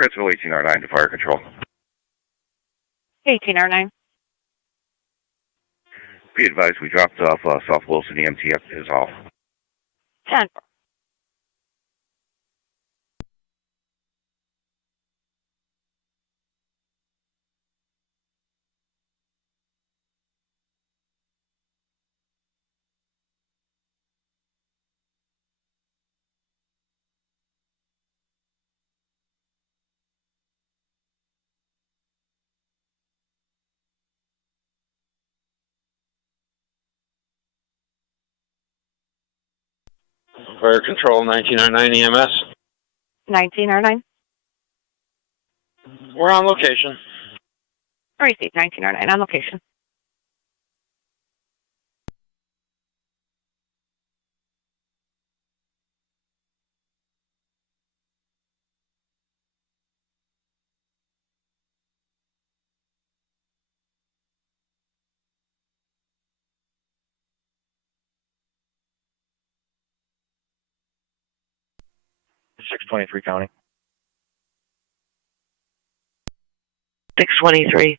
Principal 1809 to fire control. 1809. Be advised, we dropped off South Wilson EMT up to his hall. 10. Fire control 1909 EMS. 1909. We're on location. Receive 1909 on location. .623 County. 623.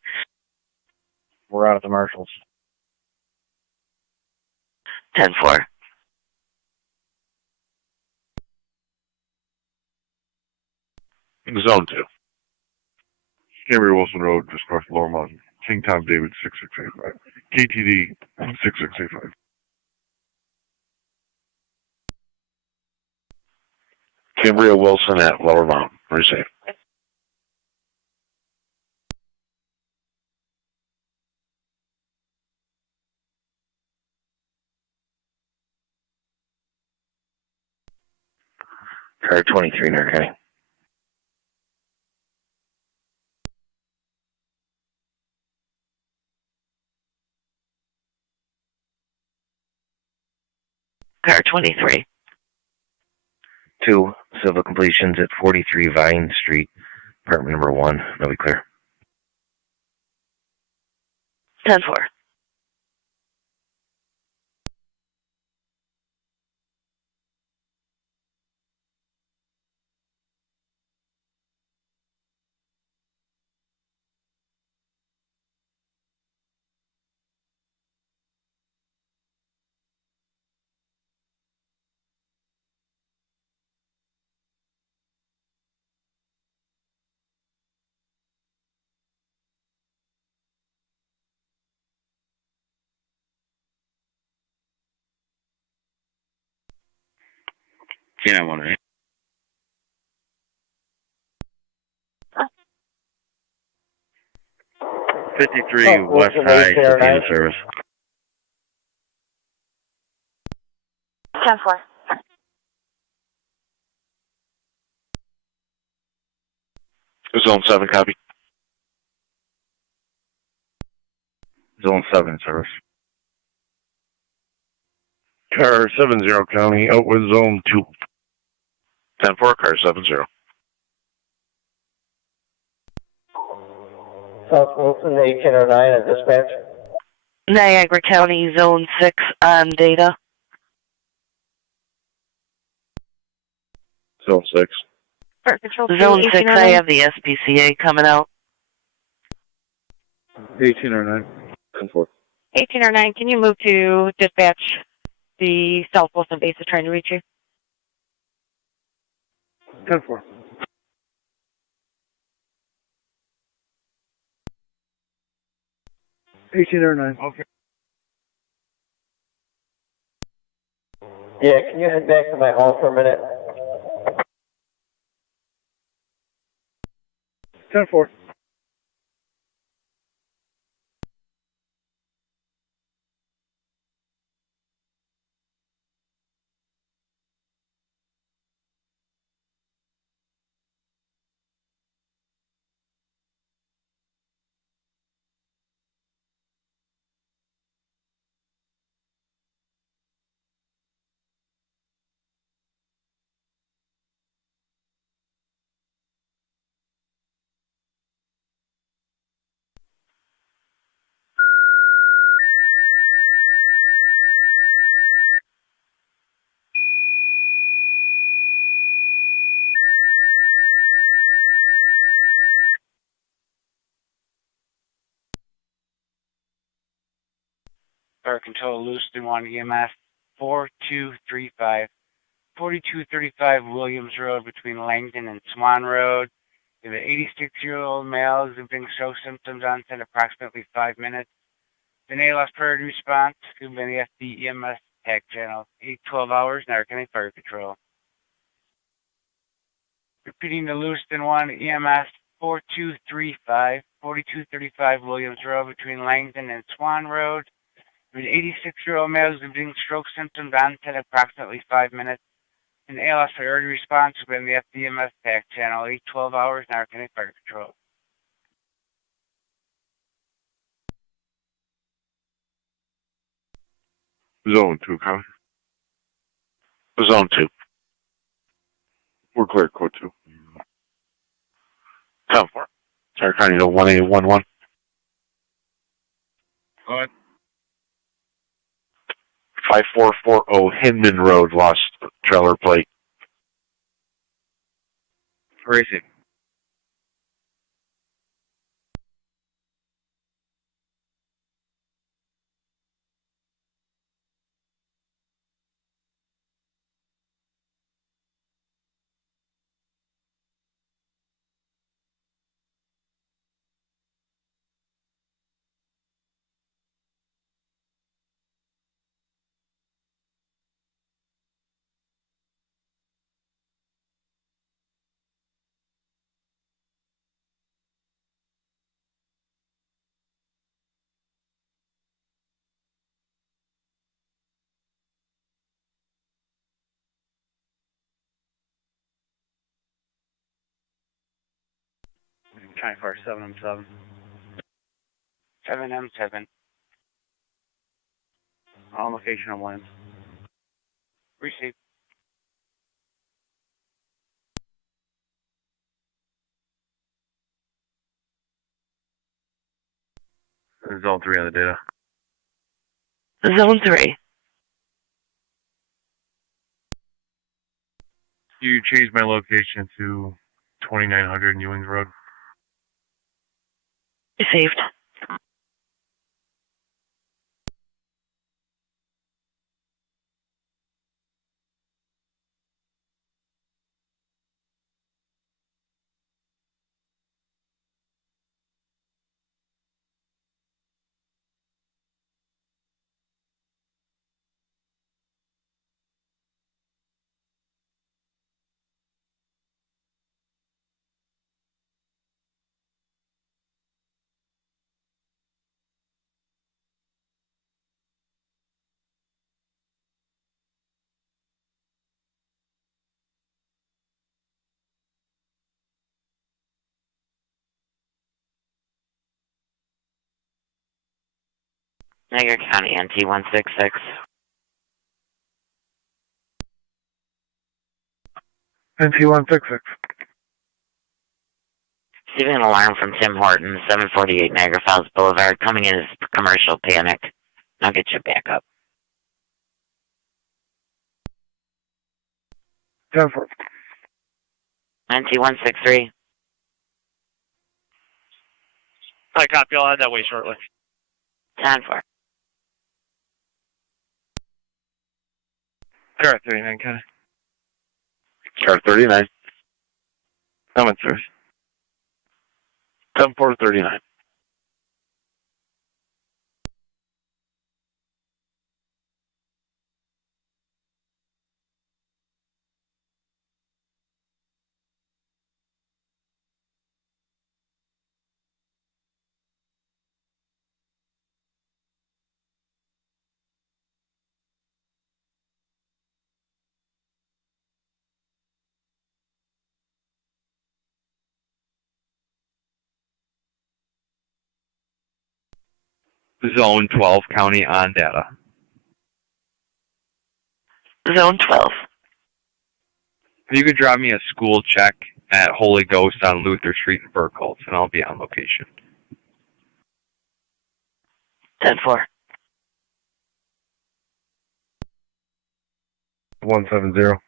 We're out at the Marshalls. 10-4. Zone 2. Gabriel Wilson Road, just across Lower Mountain. King Tom David 6685. KTD 6685. Gabriel Wilson at Lower Mountain. Receive. Car 23, Niagara County. Car 23. 2 civil completions at 43 Vine Street, apartment number 1. That'll be clear. 10-4. T918. Oh. 53 West High, Cicada service. 10-4. Zone 7, copy. Zone 7 service. Car 70 County, out with Zone 2. 10-4, car 70. South Wilson 1809 at dispatch. Niagara County, Zone 6 on data. Zone 6. Fire control Zone 6, I have the SPCA coming out. 1809. 10-4. 1809, can you move to dispatch? The South Wilson base is trying to reach you. 10-4. 1809. Okay. Yeah, can you head back to my home for a minute? 10-4. Fire Control, Lewiston 1 EMS 4235. 4235 Williams Road between Langdon and Swan Road. We have an 86-year-old male exhibiting stroke symptoms onset approximately 5 minutes. The ALS priority response given by the FD EMS TAC channel 812 hours, Niagara County Fire Patrol. Repeating the Lewiston 1 EMS 4235, 4235 Williams Road between Langdon and Swan Road. An 86-year-old male exhibiting stroke symptoms onset approximately 5 minutes. An ALS priority response within the FDMS TAC channel 812 hours, Niagara County Fire Patrol. Zone 2, copy. Zone 2. We're clear, code 2. 10-4. Niagara County to 1811. Go ahead. 5440 Hinman Road, lost trailer plate. Racing. County Fire 7M7. 7M7. On location on Williams. Received. Zone 3 on the data. Zone 3. You changed my location to 2900 Ewing Road. Received. Niagara County NT 166. NT 166. Receiving an alarm from Tim Horton, 748 Niagara Falls Boulevard, coming in as commercial panic. I'll get you back up. 10-4. NT 163. I copy. I'll head that way shortly. 10-4. Car 39, kind of. Car 39. Coming through. 10-4-39. Zone 12, county on data. Zone 12. If you could drop me a school check at Holy Ghost on Luther Street in Burkholz, and I'll be on location. 10-4. 170.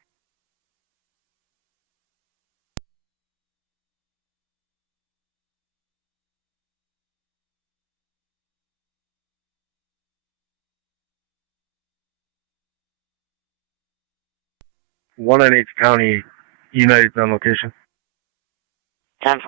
198 County, United on location. 10-4.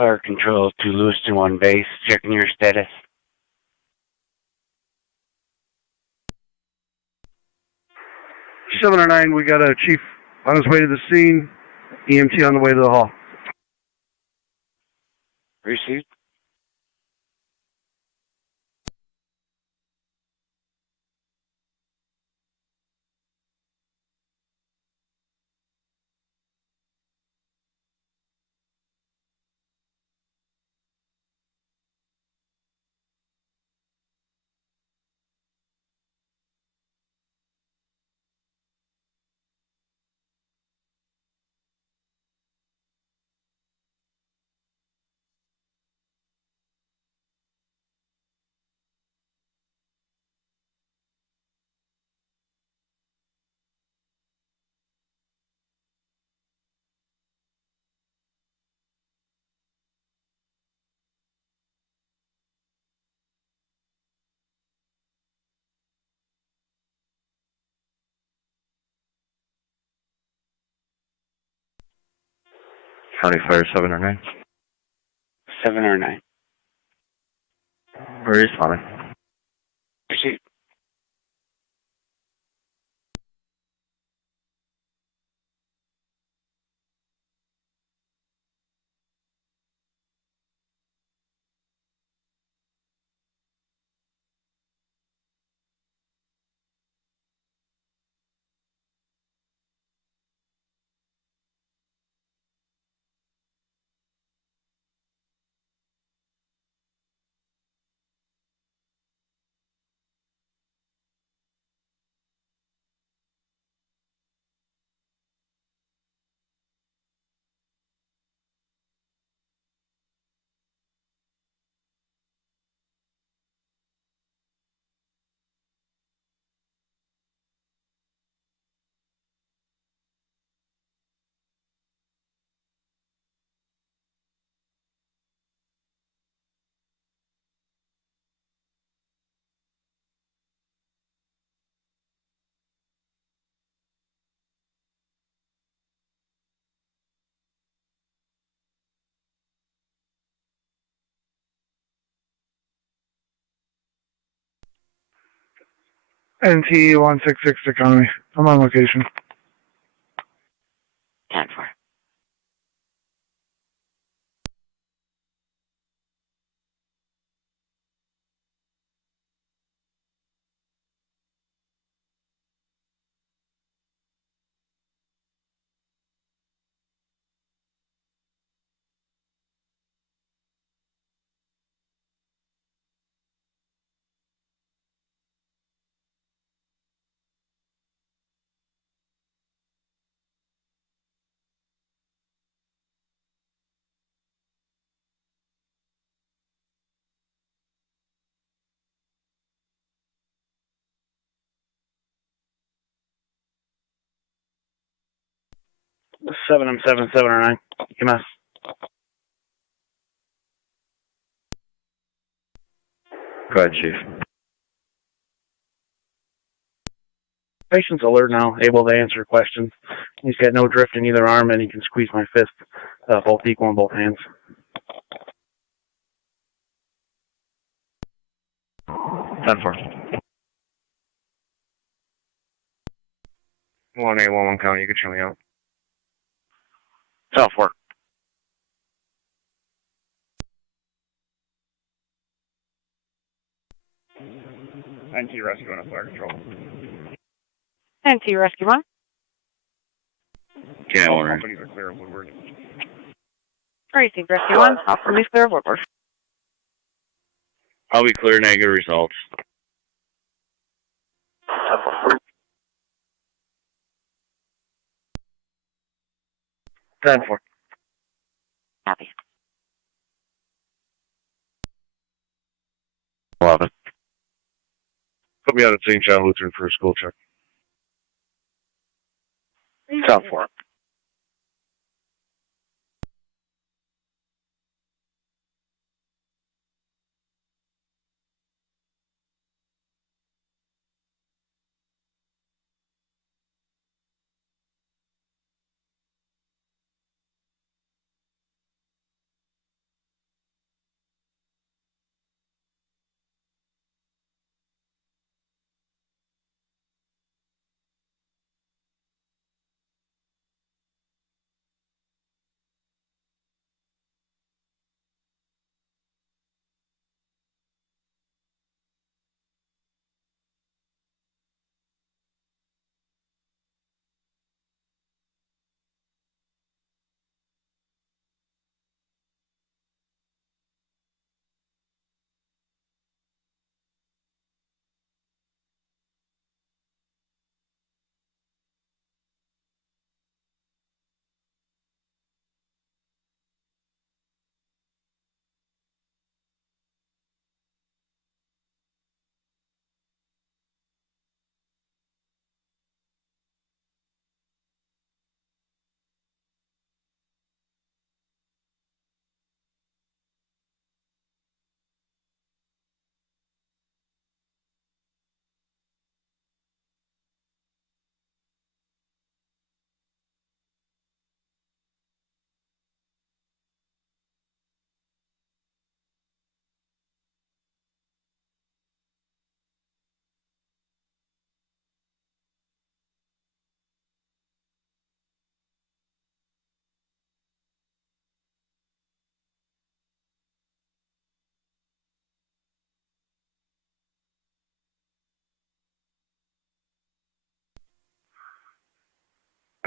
Fire control to Lewiston 1 base, checking your status. Seven or nine, we got a chief on his way to the scene, EMT on the way to the hall. Received. County Fire 7 or 9. 7 or 9. We're responding. Received. NT 166 Economy. I'm on location. 10-4. I'm 7 or 9. EMS. Go ahead, Chief. Patient's alert now, able to answer questions. He's got no drift in either arm, and he can squeeze my fist, both equal in both hands. 10-4. 1811 County, you can show me out. 12-4. NT rescue and fire control. NT Rescue 1. Yeah, All Warner. companies are clear of Woodward. Received Rescue 1. All police clear of Woodward. I'll be clear, negative results. 10-4. Copy. 11. Put me out at St. John Lutheran for a school check. 10-4.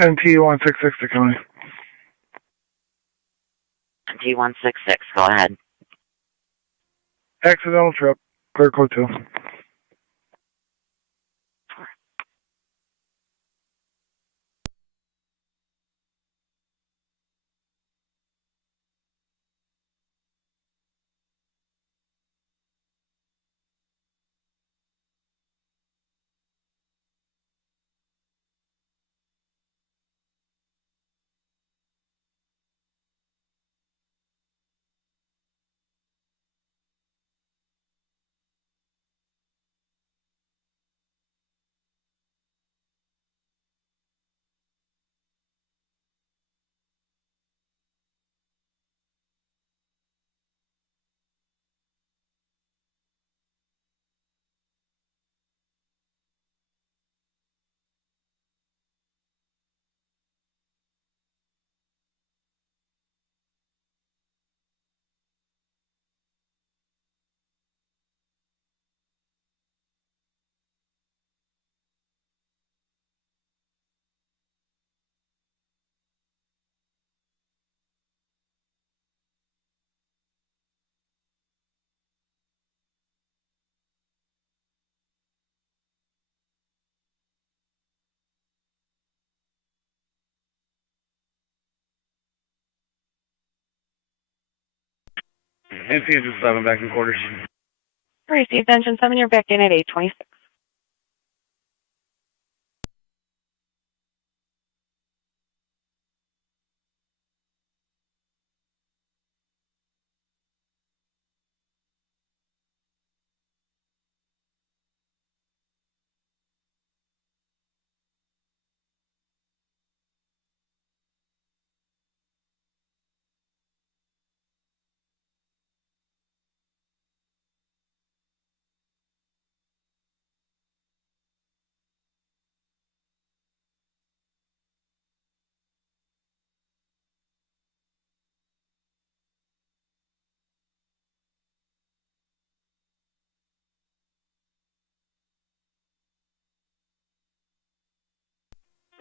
NT-166 to County. T166, go ahead. Accidental trip. Clear code 2. NC Engine 7 back in quarters. Received Engine 7, you're back in at 826.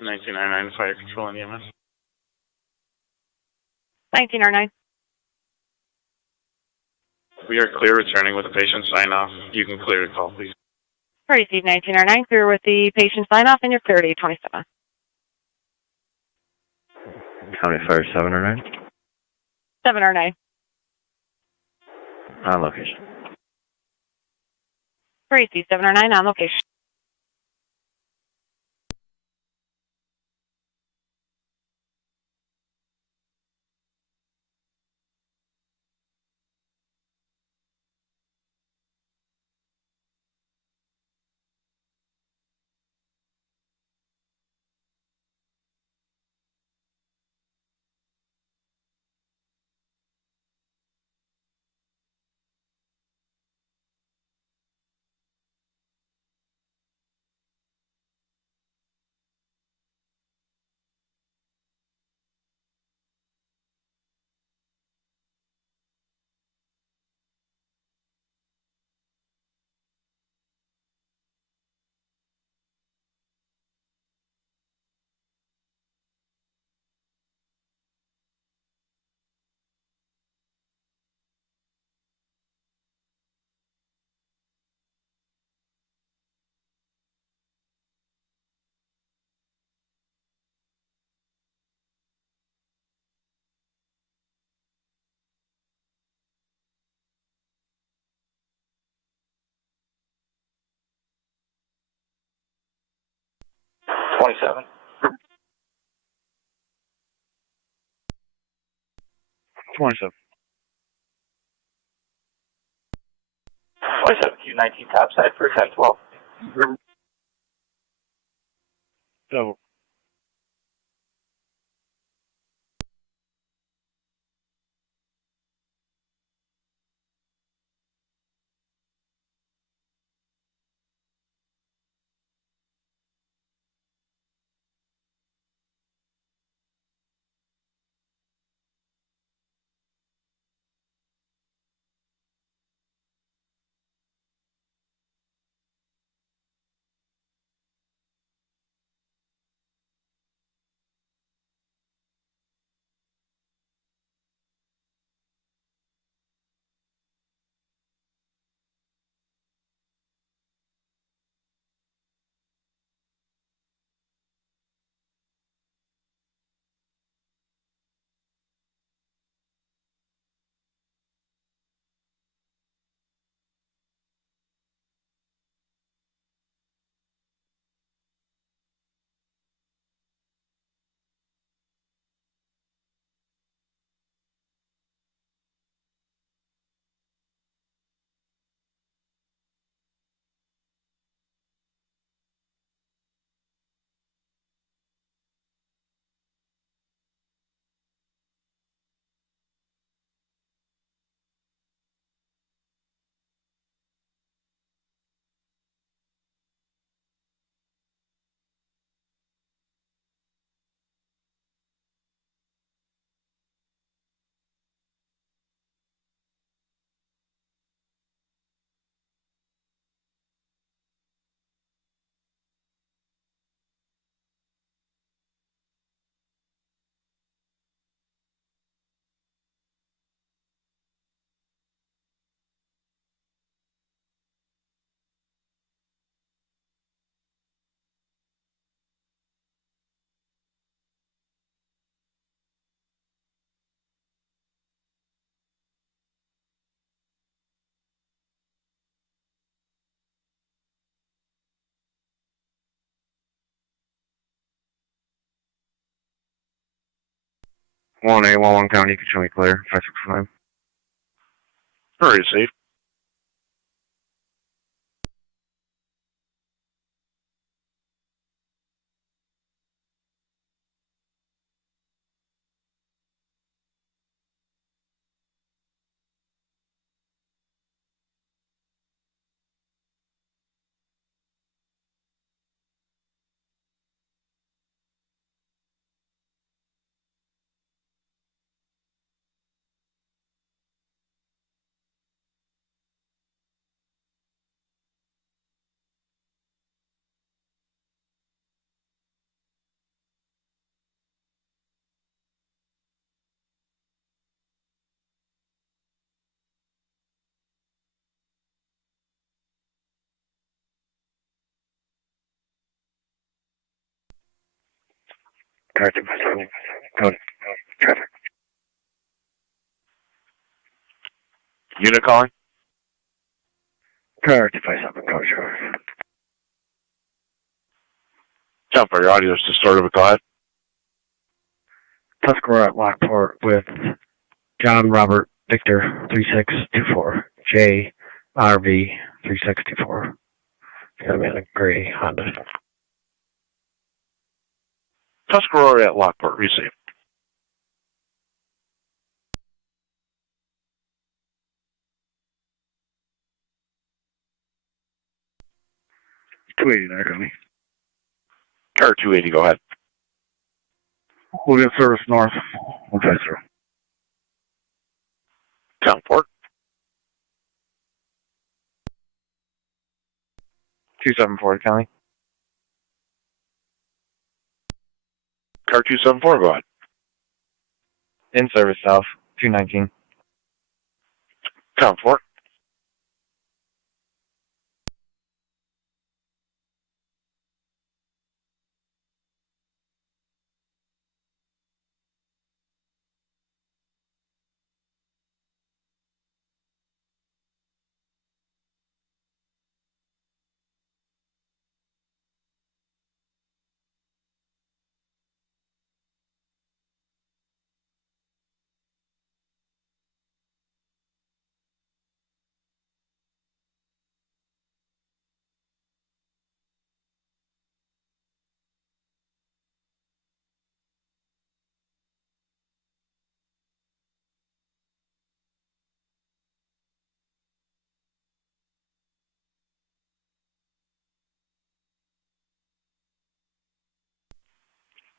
(1999) Fire Control and EMS. 1909. We are clear returning with the patient sign off. You can clear the call, please. Received 1909, clear with the patient sign off, and you're clear at 827. County Fire 7 or 9? 7 or 9. On location. Gracie, 7 or 9 on location. Twenty-seven. 27. 27. Q19 topside for 10-12. Double. One A, 11 County, you can show me clear. 565. Very safe. Code. Traffic. Unit calling? Car 257, go short. Jump, your audio is distorted, but go ahead. Tuscarora at Lockport with John Robert Victor 3624, J RV 3624. It's gonna be in a gray Honda. Tuscarora at Lockport, receive. Niagara. Car 280, go ahead. We'll get service north. We'll try through. Townport. 274, County. Car 274, go ahead. In service south, 219. Townport.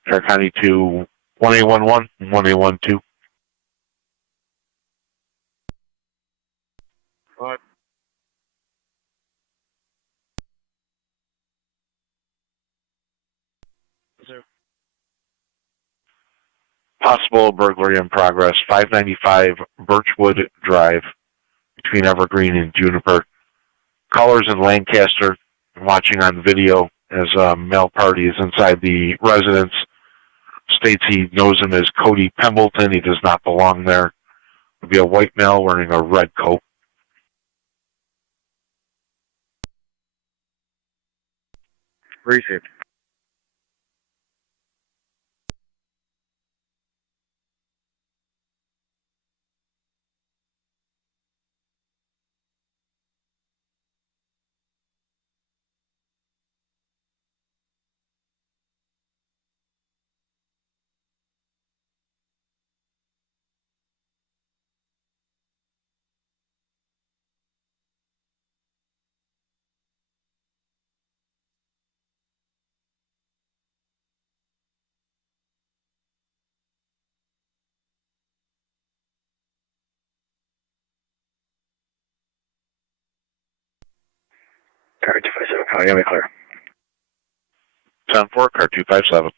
Car County to 1811, 1812. What? Possible burglary in progress, 595 Birchwood Drive, between Evergreen and Juniper. Callers in Lancaster, watching on video as a male party is inside the residence. States he knows him as Cody Pembleton. He does not belong there. Would be a white male wearing a red coat. Receive. Car 257, County, you'll be clear. 10-4, car 257.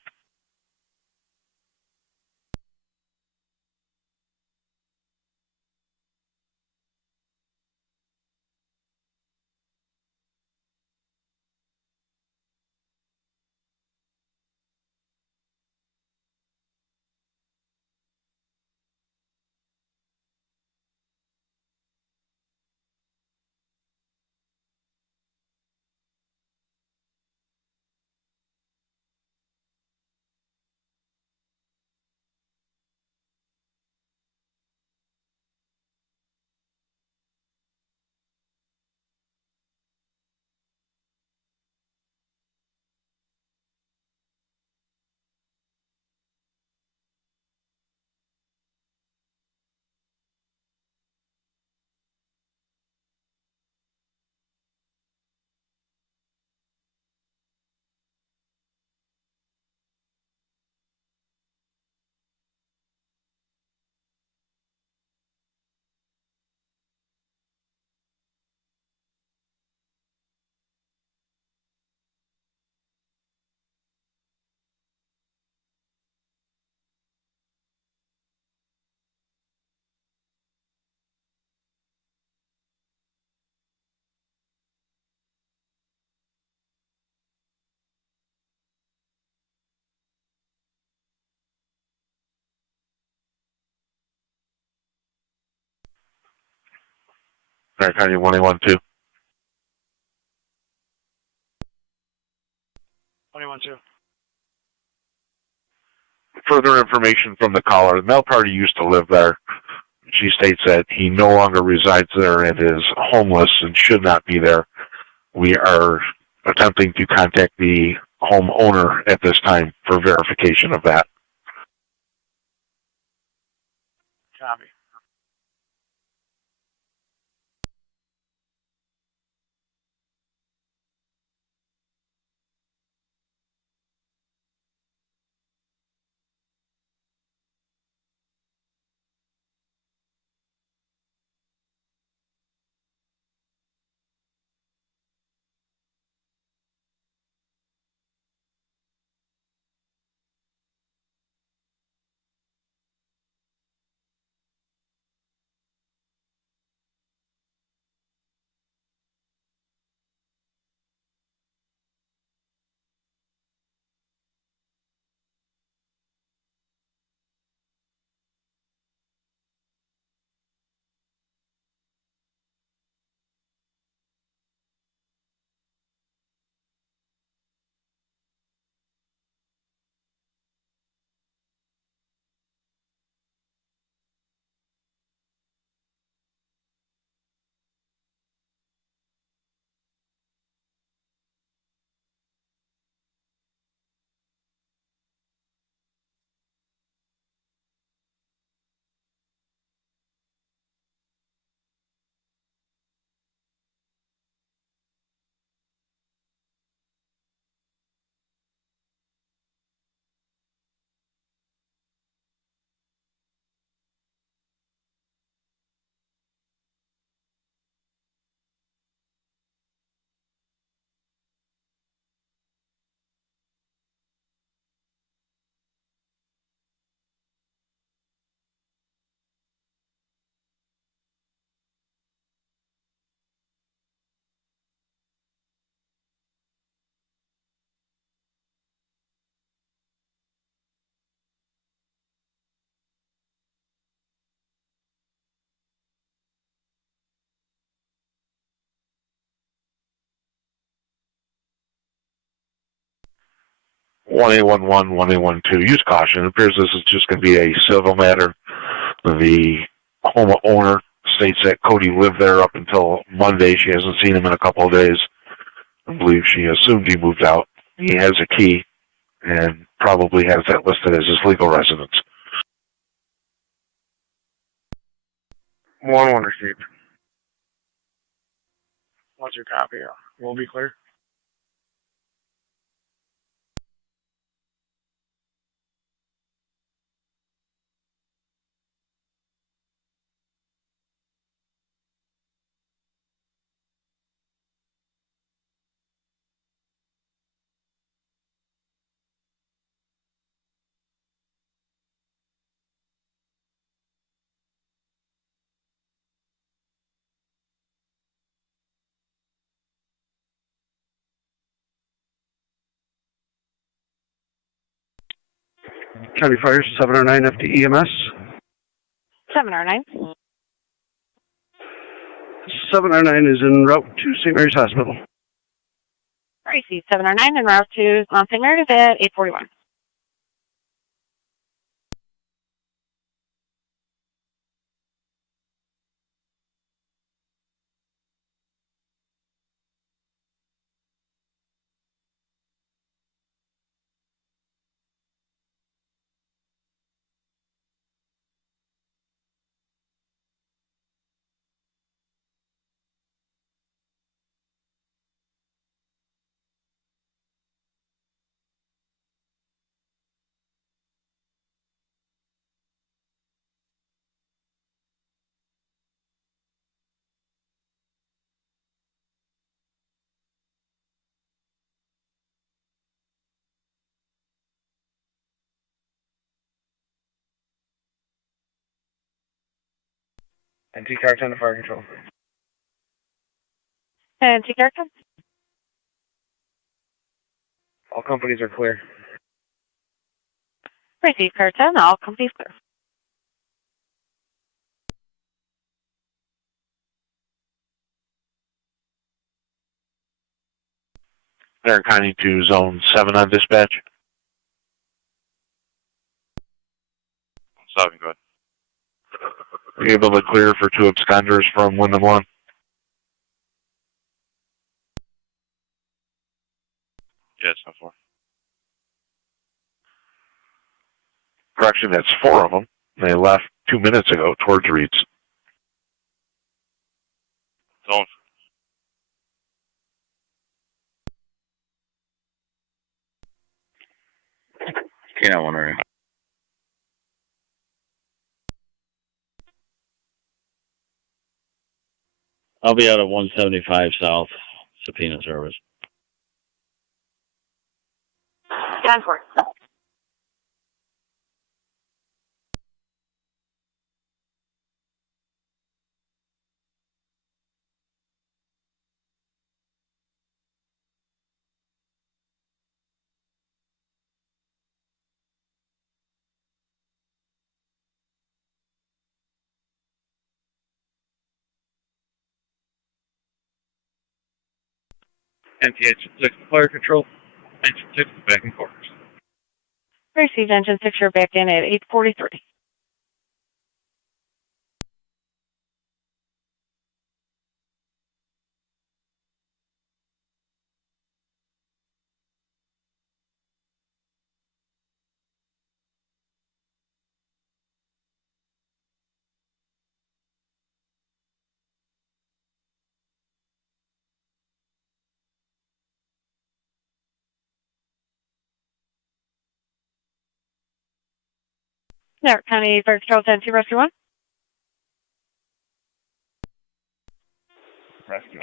American County 1812. 21-2. Further information from the caller. The male party used to live there. She states that he no longer resides there and is homeless and should not be there. We are attempting to contact the homeowner at this time for verification of that. Copy. One A11, 1812. Use caution. It appears this is just going to be a civil matter. The homeowner states that Cody lived there up until Monday. She hasn't seen him in a couple of days. I believe she assumed he moved out. He has a key and probably has that listed as his legal residence. 1-1 received. What's your copy? We'll be clear. County Fire 709 FDEMS. 709. 709 is en route to St. Mary's Hospital. Receive 709 en route to Mount St. Mary's at 841. And T-car 10 to fire control. And TAC. All companies are clear. Receive car 10, all companies clear. They're counting to zone 7 on dispatch. 7, good. Are you able to clear for 2 absconders from Wyndham 1? Yes, so far. Correction, that's 4 of them. They left 2 minutes ago towards Reeds. Zone. Can't wonder. I'll be out at 175 South, subpoena service. 10-4. NTH 6 fire control. Engine 6 back in quarters. Received engine 6, you're back in at 8:43. Newark County Fire Control 10-2 Rescue 1. Rescue.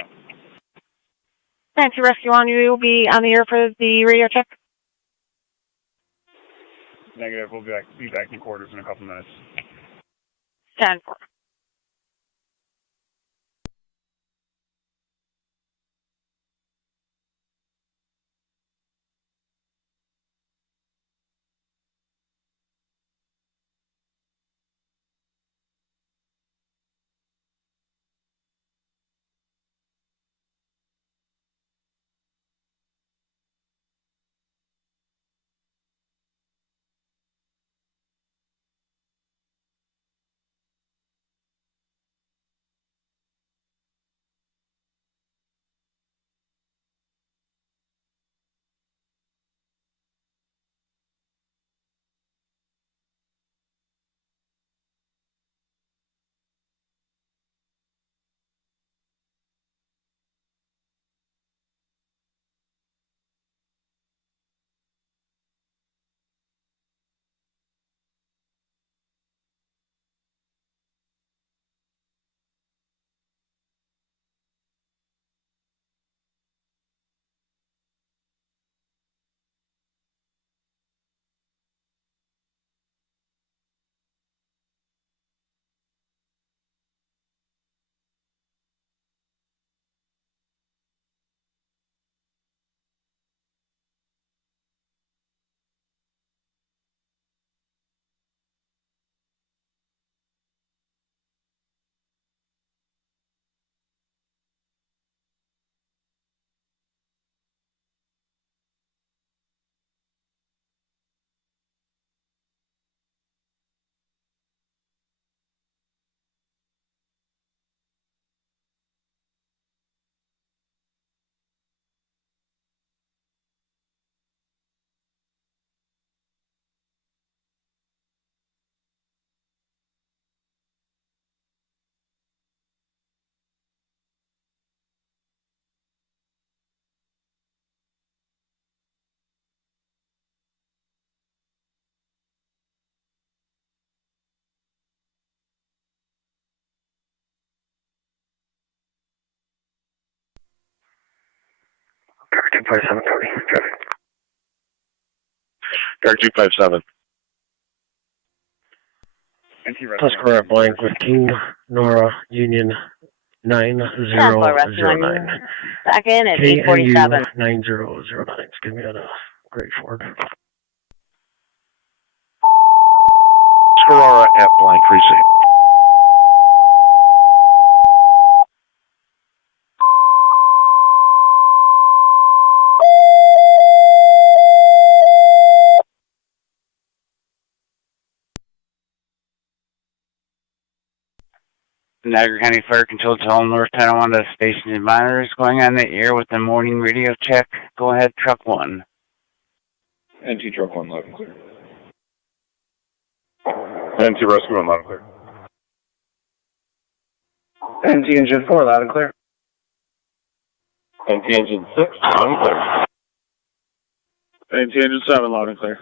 10-2 Rescue 1, you will be on the air for the radio check. Negative, we'll be back in quarters in a couple minutes. 10-4. Dark 257, Tony. Traffic. Dark 257. Tuscarora blank with King Nora Union 9009. Back in at KNU 8:47. 9009. Excuse me, on a Great Ford. Tuscarora at blank, receive. Niagara County Fire Control to all North Tonawanda stations and monitors going on the air with the morning radio check. Go ahead, truck 1. NT truck 1, loud and clear. NT rescue 1, loud and clear. NT engine 4, loud and clear. NT engine 6, loud and clear. NT engine 7, loud and clear.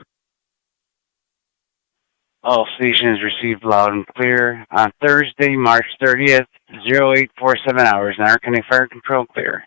All stations received loud and clear on Thursday, March 30th, 0847 hours. Niagara County Fire Control clear.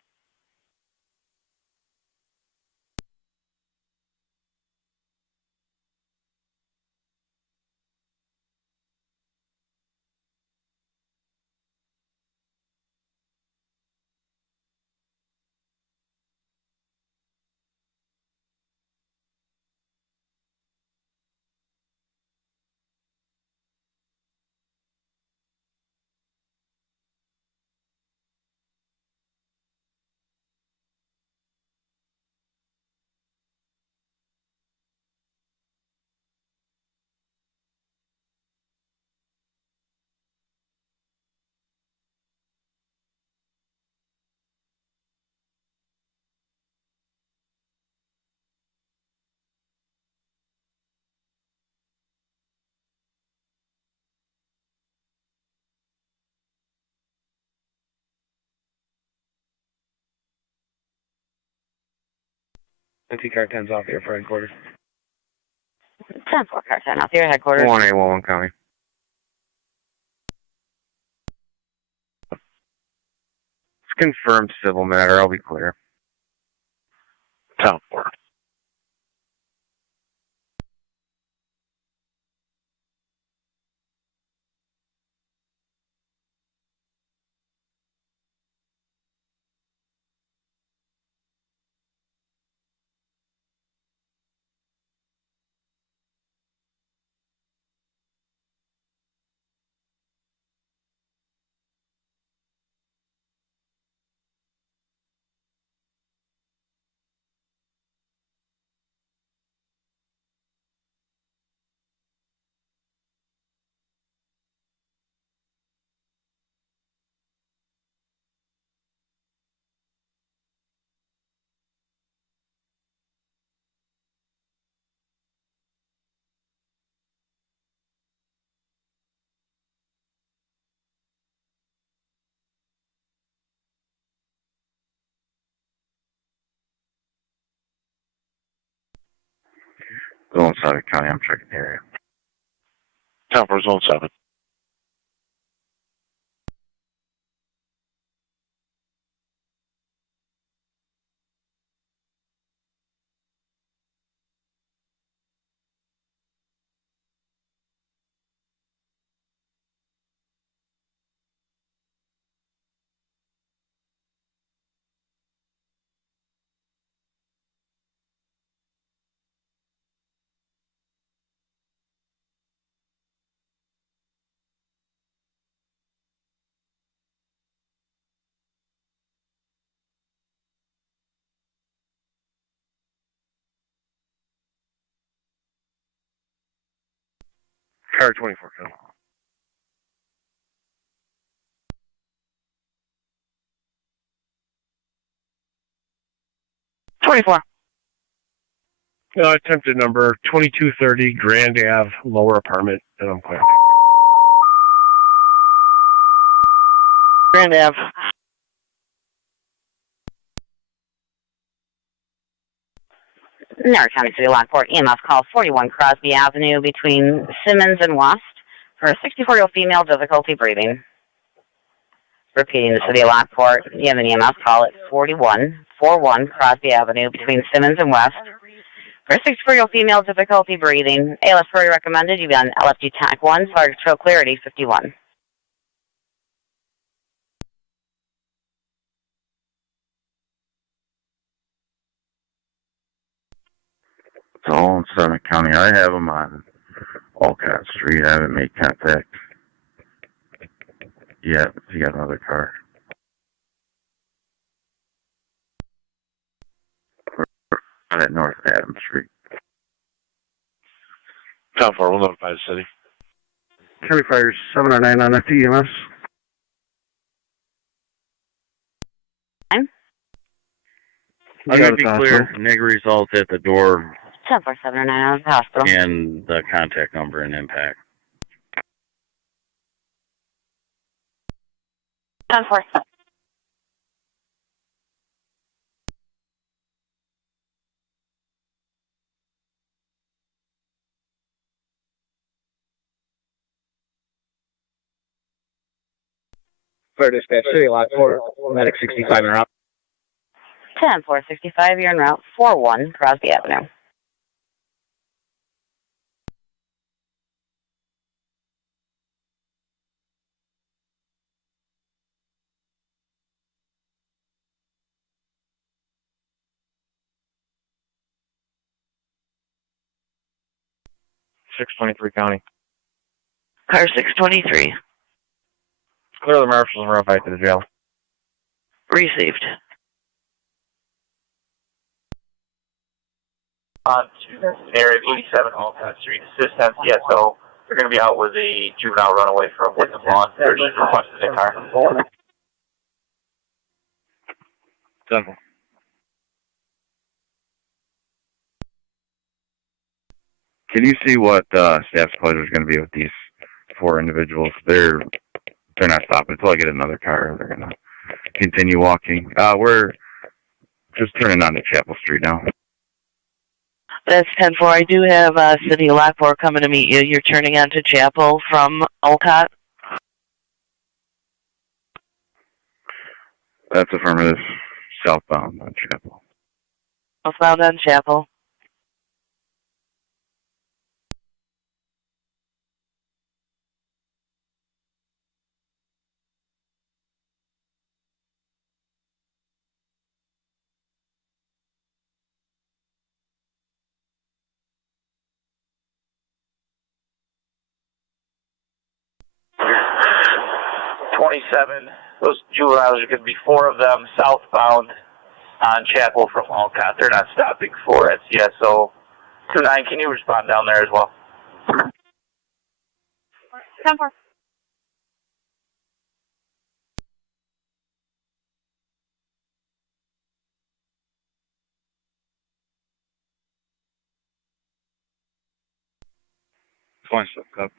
NT car 10's off here for headquarters. 10-4 car 10 off your headquarters. 1A11 County. It's confirmed civil matter. I'll be clear. Town 4. Zone 7 County. I'm checking the area. Town 4, Zone 7. Car 24 County. 24. Attempted number 2230 Grand Ave, lower apartment, and I'm clear. Grand Ave. Niagara County City Lockport EMS call 41 Crosby Avenue between Simmons and West for a 64-year-old female, difficulty breathing. Repeating, the City of Lockport, you have an EMS call at 41 Crosby Avenue between Simmons and West for a 64-year-old female, difficulty breathing. ALS further recommended you be on LFG TAC 1, fire control clear at 851. Zone 7 County. I have them on Alcott Street. I haven't made contact yet. He got another car. On at North Adams Street. Town 4, we'll notify the city. County Fire 709 on FEMS. I'm going to be clear. Negative results at the door 10-479 hospital. and the contact number and impact. 10-4. Fire dispatch, City Lockport, medic 65 and up. 10-465, you're en route 41 Crosby Avenue. County. Car 623. Clear the marshals and route back to the jail. Received. On area of 87 Alcott Street, assistance, yes, so they're going to be out with a juvenile runaway from Wickham Lawn. They're just requested a car. Simple. Can you see what staff's pleasure is going to be with these 4 individuals? They're not stopping until I get another car. They're going to continue walking. We're just turning onto Chapel Street now. That's 10-4. I do have City of Lockport coming to meet you. You're turning onto Chapel from Olcott. That's affirmative. Southbound on Chapel. Southbound on Chapel. Those juveniles are going to be 4 of them southbound on Chapel from Alcott. They're not stopping for it yet, so 29, can you respond down there as well? 10-4. Fine stuff, Cup.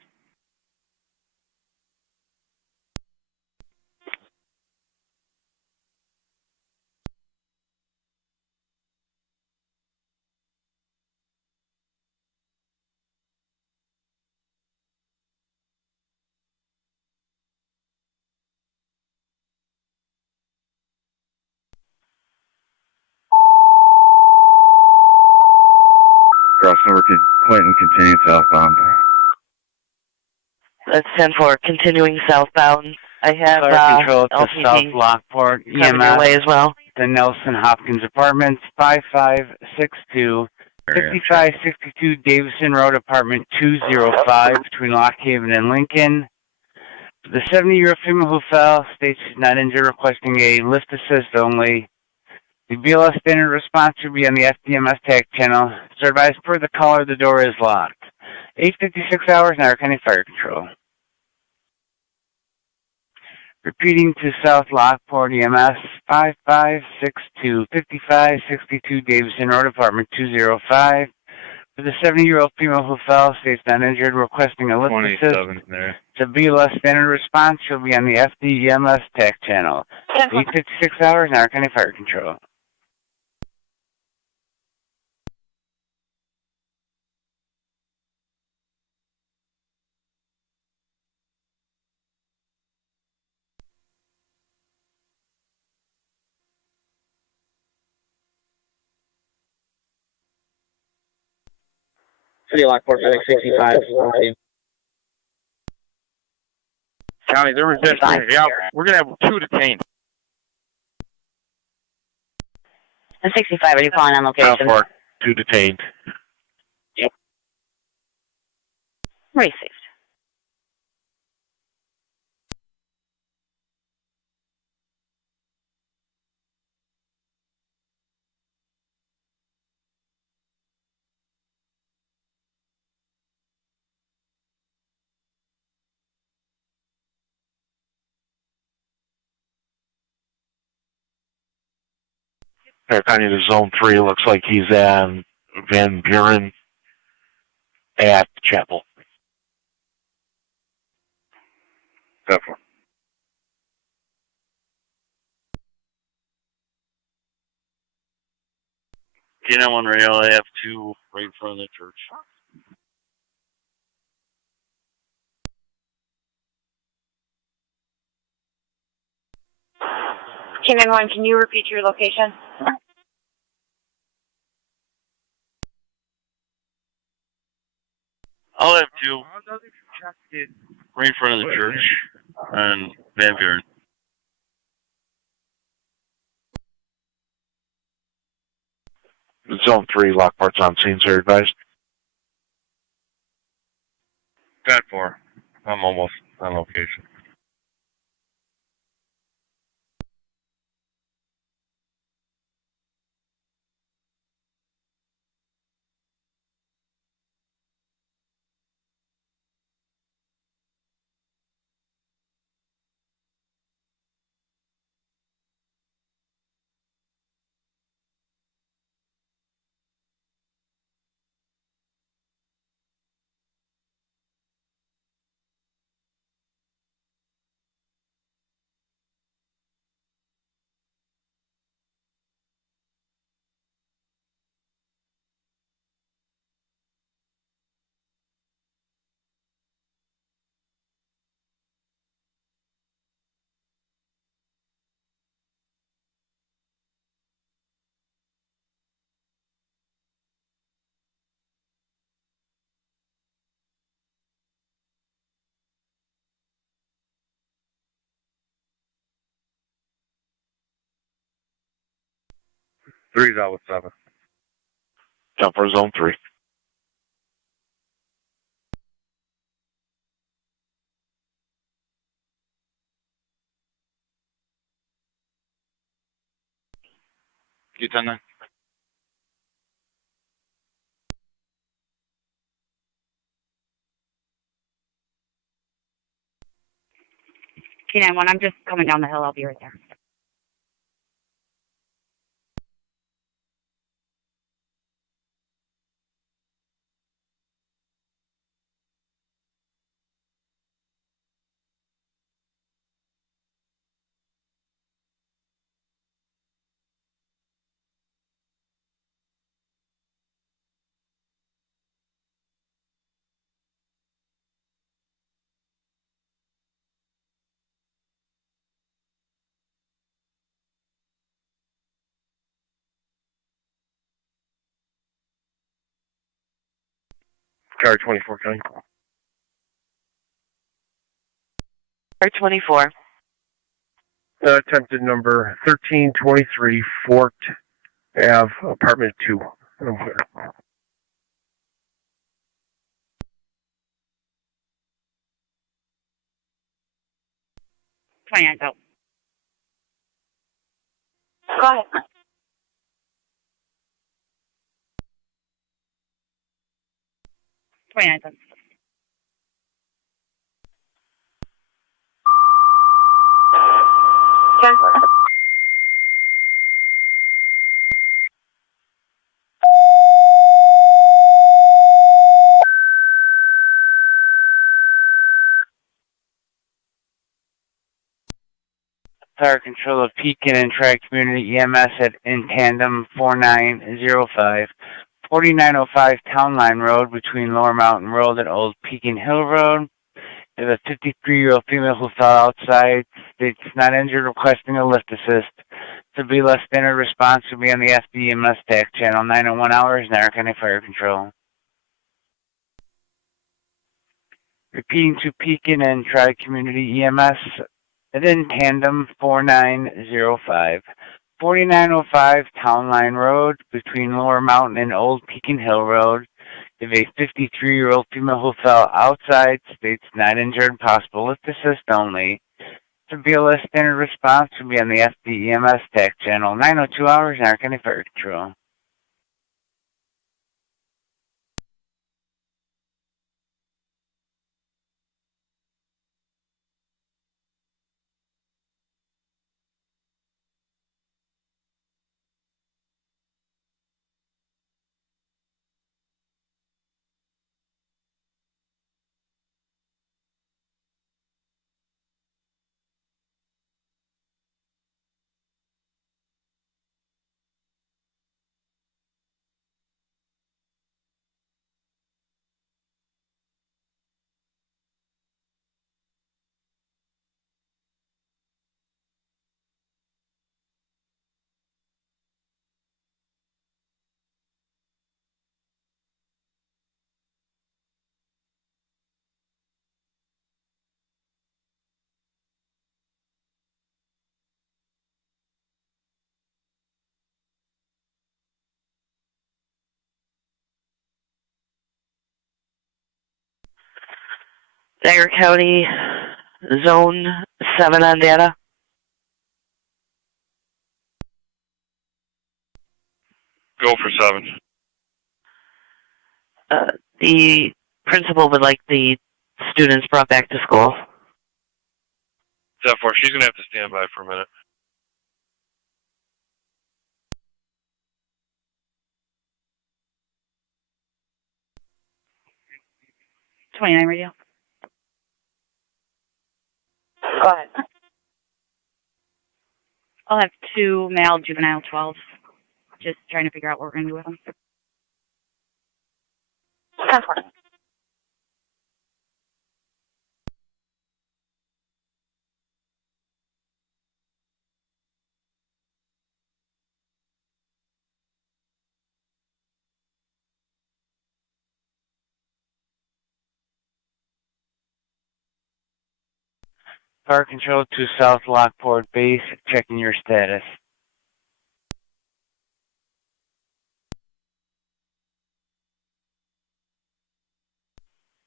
Crossing over Clinton, continuing southbound. That's 10-4. Continuing southbound. I have Fire control to LPD South Lockport, coming your way EMS, as well. the Nelson Hopkins Apartments, 5562, 5562 Davison Road, Apartment 205, between Lock Haven and Lincoln. The 70-year-old female who fell states she's not injured, requesting a lift assist only. The BLS standard response should be on the FDMS TAC channel. So advised per the caller, the door is locked. 8:56 hours, Niagara County Fire Control. Repeating to South Lockport, EMS, 5562, 5562 Davison Road, Apartment 205. For the 70-year-old female who fell, states not injured, requesting a lift assist. There. To BLS standard response, she'll be on the FDMS TAC channel. 8:56 hours, Niagara County Fire Control. City Lockport, medic 65. County, they're resisting. Yeah, we're going to have 2 detained. And 65, are you calling on location? South 2 detained. Received. Clark County to Zone 3. Looks like he's on Van Buren at Chapel. Definitely. K91 radio, I have 2 right in front of the church. K91, can you repeat your location? I'll have 2 right in front of the church on Van Buren. Zone 3, Lockport's on scene, sir, advised. 10-4. I'm almost on location. Three's out with 7. Down for Zone 3. Get on there. K91, I'm just coming down the hill. I'll be right there. Car 24 coming. Car 24. Attempted number 1323 Fort Ave, apartment 2. I'm clear. 29's out. Go ahead. Twenty-nine's out. Fire control of Pekin and Tri-Community EMS at in tandem 4905. 4905 Town Line Road between Lower Mountain Road and Old Pekin Hill Road. There's a 53-year-old female who fell outside. States not injured, requesting a lift assist. To be less standard response will be on the FDEMS TAC channel 901 hours, Niagara County Fire Control. Repeating to Pekin and Tri-Community EMS at in tandem 4905. 4905 Town Line Road between Lower Mountain and Old Pekin Hill Road. If a 53-year-old female who fell outside, states not injured, possible lift assist only. To be a less standard response will be on the FDEMS TAC channel 902 hours, Niagara County Fire Control. Niagara County, Zone 7 on data. Go for 7. The principal would like the students brought back to school. 10-4, she's going to have to stand by for a minute. '29 radio. Go ahead. I'll have 2 male juvenile 12s. Just trying to figure out what we're going to do with them. 10-4. Fire Control to South Lockport Base, checking your status.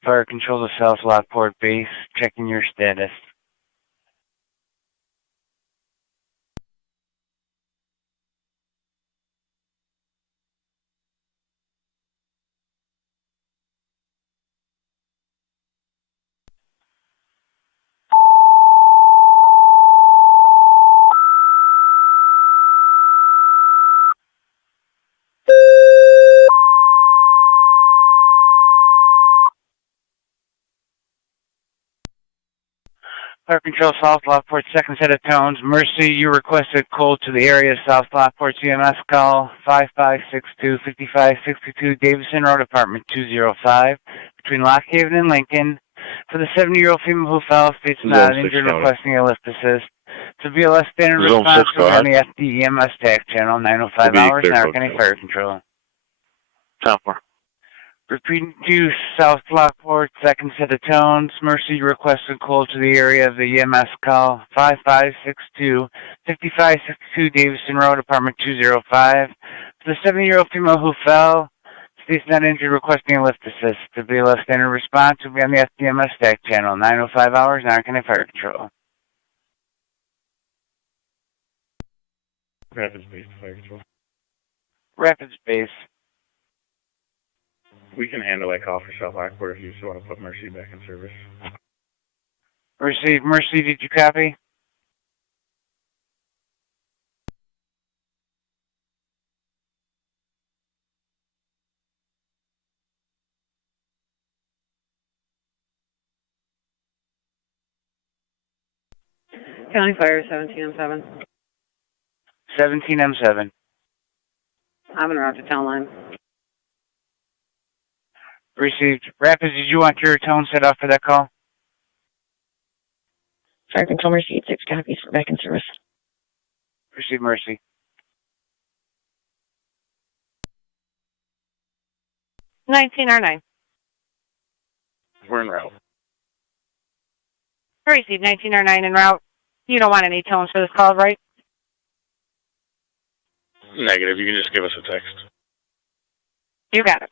Fire Control to South Lockport Base, checking your status. Fire Control South Lockport, second set of tones. Mercy, you requested code to the area. South Lockport CMS call 5562-5562 Davison Road, apartment 205, between Lock Haven and Lincoln. For the 70-year-old female who fell, states not injured, requesting a lift assist. To be a less standard response, on the FDEMS TAC channel, 905 hours, Niagara County Fire Control. 10-4. Repeating to South Lockport, second set of tones. Mercy requested call to the area of the EMS call 5562-5562 Davison Road, apartment 205. For the 70-year-old female who fell, states not injured, requesting a lift assist. To be a less standard response, will be on the FDMS TAC channel, 905 hours, Niagara County Fire Control. Rapids Base, Fire Control. Rapids Base. We can handle that call for South Lockport if you just want to put Mercy back in service. Received. Mercy, did you copy? County Fire, 17M7. 17M7. I'm en route to town line. Received. Rapids, did you want your tone set up for that call? Fire Control Mercy 86 copies for back in service. Received, Mercy. R9. We're en route. Received 19R9 en route. You don't want any tones for this call, right? Negative. You can just give us a text. You got it.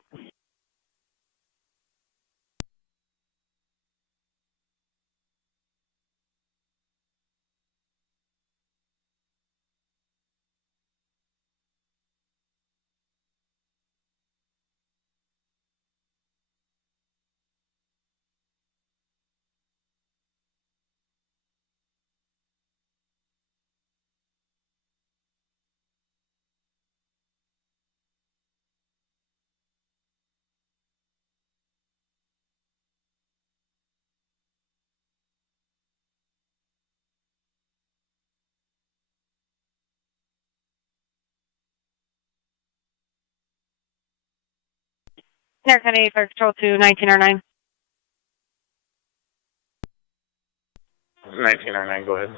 Niagara County Fire Control to 19R9. 19R9, go ahead.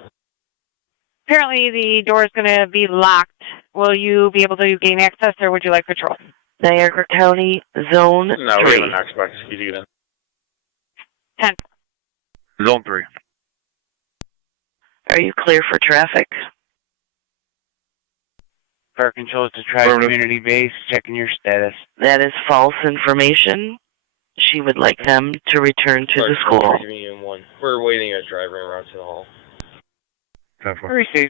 Apparently the door is going to be locked. Will you be able to gain access, or would you like patrol? Niagara County, Zone 3. No, we have a Knox box. You get in. 10. Zone 3. Are you clear for traffic? Fire Control to Tri-Community Base, checking your status. That is false information. She would like them to return to the school. We're waiting at driving around to the hall. 10-4. Receive.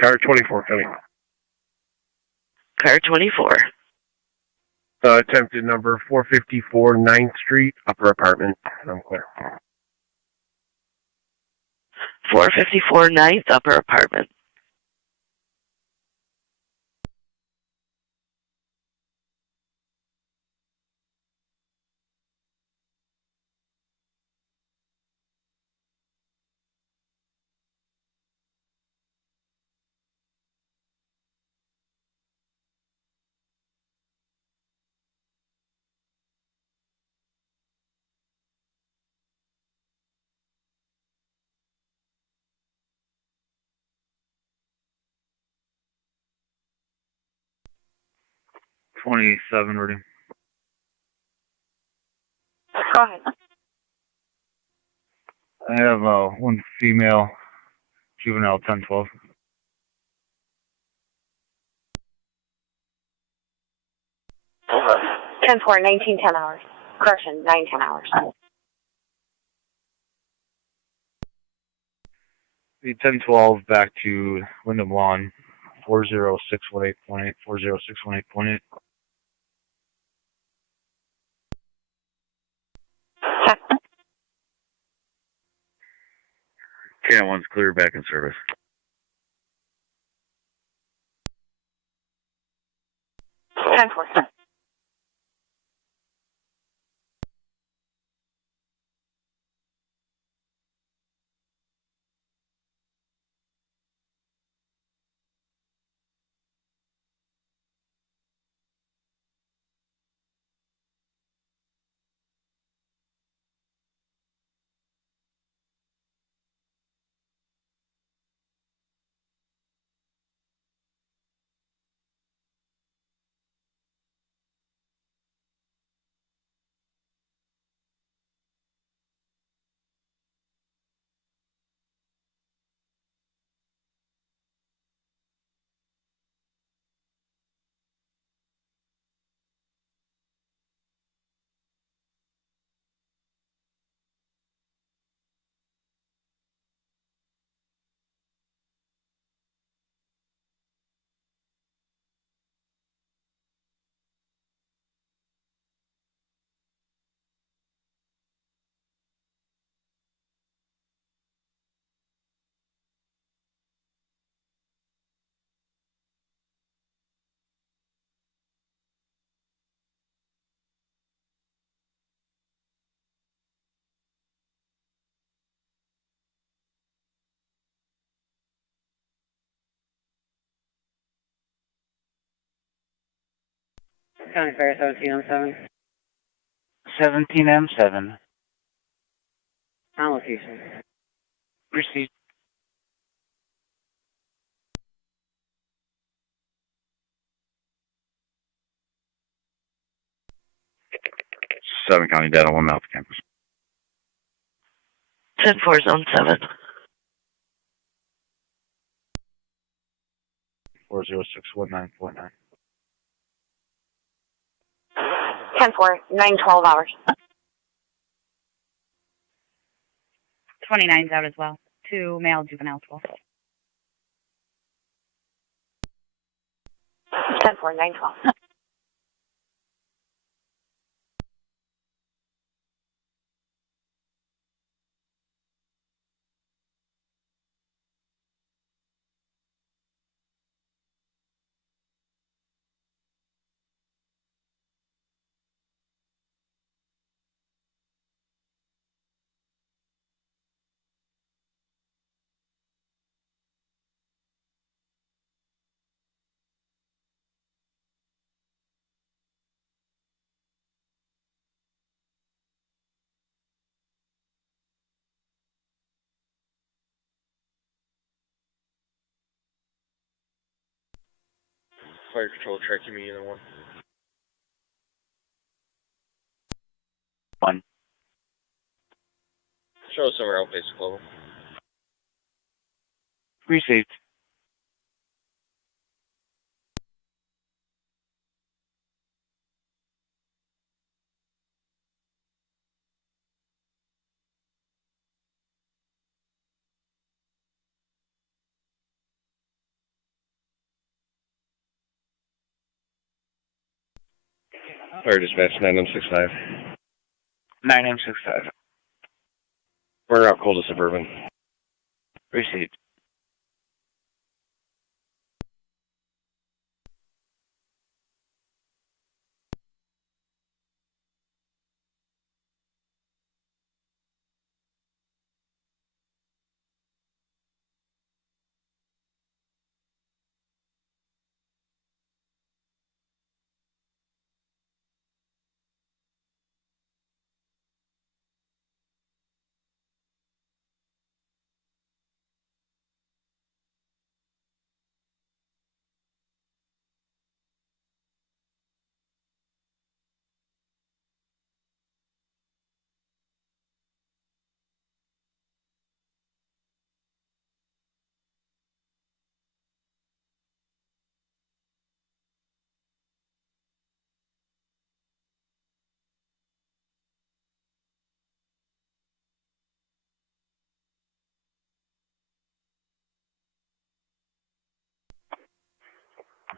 Car 24 coming. Car 24. Attempted number 454 9th Street, upper apartment. I'm clear. 454 9th, upper apartment. Ready. Go ahead. I have one female juvenile 10-12. 10-4, 19, 10 hours. Correction, 9, 10 hours. The 10-12 back to Wyndham Lawn, 40618.8, 40618.8. K1's clear, back in service. Ten four. County Fair 17M7. 17M7. On location. Proceed. Seven County Data, 1 Alpha Campus. 10-4, Zone 7. 40619.9. 10-4, 9-12 hours. 29's out as well. 2 male juveniles. 10-4, 9-12. fire control tracking me in one. 1. Show us somewhere else, basic level. Received. Fire dispatch 9965. 9965. We're out cold to Suburban. Received.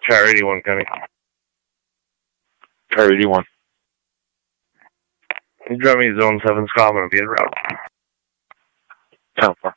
Car 81 coming. Car 81. You drive me zone 7 Scott, I'm going to be en route. 10-4.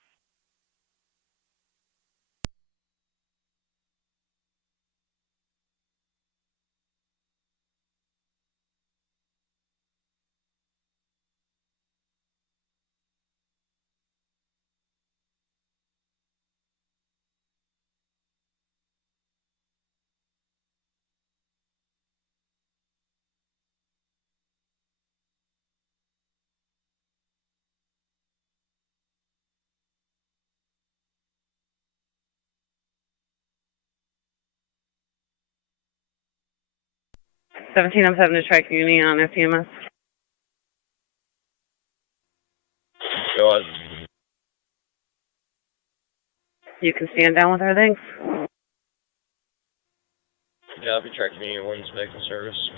I'm 7 to Tri Community on FEMS. Go on. You can stand down with her, thanks. Yeah, I'll be tracking me in one's back in service.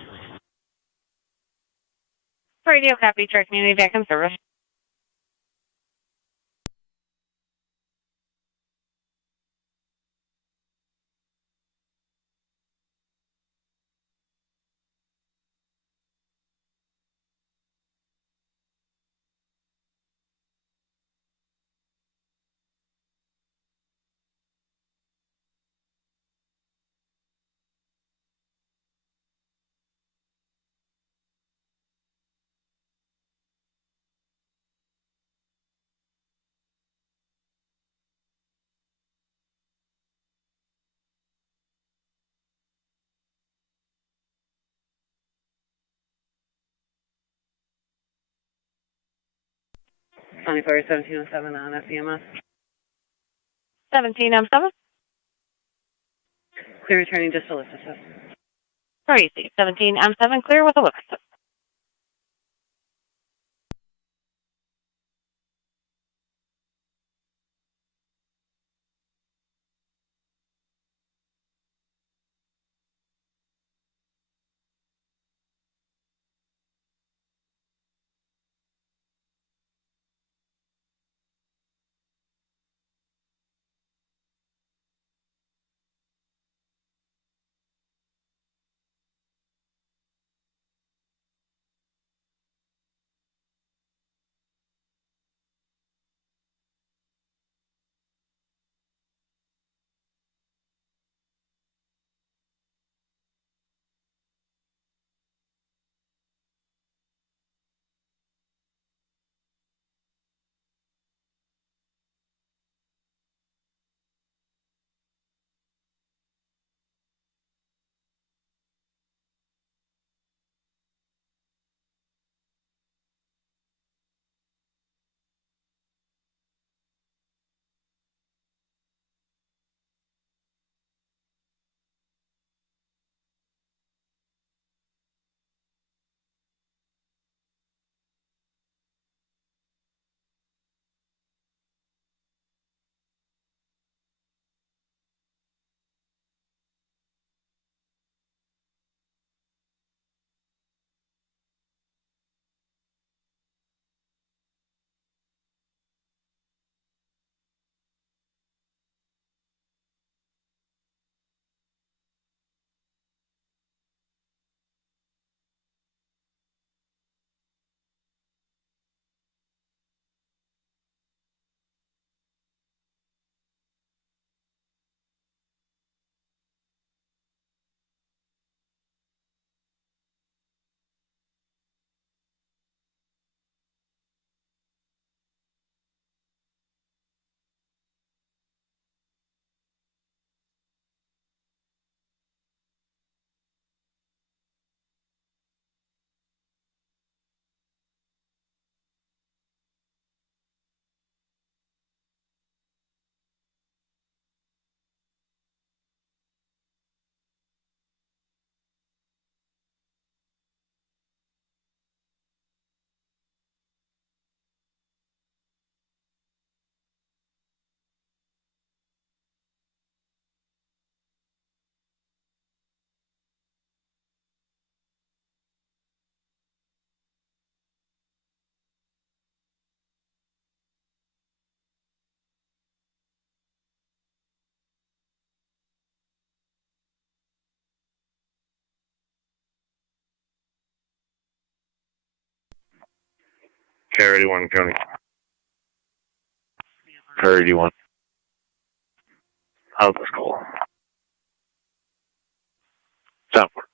Radio copy, Tri Community back in service. County Fire 1707 on FEMS. 1707. Clear returning just to lift assist. Crazy. 17M7 clear with a lift assist. Car 81 County. Car 81. How's the school? Southport.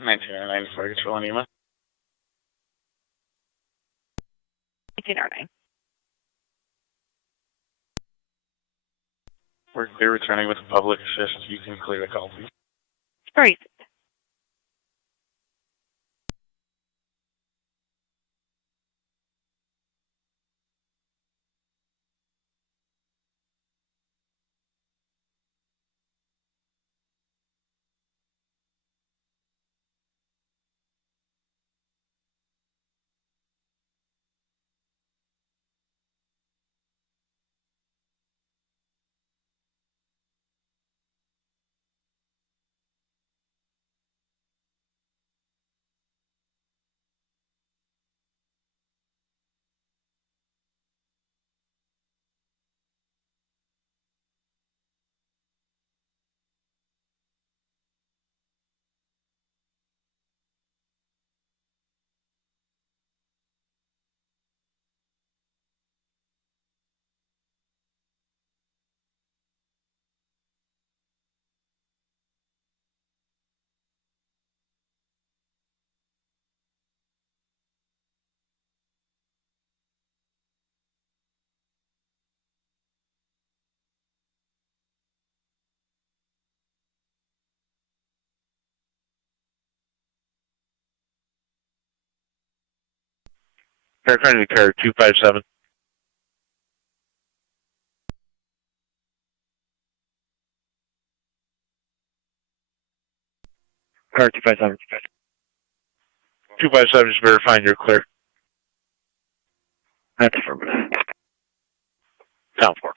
$19.09 for Control and EMS. 1909. We're clear returning with the public assist. You can clear the call, please. Sorry. Car County Car 257. Car 257. 257 is verifying you're clear. That's affirmative. Southport.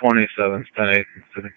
27, 10-8 City.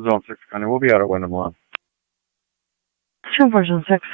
Zone 6, County. We'll be out at Wyndham Lawn. 2-4 Zone 6.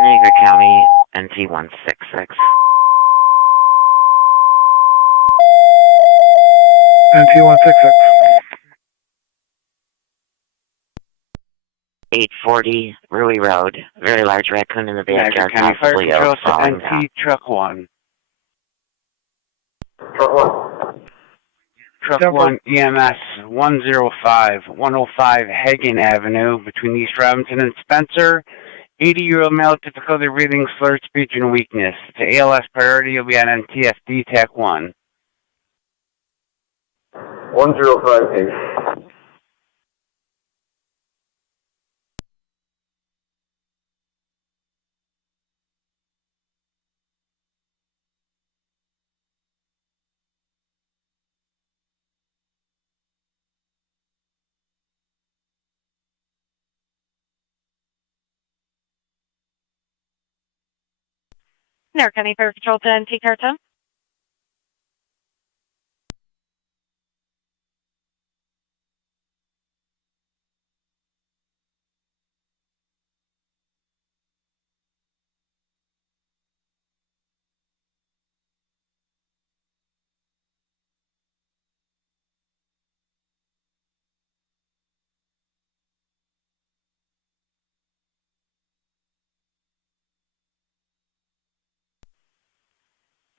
Niagara County, NT 166. NT 166. 840 Rui Road. Very large raccoon in the Niagara backyard, County Fire possibly Control falling to down. NT Truck 1. Truck Temple. 1 EMS 105 Hagen Avenue between East Robinson and Spencer. 80-year-old male, difficulty breathing, slurred speech, and weakness. To ALS priority, you'll be on NTSD TAC 1. 105 Niagara County Fire Patrol to NT Carton.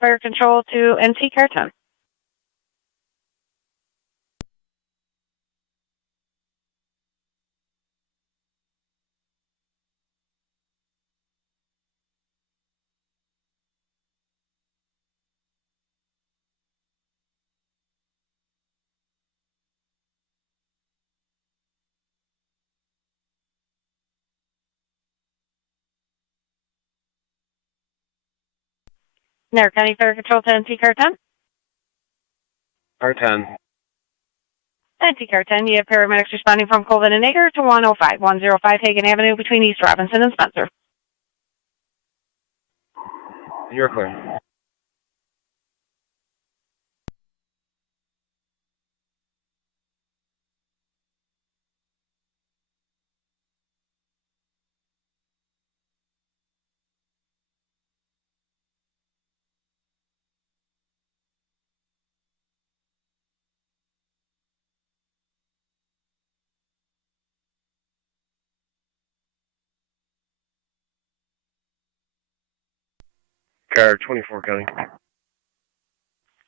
Fire Control to NT Carton. Niagara County Fire Control to NT Carton. R10. NT Carton, you have paramedics responding from Colvin and Niagara to 105 Hagen Avenue between East Robinson and Spencer. You're clear. Car 24 County.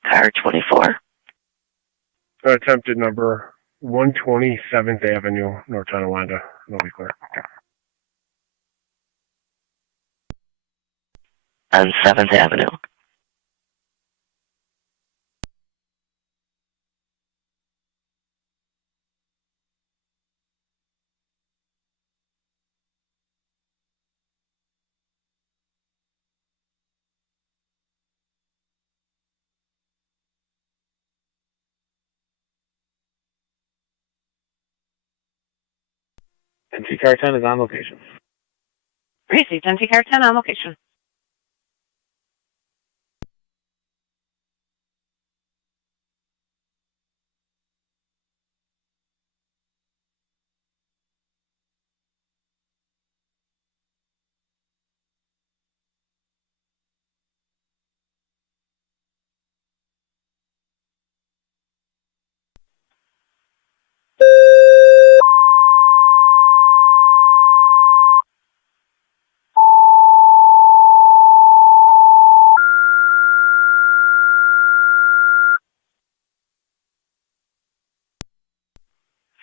Car 24. Attempted number 127th Avenue, North Tonawanda. It'll be clear. On 7th Avenue. NT Car 10 is on location. Received NT Carton on location.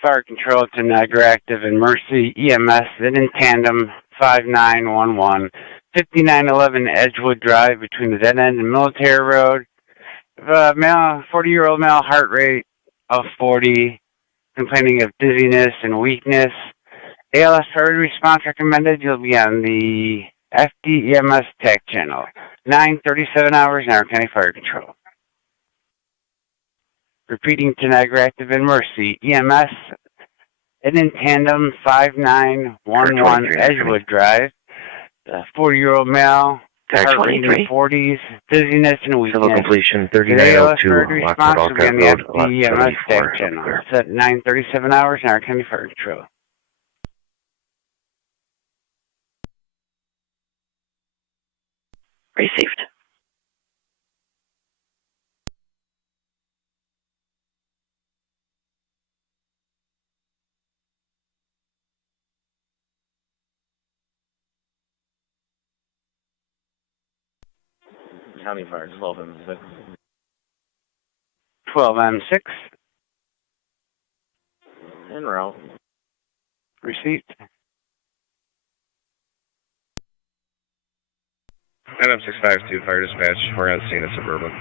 Fire Control to Niagara Active and Mercy EMS then in tandem 5911 5911 Edgewood Drive between the dead end and Military Road. Male, 40-year-old male, heart rate of 40, complaining of dizziness and weakness. ALS priority response recommended. You'll be on the FDEMS TAC channel. 9:37 hours, Niagara County Fire Control. Repeating to Niagara Active and Mercy EMS and in tandem 5911 Edgewood Drive. 40-year-old male, heart rate in the 40s, dizziness and weakness. Civil completion 3902, Lockport, Alcott Road, lot 74. It's at 9:37 hours, Niagara County Fire Control. Received. County Fire 12 and 12M6. En route. Receipt. Item 652, Fire Dispatch. We're on scene at Suburban.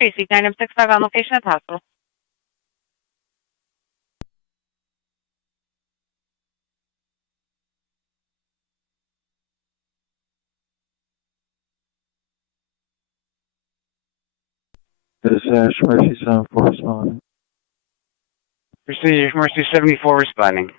Receipt 9M65 on location at the hospital. Dispatch, Mercy 74 responding. Receipt Mercy 74 responding.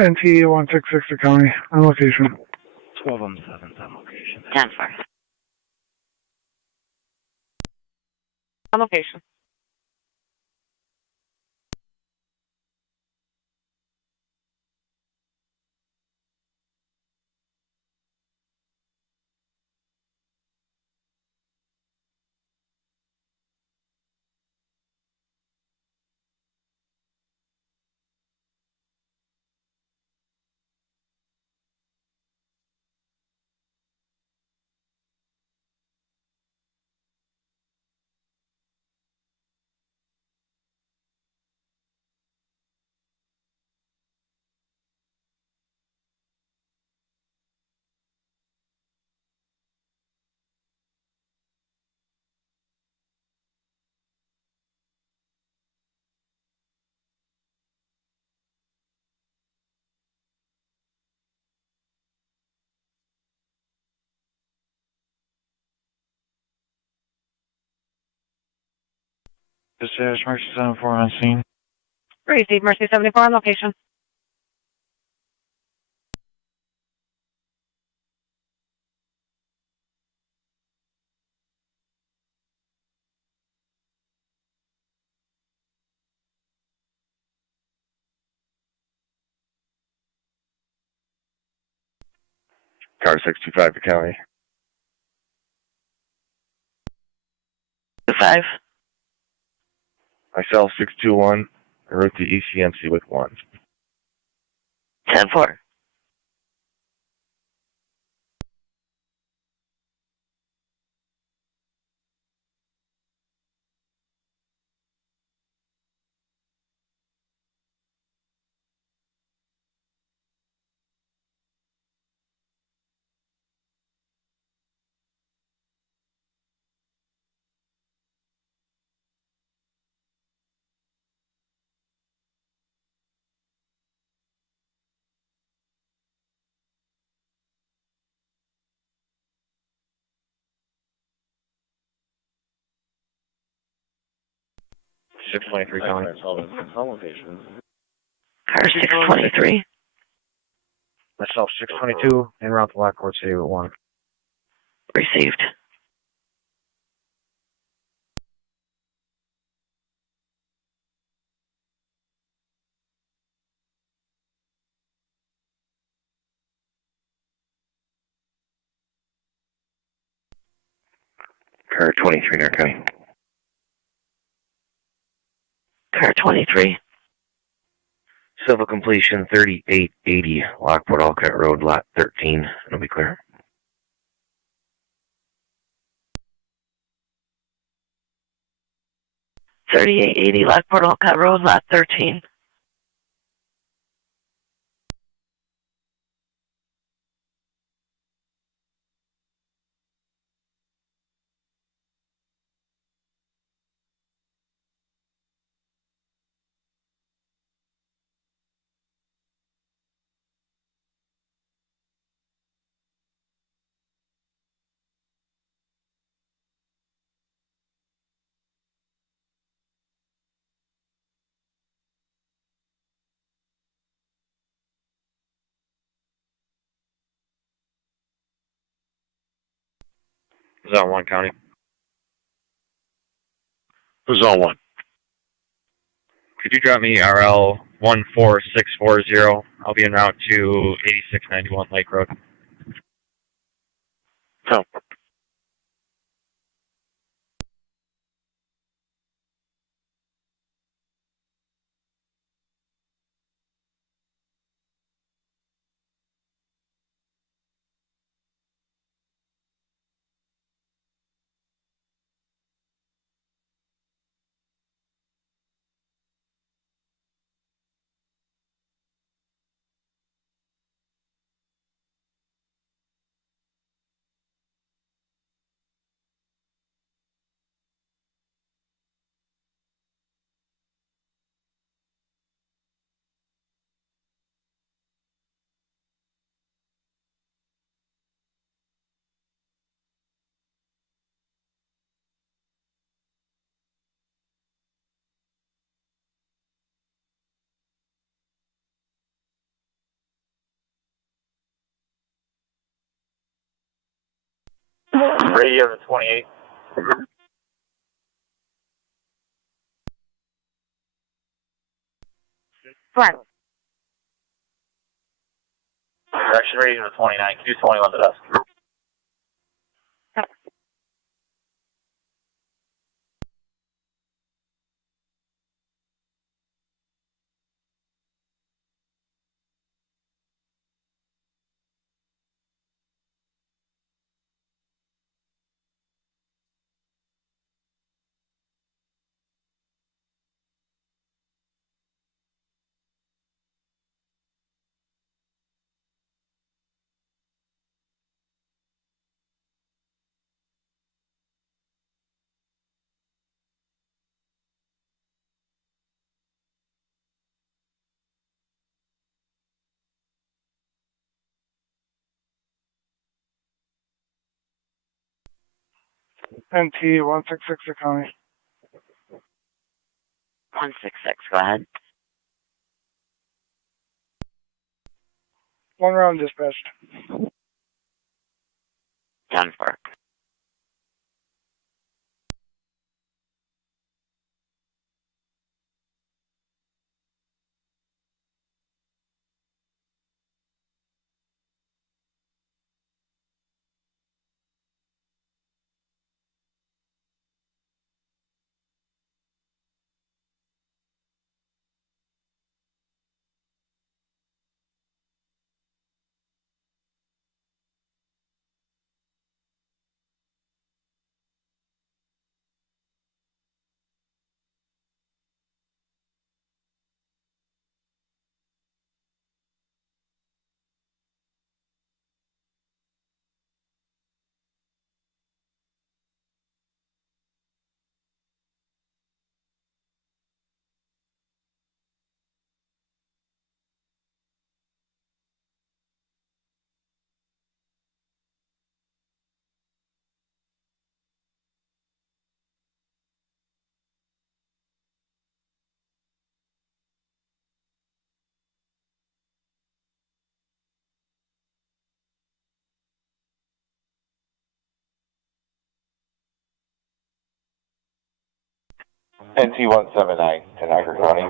NT 166 County on location. 12M7 on location. 10-4. On location. Dispatch, Mercy 74 on scene. Received. Mercy 74 on location. Car 625 to County. 5. Myself 621. En route to ECMC with 1. 10-4. Six 23 County. Car 623. Myself 622 en route to Lockport City with 1. Received. Car 23 New York County. Car 23. Civil completion 3880 Lockport Alcott Road, lot 13. It'll be clear. $38.80 Lockport Alcott Road, lot 13. Zone 1 County. Zone 1. Could you drop me RL 14640? I'll be en route to 8691 Lake Road. Oh. Radio to 28. Right. Direction radio to 29. Q 21 to dusk. NT 166 County. 166, go ahead. One round dispatched. Done for. NT-179 to Niagara County.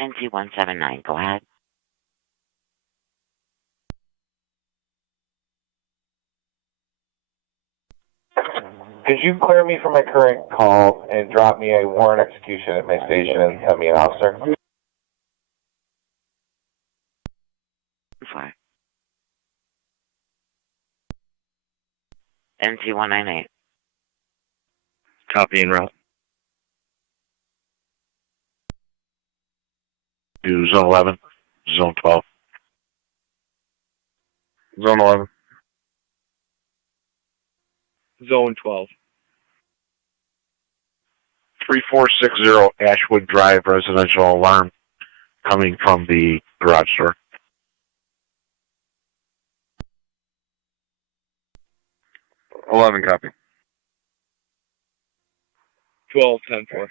NT-179, go ahead. Could you clear me from my current call and drop me a warrant execution at my station and send me an officer? Fine. NT-198. Copy en route. To Zone 11, Zone 12. Zone 11. Zone 12. 3460 Ashwood Drive, residential alarm coming from the garage door. $11 copy. 12-10-4.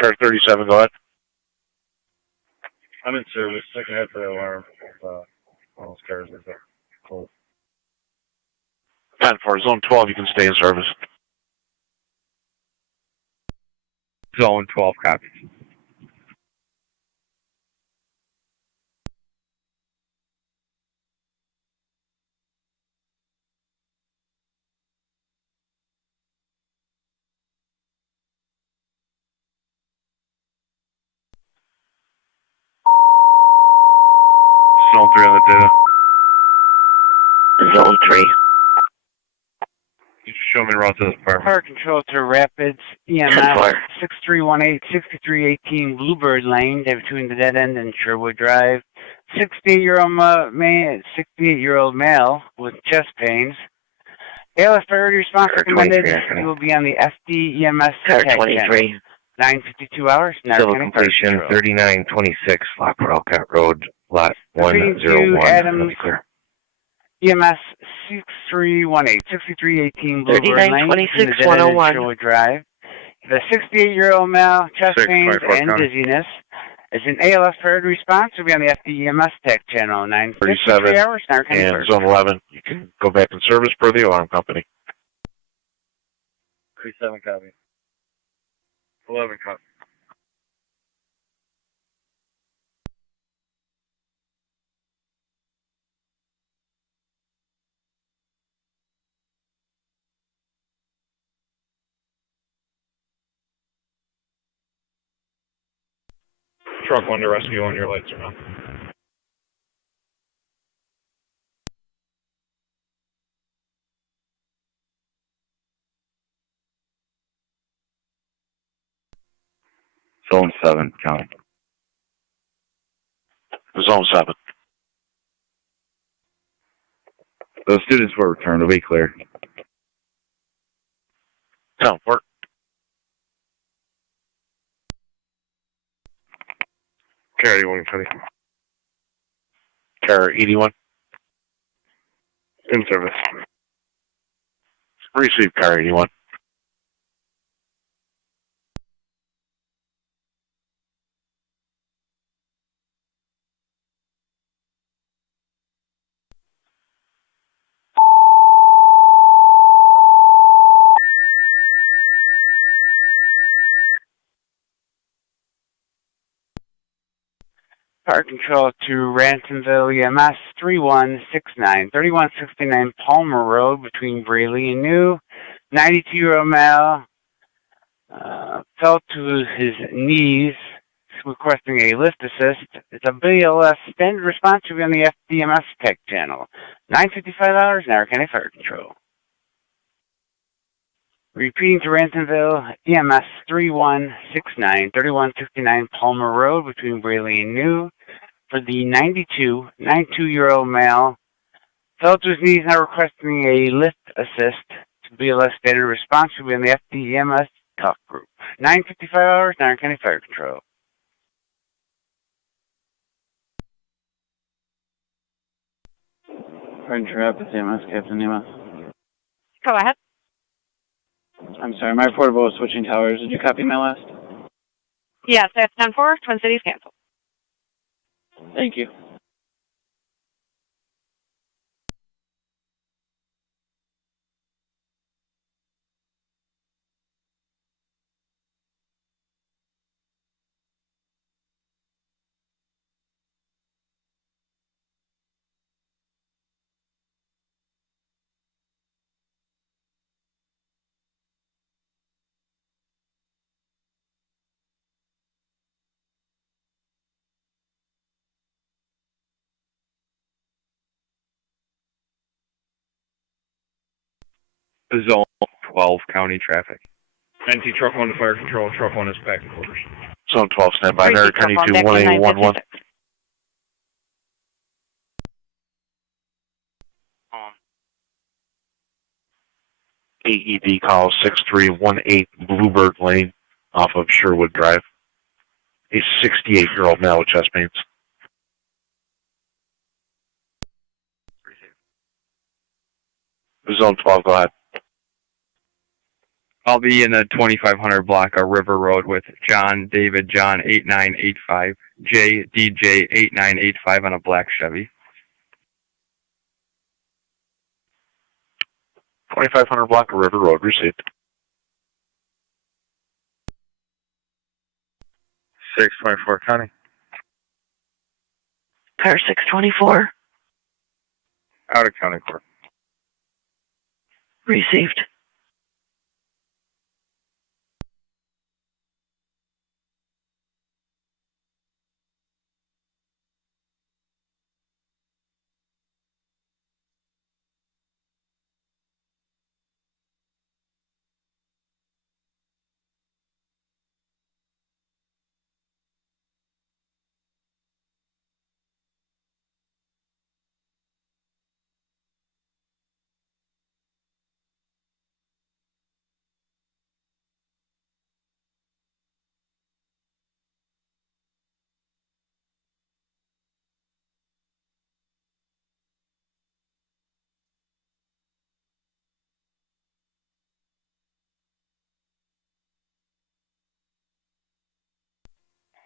Car 37, go ahead. I'm in service. I can head for the alarm. All those cars are cold. 10-4, Zone 12, you can stay in service. Zone 12 copies. Zone 3 on the data. Zone 3. You just show me route to this apartment. Fire control to Rapids, EMS 6318 Bluebird Lane, between the dead end and Sherwood Drive. 68-year-old male with chest pains. ALS priority response recommended. He will be on the SD EMS Car 23. 9:52 hours. Civil completion 3926 Lockport Alcott Road, lot 101. Adams EMS 6318 Bluebird Lane, 3926-101. Sherwood Drive. The 68-year-old male, chest pains and dizziness. As an ALS priority response, will be on the FDEMS TAC channel, 9:53 37 hours, Niagara County and Clerk. Zone 11. You can go back in service per the alarm company. 37 copy. 11 copy. Truck 1 to rescue 1, your lights are on. Zone 7, county. Zone 7. Those students were returned. Will be clear. Town Port. Car 81, county. Car 81. In service. Receive Car 81. Fire control to Ransomville EMS 3169 Palmer Road between Braley and New. 92-year-old male fell to his knees, requesting a lift assist. It's a BLS standard response to be on the FDMS tech channel. 9:55 hours, Niagara County Fire Control. Repeating to Ransomville, EMS 3169 Palmer Road between Braley and New. For the 92-year-old male, fell to his knees, now requesting a lift assist. To BLS standard response should be in the FDEMS talk group. 9:55 hours, Niagara County Fire Control. Pardon Rapids EMS, Captain EMS. Go ahead. I'm sorry, my portable was switching towers. Did you copy my last? Yes, that's 10-4, Twin Cities canceled. Thank you. Zone 12, county traffic. NT Truck 1 to fire control. Truck 1 is back in quarters. Zone 12, stand by. Niagara County 21811. AED call 6318 Bluebird Lane off of Sherwood Drive. A 68-year-old male with chest pains. Zone 12, go ahead. I'll be in the 2500 block of River Road with John David John 8985, J DJ 8985 on a black Chevy. 2500 block of River Road, received. 624 county. Car 624. Out of county court. Received.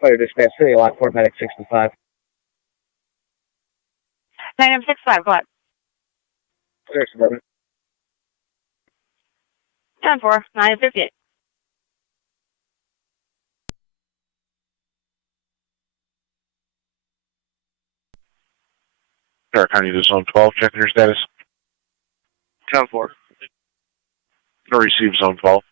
Fire dispatch city, Lockport, medic 65. 9M65, go ahead. Sheriff's Department. 10-4, 958. Stark County to Zone 12, checking your status. 10-4. No receive Zone 12.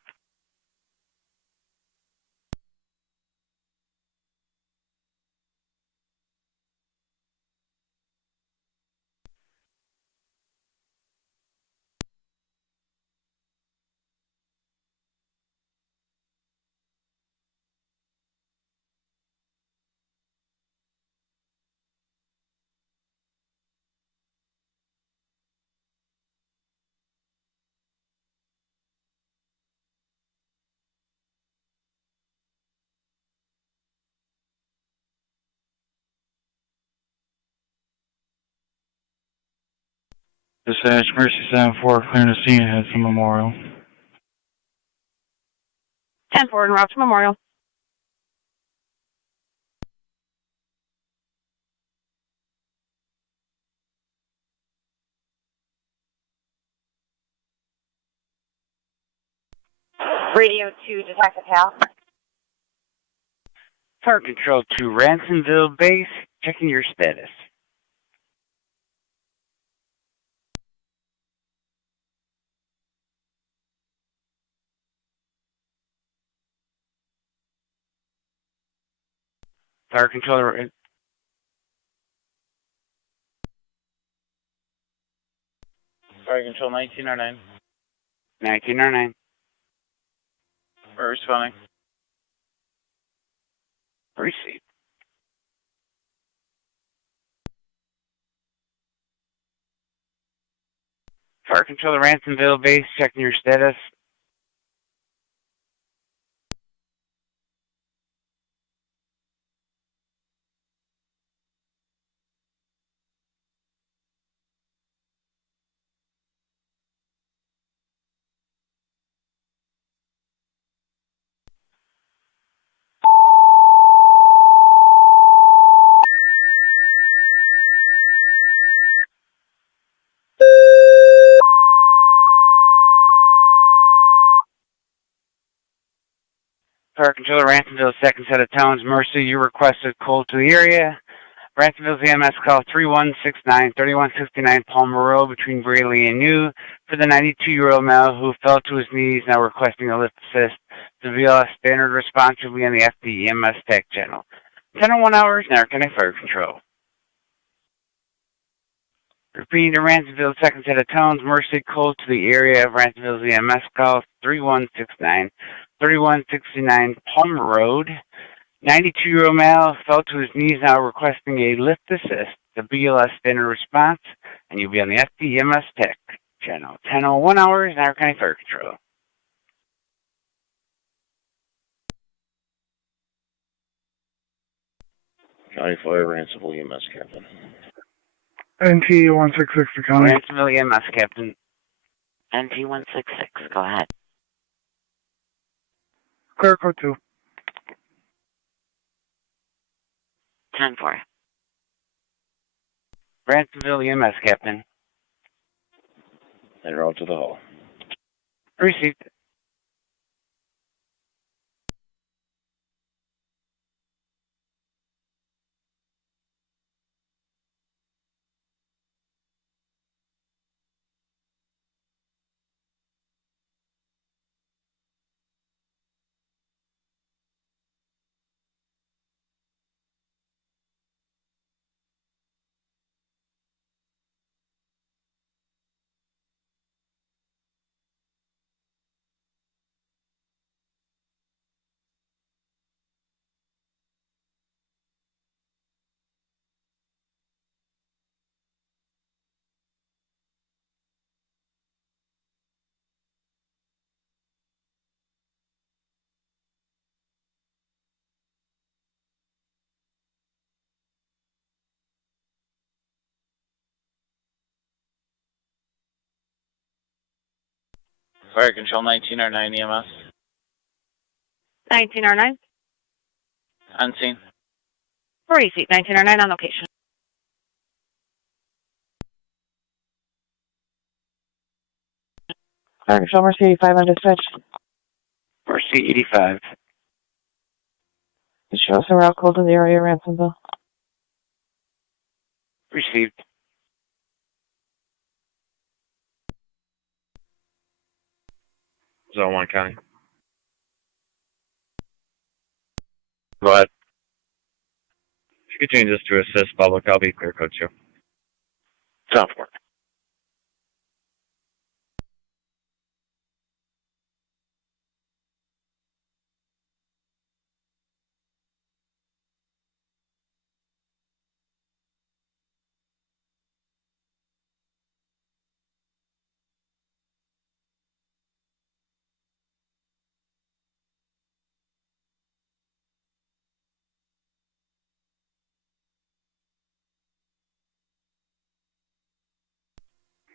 Dispatch Mercy 7-4, clearing the scene ahead from Memorial. 10-4, en route to Memorial. Radio 2, Detective Hal. Fire Control to Ransomville Base, checking your status. Fire Control. Fire Control 1909. 1909. We're responding. Receive. Fire Control to Ransomville Base, checking your status. Fire Control to Ransomville, second set of tones. Mercy, you requested call to the area. Ransomville's EMS call 3169 Palmer Road between Braley and New for the 92-year-old male who fell to his knees, now requesting a lift assist. The VLS standard response will be on the FD EMS TAC channel. 10:01 hours, Niagara Fire Control. Repeating to Ransomville, second set of tones. Mercy, call to the area of Ransomville's EMS call 3169 Palmer Road. 92-year-old male fell to his knees, now requesting a lift assist. The BLS standard response, and you'll be on the FDMS Tech channel. 10:01 hours, Niagara Fire Control. County Fire, Ransomville EMS Captain. NT 166 to County. Ransomville EMS Captain. NT 166, go ahead. Clear code 2. 10-4. Ransomville EMS Captain. En route to the hall. Received. Fire Control 1909 EMS. 1909. On scene. Receipt 1909 on location. Fire Control, Mercy 85 on dispatch. Mercy 85. It shows a route called to the area, Ransomville. Received. Zone 1 County. Go ahead. If you could change this to assist public, I'll be clear code 2. 10-4.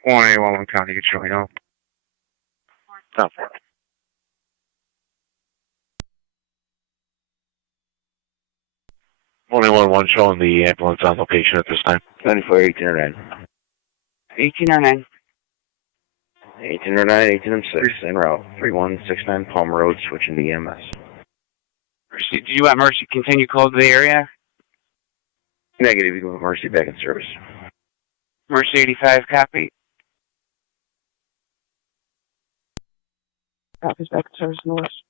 One A 1 County, get showing up. 10-4. Only one showing the ambulance on location at this time. 94, 1809. 1809. 1809, 1806, en route. 3169 Palmer Road, switching to EMS. Mercy, do you want Mercy to continue cold to the area? Negative, you can put Mercy back in service. Mercy 85, copy. Copies back in service in the west.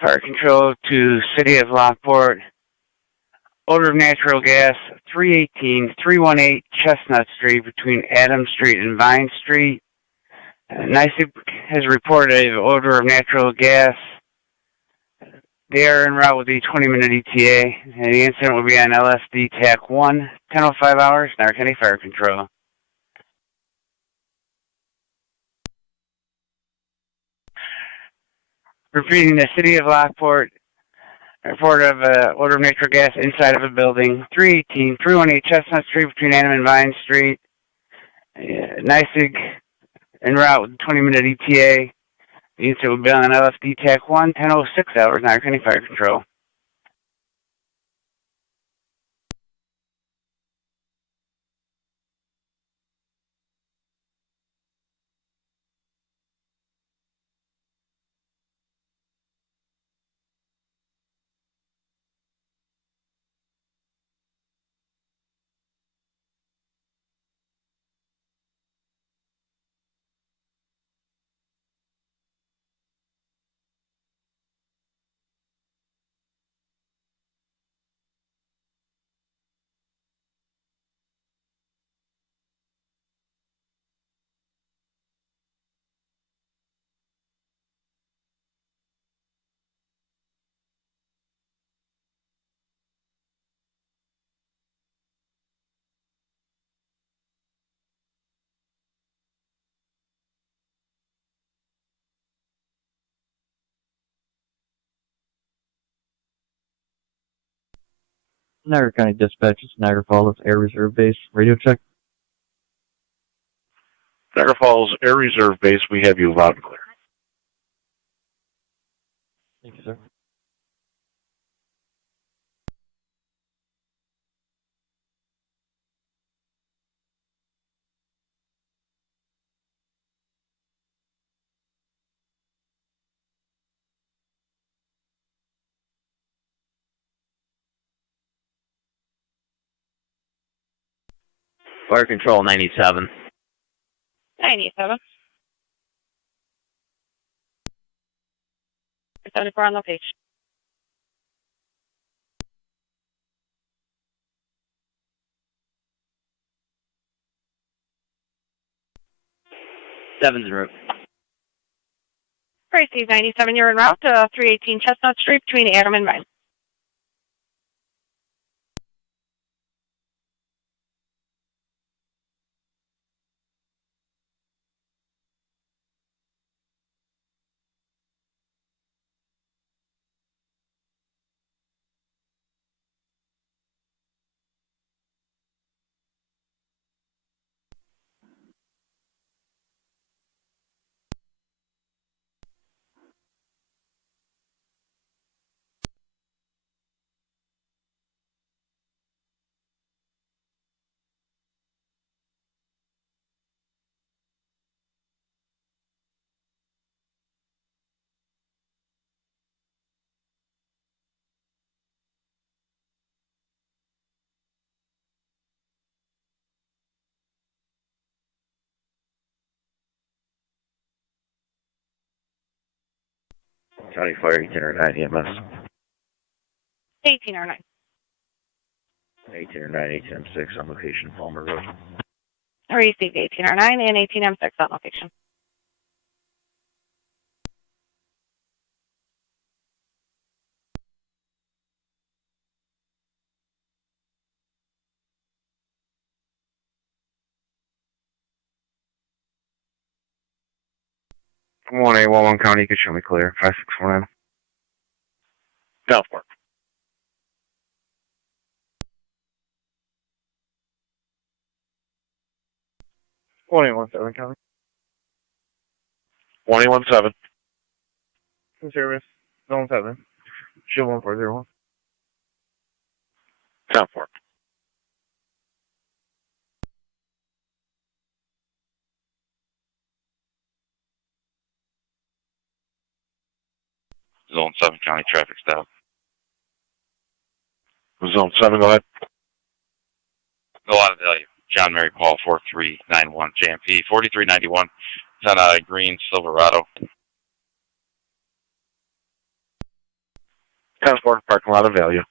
Fire control to City of Lockport. Odor of natural gas, 318 Chestnut Street between Adams Street and Vine Street. NICIP has reported an odor of natural gas. They are en route with the 20-minute ETA, and the incident will be on LSD TAC 1, 10:05 hours, Niagara County Fire Control. Repeating, the City of Lockport, report of odor of natural gas inside of a building, 318 Chestnut Street between Adam and Vine Street. NICIG en route with 20-minute ETA. The incident will be on LFD TAC 1, 10:06 hours, Niagara County Fire Control. Niagara County Dispatch, it's Niagara Falls Air Reserve Base. Radio check. Niagara Falls Air Reserve Base, we have you loud and clear. Thank you, sir. Fire Control 97. 97. 74 on location. Seven's route. Receive 97, you're en route to 318 Chestnut Street between Adam and Vine. County Fire 1809 EMS. 1809. 1809, 18M6 on location, Palmer Road. Received 1809 and 18M6 on location. Come on, 811 County, you can show me clear. 5649. Down for it. One 817 County. 1817. Full service. Zone 7. Shield 1401. Down for it. Zone 7 County traffic stop. Zone 7, go ahead. A lot of value. John Mary Paul 4391 JMP 4391. It's on a green Silverado. 10-4, parking lot of value.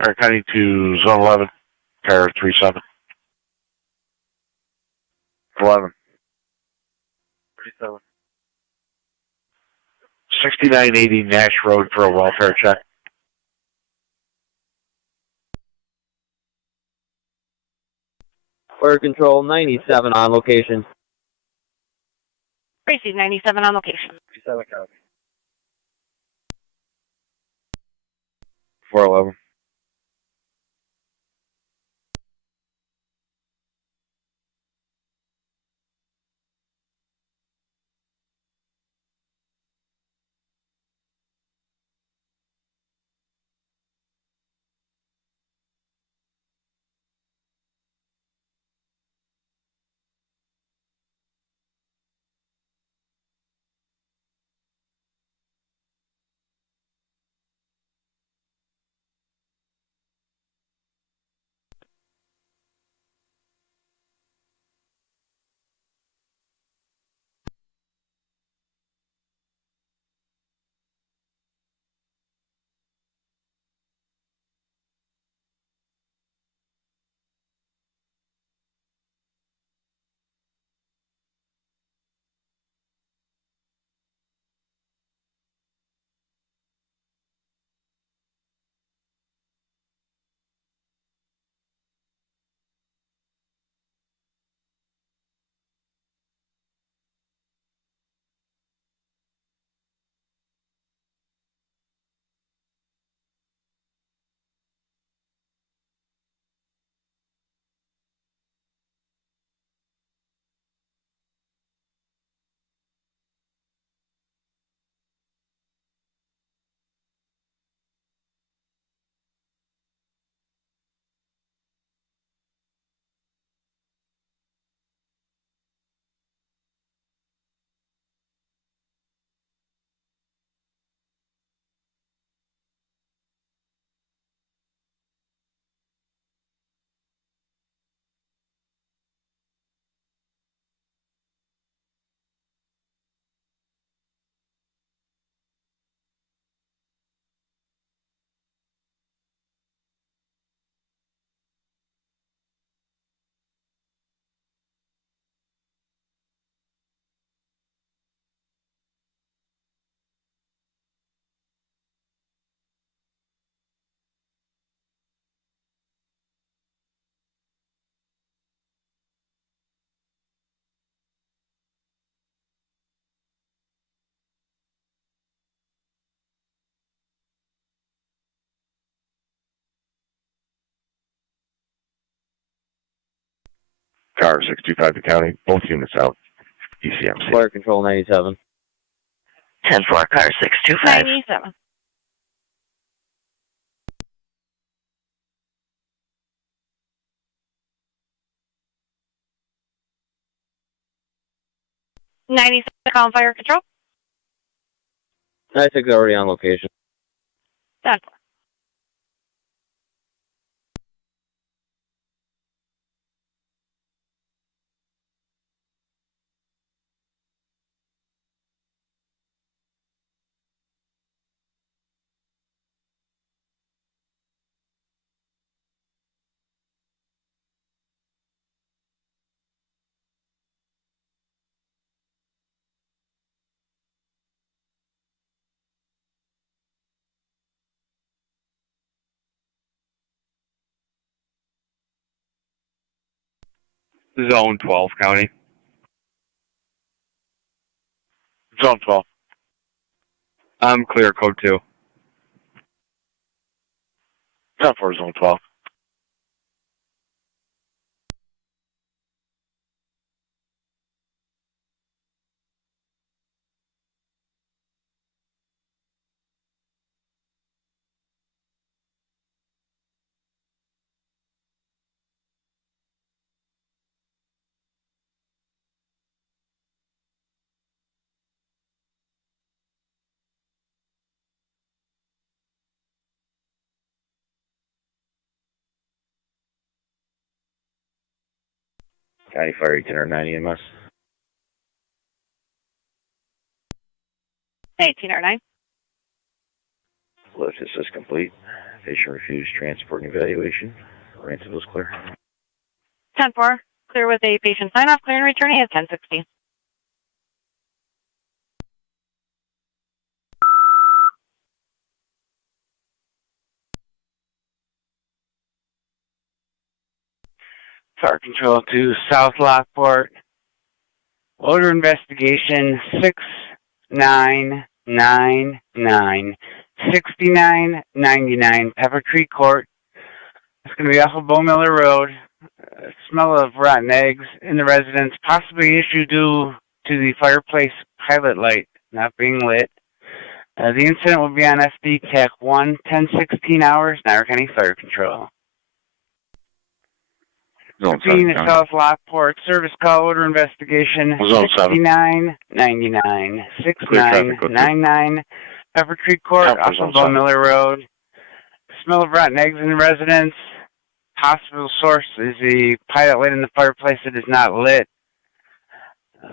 Alright, County to Zone 11, car 37. 11. 37. 6980 Nash Road for a welfare check. Fire control 97 on location. Received 97 on location. 57 County. 411. Car 625 to county, both units out. ECMC. Fire control 97. 10-4, car 625. 97. Calling fire control. 96 already on location. 10-4. Zone 12, county. Zone 12. I'm clear, code 2. 10-4, zone 12. County Fire 1809 EMS. 1809. Lift is complete. Patient refused transport and evaluation. Ransom was clear. 10-4. Clear with a patient sign-off. Clear and returning at 1060. Fire control to South Lockport. Odor investigation 6999 6999 Pepper Tree Court. It's going to be off of Bo Miller Road. Smell of rotten eggs in the residence, possibly issue due to the fireplace pilot light not being lit. The incident will be on SD TAC 1, 1016 hours, Niagara County Fire Control. Zone 15 7, South Lockport, service call order investigation Zone 7. 6999 6999 Pepper Tree Court, off of Bo Miller Road. Smell of rotten eggs in the residence. Possible source is the pilot light in the fireplace that is not lit.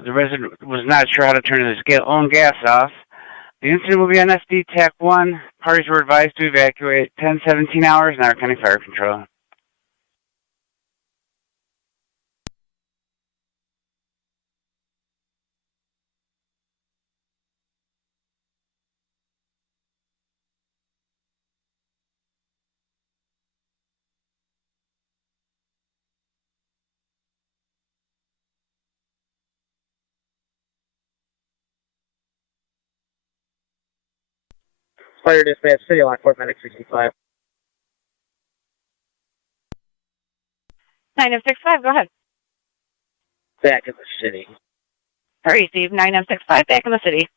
The resident was not sure how to turn his own gas off. The incident will be on SD TAC 1. Parties were advised to evacuate 1017 hours, Niagara County Fire Control. Fire dispatch, City Lockport, medic 65. 9065, go ahead. Back in the city. Receive 9065, back in the city.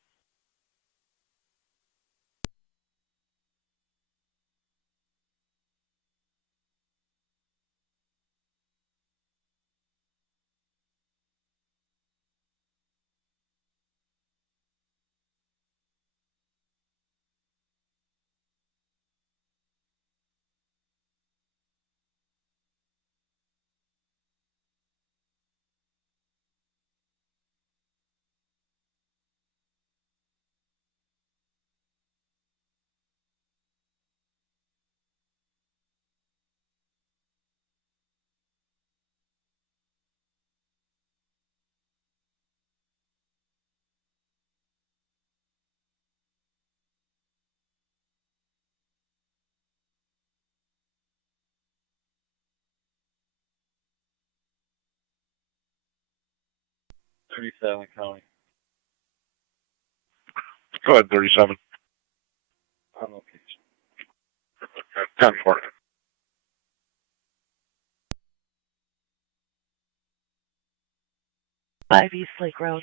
County. Go ahead, 37. On location. 10-4. 5 East Lake Road.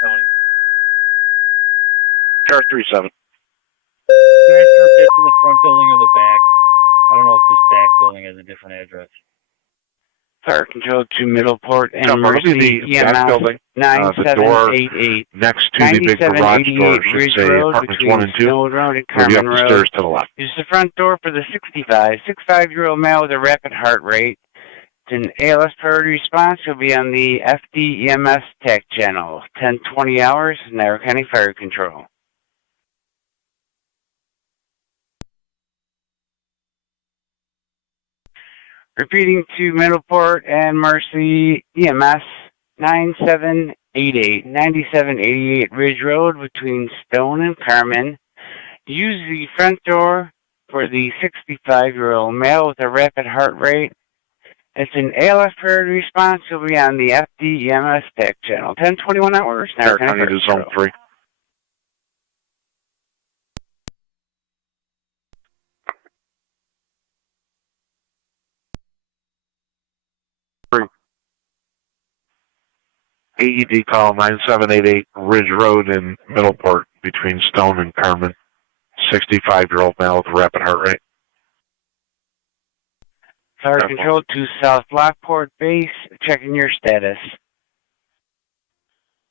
County. Car 37. Can I ask her if it's in the front building or the back? I don't know if this back building has a different address. Fire control to Middleport and It'll Mercy be the back EMS building. The door 9788. next to the big garage door should Ridge say Road apartments between 1 and 2. Snow Road and It'll be Carmen up the Road. stairs to the left. Use the front door for the 65-year-old male with a rapid heart rate. It's an ALS priority response. Will be on the FD EMS TAC channel. 10-20 hours, Niagara County Fire Control. Repeating to Middleport and Mercy EMS 9788 Ridge Road between Stone and Carmen. Use the front door for the 65-year-old male with a rapid heart rate. It's an ALS priority response. Will be on the FD EMS TAC channel. 10-21 hours. Niagara County to Zone 3. AED call 9788 Ridge Road in Middleport between Stone and Carmen. 65-year-old male with a rapid heart rate. Fire control to South Lockport base. Checking your status.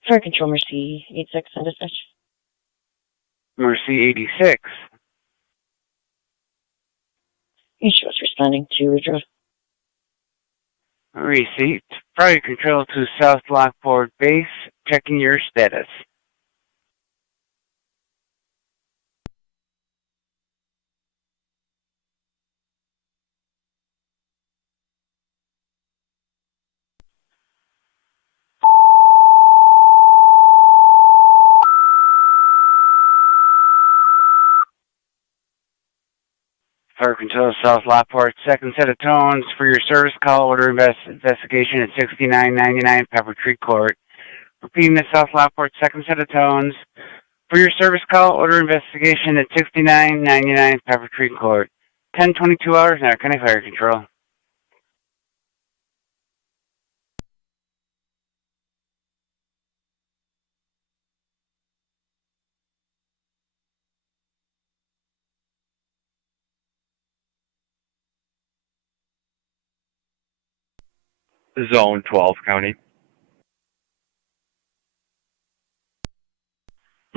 Fire control, Mercy 86 on dispatch. Mercy 86. Show us responding to Ridge Road. Receipt. Fire control to South Lockport base. Checking your status. Fire control South Lockport, second set of tones for your service call order investigation at 6999 Pepper Tree Court. Repeating the South Lockport, second set of tones for your service call order investigation at 6999 Pepper Tree Court. 10-22 hours, Niagara County Fire Control. Zone 12 County.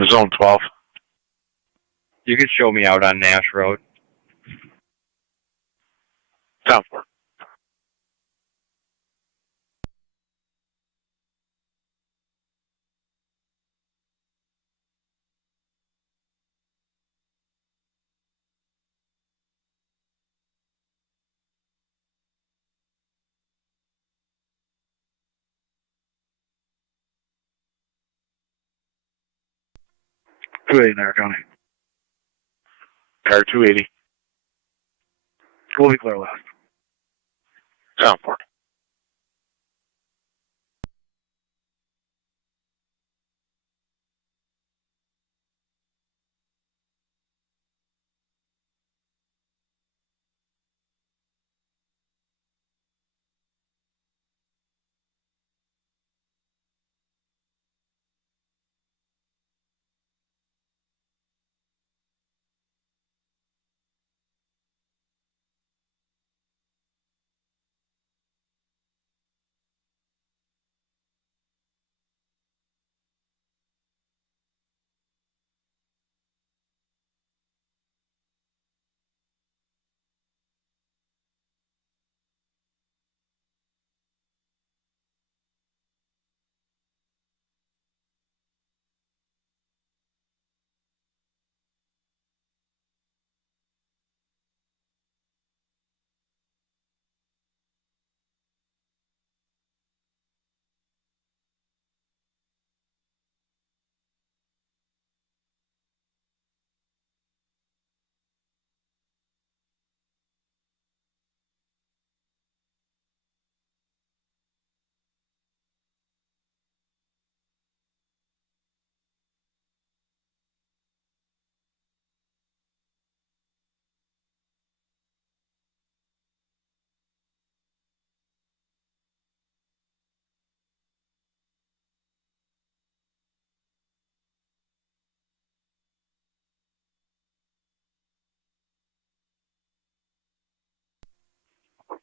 Zone 12. You could show me out on Nash Road. Southward. Niagara County. Car 280. Fully clear left. Southward.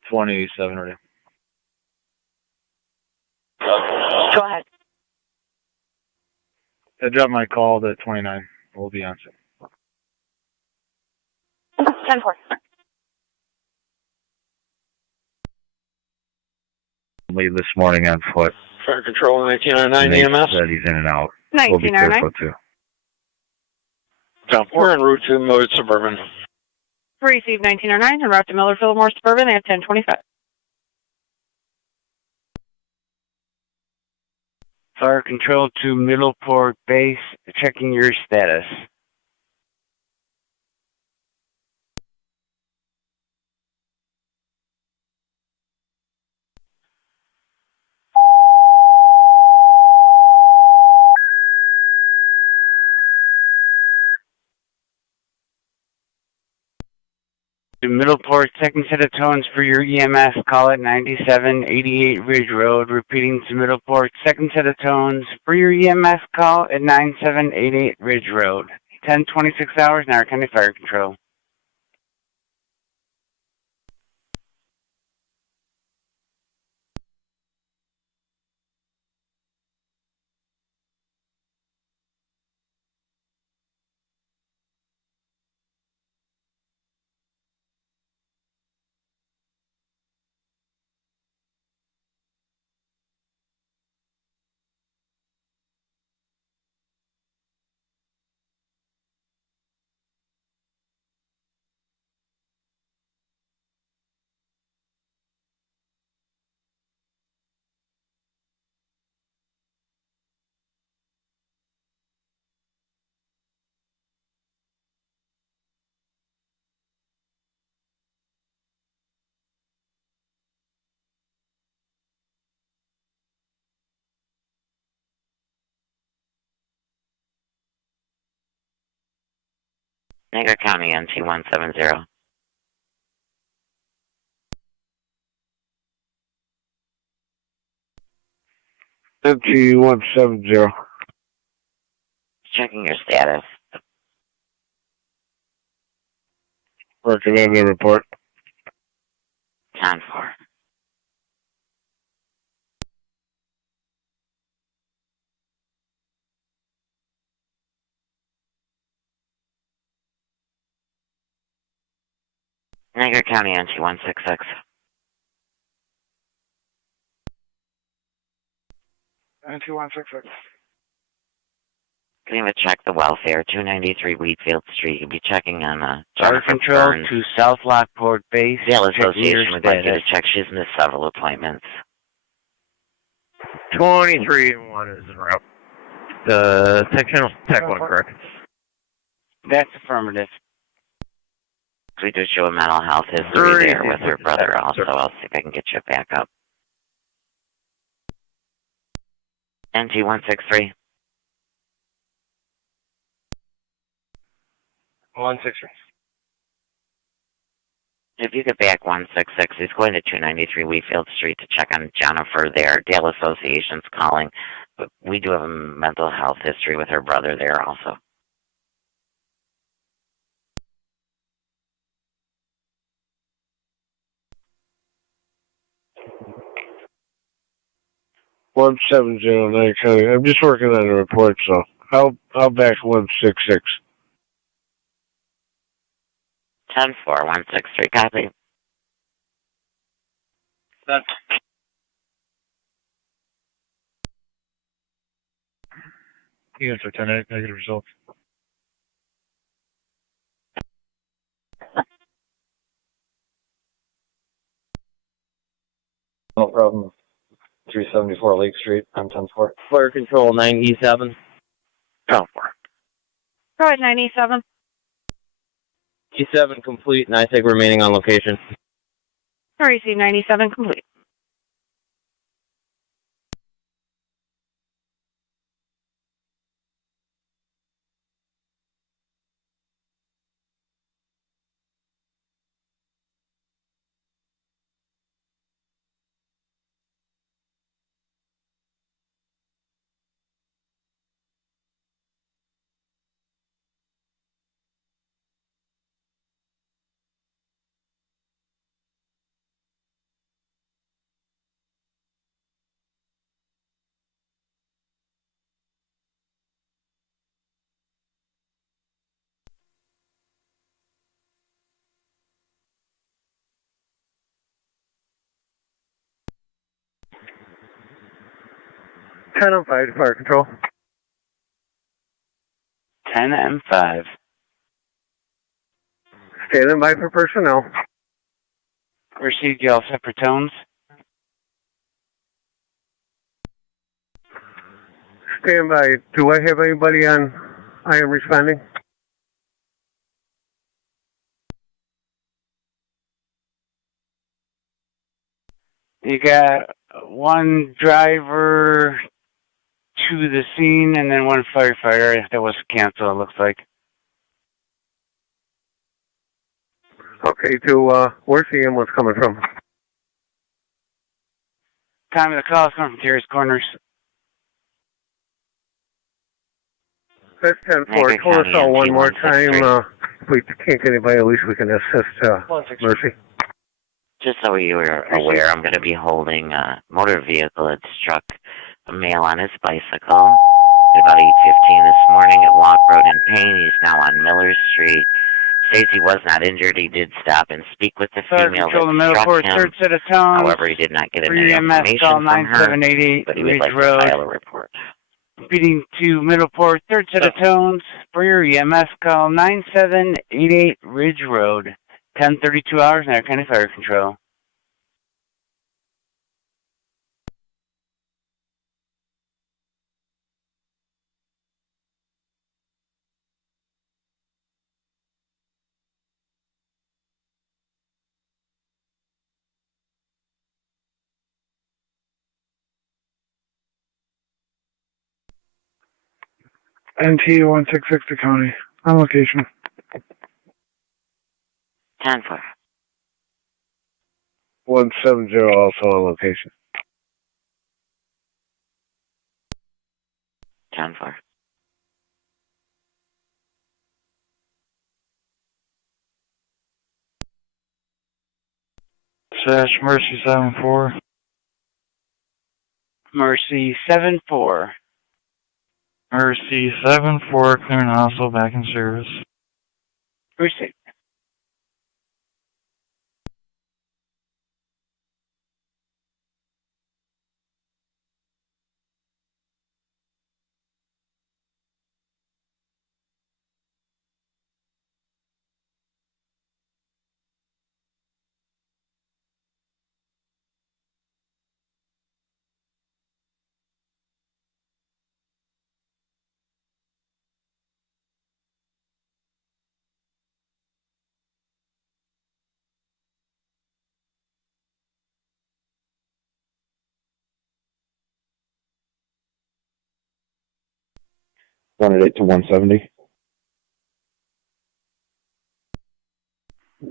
2087 radio. Go ahead. I dropped my call to 29. We'll be on soon. 10-4. Leave this morning on foot. Fire control 1909 Nate EMS. said he's in and out. We'll be 1909. careful too. We're en route to Millard Suburban. Receive 1909 and route to Miller Fillmore Suburban at 1025. Fire control to Middleport base, checking your status. To Middleport, second set of tones for your EMS, call at 9788 Ridge Road. Repeating to Middleport, second set of tones for your EMS, call at 9788 Ridge Road. 10:26 hours, Niagara County Fire Control. Niagara County NT 170. NT 170. Checking your status. Working on the report. 10-4. Niagara County NT 166. NT 166. Can you check the welfare? 293 Wheatfield Street. You'll be checking on Fire Jennifer control Burns. to South Lockport base, Dale checking your Association would like you to status. check. She's missed several appointments. 23 and 1 is en route. The sectional tech 1, correct? That's affirmative. We do show a mental health history there with her brother also. I'll see if I can get you back up. NT 163. 163. If you get back 166, he's going to 293 Wheatfield Street to check on Jennifer there. Dale Association's calling, but we do have a mental health history with her brother there also. One 709 County. I'm just working on the report, so I'll back 166. 10-4, 163, copy. That's units are 10 negative results. No problem. 374 Lake Street. I'm 10-4. Fire control 9E7. 10-4. Go ahead, 987. G7 complete, and I take remaining on location. Receive 97 complete. 10-5 to fire control. 10-5. Standing by for personnel. Received, you all set for tones? Stand by. Do I have anybody on I am responding? You got one driver to the scene and then one firefighter. That was canceled, it looks like. Okay, to where's the ambulance coming from? Time of the call is coming from Terry's Corners. That's 10-4. Told us all one more time. If we can't get anybody, at least we can assist Mercy. Just so you are aware, I'm going to be holding a motor vehicle that struck a male on his bicycle at about 8:15 this morning at Lockport in pain. He's now on Miller Street. Says he was not injured. He did stop and speak with the female that struck him. Third set of tones. However, he did not get any information from her, but he would like to file a report. Speeding to Middleport, third set of tones. For your EMS, call 9788 Ridge Road. 10:32 hours, Niagara County Fire Control. NT 166 County. On location. 10-4. 170 also on location. 10-4. Sash Mercy 7-4. Mercy 7-4. Mercy 7-4, clearing hospital, back in service. Received. Running it to 170.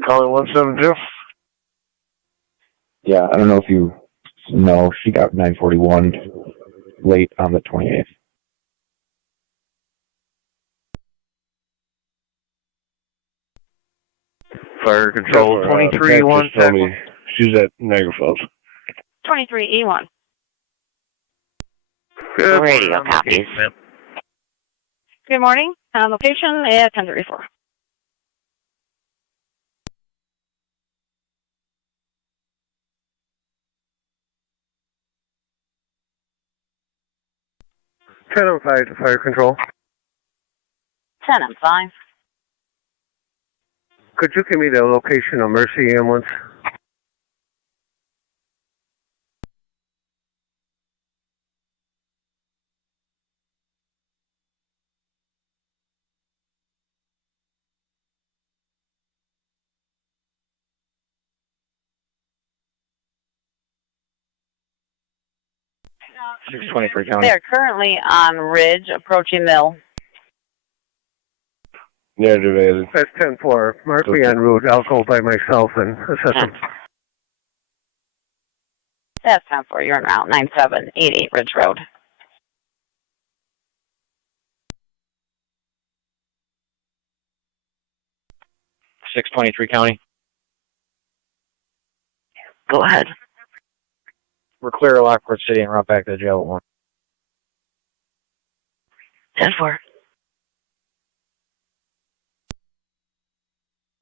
Calling 170. Yeah, I don't know if you know, she got 941 late on the 28th. Fire control 23-1. She's at Niagara Falls. 23E1. Good. Radio copies. Good morning. On location at 10:34. Ten on 5 to fire control. 10-5. Could you give me the location of Mercy ambulance? No. 623 County. They're currently on Ridge, approaching Mill. Negative. That's 10-4. Mark me en route. I'll go by myself and assess them. That's 10-4. You're en route. 9788 Ridge Road. County. Go ahead. We're clear of Lockport City and route back to the jail at 1. 10-4.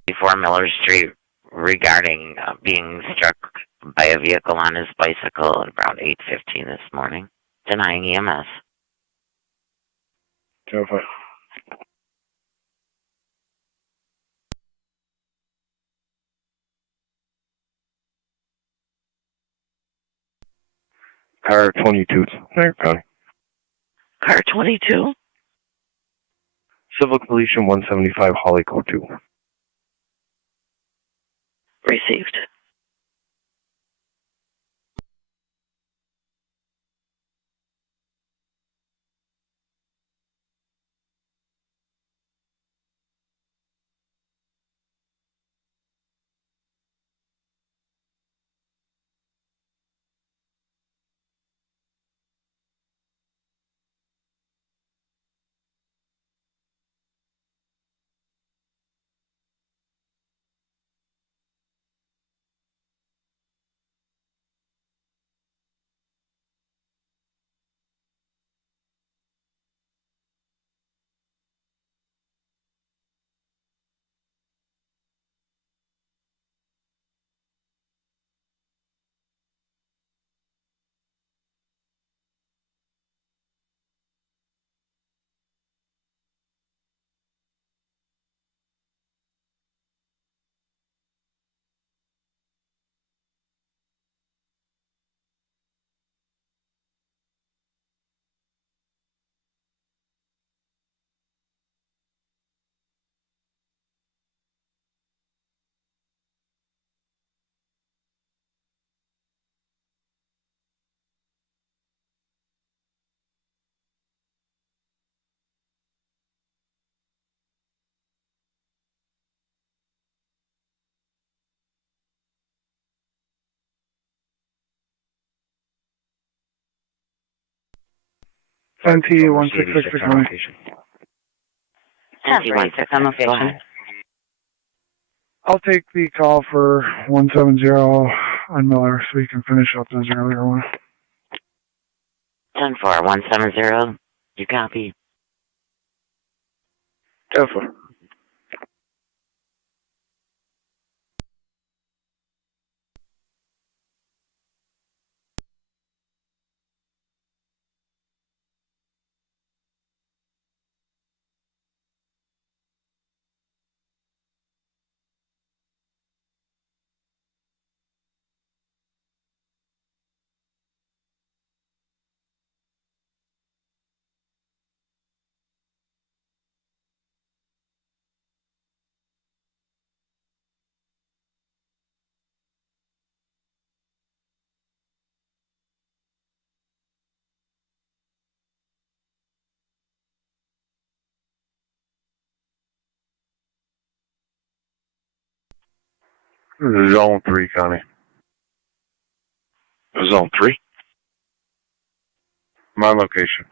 Before Miller Street regarding being struck by a vehicle on his bicycle at around 8:15 this morning. Denying EMS. 205. Car 22, Niagara County. Car 22. Civil Collision 175, Holly Code 2. Received. NT 166 on location. NT 166 on location. I'll take the call for 170 on Miller so we can finish up those earlier ones. 10-4, 170. You copy? 10-4. Zone 3, Connie. Zone 3? My location.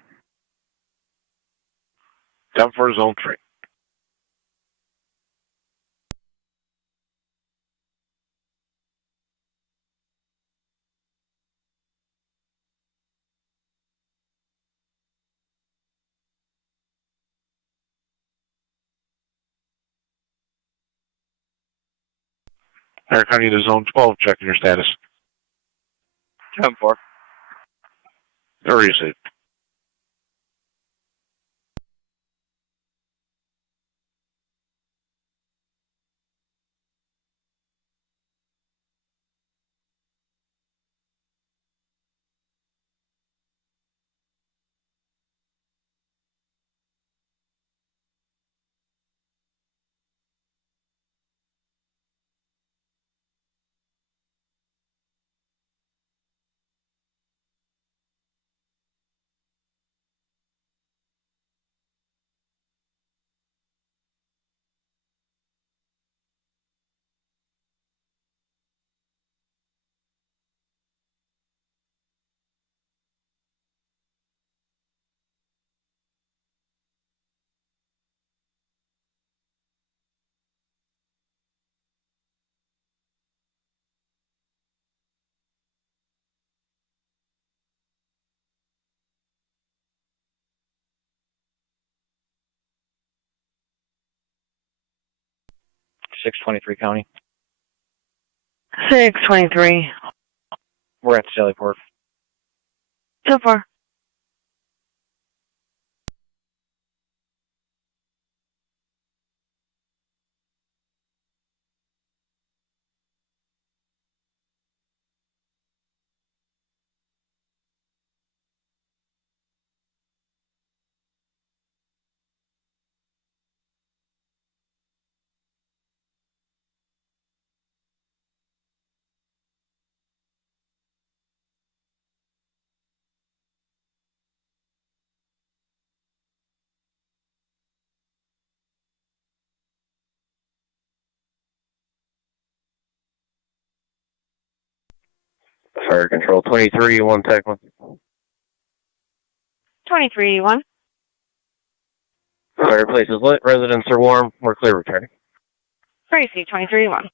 10-4, Zone 3. Niagara County to Zone 12, checking your status. 10-4. Received. County. 623. We're at Sallyport. So far. Fire control 23-1 TAC 1. 23-1. Fireplace is lit. Residents are warm. We're clear returning. Tracy, 23-1.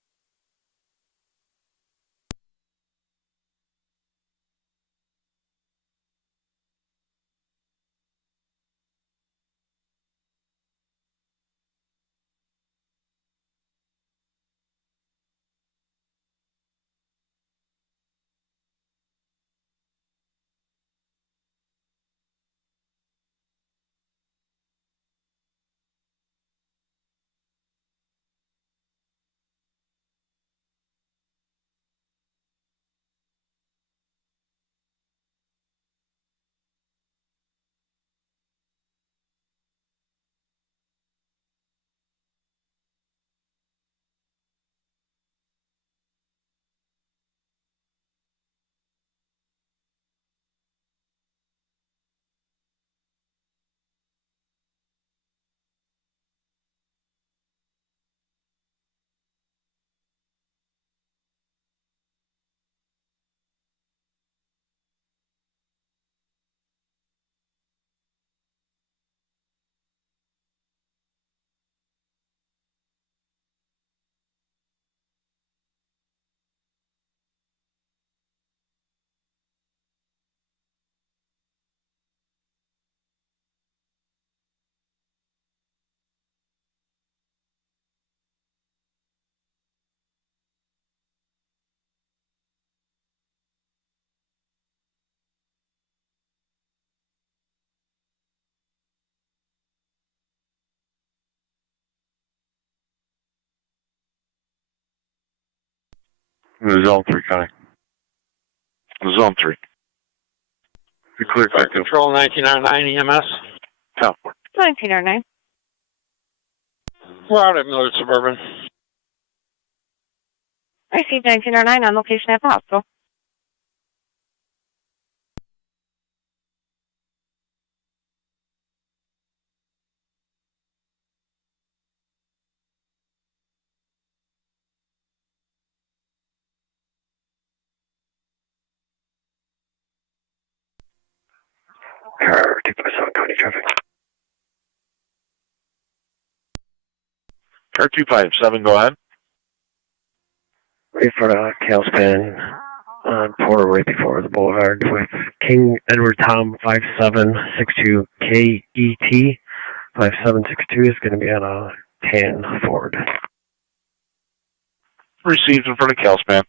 Zone 3, Connie. Zone 3. You clear back Control 1909 EMS. Tonawanda. 1909. We're out at Miller Suburban. Received 1909 on location at the hospital. Car 257 County traffic. Car 257, go ahead. Wait for the tailspin on Porter right before the boulevard with King Edward Tom 5762 KET. 5762 is going to be on a tan Ford. Received in front of Calspan.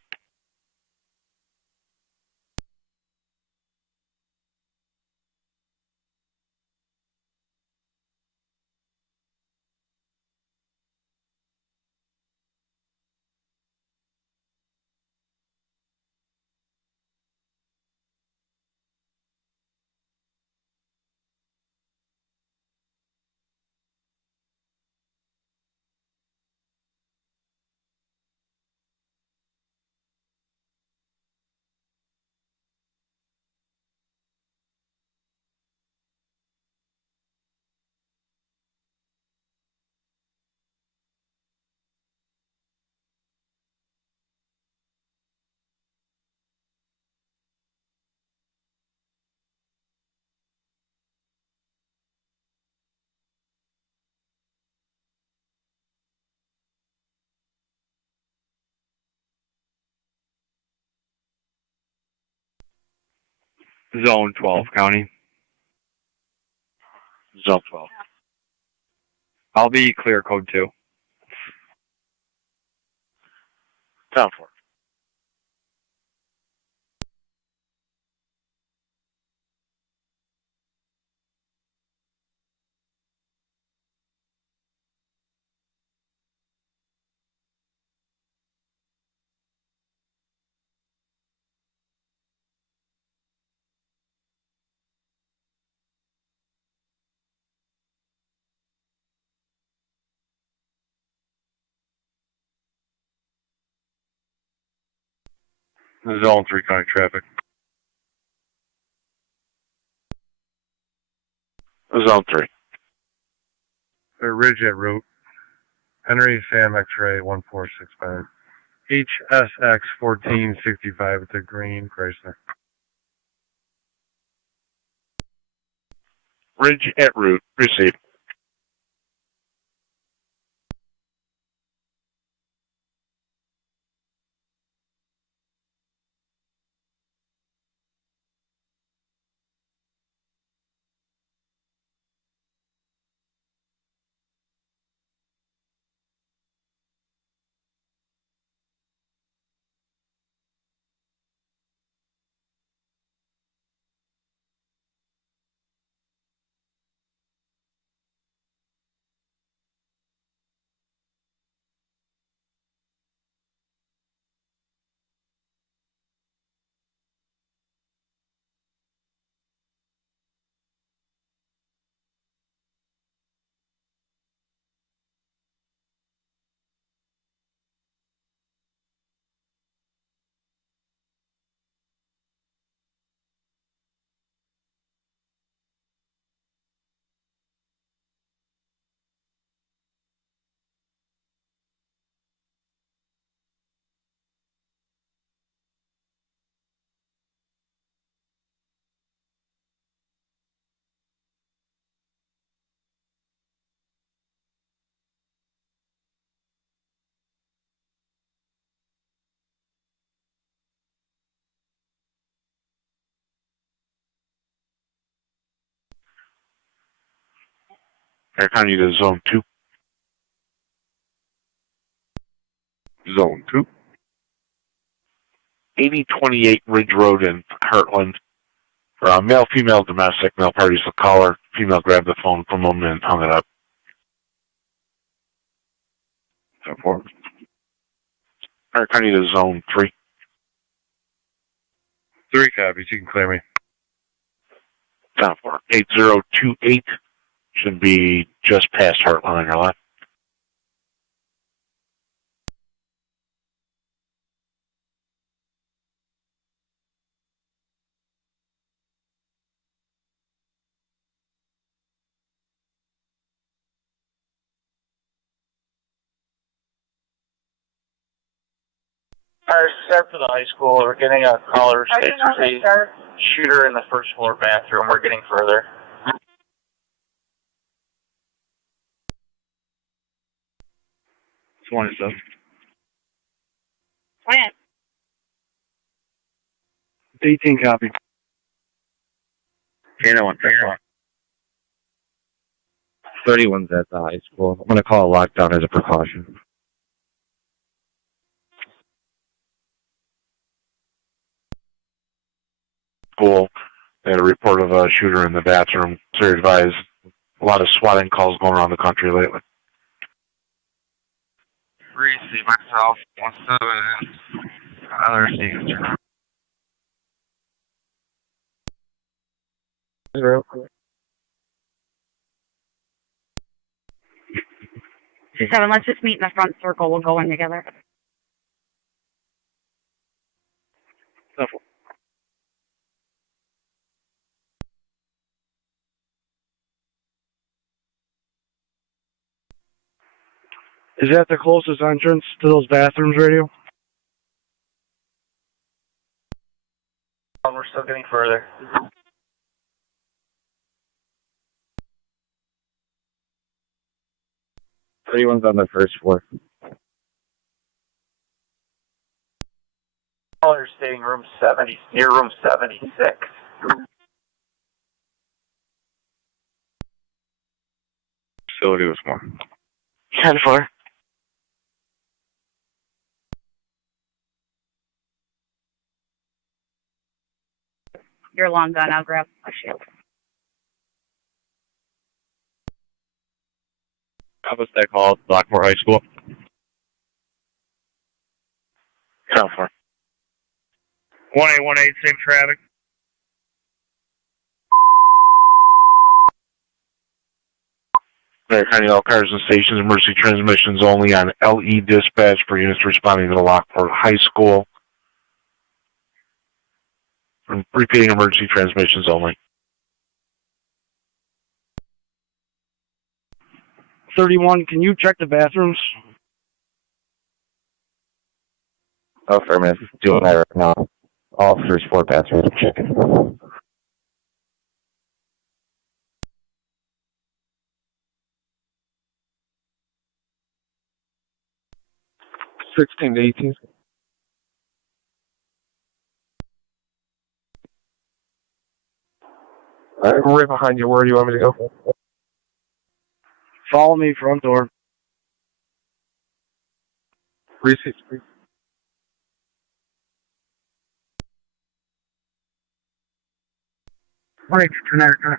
Zone 12, County. Zone 12. I'll be clear code 2. Town 4. Zone 3, County traffic. Zone 3. Ridge at route. Henry Sam X-ray 1465. HSX 1465 at the green Chrysler. Ridge at route. Receive. Air County to Zone 2. Zone 2. 8028 Ridge Road in Heartland. For male, female, domestic. Male parties the caller. Female grabbed the phone from him and hung it up. 4. Air County to Zone 3. 3 copies. You can clear me. 4. 8028 should be just past Heartland on your left. Our start for the high school. We're getting a caller states a shooter in the first floor bathroom. We're getting further. 27. 18 copy. Channel 1. 31's at the high school. I'm going to call a lockdown as a precaution. School. They had a report of a shooter in the bathroom. So you're advised, a lot of swatting calls going around the country lately. Receive myself. 17. Other signature. 27, let's just meet in the front circle. We'll go in together. Is that the closest entrance to those bathrooms, radio? We're still getting further. 31's on the first floor. Caller stating room 70, near room 76. Facility was 1. 10-4. You're long gone. I'll grab a shield. What's that called? Lockport High School. 4. 1818, same traffic. Air County, all cars and stations, emergency transmissions only on LE dispatch for units responding to the Lockport High School. Repeating emergency transmissions only. 31, can you check the bathrooms? Affirmative. Doing that right now. All first 4 bathrooms are checking. 16 to 18. I'm right behind you. Where do you want me to go? Follow me, front door. Receipt, please. Right, Niagara.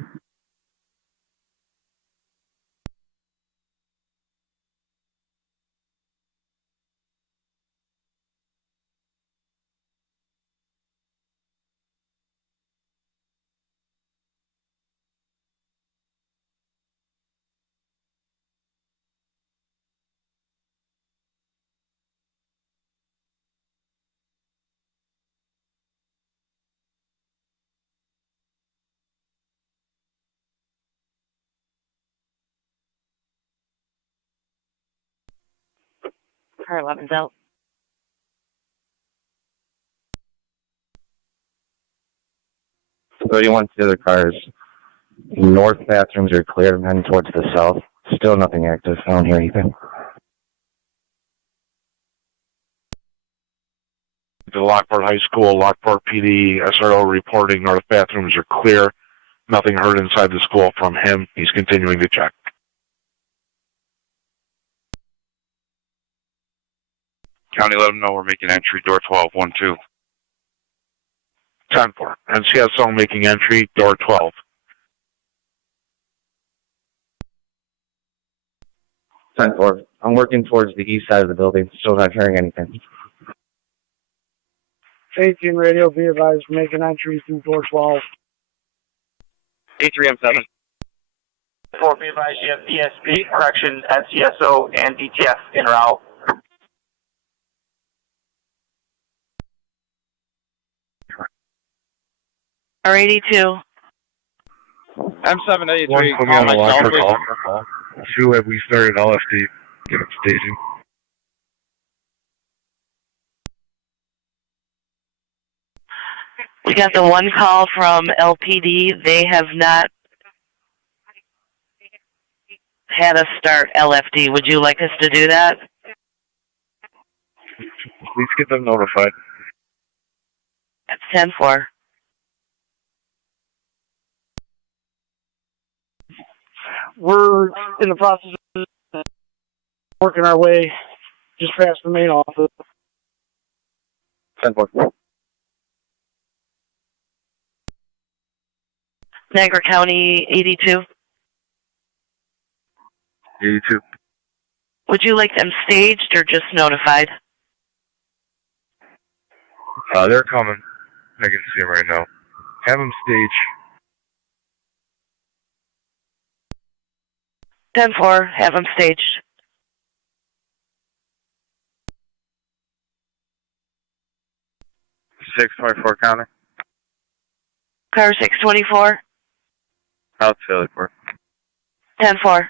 Car 11's out. So you want the other cars. North bathrooms are clear and heading towards the south. Still nothing active. I don't hear anything. The Lockport High School, Lockport PD, SRO reporting north bathrooms are clear. Nothing heard inside the school from him. He's continuing to check. County, let them know we're making entry, door 12, 1-2. 10-4. NCSO making entry, door 12. 10-4. I'm working towards the east side of the building. Still not hearing anything. 18 radio, be advised, making entry through door 12. D3M7. 4, be advised, you have DSP, correction, NCSO, and DTF in route. R82. M783. One, put me on the line for call. 2, have we started LFD? Get up staging. We got the one call from LPD. They have not had us start LFD. Would you like us to do that? Please get them notified. That's 10-4. We're in the process of working our way just past the main office. 10-4. Niagara County 82. 82. Would you like them staged or just notified? They're coming. I can see them right now. Have them stage. 10-4. Have them staged. Six 24 county. Car 624. South Phillyport. 10-4.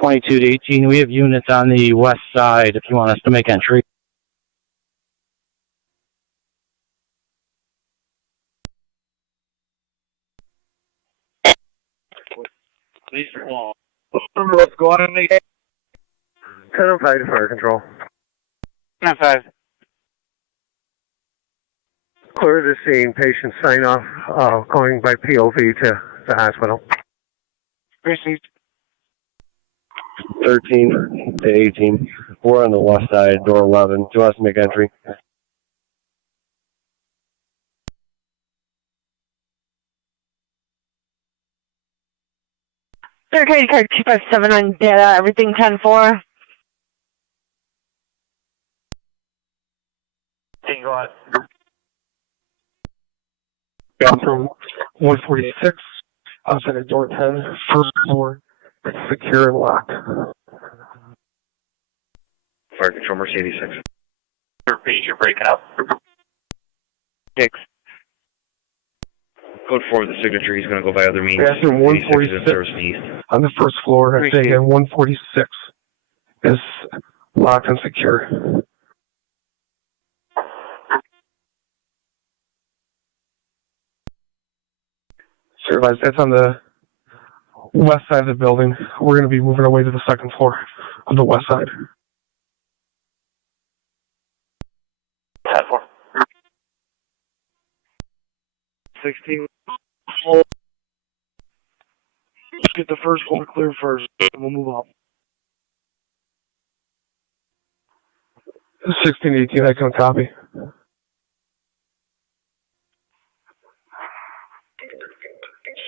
.22 to 18. We have units on the west side if you want us to make entry. Please call. What's going on? 10-5 to fire control. 10-5. Clear the scene. Patient sign off. Going by POV to the hospital. Received. 13 to 18. We're on the west side, door 11. Do you want us to make entry? Third credit card 257 on data, everything 10-4. Go on. Bathroom 146, outside of door 10, first floor. It's secure and locked. Fire control, Mercedes 6. Repeat, you're breaking up. 6. Code 4 with the signature, he's going to go by other means. Bathroom 146 on the first floor. I say again, 146 is locked and secure. Sure, that's on the west side of the building. We're going to be moving our way to the second floor on the west side. 10-4. 16. Let's get the first floor clear first, and we'll move up. 1618, I can copy.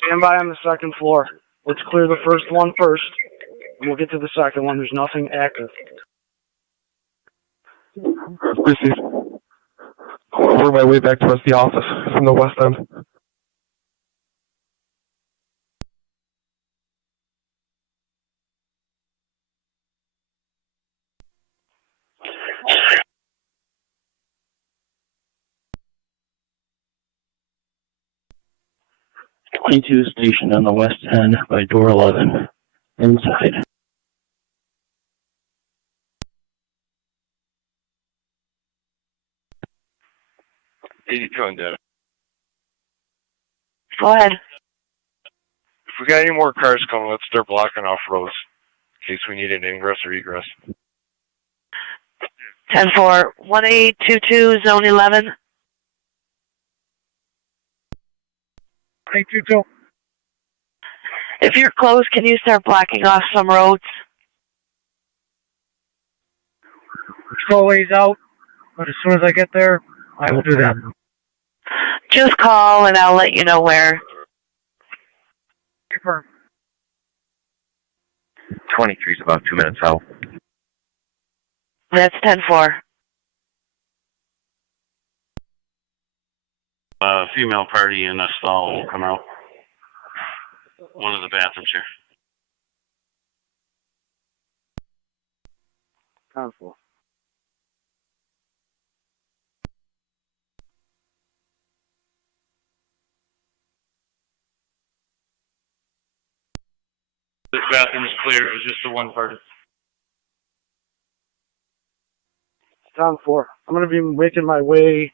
Stand by on the second floor. Let's clear the first one first, and we'll get to the second one. There's nothing active. Received. I'll work my way back towards the office from the west end. .22 stationed on the west end by door 11, inside. $82 data. Go ahead. If we got any more cars coming, let's start blocking off roads in case we need an ingress or egress. 10-4, 1822, zone 11. 822. If you're close, can you start blocking off some roads? Patrol ways out, but as soon as I get there, I will do that. Just call and I'll let you know where. Confirm. 23 is about 2 minutes out. That's 10-4. Female party in a stall will come out. One of the bathrooms here. 10-4. This bathroom is clear. It was just the one party. 10-4. I'm going to be making my way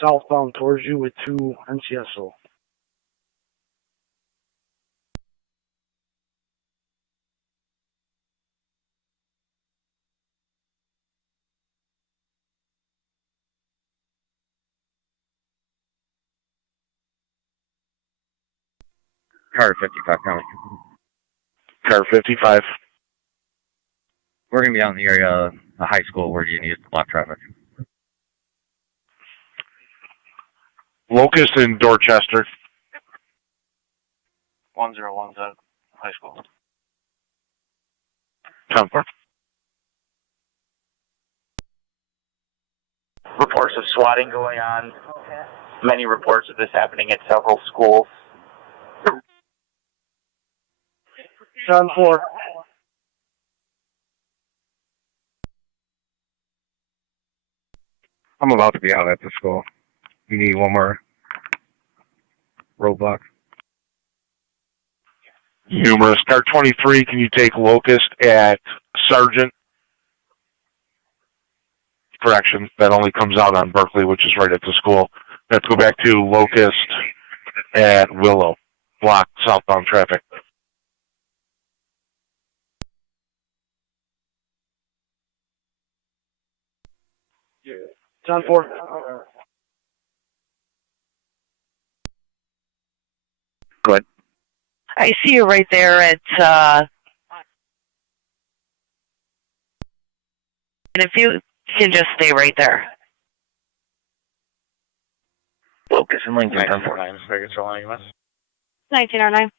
southbound towards you with 2 NCSO. Car 55 coming. Car 55. We're going to be out in the area, the high school, where you need to block traffic. Locust in Dorchester. 101 high school. 10-4. Reports of swatting going on. Many reports of this happening at several schools. 10-4. I'm about to be out at the school. You need one more roadblock. Numerous. Car 23, can you take Locust at Sargent? Correction, that only comes out on Berkeley, which is right at the school. Let's go back to Locust at Willow. Block southbound traffic. John 4. Go ahead. I see you right there at, and if you can just stay right there. Locus and Lincoln. 1909.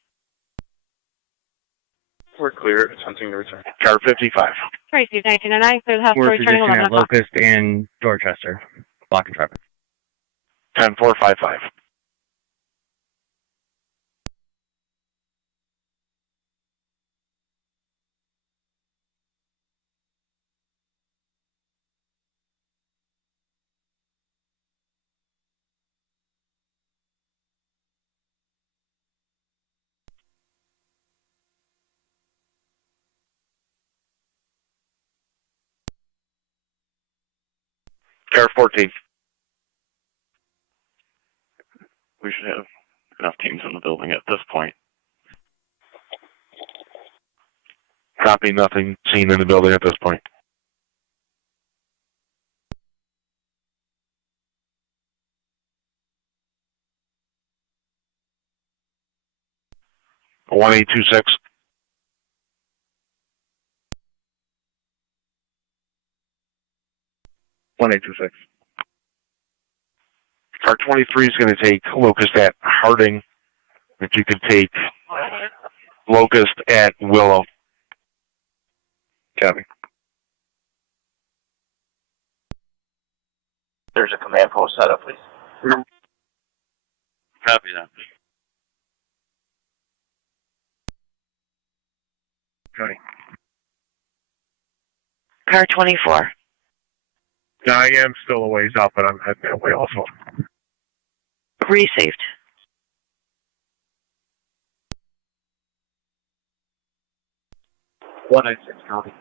We're clear. Attempting to return. Car 55. Received 1909. Clear the house for We're returning positioned 11 at o'clock. Locust and Dorchester, blocking traffic. 10-455. Car 14. We should have enough teams in the building at this point. Copy, nothing seen in the building at this point. A 1826. Car 23 is going to take Locust at Harding. If you could take Locust at Willow. Copy. There's a command post set up, please. Copy that. Copy. Car 24. I am still a ways out, but I'm heading that way also. Received. Copy.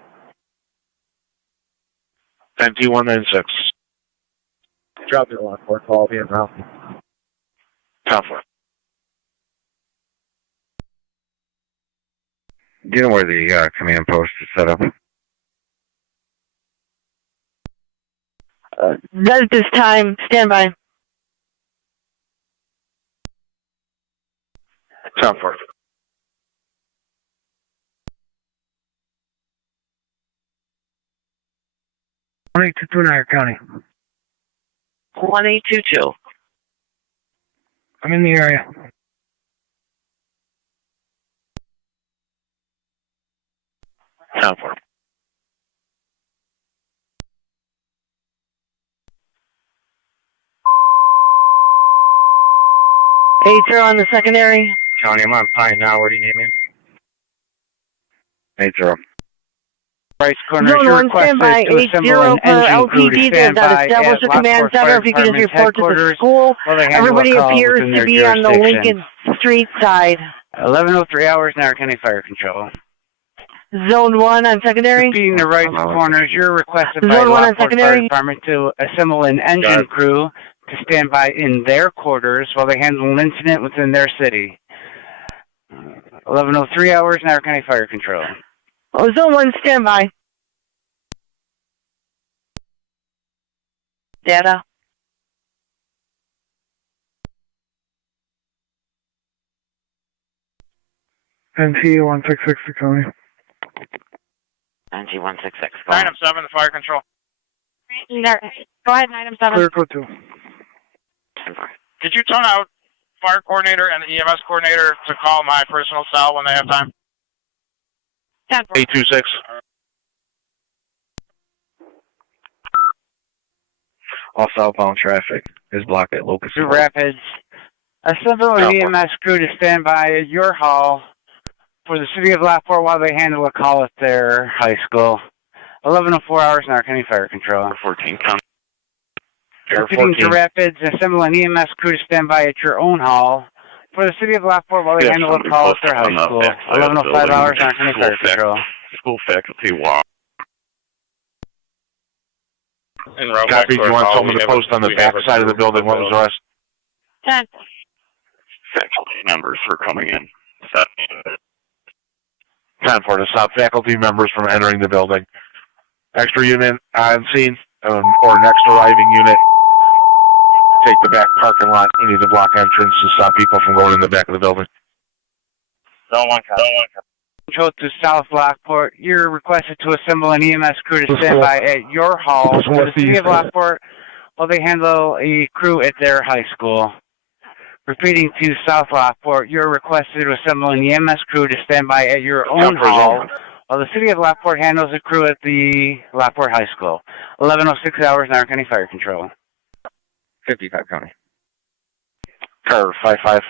NT 196. Drop it a lot for call, be around. Top floor. Do you know where the command post is set up? Not at this time. Stand by. Top floor. Niagara County. 1822. I'm in the area. Top floor. Eight on the secondary. County, I'm on Pine now. Where do you need me? 80. Price corner, Zone you're 1, stand by. requested to 80 assemble an for engine crew to LTD. They have stand not by established at a command Lockport center. Fire If you could just Department's report to the headquarters school. while they handle Everybody a call appears within to their be on the jurisdiction. Lincoln Street side. 11:03 hours, Niagara County Fire Control. Zone 1 on secondary. Repeating the right corners, you're requested by Zone 1 on Lockport Fire secondary. Department to assemble an engine crew to stand by in their quarters while they handle an incident within their city. 11:03 hours, Niagara County Fire Control. Oh, Zone 1, stand by. Data. NT 166 to County. NT 166. Item 7, the fire control. Go ahead, item 7. Clear code 2. Could you tone out fire coordinator and the EMS coordinator to call my personal cell when they have time? 826. All southbound traffic is blocked at Locust. Two Rapids. Assemble an EMS crew to stand by at your hall for the city of Lockport while they handle a call at their high school. 11:04 hours, Niagara County Fire Control. 14 count. Repeating to Rapids, assemble an EMS crew to stand by at your own hall for the city of Lockport while they handle a call at their high school. 11:05 hours, Niagara County Fire Control. School faculty walk. Copy, do you want someone to post on the back side of the building? What was the rest? 10. Faculty members are coming in. 10 for to stop faculty members from entering the building. Extra unit on scene, or next arriving unit. Take the back parking lot. We need to block entrance to stop people from going in the back of the building. Zone 1, Control to South Lockport, you're requested to assemble an EMS crew to stand by at your hall for the city of Lockport while they handle a crew at their high school. Repeating to South Lockport, you're requested to assemble an EMS crew to stand by at your own hall while the city of Lockport handles a crew at the Lockport High School. 11:06 hours, Niagara County Fire Control. 55 County. Car 55.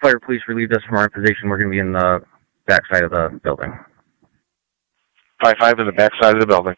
Fire, please relieve us from our position. We're going to be in the back side of the building. 55 in the back side of the building.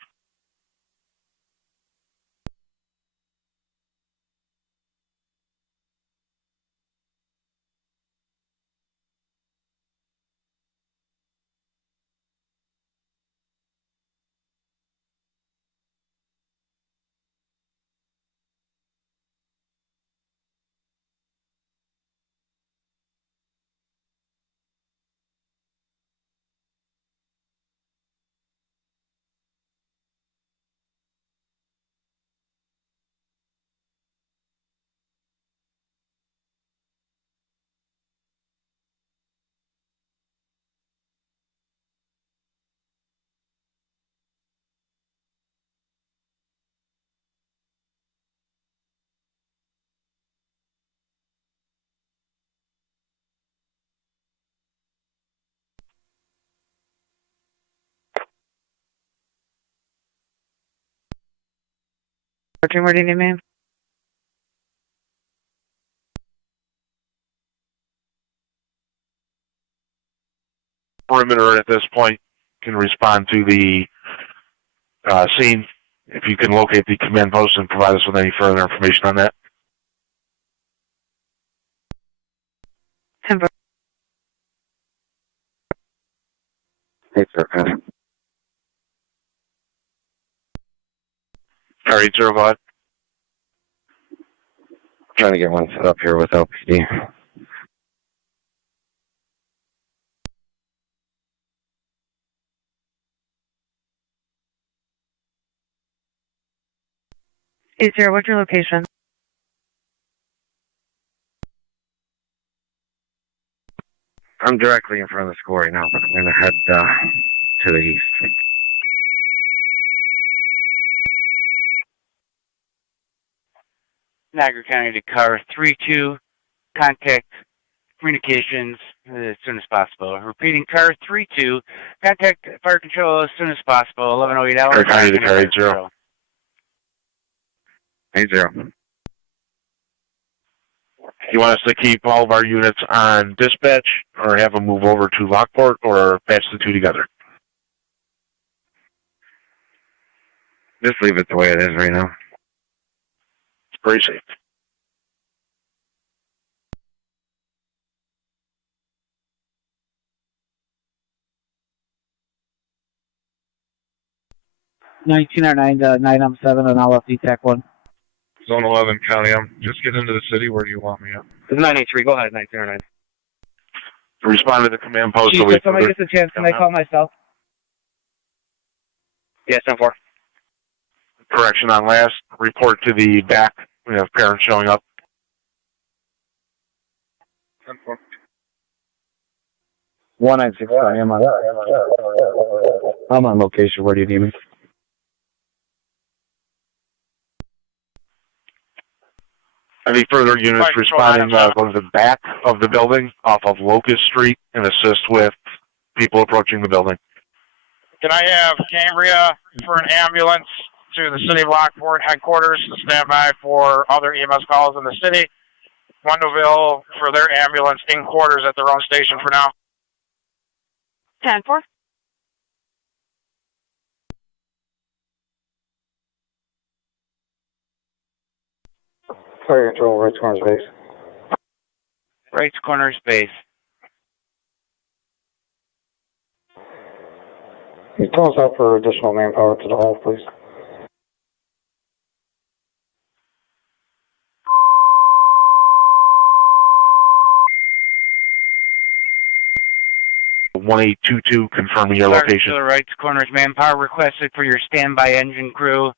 Where do you need me? Perimeter at this point can respond to the scene. If you can locate the command post and provide us with any further information on that. 10-4. Hey, sir. Car 80, go ahead. Trying to get one set up here with LPD. What's your location? I'm directly in front of the school right now, but I'm going to head to the east. Niagara County to car 32, contact communications as soon as possible. Repeating, car 32, contact fire control as soon as possible. 1108 hours. Niagara County to car 80. 80. You want us to keep all of our units on dispatch, or have them move over to Lockport, or patch the two together? Just leave it the way it is right now. It's pretty safe. $1909 to 9M7 and I'll update TAC 1. Zone 11, County. I'm just getting into the city. Where do you want me at? It's 983. Go ahead, 1909. Respond to the command post. Chief, if somebody gets a chance, can I call myself? Yes, 10-4. Correction on last. Report to the back. We have parents showing up. 10-4. 196. I'm on location. Where do you need me? Any further units responding, go to the back of the building off of Locust Street and assist with people approaching the building. Can I have Cambria for an ambulance to the City of Lockport headquarters to stand by for other EMS calls in the city? Wendellville for their ambulance in quarters at their own station for now. 10-4. Fire control, right corner space. Right corner space. Can you tell us out for additional manpower to the hall, please? $1822, confirming your location. To the right corner's manpower requested for your standby engine crew.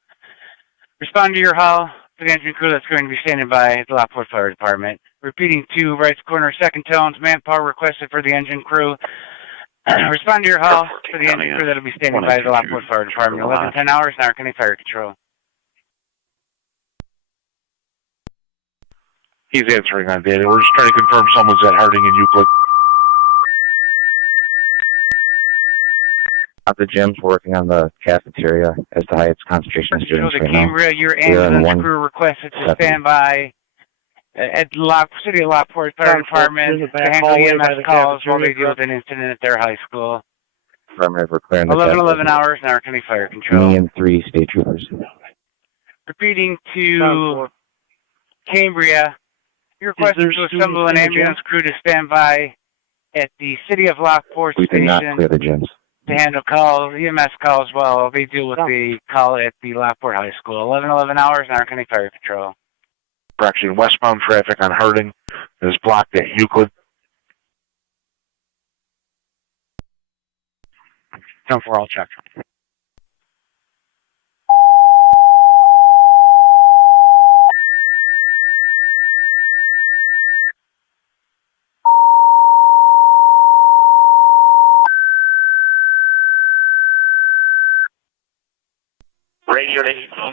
Respond to your hall for the engine crew that's going to be standing by at the Lockport Fire Department. Repeating, 2 right corner second tones, manpower requested for the engine crew. Respond to your hall for the engine crew that will be standing by at the Lockport Fire Department. 11:10 hours, Niagara County Fire Control. He's answering on data. We're just trying to confirm someone's at Harding and Euclid. At the gyms, working on the cafeteria as the highest concentration of students right now. Cambria, your ambulance crew requested to stand by at the City of Lockport Fire Department to handle EMS calls while they deal with an incident at their high school. Affirmative, we're clearing the 11 hours, Niagara County Fire Control. Me and 3 state troopers. Repeating to Cambria, you requested to assemble an ambulance crew to stand by at the City of Lockport We Station. did not clear the gyms. To handle calls, EMS calls while they deal with the call at the Lockport High School. 11 hours, Niagara County Fire Patrol. Correction, westbound traffic on Harding is blocked at Euclid. 10-4, I'll check.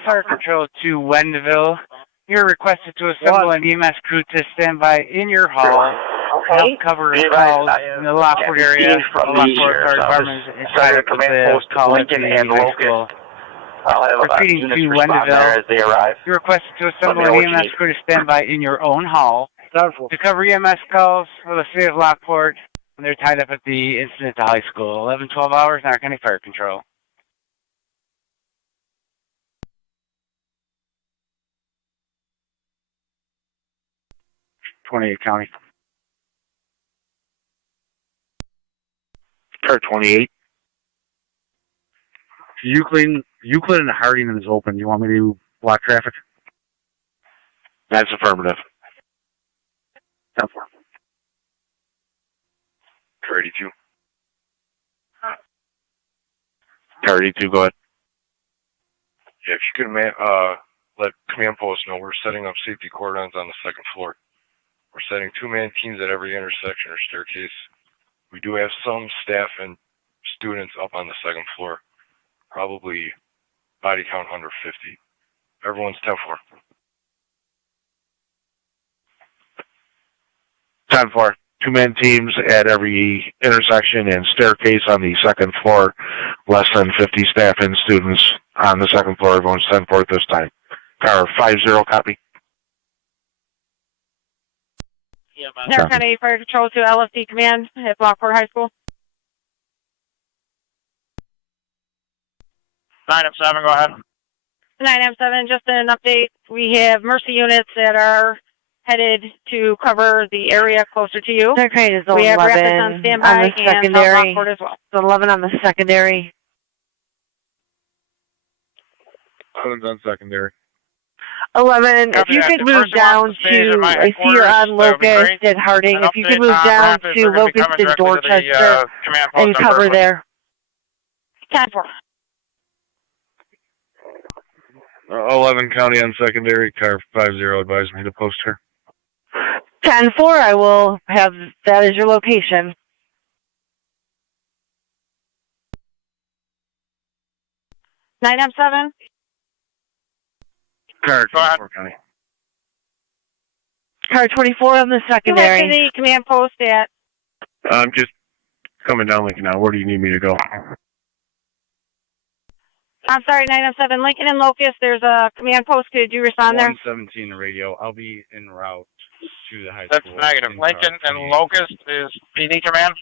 Fire Control to Wendellville. You're requested to assemble an EMS crew to stand by in your hall to help cover calls in the Lockport area. The Lockport Fire Department is inside of the call at the high school. I'll have Proceeding units to respond there as Wendell. they arrive. You're requested to assemble Let me know an what you EMS need. crew to stand by in your own hall to cover EMS calls for the city of Lockport. And they're tied up at the incident to high school. 11-12 hours, Niagara County Fire Control. County. Car 28. Euclid and Harding is open. You want me to block traffic? That's affirmative. 10-4. Car 82. Car 82, go ahead. Yeah, if you could let command post know, we're setting up safety cordons on the second floor. We're setting 2-man teams at every intersection or staircase. We do have some staff and students up on the second floor. Probably body count under 50. Everyone's 10-4. 10-4. 2-man teams at every intersection and staircase on the second floor. Less than 50 staff and students on the second floor. Everyone's 10-4 at this time. Car 50, copy. Niagara County Fire Control to LFD Command at Lockport High School. 9M7, go ahead. 9M7, just an update. We have Mercy units that are headed to cover the area closer to you. Okay, is we have 11 Rapids on standby on the and South secondary. Lockport as well. So 11 on the secondary. 11's on secondary. 11, if you could move down to, I see you're on Locust and Harding, if you could move down to Locust and Dorchester and cover there. 10-4. 11 County on secondary. Car 50 advised me to post her. 10-4, I will have that as your location. Nine M7. Car 24 County. Car 24 on the secondary. To the command post at. I'm just coming down Lincoln now. Where do you need me to go? I'm sorry, 9M7, Lincoln and Locust. There's a command post. Could you respond there? 117 radio. I'll be en route to the high That's school. negative. Lincoln and Locust is PD command.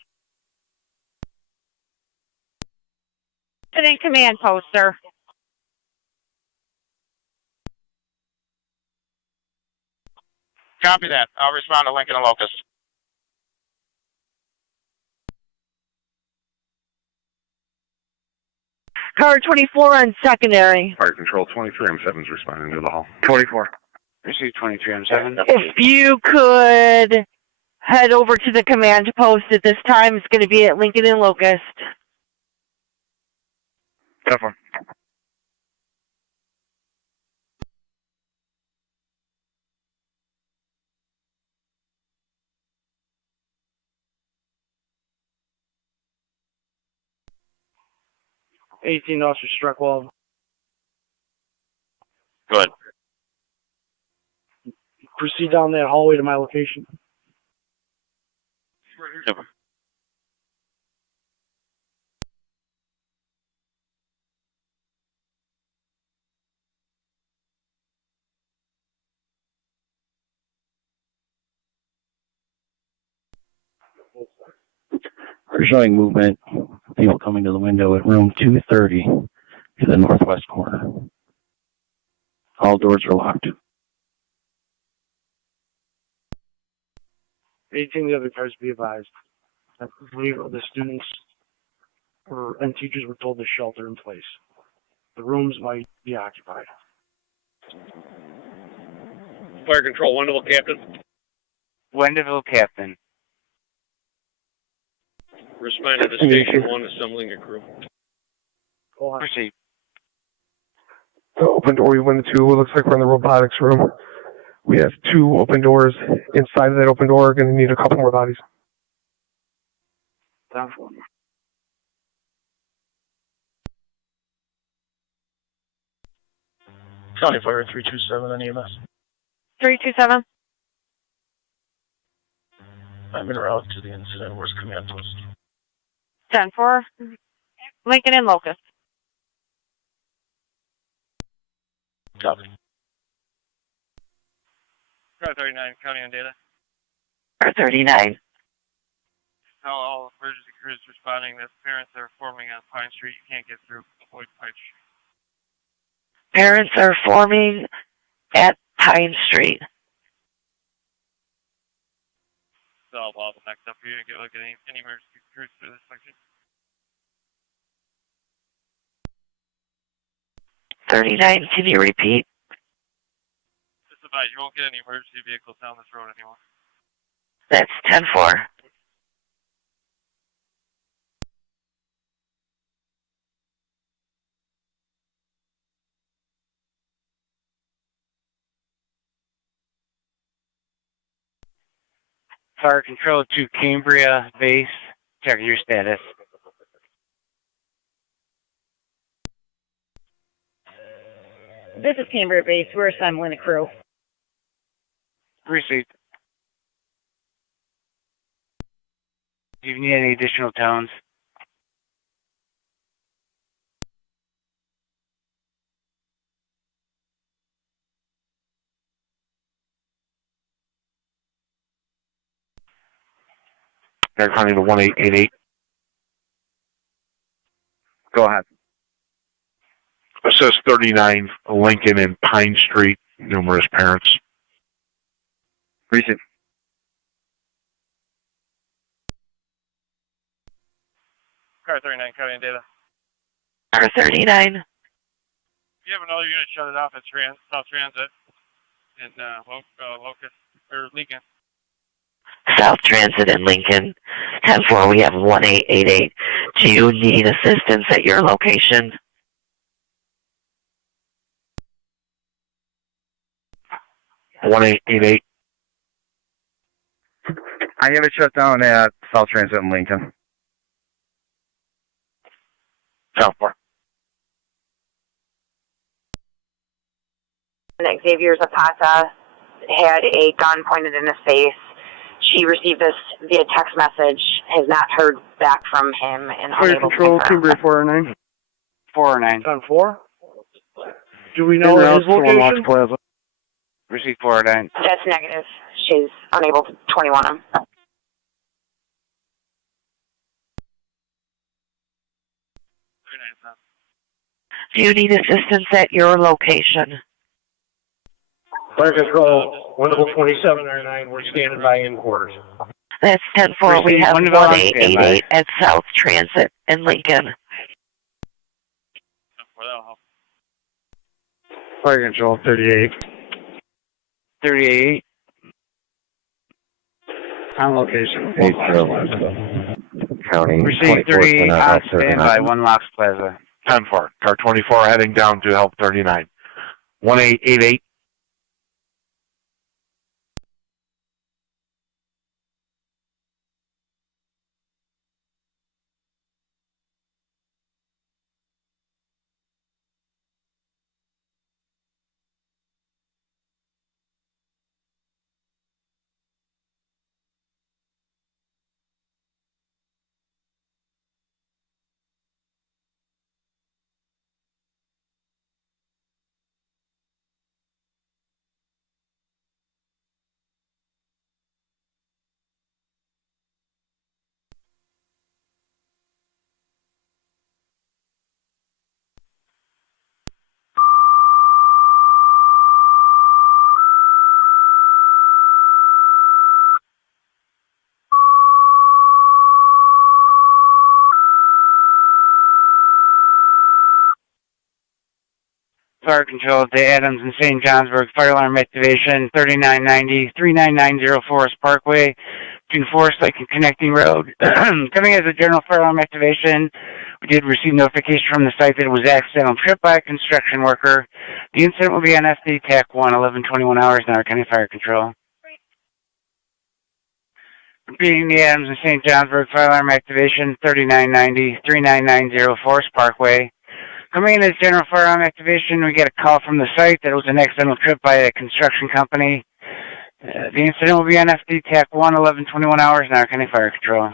To the command post, sir. Copy that. I'll respond to Lincoln and Locust. Car 24 on secondary. Fire control 23 M7's responding to the hall. 24. Receive 23 M7. If you could head over to the command post at this time, it's going to be at Lincoln and Locust. Tough one. Officer Streckwald. Go ahead. Proceed down that hallway to my location. Yep. We're showing movement. People coming to the window at room 230 to the northwest corner. All doors are locked. 18 the other cars be advised. I believe the students and teachers were told to shelter in place. The rooms might be occupied. Fire control, Wendell Captain. Wendell Captain. Respond to the station one, assembling a crew. Proceed. The open door we went into, it looks like we're in the robotics room. We have 2 open doors. Inside of that open door, we're going to need a couple more bodies. Down for County Fire 327 on EMS. 327. I'm en route to the incident. Where's command post? 10-4. Lincoln and Locust. Copy. Car 39, county on data. Car 39. Tell all emergency crews responding that parents are forming on Pine Street. You can't get through. Avoid Pine Street. Parents are forming at Pine Street. It's all bottlenecked up here. You can look at any emergency crews through this section. 39, can you repeat? Just about, you won't get any emergency vehicles down this road anymore. That's 10-4. Fire control to Cambria base. Check your status. This is Cambria Base. We're assembling a crew. Received. Do you need any additional tones? They're coming to 1888. Go ahead. It says 39 Lincoln and Pine Street, numerous parents. Receive. Car 39, county on data. Car 39. If you have another unit, shut it off at South Transit and Locust or Lincoln. South Transit in Lincoln. 10-4, we have 1888. Do you need assistance at your location? One 1888. I have it shut down at South Transit in Lincoln. Southport. Xavier Zapata had a gun pointed in his face. She received this via text message, has not heard back from him, and Fire unable control, to confirm. Cambria 409. 409. 10-4. Do we know his location? Plaza. Receive 409. That's negative. She's unable to 21 him. Do you need assistance at your location? Fire control, Wonderful 2709. We're standing by in quarters. That's 10-4, we have 1888 at South Transit in Lincoln. Fire control, 38. 38. On location. County. Receive 38 on standby, One Locks Plaza. 10-4. Car 24 heading down to help 39. 1888. Fire control to Adams and St. Johnsburg. Fire alarm activation 3990, 39904 Forest Parkway, between Forest Lake and Connecting Road. Coming as a general fire alarm activation, we did receive notification from the site that it was accidental trip by a construction worker. The incident will be on SD TAC 1, 1121 hours in our County Fire Control. Repeating the Adams and St. Johnsburg fire alarm activation 3990, 39990 Forest Parkway. Coming in as general fire alarm activation, we get a call from the site that it was an accidental trip by a construction company. The incident will be on FD TAC 1, 1121 hours in our County Fire Control.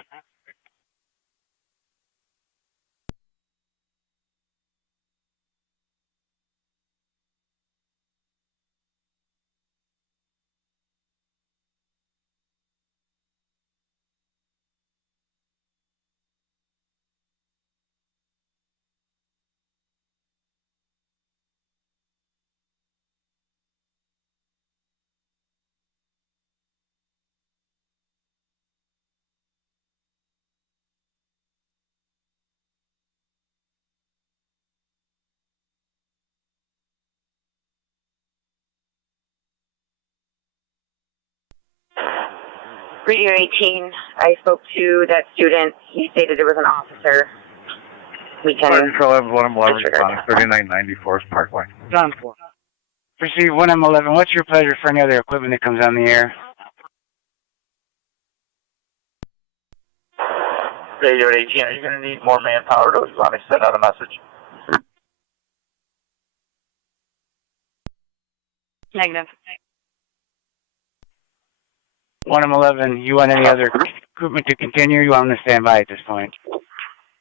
Radio 18, I spoke to that student. He stated it was an officer. We can... Fire Control Evans 1M11 responding 3990 Forest Parkway. John 4. Receive 1M11. What's your pleasure for any other equipment that comes on the air? Radio 18, are you going to need more manpower, or do you want me to send out a message? Negative. 1M11, you want any other equipment to continue, or you want them to stand by at this point?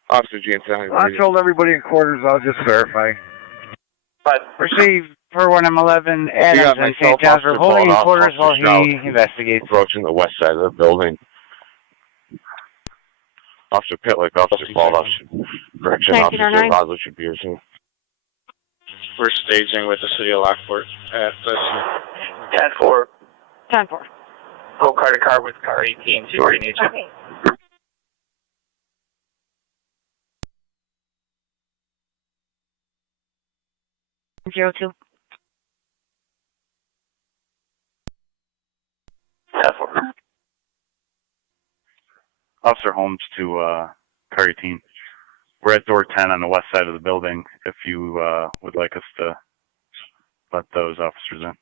Officer Jansen. I told everybody in quarters, I'll just verify. But receive per 1M11, Adams and St. John's for holding in quarters while he investigates. Approaching the west side of the building. Officer Pitlick, Officer Bald, Officer Correction, Officer Lazo should be here soon. We're staging with the city of Lockport at this. 10-4. 10-4. Go car to car with car 18, see where you need you. Okay. Zero 2. 10-4. Officer Holmes to car 18. We're at door 10 on the west side of the building, if you would like us to let those officers in.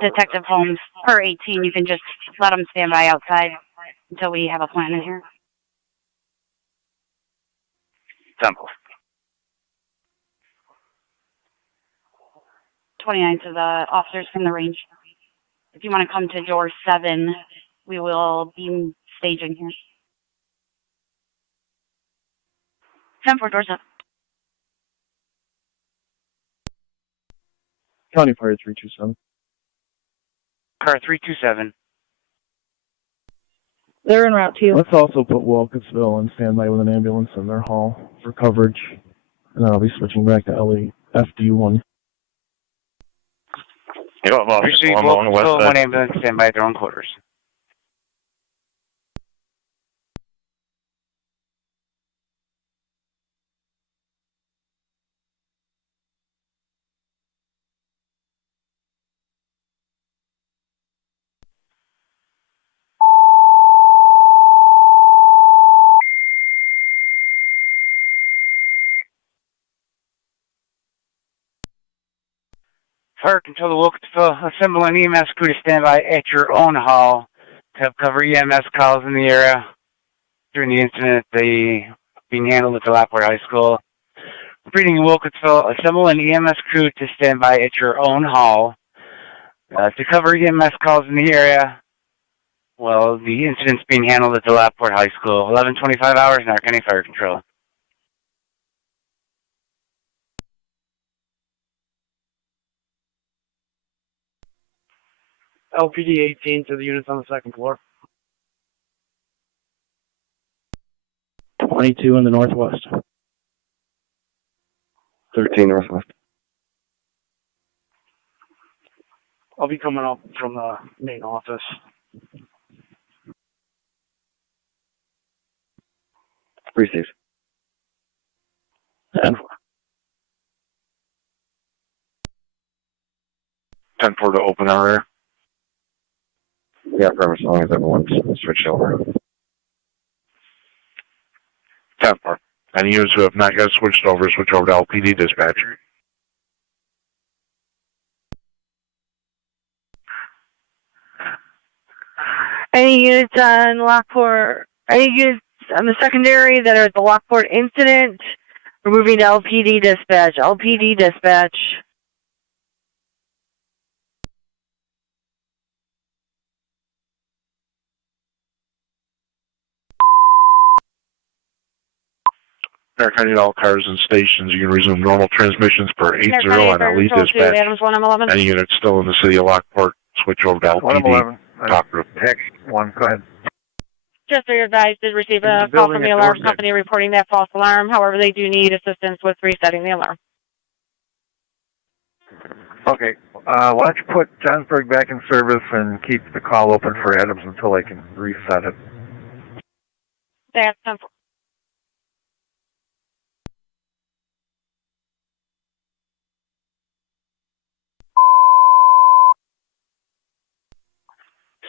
Detective Holmes, per 18, you can just let them stand by outside until we have a plan in here. Temple. 29 to the officers from the range. If you want to come to door 7, we will be staging here. 10-4, doors up. County Fire 327. Car 327. They're en route to you. Let's also put Wilkesville on standby with an ambulance in their hall for coverage. And then I'll be switching back to FD1. Receive Wilkesville, one ambulance, stand by at their own quarters. Fire Control to Wilkesville, assemble an EMS crew to stand by at your own hall to help cover EMS calls in the area during the incident being handled at the Lockport High School. Repeating Wilkesville, assemble an EMS crew to stand by at your own hall to cover EMS calls in the area while the incident's being handled at the Lockport High School. 11:25 hours, Niagara County Fire Control. LPD 18 to the units on the second floor. 22 in the northwest. 13 northwest. I'll be coming up from the main office. Received. 10-4. 10-4 to open our air. Yeah, premise, as long as everyone's switched over. 10-4. Any units who have not yet switched over, switch over to LPD dispatch. Any units on Lockport, any units on the secondary that are at the Lockport incident, we're moving to LPD dispatch. LPD dispatch. Niagara County, all cars and stations, you can resume normal transmissions per 80 on LE dispatch. Adams 1M11. Any units still in the city of Lockport, switch over to LPD. 1M11. Top roof. Text 1, go ahead. Just so you're advised, did receive a call from the alarm company reporting that false alarm. However, they do need assistance with resetting the alarm. Okay, why don't you put Johnsburg back in service and keep the call open for Adams until they can reset it. That's 10-4.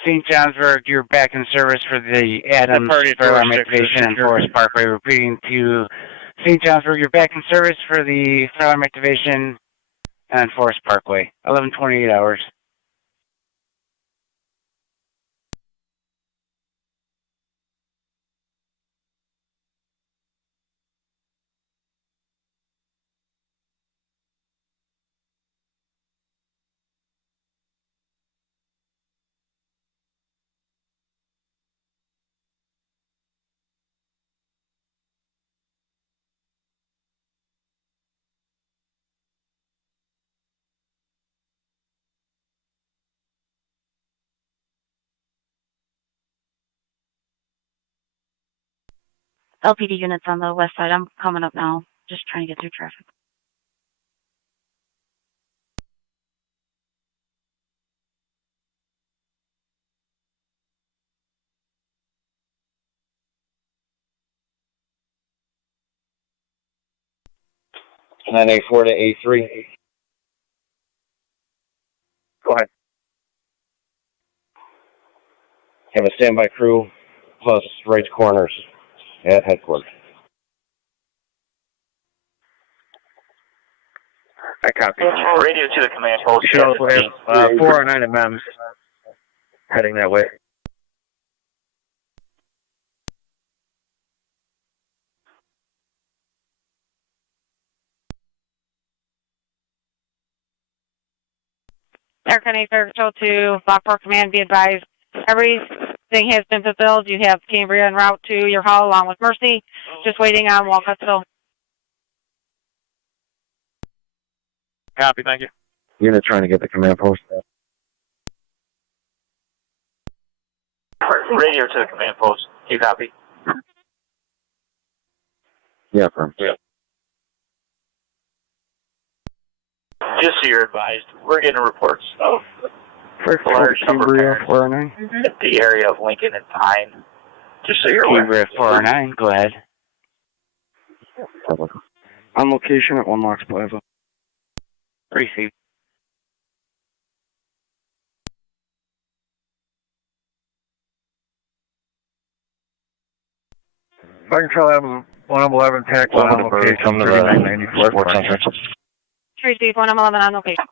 St. Johnsburg, you're back in service for the Adams Fire Alarm Activation and Forest Parkway. Repeating to St. Johnsburg, you're back in service for the Fire Alarm Activation and Forest Parkway. 11:28 hours. LPD units on the west side. I'm coming up now. Just trying to get through traffic. A4 to A3. Go ahead. Have a standby crew plus right corners at headquarters. I copy. Radio to the command post. Should also have 409 at MEMS heading that way. American 8 Control to Lockport Command, be advised. Everything has been fulfilled. You have Cambria en route to your hall along with Mercy. Just waiting on Walcuttsville. Copy, thank you. Unit trying to get the command post. Radio to the command post. You copy? Yeah, firm. Yeah. Just so you're advised, we're getting reports of large number of parents at the area of Lincoln and Pine. Just so you're aware. Cambria 409, go ahead. On location at One Locks Plaza. Receive. Fire Control Adams 111 TAC on location, 3994. Receive 111 on location.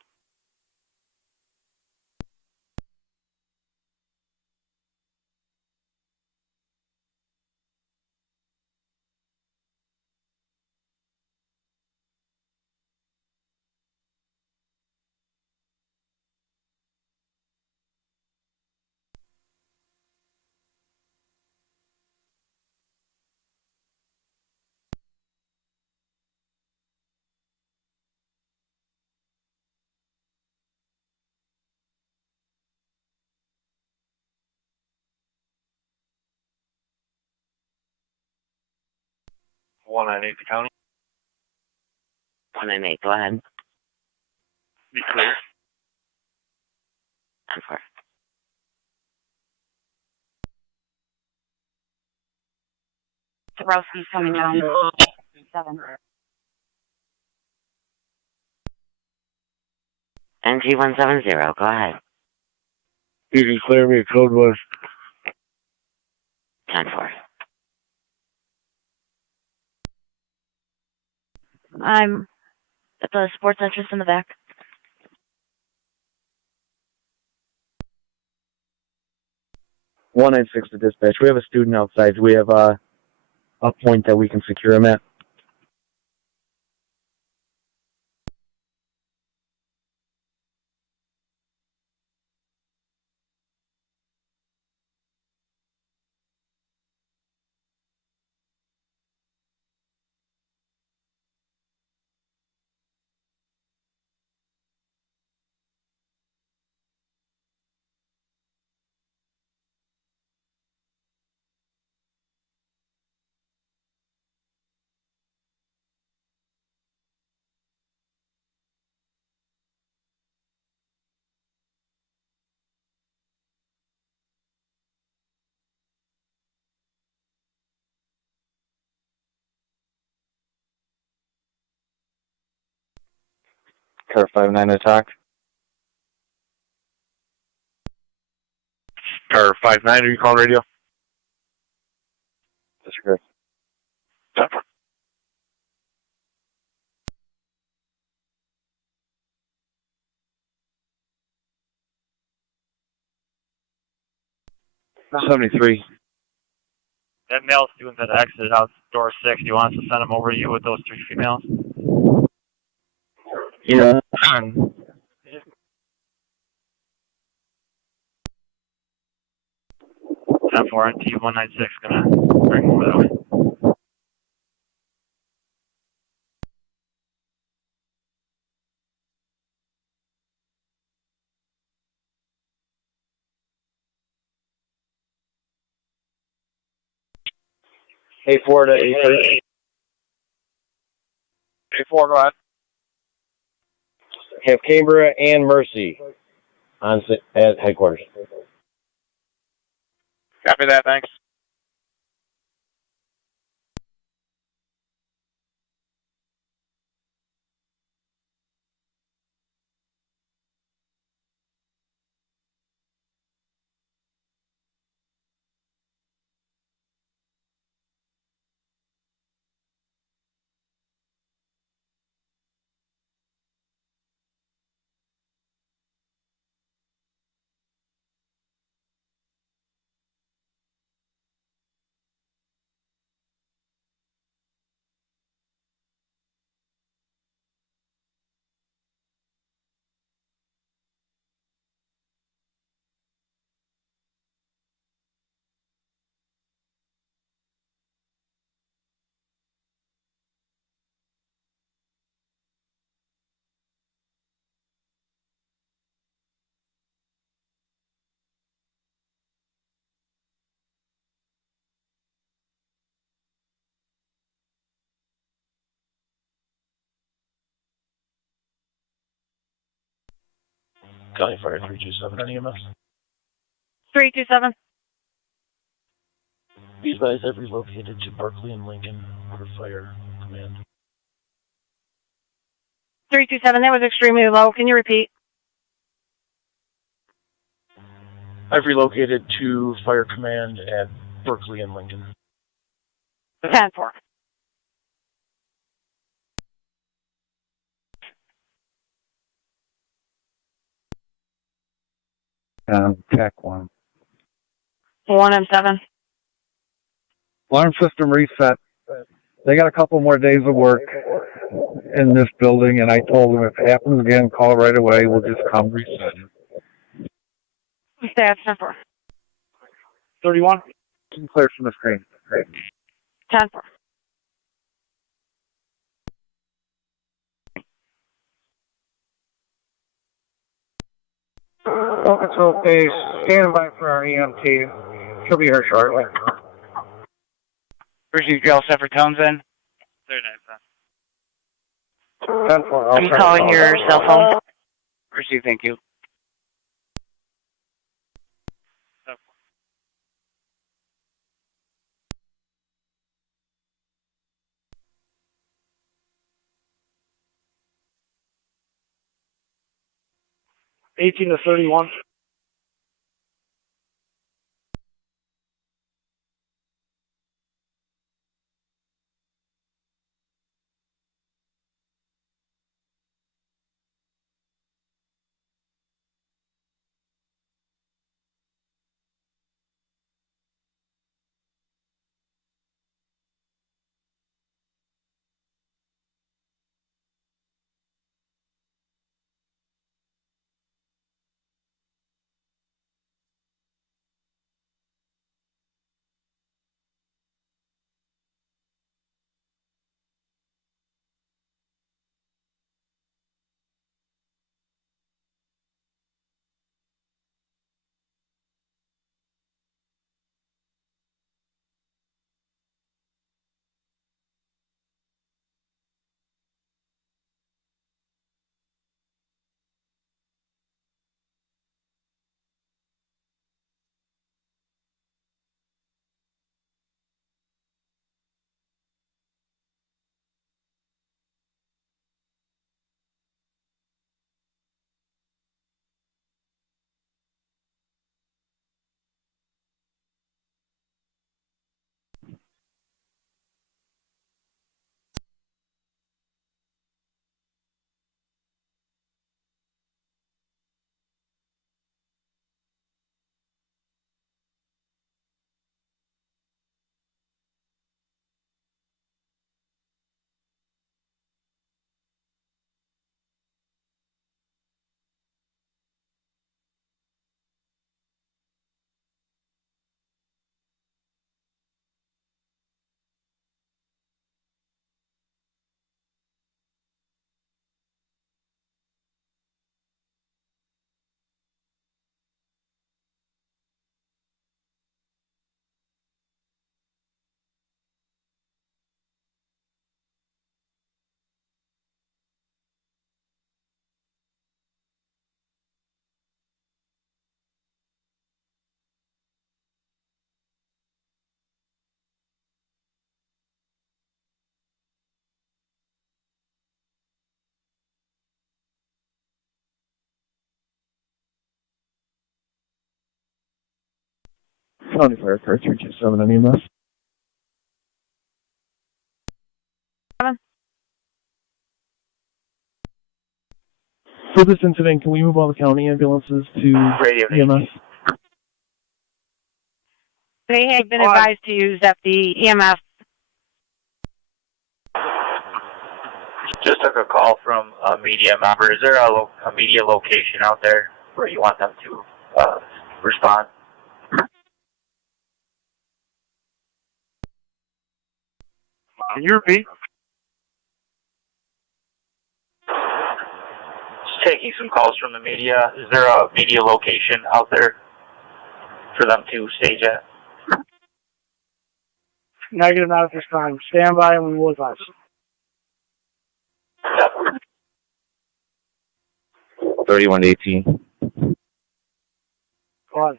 One on 8 County. 198, go ahead. Be clear. 10-4. Sarowski's coming down. 7. NG170, go ahead. You can clear me, code was 10-4. I'm at the sports entrance in the back. One 196 to dispatch. We have a student outside. We have a point that we can secure him at. Car 59 attack. Car 59, are you calling radio? That's correct. 10-4. $73. That male student that exited out door 6, do you want us to send him over to you with those 3 females? Yeah. 10-4 on T196, gonna bring him over that way. A4 to A3. A4, go ahead. Have Cambria and Mercy at headquarters. Copy that, thanks. County Fire 327 on EMS. 327. These guys have relocated to Berkeley and Lincoln for fire command. 327, that was extremely low. Can you repeat? I've relocated to fire command at Berkeley and Lincoln. 10-4. TAC 1. 1 and 7. Alarm system reset. They got a couple more days of work in this building, and I told them if it happens again, call right away. We'll just come reset it. That's 10-4. 31. Clear from the screen. Great. 10-4. Oh, it's okay. Stand by for our EMT. She'll be here shortly. Receive drill set for Townsend. 39. 10-4. Are you calling your cell phone? Receive, thank you. $18 to $31. County Fire Car 327 on EMS. For this incident, can we move all the county ambulances to Radio EMS? They have been advised to use FD EMS. Just took a call from a media member. Is there a media location out there where you want them to respond? Can you repeat? Just taking some calls from the media. Is there a media location out there for them to stage at? Negative, not at this time. Stand by and we will advise. 31 to 18. Go on.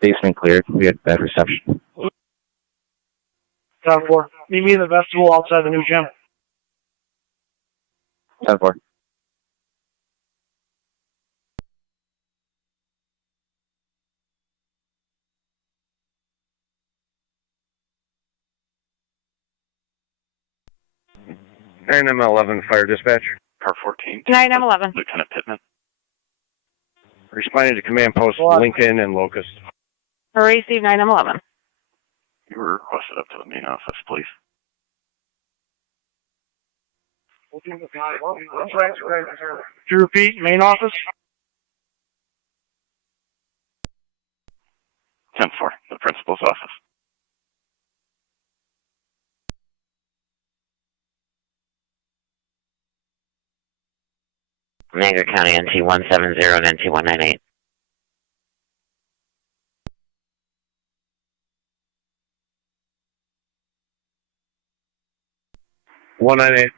Basement cleared. We had bad reception. 10-4. Meet me in the vestibule outside the new gym. 10-4. M11 Fire Dispatch. Car 14. 9M11. Lieutenant Pittman. Responding to command posts Lincoln and Locust. Receive 9M11. You were requested up to the main office, please. Could you repeat? Main office? 10-4, the principal's office. Niagara County NT 170 and NT 198. One 198.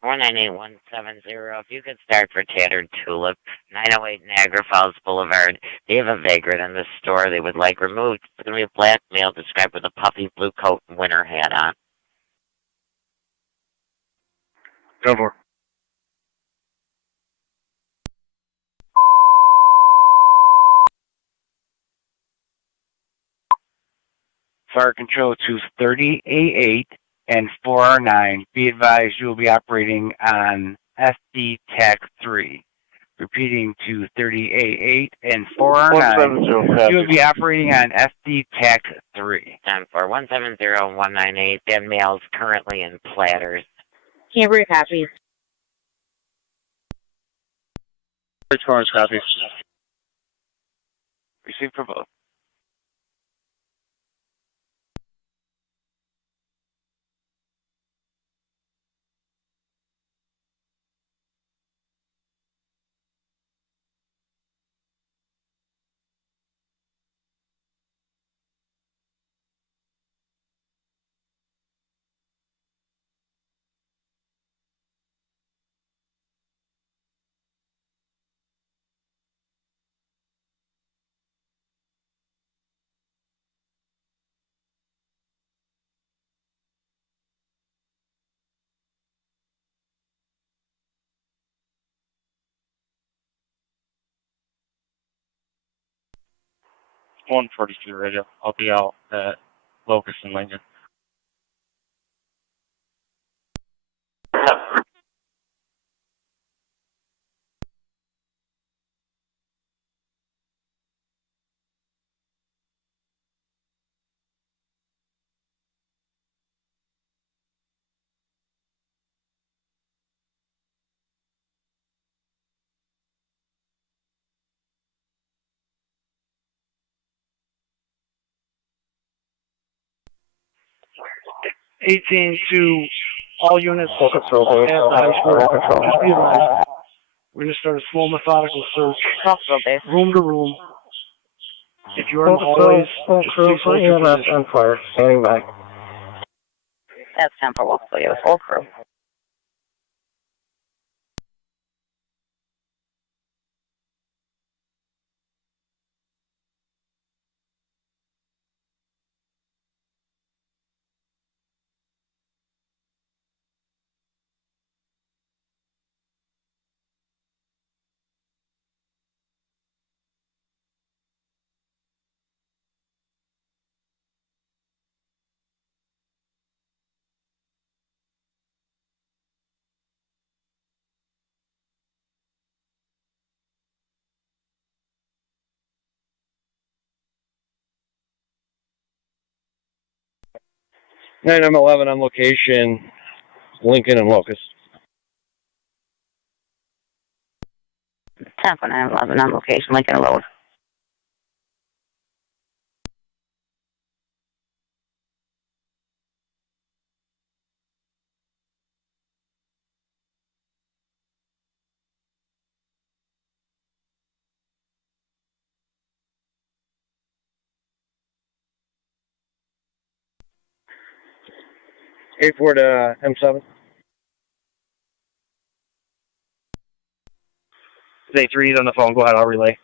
One 170. If you could start for Tattered Tulip, 908 Niagara Falls Boulevard. They have a vagrant in the store they would like removed. It's going to be a black male described with a puffy blue coat and winter hat on. Go for it. Fire Control to 30A8 and 4R9. Be advised you will be operating on SD TAC 3. Repeating to 30A8 and 4R9. You will be operating on SD TAC 3. 10-4, 170, 198. That male's currently in Platters. Cambria copies. Which orange copies? Receive for both. One 42 radio. I'll be out at Locust and Lincoln. '18 to all units at the high school. Be advised. We're going to start a slow, methodical search, room to room. If you're in the hallways, just please hold your position. on fire. Standing by. That's 10 for Wolf, with full crew. 9M11 on location, Lincoln and Locust. 10.911 on location, Lincoln Road. A4 to M7. A3 on the phone. Go ahead, I'll relay.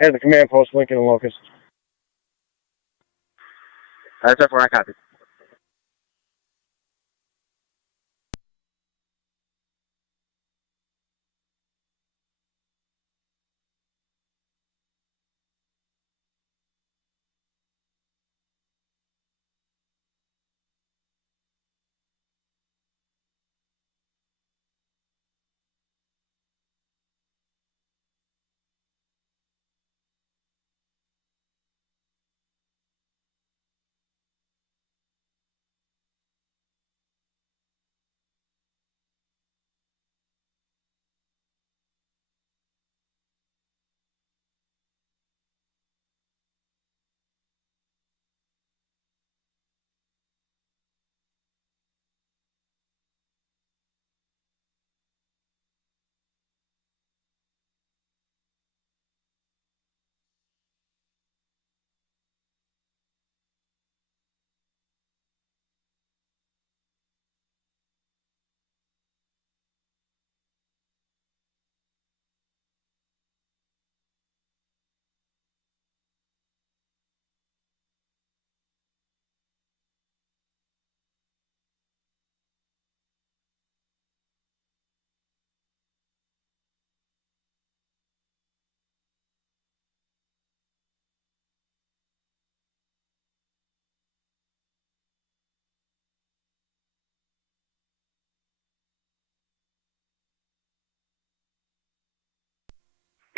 At the command post, Lincoln and Locust. That's where I copy.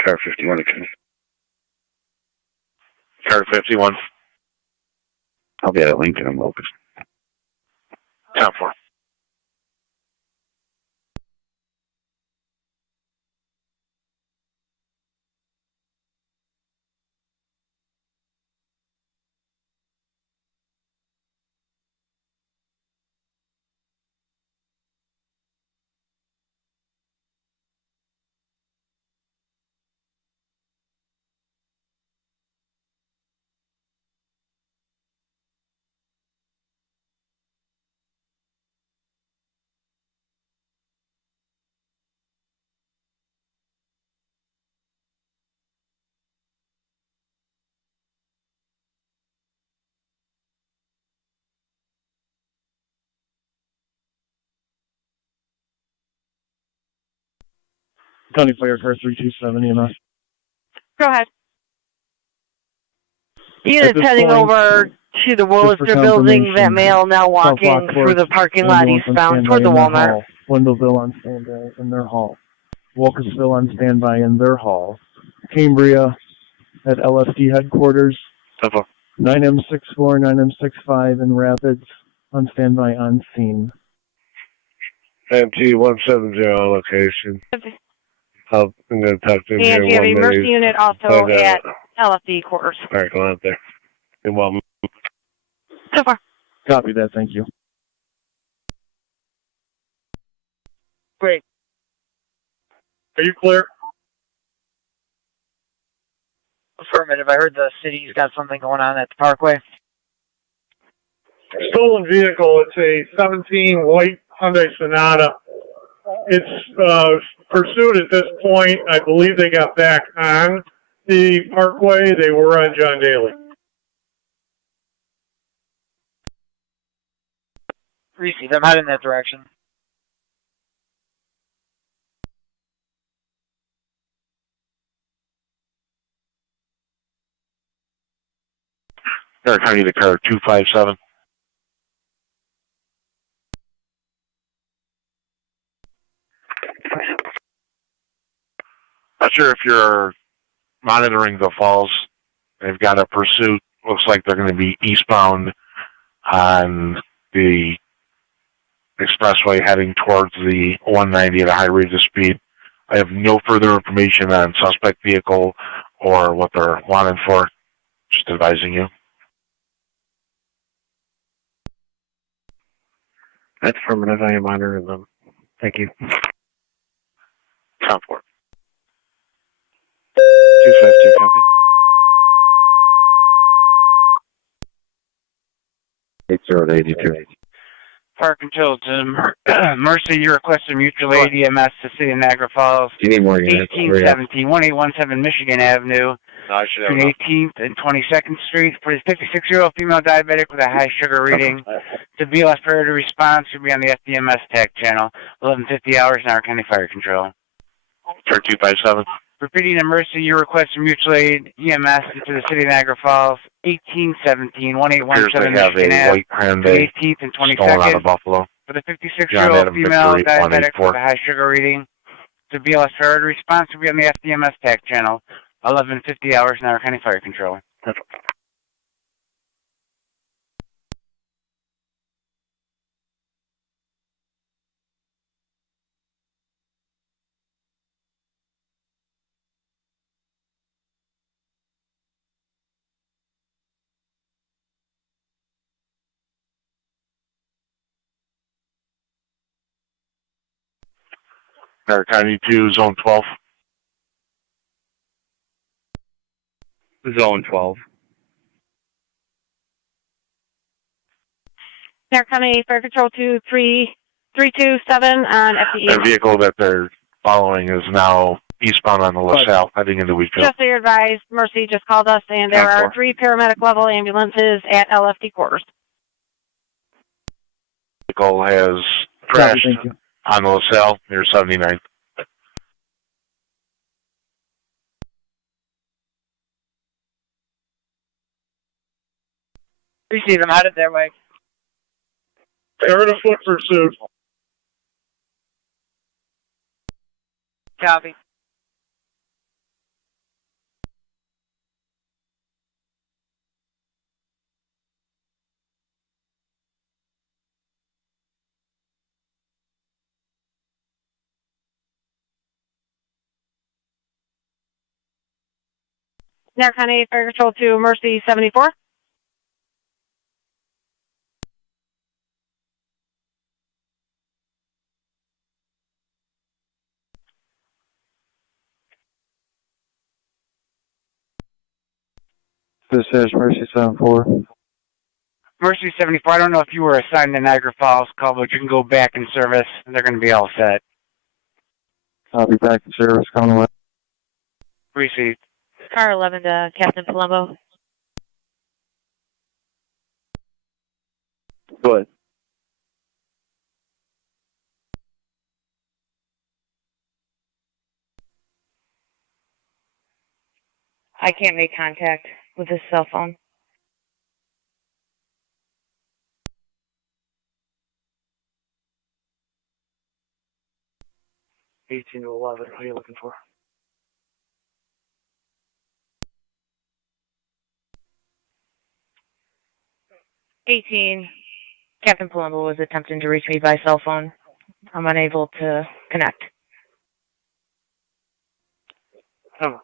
Car 51 again. Car 51. I'll be at Lincoln and Locust. 10-4. County Fire Car 327 EMS. Go ahead. Units heading over to the Willister building. That male now walking through the parking lot eastbound toward the Walmart. Wendellville on standby in their hall. Wilkesville on standby in their hall. Cambria at LFD headquarters. 9M64, 9M65 in Rapids on standby on scene. MT170 location. I'm going to talk to him here And in you have 1 a minute. Mercy unit also at LFD quarters. All right, go out there. In 1 minute. So far. Copy that, thank you. Great. Are you clear? Affirmative. I heard the city's got something going on at the Parkway. Stolen vehicle. It's a 17 white Hyundai Sonata. It's pursued at this point. I believe they got back on the Parkway. They were on John Daly. Receive. I'm heading that direction. Garrett County to car 257. Not sure if you're monitoring the falls. They've got a pursuit. Looks like they're going to be eastbound on the expressway heading towards the 190 at a high rate of speed. I have no further information on suspect vehicle or what they're wanted for. Just advising you. That's affirmative. I am monitoring them. Thank you. Time for 252, copy. 8082. Fire control to Mercy, you requested mutual aid EMS to City of Niagara Falls. Do you need more units? 1817, 1817 Michigan Avenue, No, I should have between 18th and 22nd Street, for this 56-year-old female diabetic with a high sugar reading. To be less priority response, should be on the FDMS TAC channel, 11:50 hours, Niagara County Fire Control. Sir 257. Repeating to Mercy, you requested mutual aid EMS to the City of Niagara Falls, 1817, 1817 have Michigan a Ave, white Hyundai 18th and stolen out of 22nd. Buffalo. For the John 56-year-old Adam female Victory, diabetic 184. with a high sugar reading, to BLS priority response will be on the FDMS TAC channel, 11:50 hours, Niagara County Fire Control. Niagara County 2, Zone 12. Zone 12. Niagara County Fire Control 23327 on FDE. The vehicle that they're following is now eastbound on the LaSalle, heading into Wheatfield. Just so you're advised, Mercy just called us, and there are 3 paramedic level ambulances at LFD quarters. Vehicle has crashed on the LaSalle near 79. Receive them headed their way. They're in a foot pursuit. Copy. Niagara County Fire Control 2 Mercy 74. Dispatch Mercy 74. Mercy 74, I don't know if you were assigned to Niagara Falls call, but you can go back in service, and they're going to be all set. I'll be back in service coming away. Received. Car 11 to Captain Palumbo. Good. I can't make contact with his cell phone. $18 to $11. What are you looking for? Captain Palumbo was attempting to reach me by cell phone. I'm unable to connect. Oh.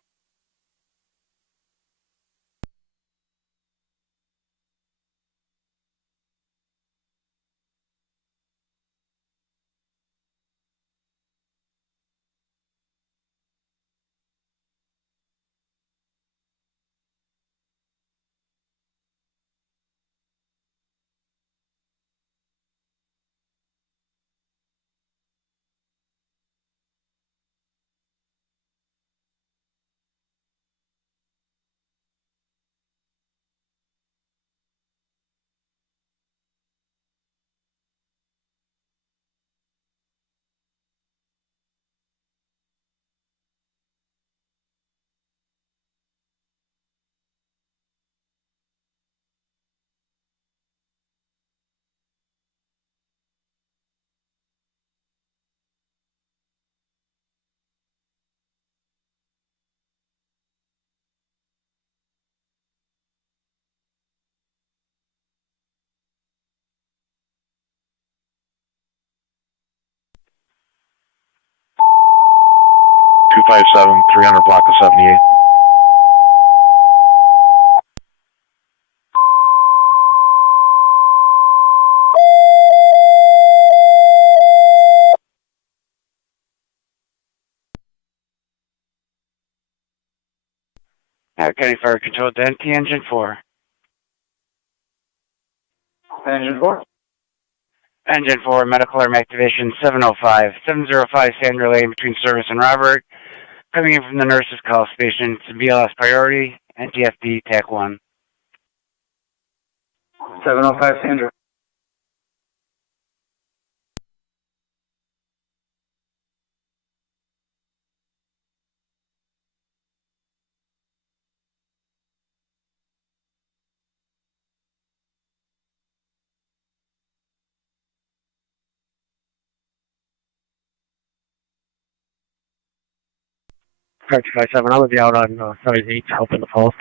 257, 300 block of 78. County Fire Control, Denty, Engine 4. Engine 4. Engine 4, medical arm activation 705. 705 Sandra Lane between Service and Robert. Coming in from the nurse's call station. It's BLS priority, NTFD, TAC 1. 705 Sandra. Car 257, I'm going to be out on 78 helping the falls.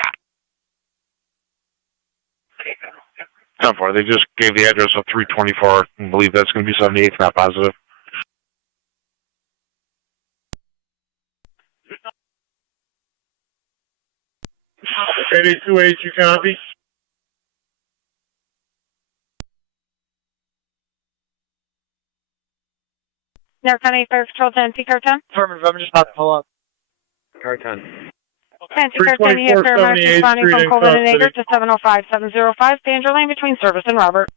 10-4, they just gave the address of 324 and believe that's going to be 78, not positive. $82.8, you copy? Niagara County Fire Control 10, Car 10. Affirmative, I'm just about to pull up. Car 10. 10, Car 10, you have paramedics responding from Colvin and Nader to 705, 705, Sandra Lane between Service and Robert.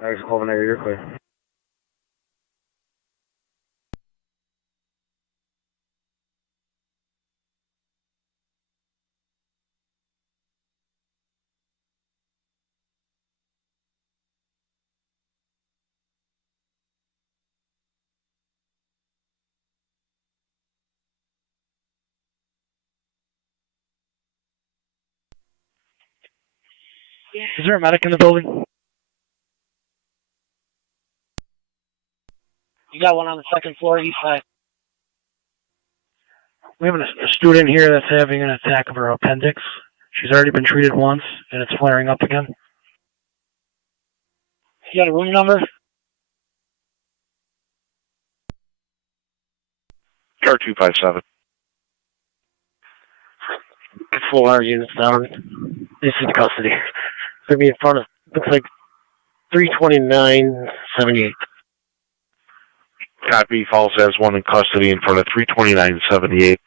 There's Colvin and Nader, you're clear. Is there a medic in the building? You got one on the second floor, east side. We have a student here that's having an attack of her appendix. She's already been treated once, and it's flaring up again. You got a room number? Car 257. Full our units down. This is custody. It's going to be in front of, looks like 32978. Copy, Falls has one in custody in front of 32978.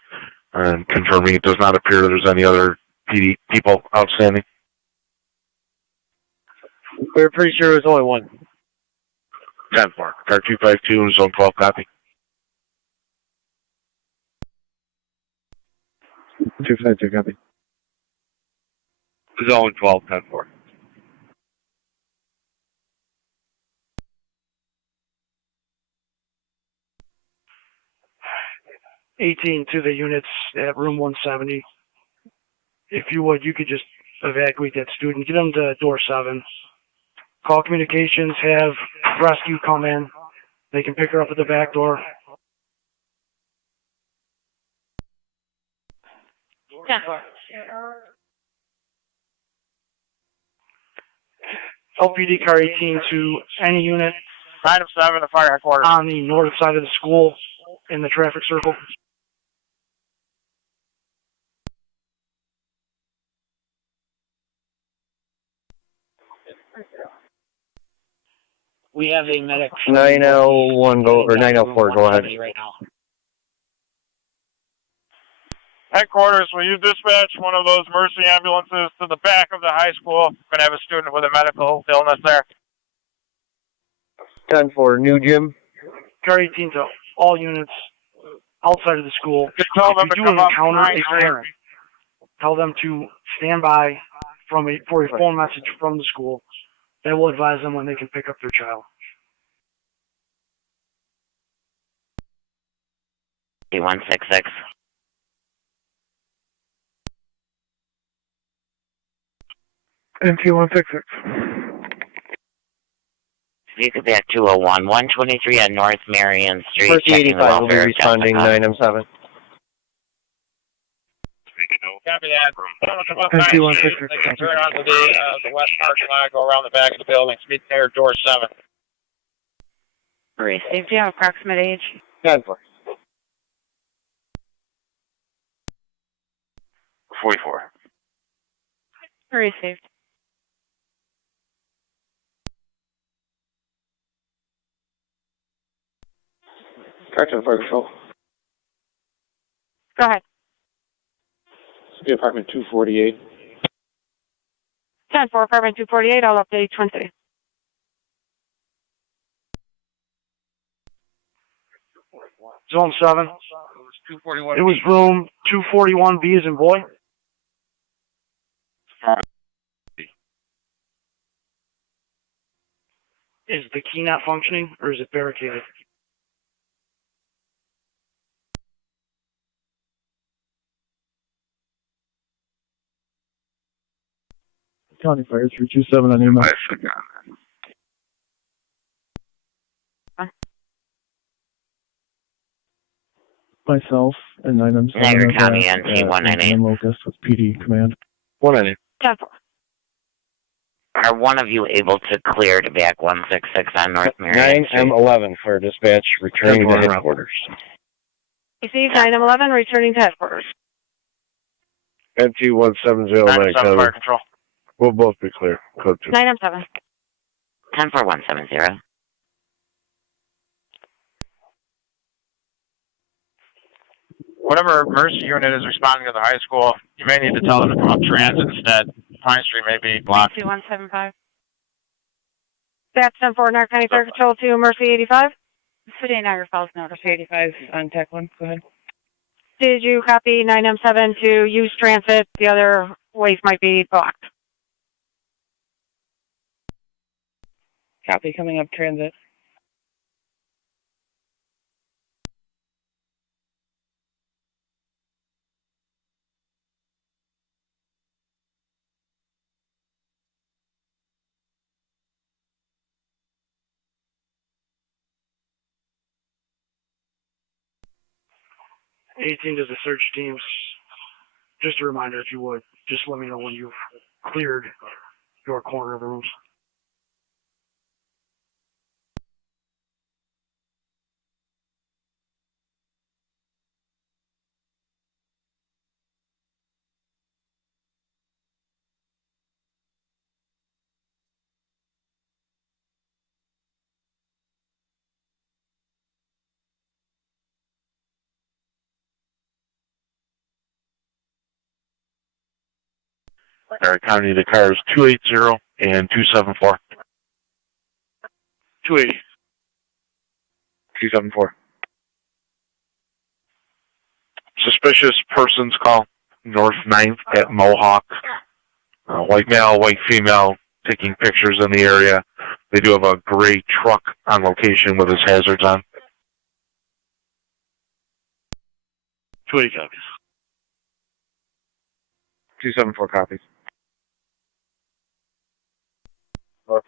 And confirming it does not appear there's any other PD people outstanding. We're pretty sure it was only one. 10-4. Car 252 and zone 12, copy. 252, copy. Zone 12, 10-4. $18 to the units at room 170. If you would, you could just evacuate that student. Get them to door 7. Call communications, have rescue come in. They can pick her up at the back door. LPD car 18 to any unit 9 of 7 to fire headquarters. on the north side of the school in the traffic circle. We have a medic. 901 go or 904 go ahead. Right now. Headquarters, will you dispatch one of those Mercy ambulances to the back of the high school? We're going to have a student with a medical illness there. 10-4, new gym. Car 18 to all units outside of the school. Just tell them If to you do come up encounter a behind parent, tell them to stand by for a phone message from the school. They will advise them when they can pick up their child. 166. NT166. You could be at 201, 123 on North Marion Street. Mercy Checking the 85 will be welfare. responding 9M7. Copy that. Come up behind you. They can turn onto the west parking lot, go around the back of the building, meet there at door 7. Received. Do you have approximate age? 10-4. 44. Received. Director Fire Control. Go ahead. This be apartment 248. 10 for apartment 248. I'll update Twin City. Zone 7. It was room 241B as in boy. Is the key not functioning, or is it barricaded? County Fire 327 on EMS. Myself and 9M7 Niagara County NT 198. Locust with PD command. 198. 10 Are one of you able to clear to back 166 on North Marion? 9M11 for dispatch, returning to headquarters. Received 9M11, returning to headquarters. NT 170 Fire Control. We'll both be clear. Code 2. 9M7. 10 for 170. Whatever emergency unit is responding to the high school, you may need to tell them to come up transit instead. Pine Street may be blocked. 2175. That's 10 for Niagara County Fire Control to Mercy 85. City of Niagara Falls notice. 85 on TAC 1. Go ahead. Did you copy 9M7 to use transit? The other ways might be blocked. Copy, coming up transit. '18 to the search teams. Just a reminder, if you would, just let me know when you've cleared your corner of the rooms. Niagara County, the cars 280 and 274. 280. 274. Suspicious persons call North 9th at Mohawk. White male, white female, taking pictures in the area. They do have a gray truck on location with his hazards on. 280 copies. 274 copies. North.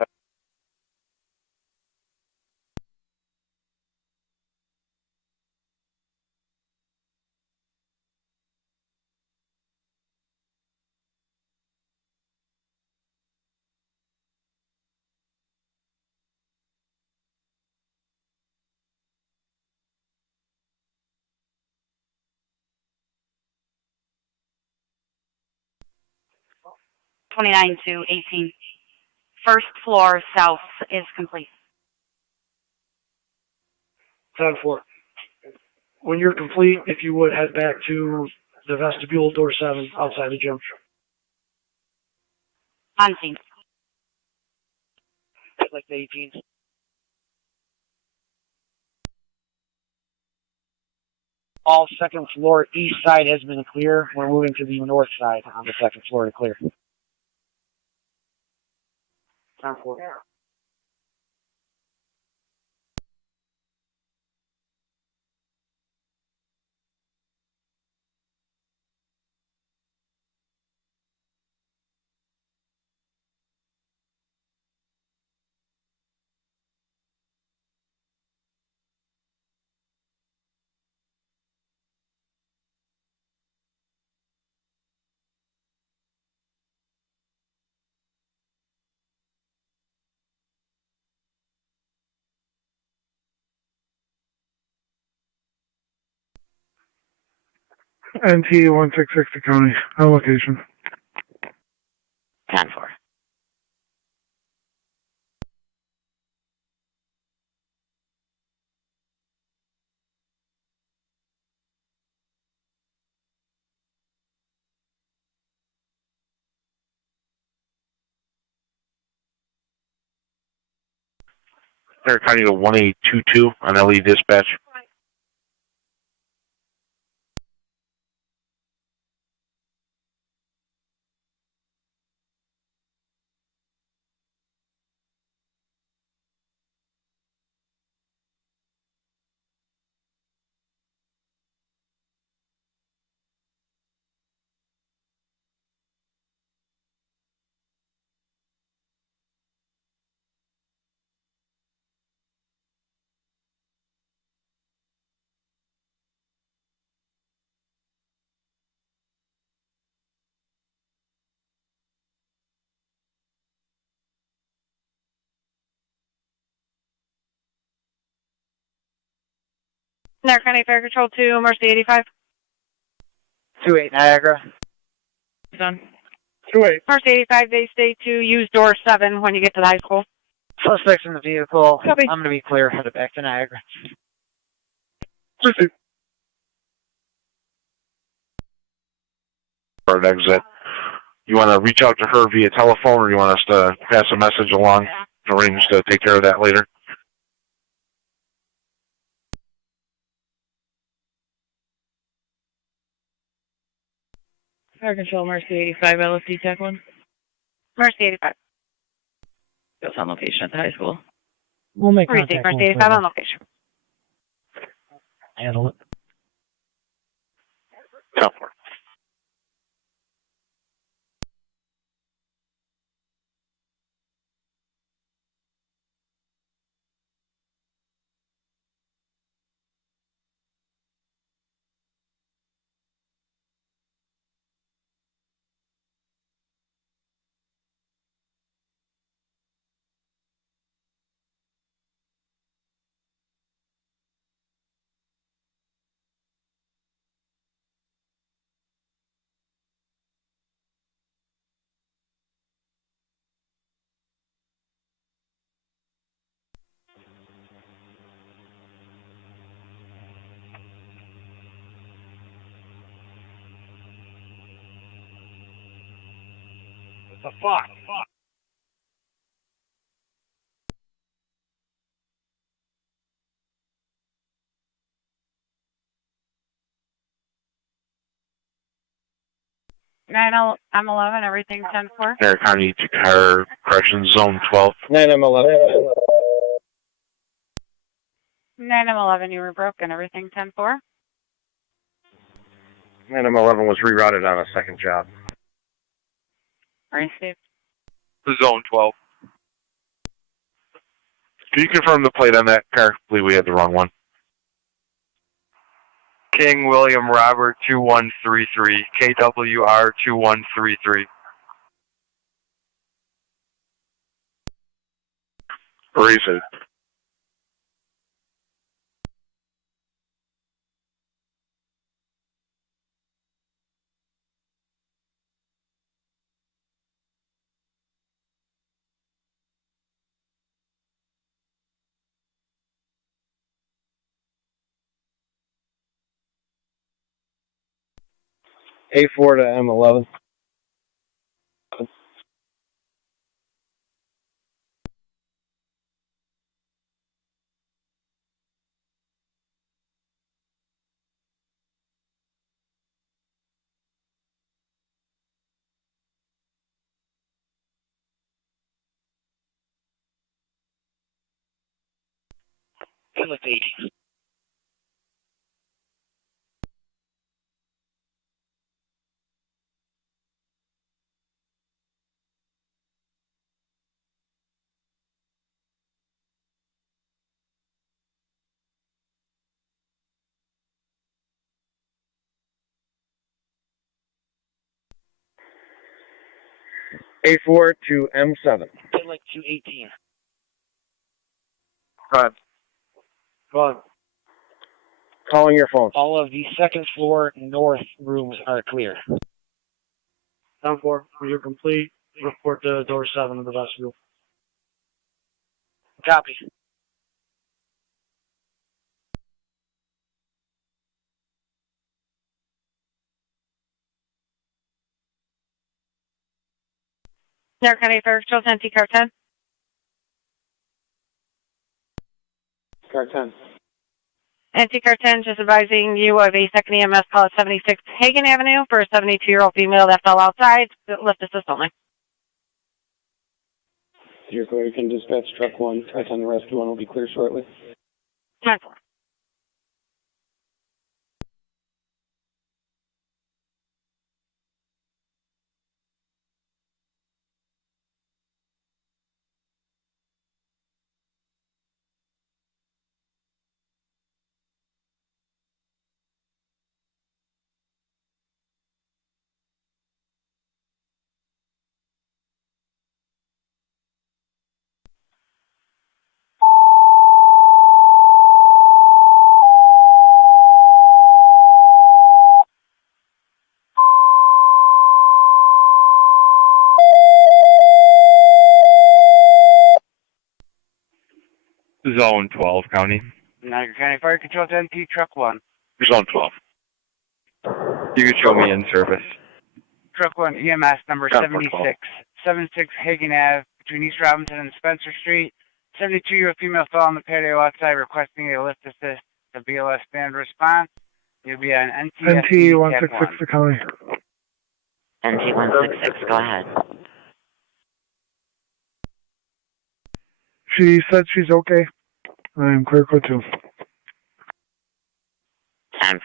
'29 to 18. First floor south is complete. 10-4. When you're complete, if you would head back to the vestibule, door 7, outside the gym. On scene. Like the 18. All second floor east side has been clear. We're moving to the north side on the second floor to clear. 10-4. NT 1660 County. On location. 10-4. Niagara County to 1822 on LE dispatch. Niagara County Fire Control 2, Mercy 85. 2-8 Niagara. Done. 2-8. Mercy 85, they stay to use door 7 when you get to the high school. Suspects in the vehicle. Copy. I'm going to be clear, headed back to Niagara. Mercy. Or exit. You want to reach out to her via telephone, or you want us to pass a message along, arrange to take care of that later? Fire Control, Mercy 85, LSD TAC 1. Mercy 85. Goes on location at the high school. We'll make Mercy contact. 85 on location. Handle it. 10-4. The fuck? I'm 11, everything 10-4. Niagara County to Car Corrections Zone 12. 9M11. 9M11, you were broken, everything 10-4. 9M11 was rerouted on a second job. Received. Zone 12. Can you confirm the plate on that car? I believe we had the wrong one. King William Robert 2133, KWR 2133. Received. A4 to M11. Timothy. A4 to M7. Like 218. Go ahead. Go on. calling your phone. All of the second floor north rooms are clear. 10-4, when you're complete, report to door 7 of the vestibule. Copy. Niagara County Fair Patrol, NT Car 10. Car 10. NT Car 10, just advising you of a second EMS call at 76 Hagen Avenue for a 72-year-old female that fell outside. Lift assist only. Your clear, can dispatch truck 1. Car 10, the rescue 1 will be clear shortly. 10-4. Zone 12, County. Niagara County Fire Control to NT Truck 1. Zone 12. You can show me in service. Truck 1 EMS number 76. 76 Hagen Ave between East Robinson and Spencer Street. 72-year-old female fell on the patio outside requesting a lift assist. The BLS stand response. You'll be on NT 166 to County. NT 166, go ahead. She said she's okay. I'm clear code 2. 10-4.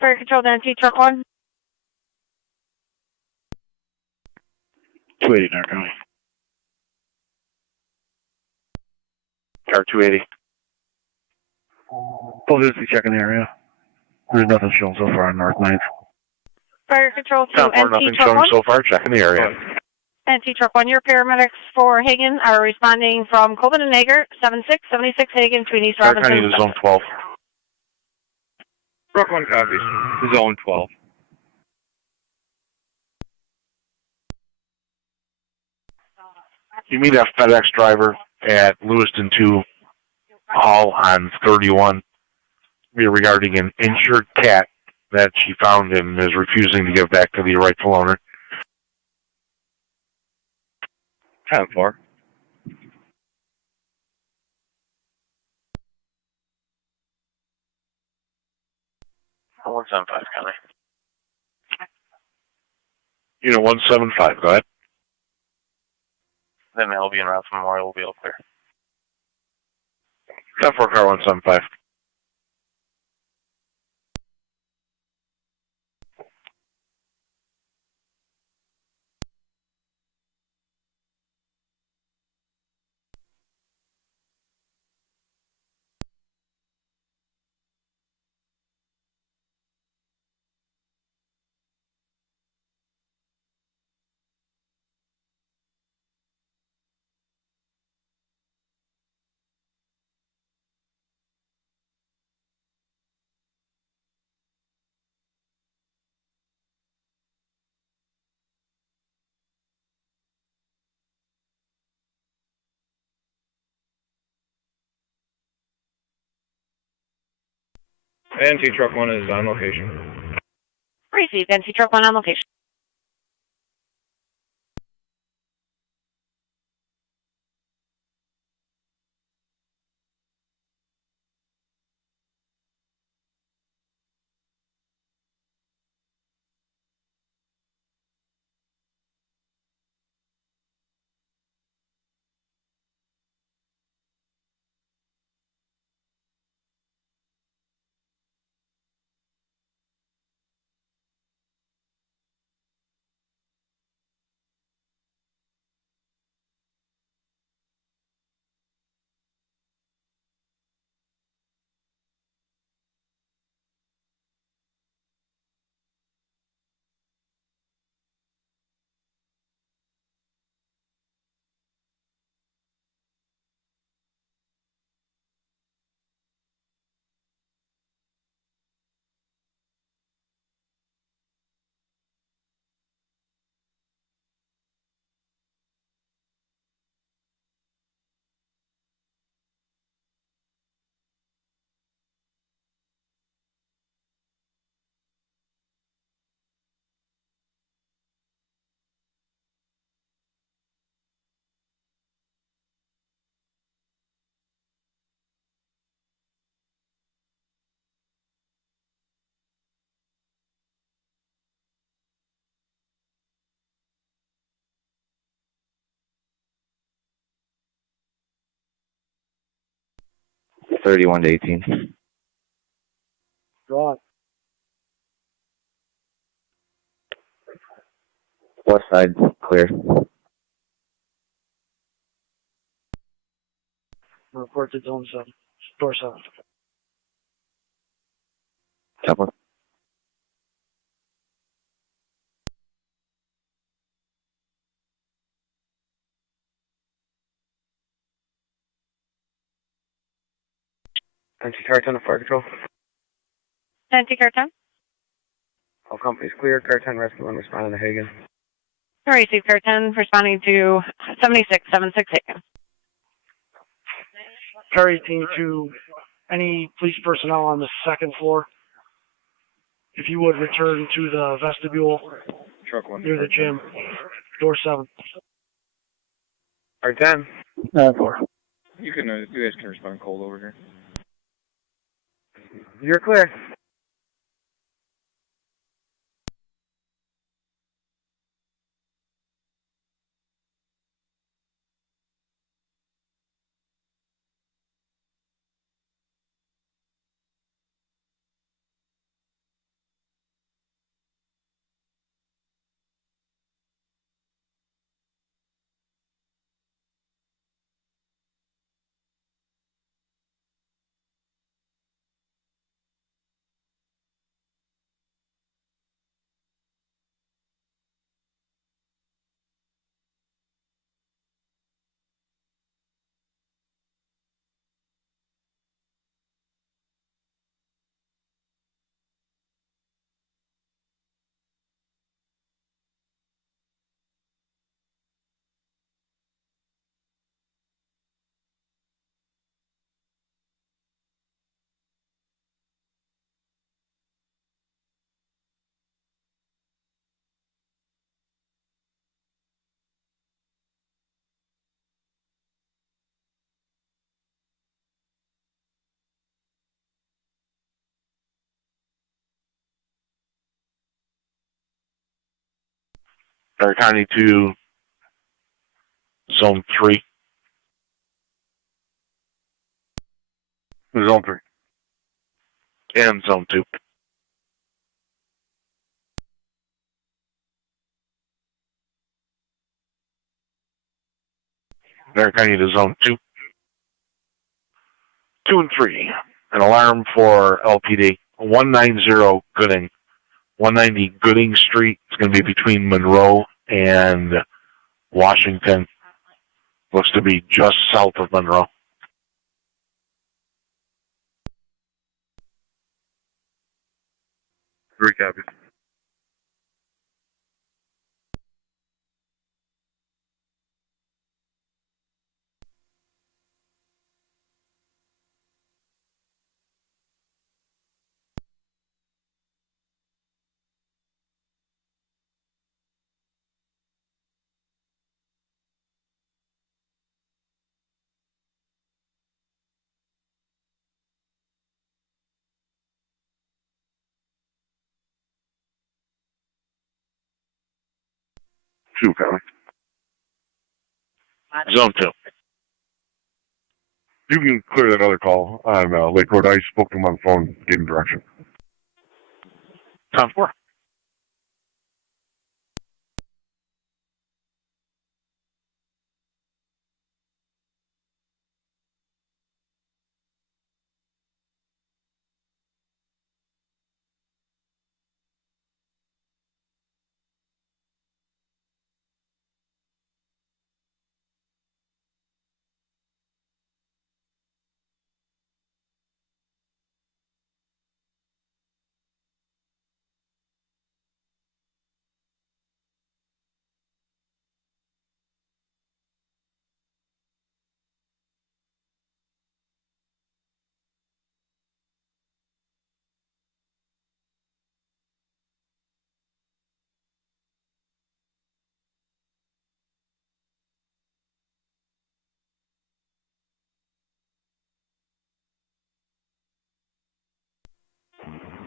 Fire Control to NT Truck 1. 280 Niagara County. Car 280. Police checking the area. There's nothing shown so far on North 9th. Fire Control to 10-4, NT nothing Truck shown 1. so far. Checking the area. NT Truck 1, your paramedics for Hagen are responding from Coben and Nager, 76 Hagen between East Niagara Robinson. County to Zone 12. Truck 1 copies. Zone 12. You meet a FedEx driver at Lewiston 2 Hall on 31 regarding an insured cat that she found and is refusing to give back to the rightful owner. 10-4. Oh, 175, County. Unit 175, go ahead. Then they'll be en route to Memorial, will be all clear. 10-4, car 175. NT Truck 1 is on location. Received. NT Truck 1 on location. 31 to 18. Go on. West side, clear. Report to zone 7. Door 7. Temple. Car 10 to fire control. 10 to Car 10. All companies clear. Car 10 rescue and responding to Hagen. Receive Car 10, responding to 7676 Hagen. Car 18 to any police personnel on the second floor. If you would return to the vestibule Truck 1 near the gym. Door 7. Car 10. 9-4. You guys can respond cold over here. You're clear. Car County to Zone 3. Zone 3. And Zone 2. Car County to Zone 2. 2 and 3. An alarm for LPD. 190 Gooding. 190 Gooding Street. It's going to be between Monroe and Washington. Looks to be just south of Monroe. Three copies. Two coming. Zone 2. You can clear that other call on Lake Road. I spoke to him on the phone, gave him direction. Time 4.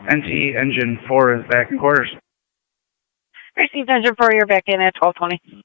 NT engine 4 is back in quarters. Received engine 4, you're back in at 1220.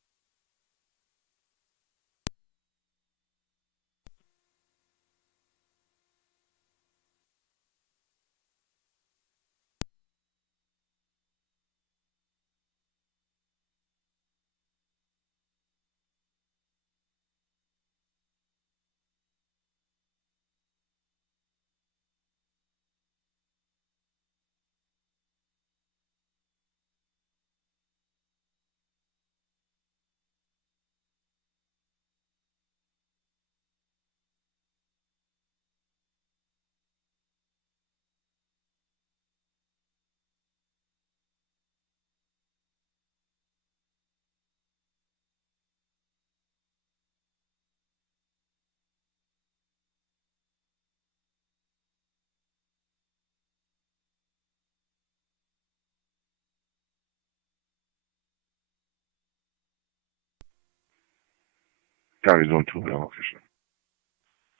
County Zone 2 location.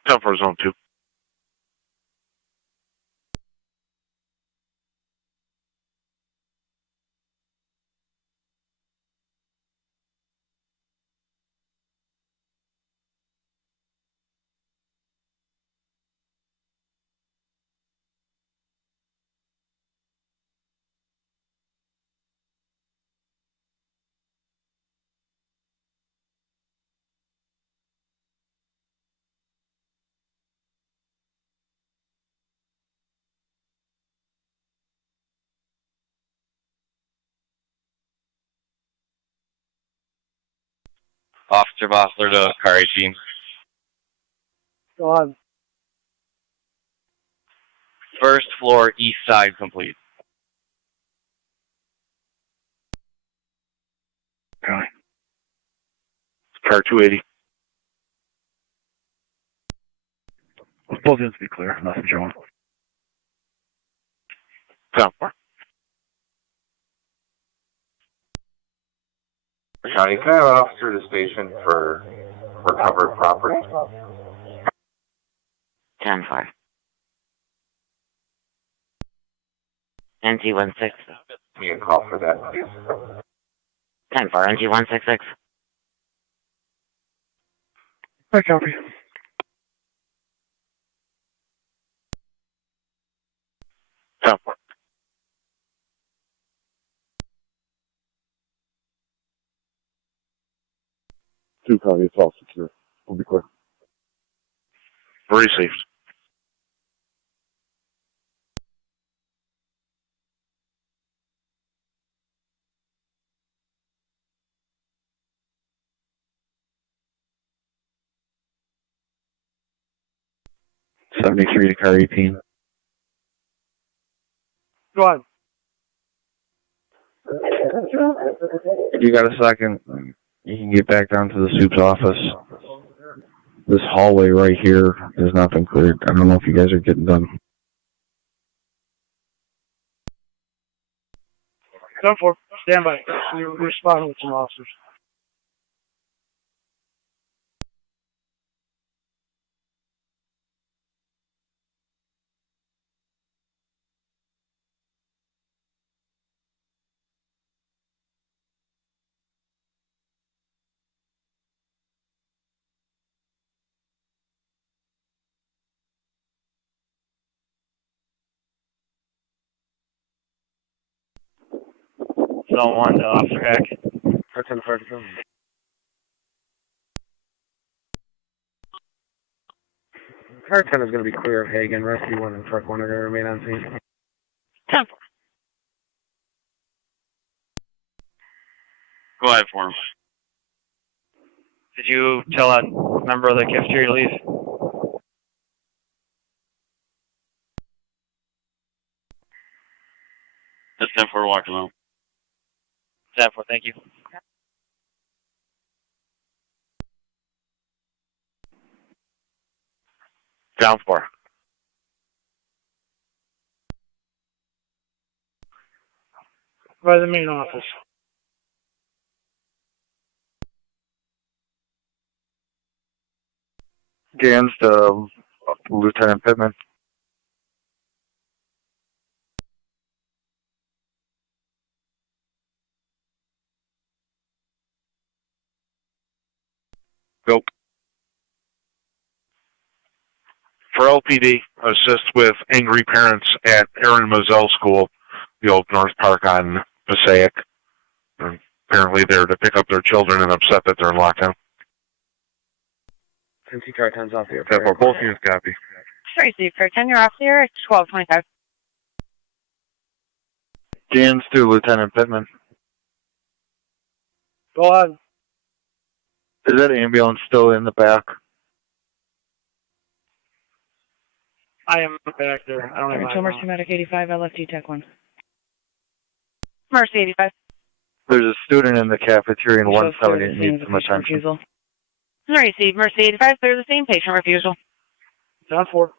10 for Zone 2. Officer Bossler to car 18. Go on. First floor east side complete. Okay. Car 280. Both ends be clear. Nothing showing. 10 for. County, can I have an officer to the station for recovered property? 10-4. NG16. Can you call for that, please? 10-4, NG166. I copy. Two County, it's all secure. We'll be clear. Received. $73 to car 18. Go on. If you got a second, you can get back down to the soup's office. This hallway right here has not been cleared. I don't know if you guys are getting done. 10-4. Stand by. We're responding with some officers. Tonawanda, Officer Hack. Car 10 fire control. Car 10 is going to be clear of Hagen. Rescue 1 and Truck 1 are going to remain on scene. 10-4. Go ahead for him. Did you tell that member of the cafeteria to leave? That's 10-4, walk alone. 10-4, thank you. Down 4. By the main office. Gans to Lieutenant Pittman. Go. For LPD, assist with angry parents at Aaron Moselle School, the old North Park on Passaic. Apparently they're to pick up their children and upset that they're in lockdown. NC Car 10's off the air. For both units, copy. Sorry, Steve. Car 10, you're off the air. It's 12:25. Gans to Lieutenant Pittman. Go on. Is that ambulance still in the back? I am back there. I don't have Until Mercy Medic 85, LFT Tech 1. Mercy 85. There's a student in the cafeteria in 178 needs some attention. Refusal. Sorry, Steve. Mercy 85, clear the same patient refusal. 10-4. We'll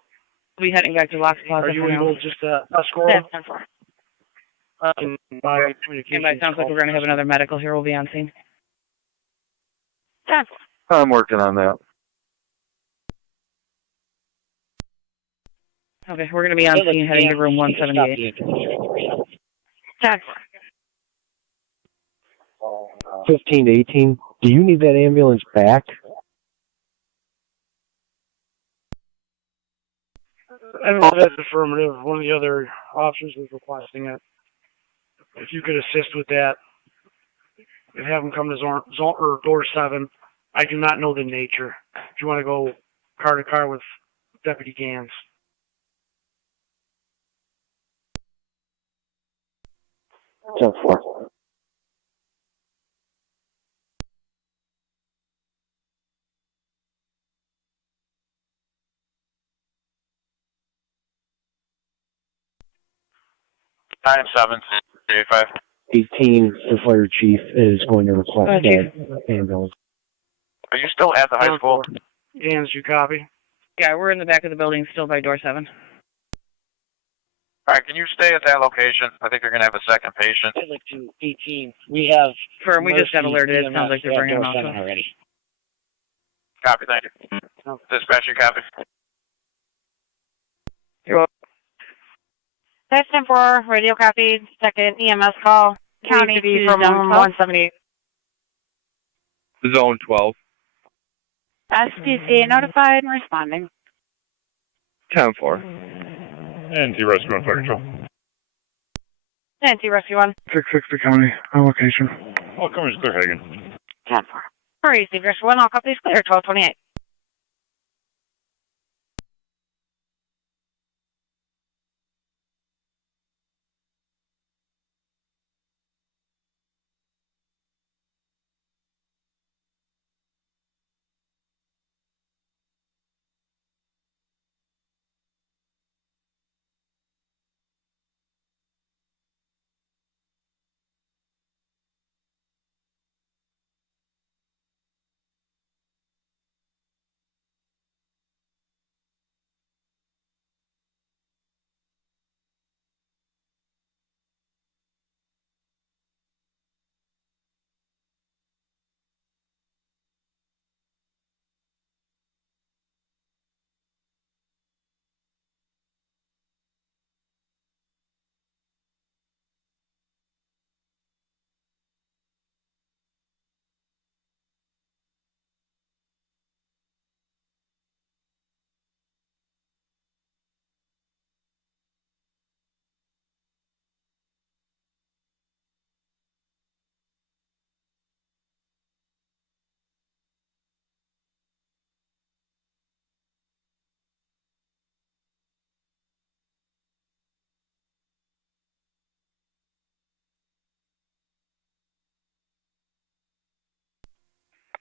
be heading back to Lock's Plaza. Are you for now. able just escort? Yeah, 10-4. My communication. It sounds like we're going to have another medical here. We'll be on scene. 10-4. I'm working on that. Okay, we're going to be on scene heading to room 178. TAC. 15 to 18. Do you need that ambulance back? That's affirmative. One of the other officers was requesting it. If you could assist with that, and have them come to door 7. I do not know the nature. If you want to go car to car with Deputy Gans. Jump 4. Nine 7, 5. 18, the fire chief is going to request that ambulance. Are you still at the high school? Gans, you copy? Yeah, we're in the back of the building, still by door 7. All right, can you stay at that location? I think you're going to have a second patient. I'd like to 18. We have. Firm, we just got alerted. It sounds like they're bringing them out. Already. Copy, thank you. Dispatch, you copy. You're welcome. That's 10-4, radio copy, second EMS call. County to from 178. Zone 12. SPCA notified and responding. 10-4. And T-Rescue and Fire Control. Nancy, Rescue 1. 660 County, on location. Oh, come here, clear, Hagen. 10-4. Hurry, Steve, Rescue 1, all copies clear, 1228.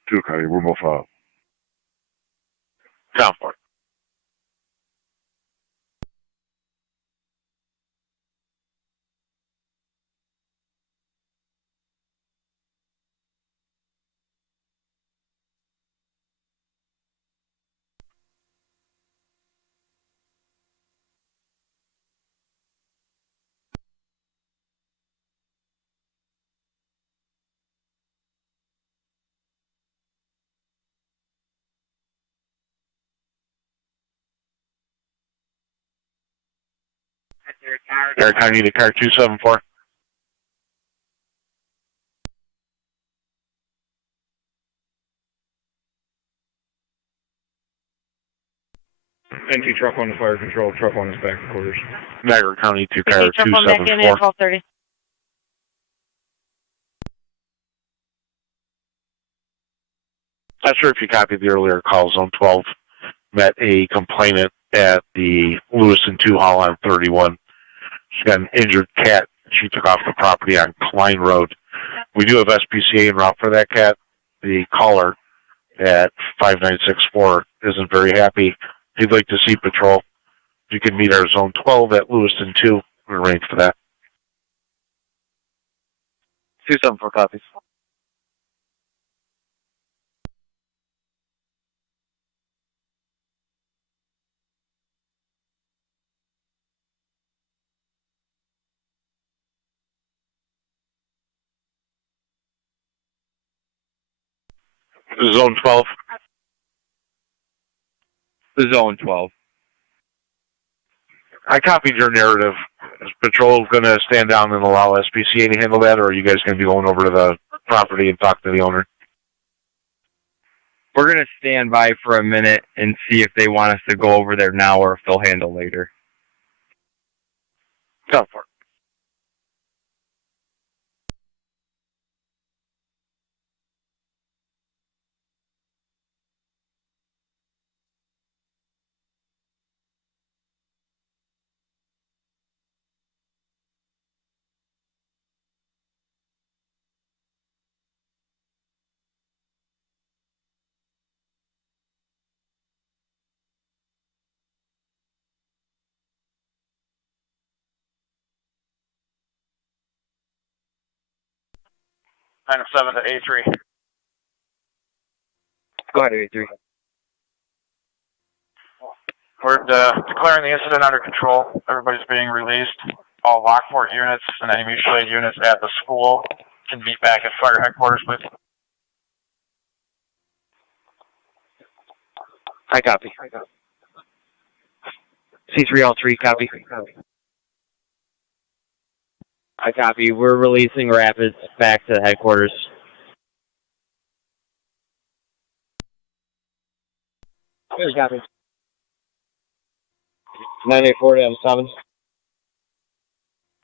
Two, County, we're both out. Down for it. Eric, I need a car 274. NT truck 1 to fire control, truck 1 is back to quarters. Niagara County 2 car Truck 1 back in at 274. 1230. Not sure if you copied the earlier call. Zone 12 met a complainant at the Lewiston 2 Hall on 31. She got an injured cat. She took off the property on Klein Road. We do have SPCA en route for that cat. The caller at 5964 isn't very happy. He'd like to see patrol. You can meet our Zone 12 at Lewiston 2. We'll arrange for that. 274 copies. Zone 12. Zone 12. I copied your narrative. Is Patrol going to stand down and allow SPCA to handle that, or are you guys going to be going over to the property and talk to the owner? We're going to stand by for a minute and see if they want us to go over there now or if they'll handle later. Go for it. Item 7 to A3. Go ahead, A3. We're declaring the incident under control. Everybody's being released. All Lockport units and any mutual aid units at the school can meet back at fire headquarters, please. I copy. C3L3, copy. I copy. We're releasing Rapids back to headquarters. Here's copy. 984 to M7.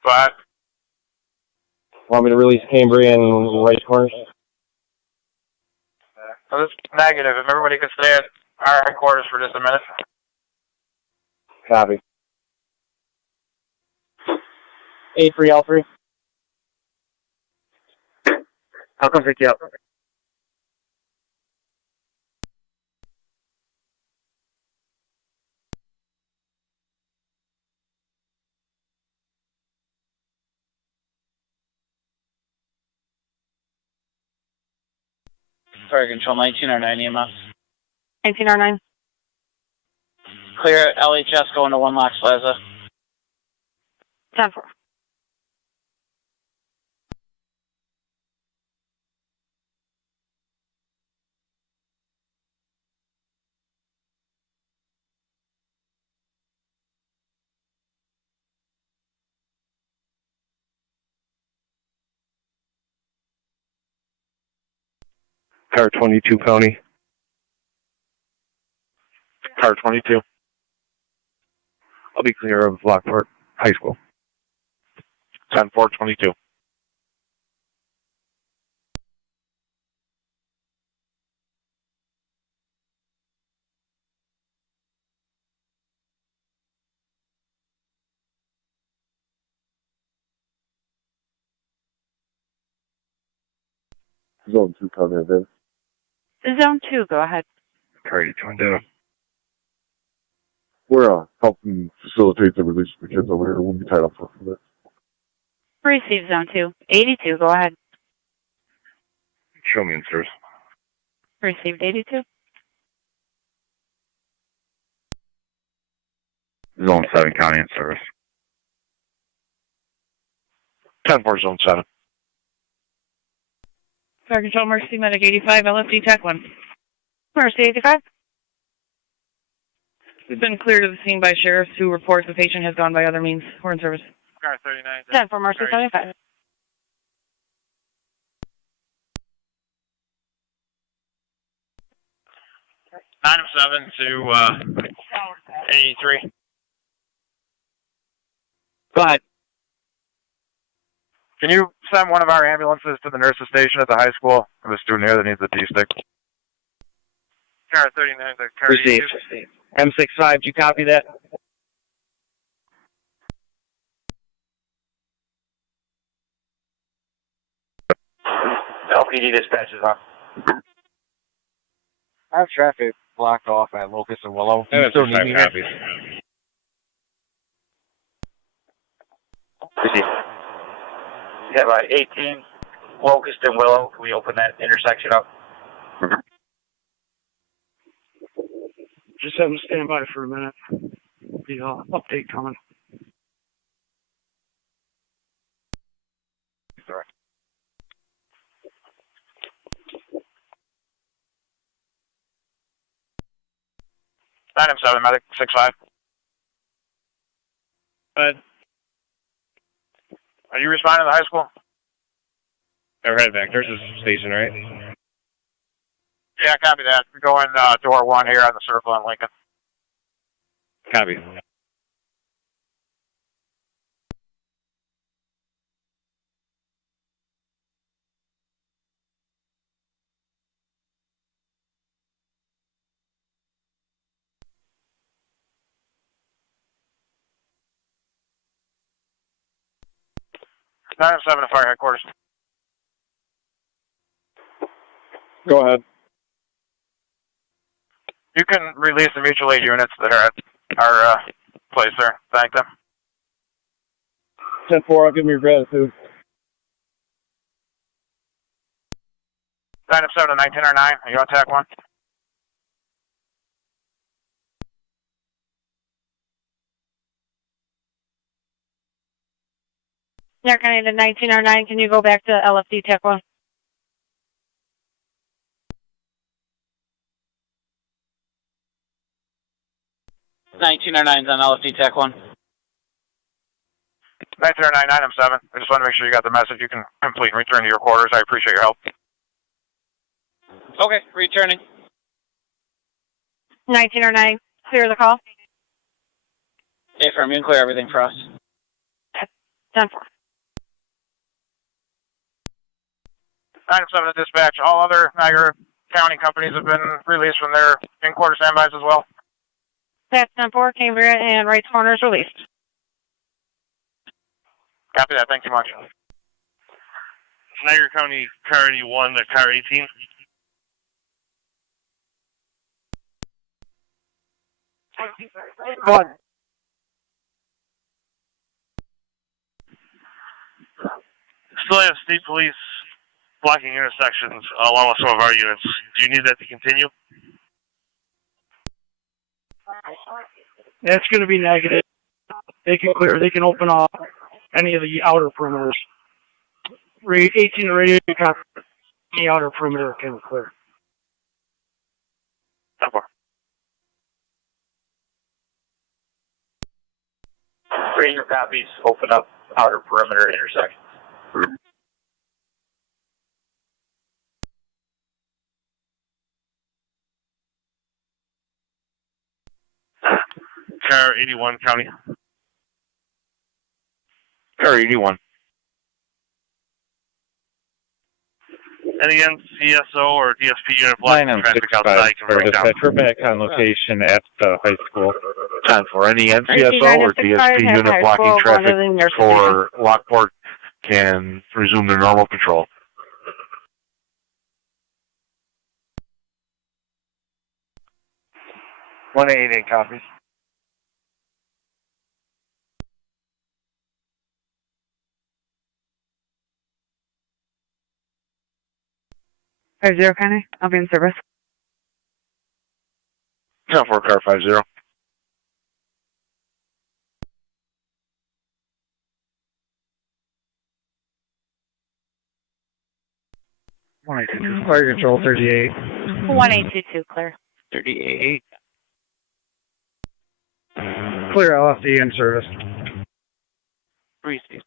5. Want me to release Cambria and right corners? So this is negative. If everybody could stay at our headquarters for just a minute. Copy. A3L3. I'll come pick you up. Fire control 1909 EMS. 1909. Clear LHS going to 1 Locks Plaza. 10-4. Car 22 County. Car 22. I'll be clear of Lockport High School. 10-4-22. Zone 2 County, then. Zone 2, go ahead. Car 82 on down. We're helping facilitate the release of the kids over here. We'll be tied up for a minute. Receive Zone 2. 82, go ahead. Show me in service. Received 82. Zone 7 County in service. 10-4 Zone 7. Fire Control Mercy Medic 85, LFD TAC 1. Mercy 85. We've been cleared of the scene by sheriffs who reports the patient has gone by other means. We're in service. Car 39. 10 for Mercy 75. Item 7 to 83. Go ahead. Can you send one of our ambulances to the nurse's station at the high school? I have a student here that needs a D-stick. Car 39. Received. M65, do you copy that? LPD dispatch is on. I have traffic blocked off at Locust and Willow. Do you still need me here? Received. Yeah, by 18, Locust and Willow. Can we open that intersection up? Just have them stand by for a minute. The update coming. 9M7, medic 6-5. But Are you responding to the high school? they're headed back. There's a station, right? Yeah, copy that. We're going door 1 here on the circle in Lincoln. Copy. Nine M 7 to fire headquarters. Go ahead. You can release the mutual aid units that are at our place there. Thank them. 10-4, I'll give me your gratitude. 9 M 7 to 1909. Are you on TAC 1? York County to 1909, can you go back to LFD TAC 1? $19.09 on LFD TAC 1. 1909, 9 M 7. I just want to make sure you got the message. You can complete and return to your quarters. I appreciate your help. Okay, returning. 1909, clear the call. Affirm, you can clear everything for us. 10-4. 9 M 7 to dispatch. All other Niagara County companies have been released from their in-quarter standbys as well. That's 10-4, Cambria and right corners released. Copy that. Thank you much. Niagara County, car 81 to car 18. Go on. Still have state police blocking intersections along with some of our units. Do you need that to continue? That's going to be negative. They can clear. They can open up any of the outer perimeters. 18 radio, any outer perimeter can clear. Ranger copies. Open up outer perimeter intersection. Car 81 County. Car 81. Any NCSO or DSP unit blocking traffic outside can break down. We're back on location at the high school. Time for any NCSO or DSP unit blocking traffic for Lockport can resume their normal patrol. One 88 copies. Five zero, County. I'll be in service. 10-4, car 50. Fire control 38. 1822, clear. 38. Clear LFD in service. Receive.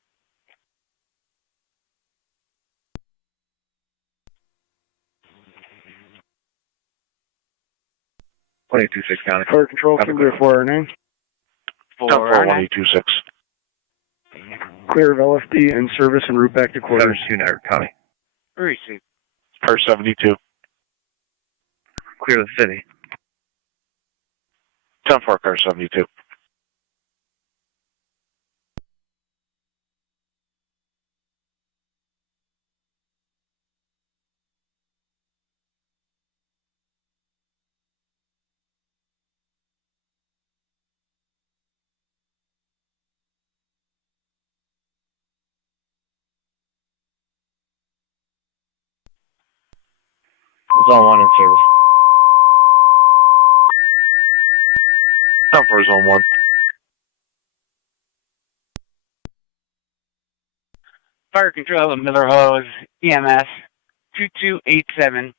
County. Fire control, clear 409. 10-4-1826. Clear of LFD in service and route back to quarters. 72 Niagara County. Receive. Car 72. Clear the city. 10-4, car 72. Zone 1 in service. 10-4, zone 1. Fire control of Miller Hose, EMS, 2287,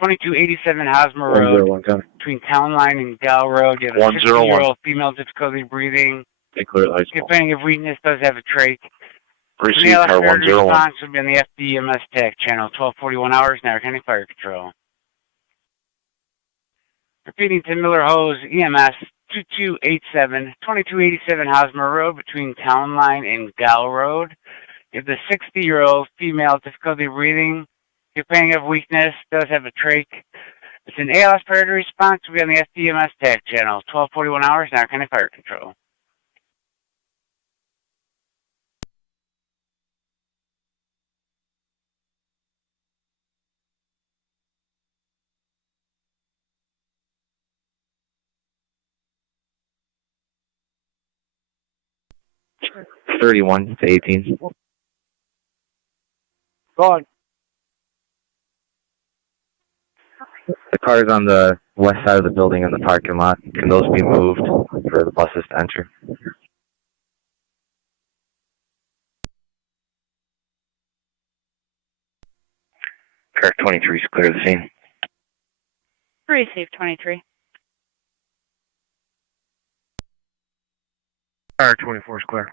2287 Hosmer Road, between Town Line and Gal Road. You have a 60-year-old female, difficulty breathing. They clear the high school. Depending if weakness, does have a trach. Receive car 101. Response would be on the FDMS TAC channel, 1241 hours, Niagara County Fire Control. Repeating to Miller Hose, EMS 2287, 2287 Hosmer Road, between Town Line and Gal Road. You have the 60-year-old female, difficulty breathing. Depending of weakness, does have a trach. It's an ALS priority response. We'll be on the FDMS TAC channel, 1241 hours, Niagara County Fire Control. It's 31 to 18. Go on. The cars on the west side of the building in the parking lot, can those be moved for the buses to enter? Car 23 is clear the scene. Receive 23. Car 24 is clear.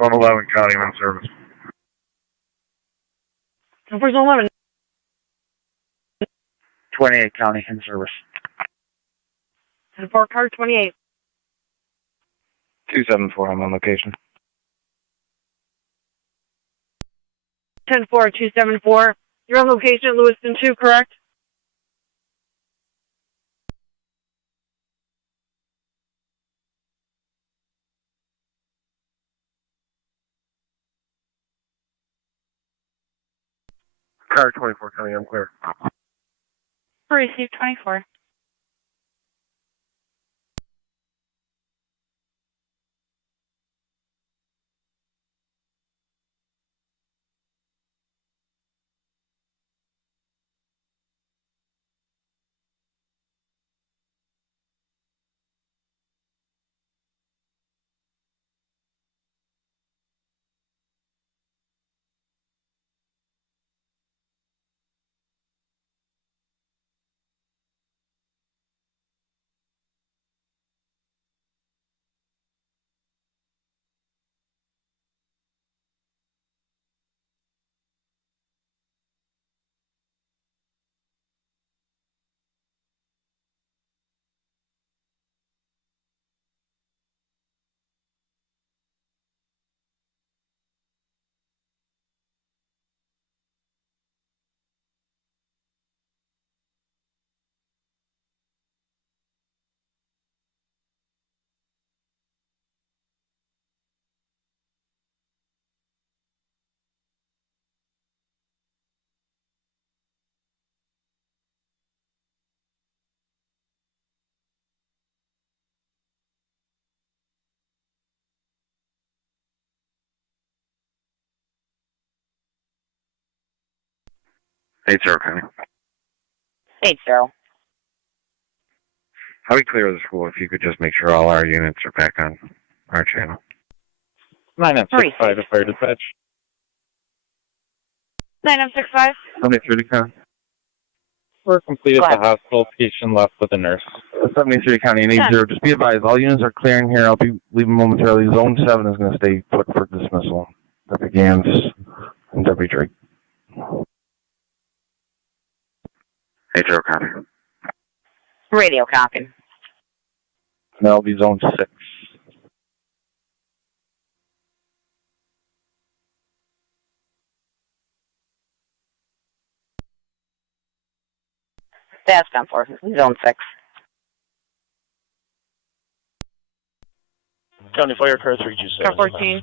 Zone 11, County, I'm in service. For Zone 11. 28, County, in service. 10-4, car 28. 274, I'm on location. 10-4, 274. You're on location at Lewiston 2, correct? Car 24, County, I'm clear. Receive 24. Hey, sir, County. 80. How we clear the school if you could just make sure all our units are back on our channel? 9M65 to fire dispatch. 9M65. Somebody through the county? We're completed the hospital, patient left with a nurse. 73 County and 80. Just be advised, all units are clearing here. I'll be leaving momentarily. Zone 7 is going to stay put for dismissal. Deputy Gans and Deputy Drake. 80 County. Radio copy. And that'll be Zone 6. That's 10-4, Zone 6. County Fire, car 327. Car 14.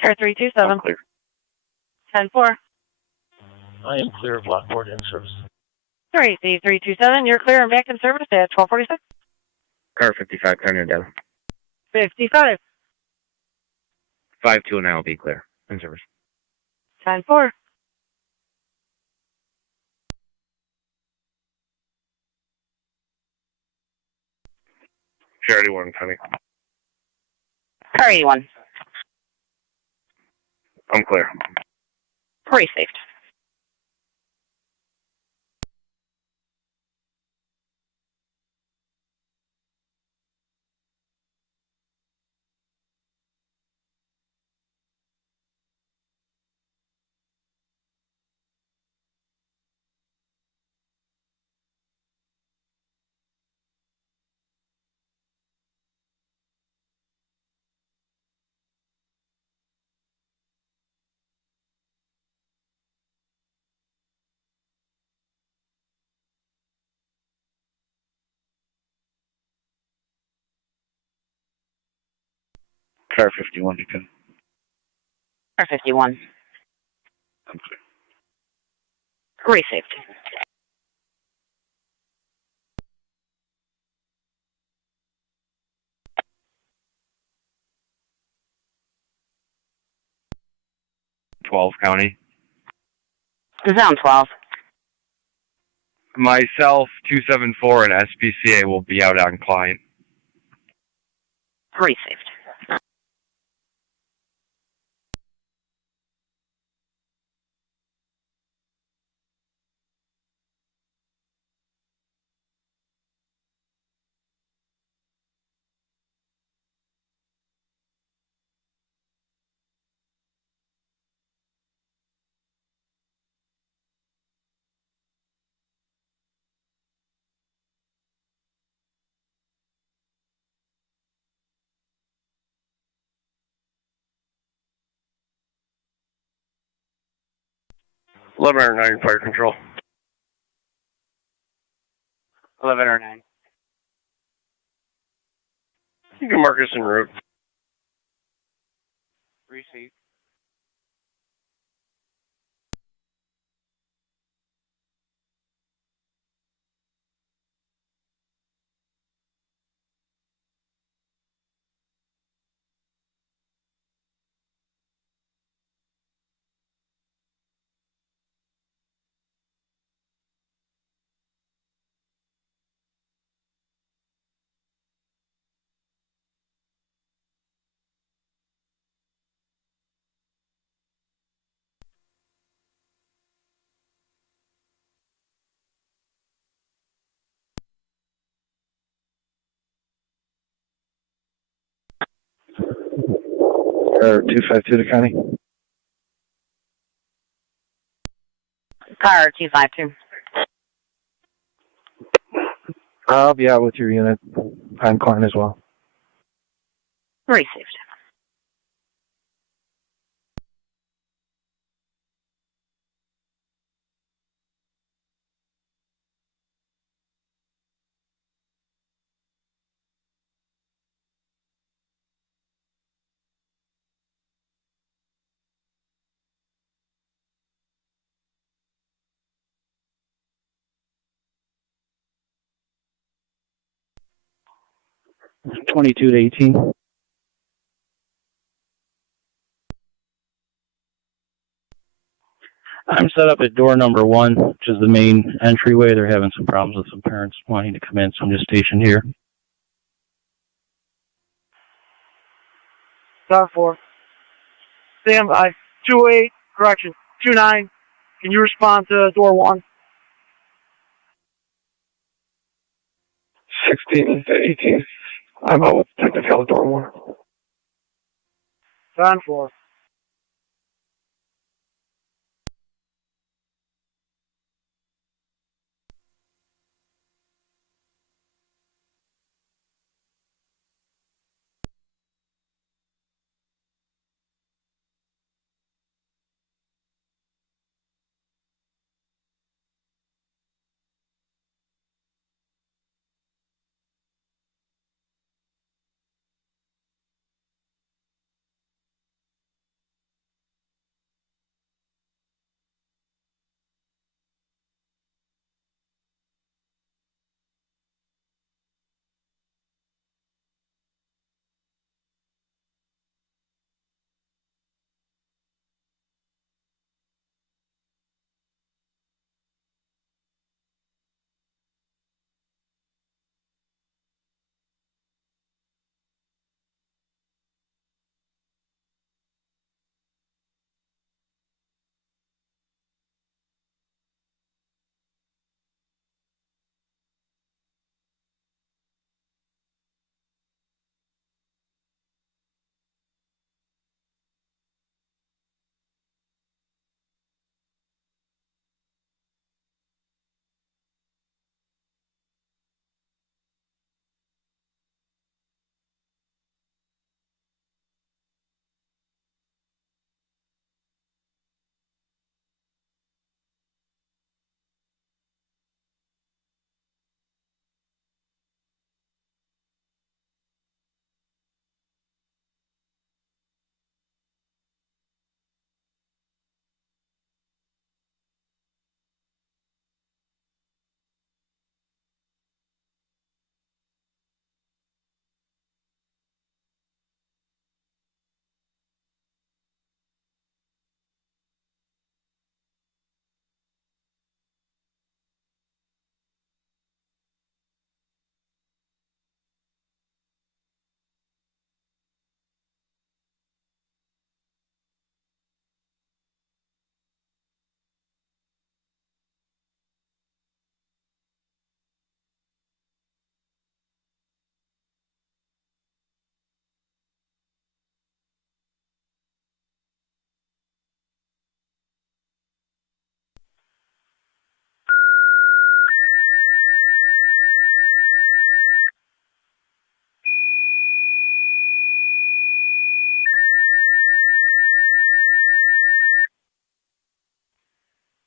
Car 327. 10-4. I am clear of Lockport in service. 327, you're clear and back in service at 1246. Car 55, County down. 55. 5-2 and I will be clear in service. 10-4. Charity 1, County. Car 81. I'm clear. Received. Car 51, you can. Car 51. I'm clear. Received. County. Zone 12. Myself, 274, and SPCA will be out on client. Received. (1109) fire control. 1109. You can mark us en route. Received. Car 252 to county. Car 252. I'll be out with your unit on client as well. Received. (22 to 18). I'm set up at door number 1, which is the main entryway. They're having some problems with some parents wanting to come in, so I'm just stationed here. Star 4. Stand by. 28, correction. 29. Can you respond to door 1? 16 to 18. I'm out with technical door 1. Stand 4.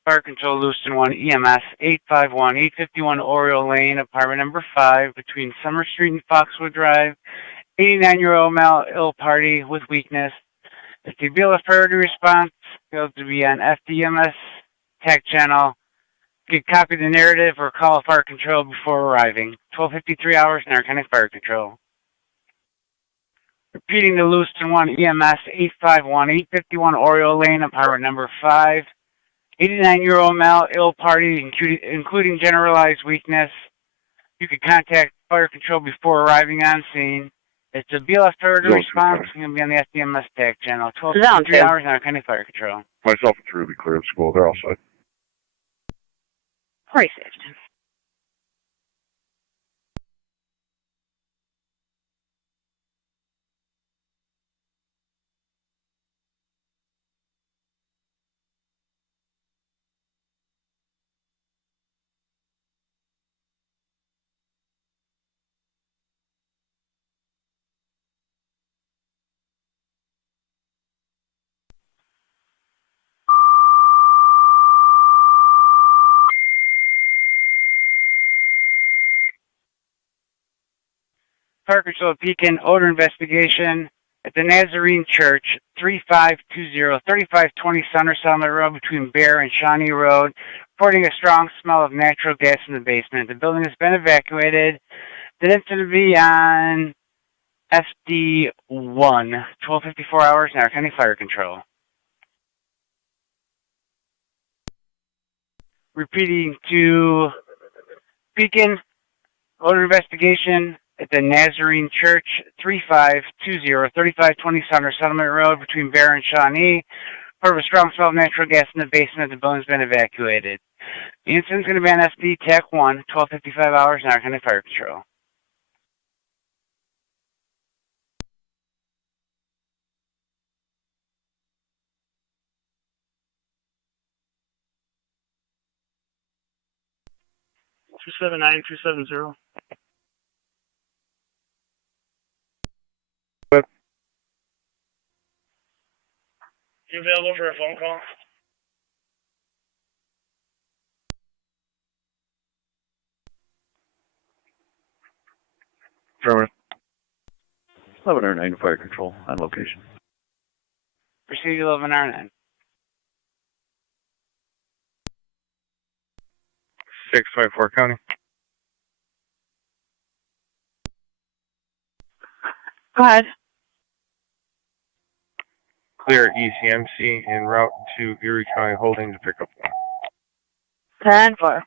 Fire Control, Lewiston 1, EMS 851 Oriole Lane, apartment number 5, between Summer Street and Foxwood Drive. 89-year-old male, ill party with weakness. If the BLF priority response fails to be on FDMS TAC channel, you can copy the narrative or call Fire Control before arriving. 12:53 hours, Niagara County Fire Control. Repeating the Lewiston 1, EMS 851 Oriole Lane, apartment number 5. 89-year-old male, ill party, including generalized weakness. You can contact Fire Control before arriving on scene. It's a BLF priority response. It's going to be on the FDMS TAC channel. 12:53 hours, Niagara County Fire Control. Myself and Ruby clear of school. They're all set. Received. Fire Control Beacon odor investigation at the Nazarene Church, 3520 Somerset Road between Bear and Shawnee Road, reporting a strong smell of natural gas in the basement. The building has been evacuated. The incident to be on SD1, 12:54 hours, Niagara County Fire Control. Repeating to Beacon, odor investigation at the Nazarene Church, 3520 Somerset Road between Bear and Shawnee. Part of a strong smell of natural gas in the basement. The building's been evacuated. The incident's going to be on SD TAC 1, 12:55 hours, Niagara County Fire Control. Two 270. You available for a phone call? Affirmative. 1109 Fire Control on location. Proceed 1109. 654 County. Go ahead. Clear ECMC en route to Erie County Holding to pick up 10-4.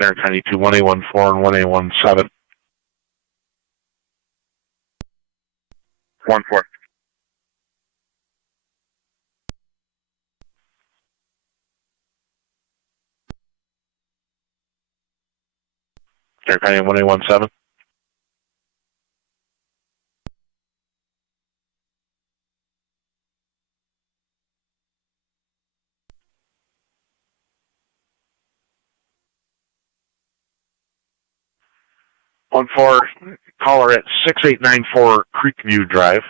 There, 92, 1A14 and 1A17. 1-4. There, 1A17. One four, caller at 6894 Creekview Drive.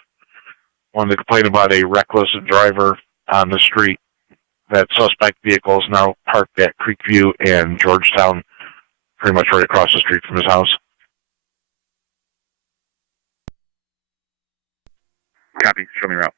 Wanted to complain about a reckless driver on the street. That suspect vehicle is now parked at Creekview and Georgetown, pretty much right across the street from his house. Copy. Show me route.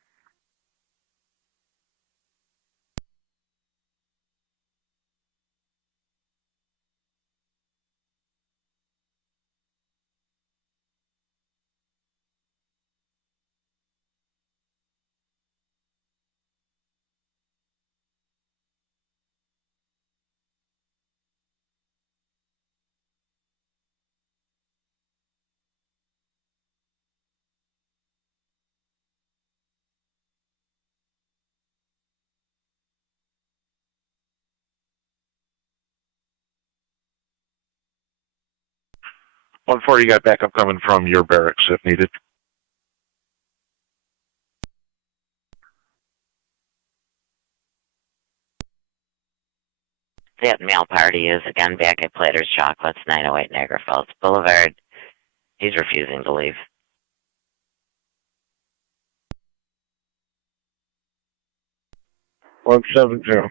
One four, you got backup coming from your barracks if needed. That male party is again back at Platter's Chocolates, 908 Niagara Falls Boulevard. He's refusing to leave. 170.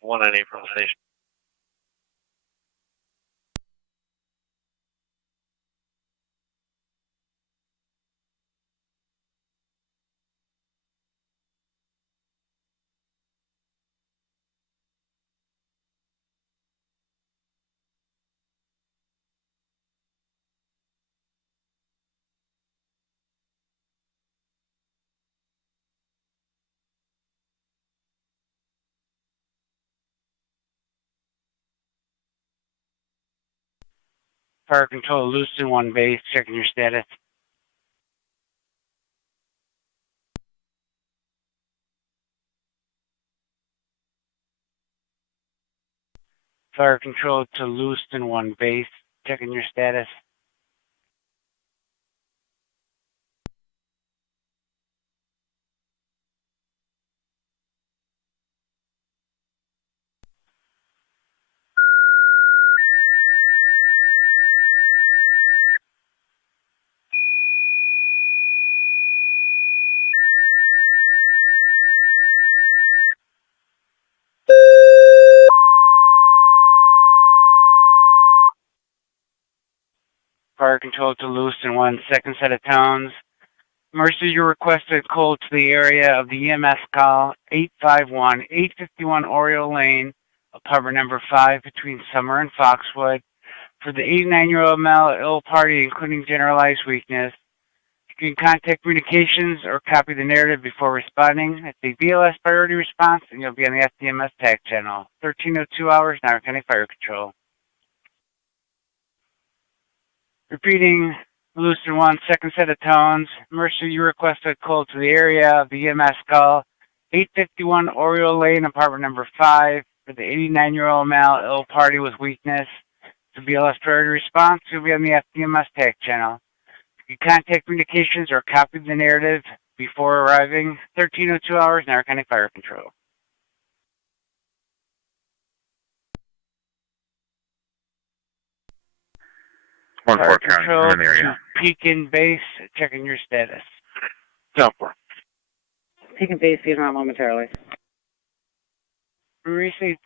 198 from the station. Fire control, Lewiston 1 base, checking your status. Fire control to Lewiston 1 base, checking your status. Fire control to Lewiston 1, second set of tones. Mercy, you requested call to the area of the EMS call 851 Oriole Lane, apartment number 5 between Summer and Foxwood. For the 89-year-old male ill party, including generalized weakness, you can contact communications or copy the narrative before responding. It's a BLS priority response, and you'll be on the FDMS TAC channel. 1302 hours, Niagara County Fire Control. Repeating, Lewiston 1, second set of tones. Mercer, you requested call to the area of the EMS call 851 Oriole Lane, apartment number 5, for the 89-year-old male ill party with weakness. To BLS priority response, you'll be on the FDMS TAC channel. You can contact communications or copy the narrative before arriving. 1302 hours, Niagara County Fire Control. Fire Control to Pekin Base, checking your status. Jumper. Pekin Base, feed around momentarily. Received.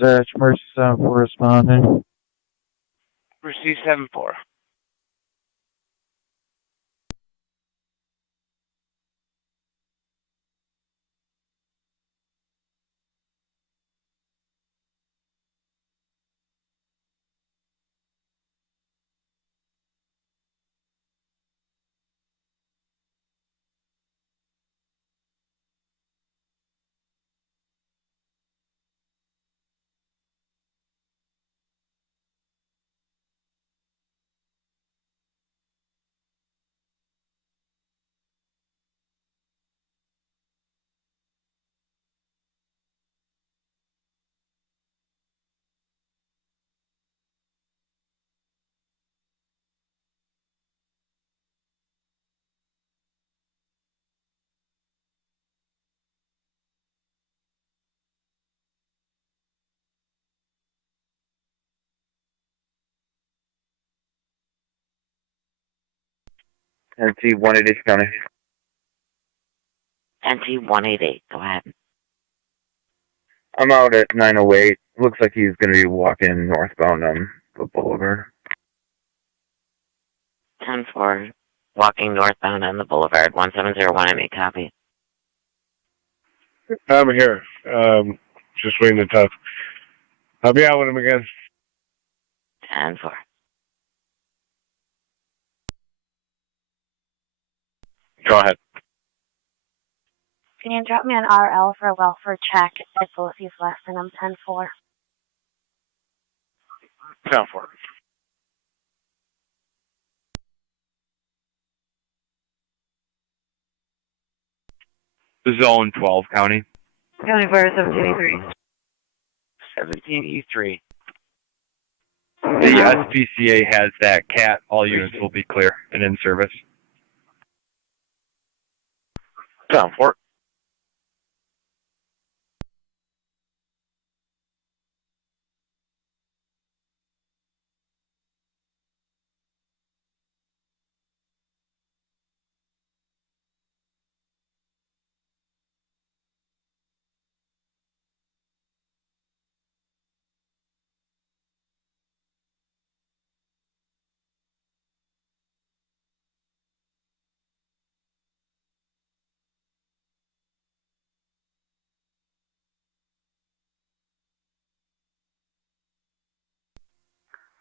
Search Mercy 74 responding. Received 7-4. NT 188 County. NT 188. Go ahead. I'm out at 908. Looks like he's going to be walking northbound on the boulevard. 10-4. Walking northbound on the boulevard. 1701 copy. I'm here. Just waiting to talk. I'll be out with him again. 10-4. Go ahead. Can you drop me an RL for a welfare check if both he's less than I'm 10-4? 10-4. Zone 12, County. County Fire 17E3. 17E3. The SPCA has that CAT. All units will be clear and in service. 10-4.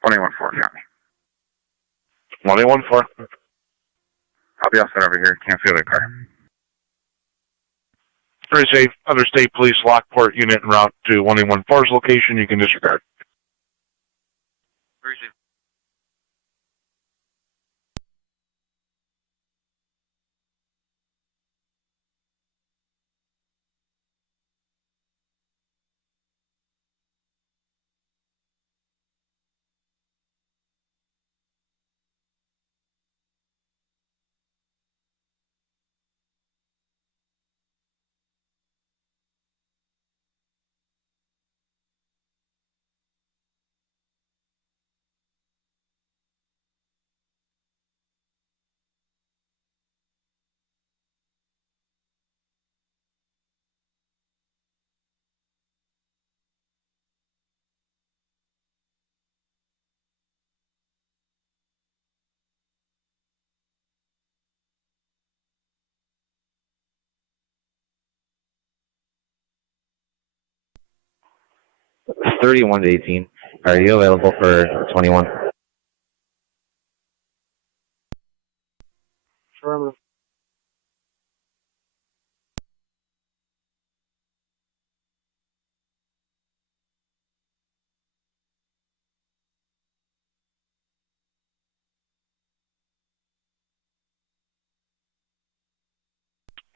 Twenty-one 4 County. 114. I'll be outside over here. Can't feel the car. Very safe. Other state police Lockport unit en route to 114's location. You can disregard. Very safe. It's 31 to 18. Are you available for 21? Affirmative.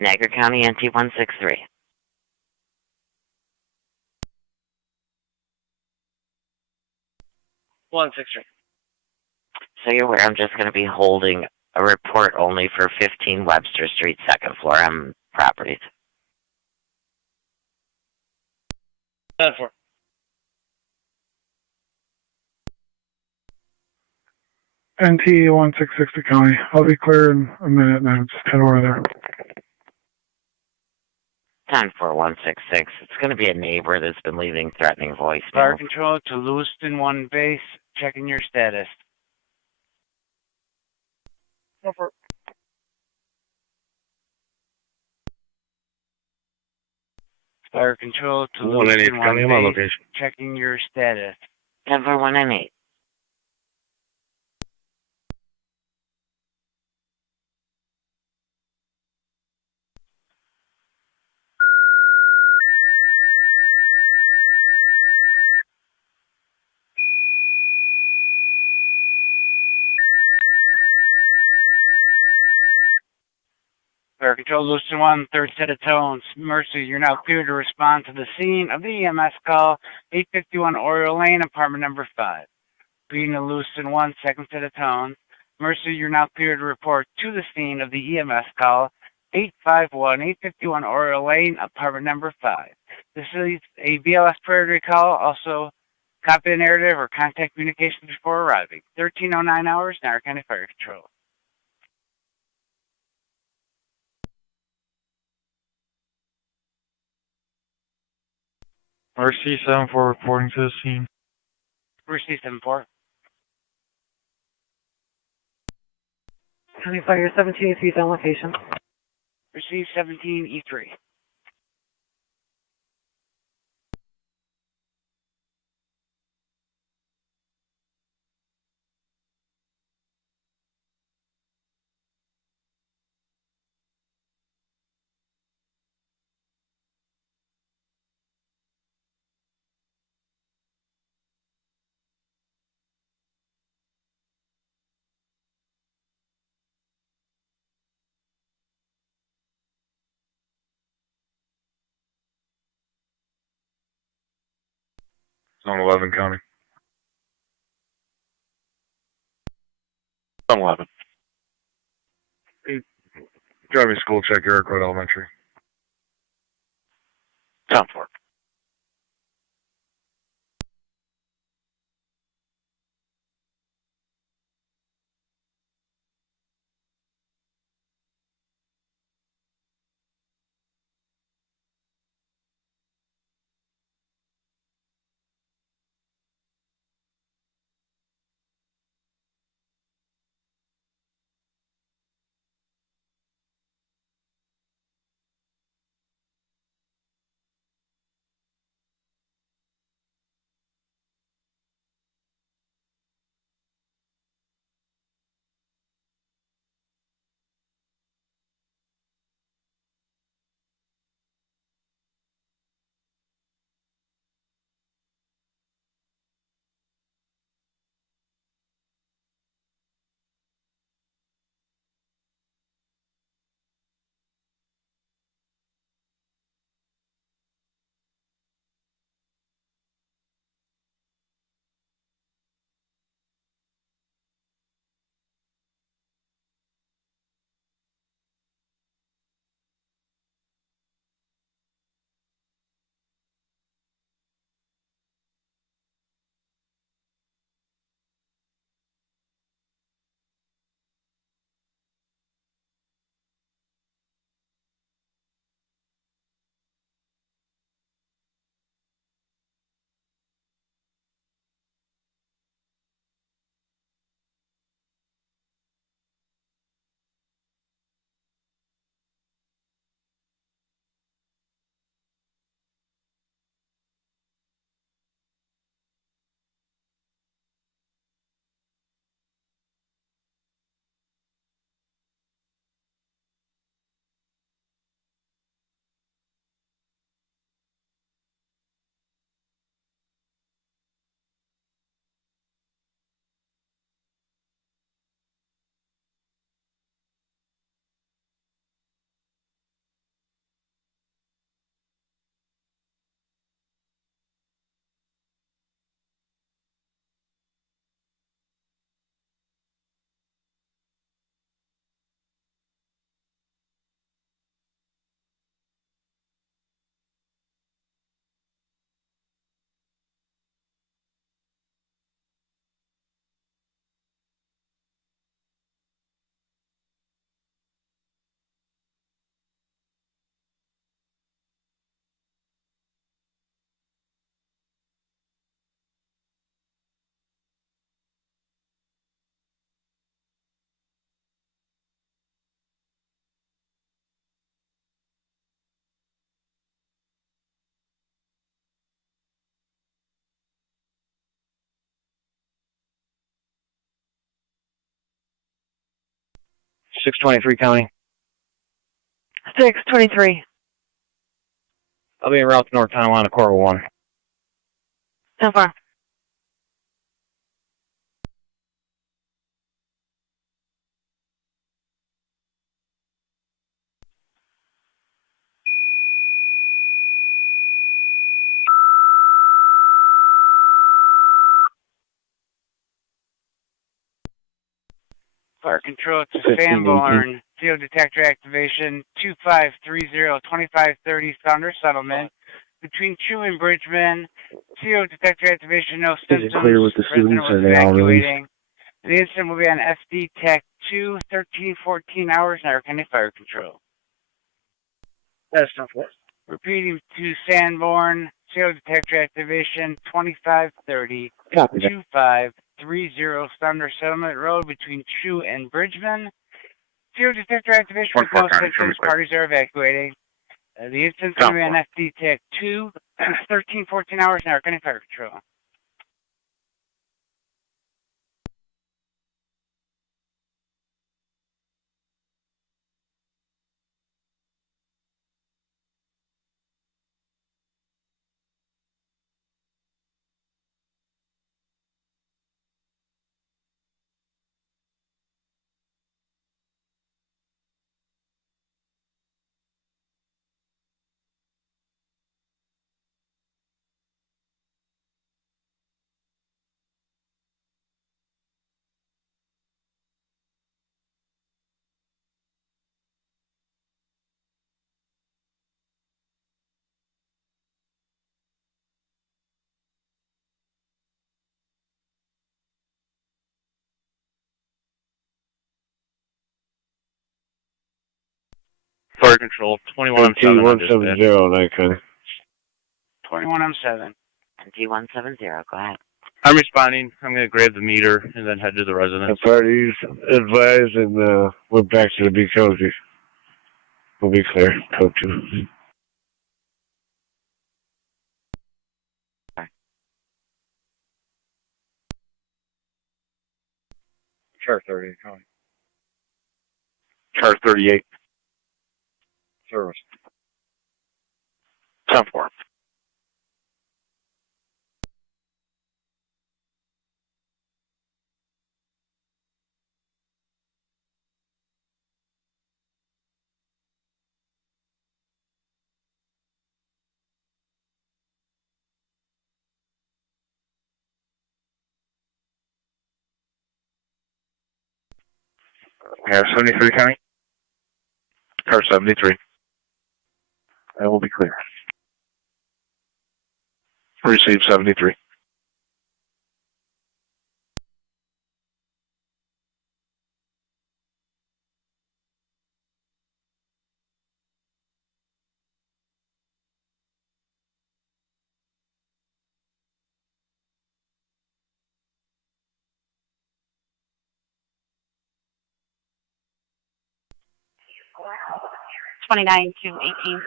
Niagara County, NT 163. 163. So you're aware I'm just going to be holding a report only for 15 Webster Street, second floor properties. 10-4. NT 1660 County. I'll be clear in a minute now. Just head over there. 10-4-166. It's going to be a neighbor that's been leaving threatening voicemail. Fire control to Lewiston 1 base. Checking your status. Go for it. Fire control to 188 Lewiston County. 1 I'm on base. location. Checking your status. 10-4-198. Fire control, Lewiston 1, third set of tones. Mercy, you're now clear to respond to the scene of the EMS call, 851 Oriole Lane, apartment number 5. Being to Lewiston 1, second set of tones. Mercy, you're now clear to report to the scene of the EMS call, 851 Oriole Lane, apartment number 5. This is a BLS priority call. Also, copy the narrative or contact communications before arriving. 1309 hours, Niagara County Fire Control. RC-74 reporting to the scene. RC-74. County Fire 17 feet on location. Receive 17E3. Zone 11 County. Zone 11. Driving school check, Iroquois Elementary. Town 4. County. 623. I'll be en route to North Tonawanda, Coral 1. How far? Fire control to Sanborn. CO detector activation 2530-2530 Sounder Settlement. Between Chew and Bridgman. CO detector activation, no symptoms. Is it clear with the students, or are they all released? The incident will be on SD Tech 2, 13-14 hours, Niagara County Fire Control. That's not for. Repeating to Sanborn, CO detector activation 2530 Copy that. 2530 Thunder Settlement Road between True and Bridgman. CO detector activation with no symptoms. Parties are evacuating. The incident's going to be on FD TAC 2, 13-14 hours now. County Fire Patrol. Fire Control, 2117 on dispatch. 170, Nikon. 21-7. G170, go ahead. I'm responding. I'm going to grab the meter and then head to the residence. The parties advised and went back to the Be Cozy. We'll be clear. Code 2. Chart 30, calling. Chart 38. Service. 10-4. Car 73 County. Car 73. I will be clear. Receive 73. – 29 to 18.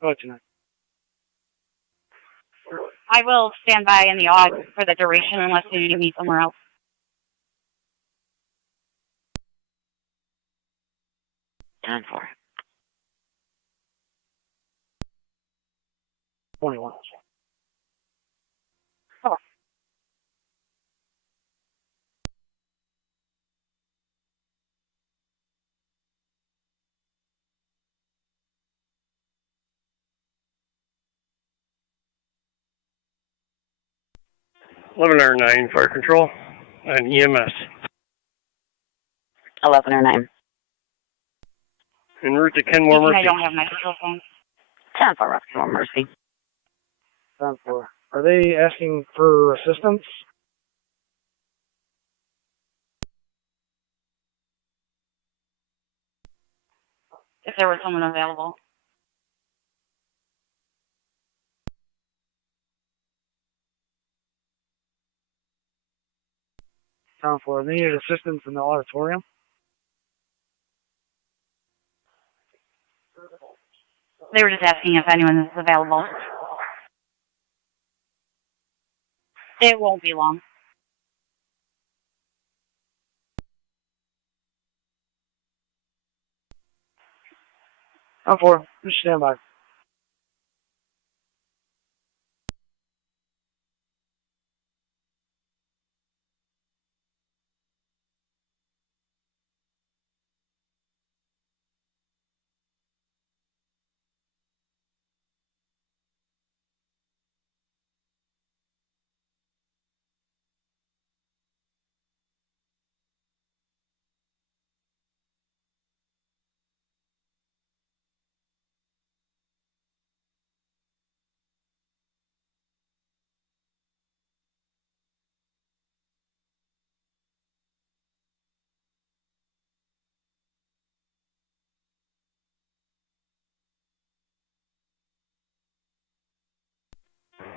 Go tonight. I will stand by in the odd for the duration unless you need me somewhere else. 10-4. 21. (1109) Fire Control and EMS. 1109. En route to Kenmore Mercy. I don't have my cell phone. 10-4, Kenmore Mercy. 10-4. Are they asking for assistance? If there was someone available. Down for they needed assistance in the auditorium. They were just asking if anyone is available. It won't be long. Down for just stand by.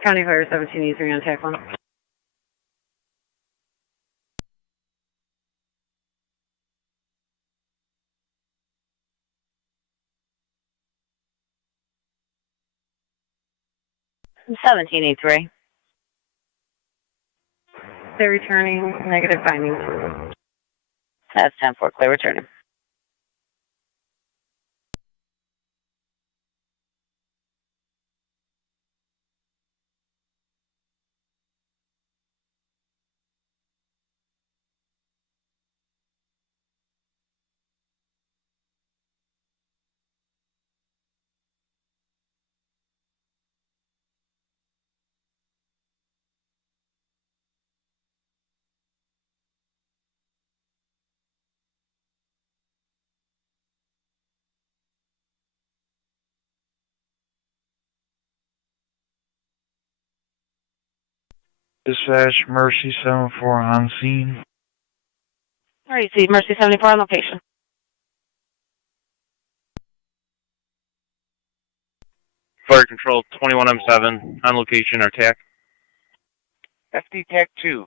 County Fire 1783 on TAC 1. $17.83. They're returning negative findings. That's 10-4, clear returning. Dispatch Mercy 74 on scene. All right, see Mercy 74 on location. Fire Control 21M7 on location or TAC. FD TAC 2.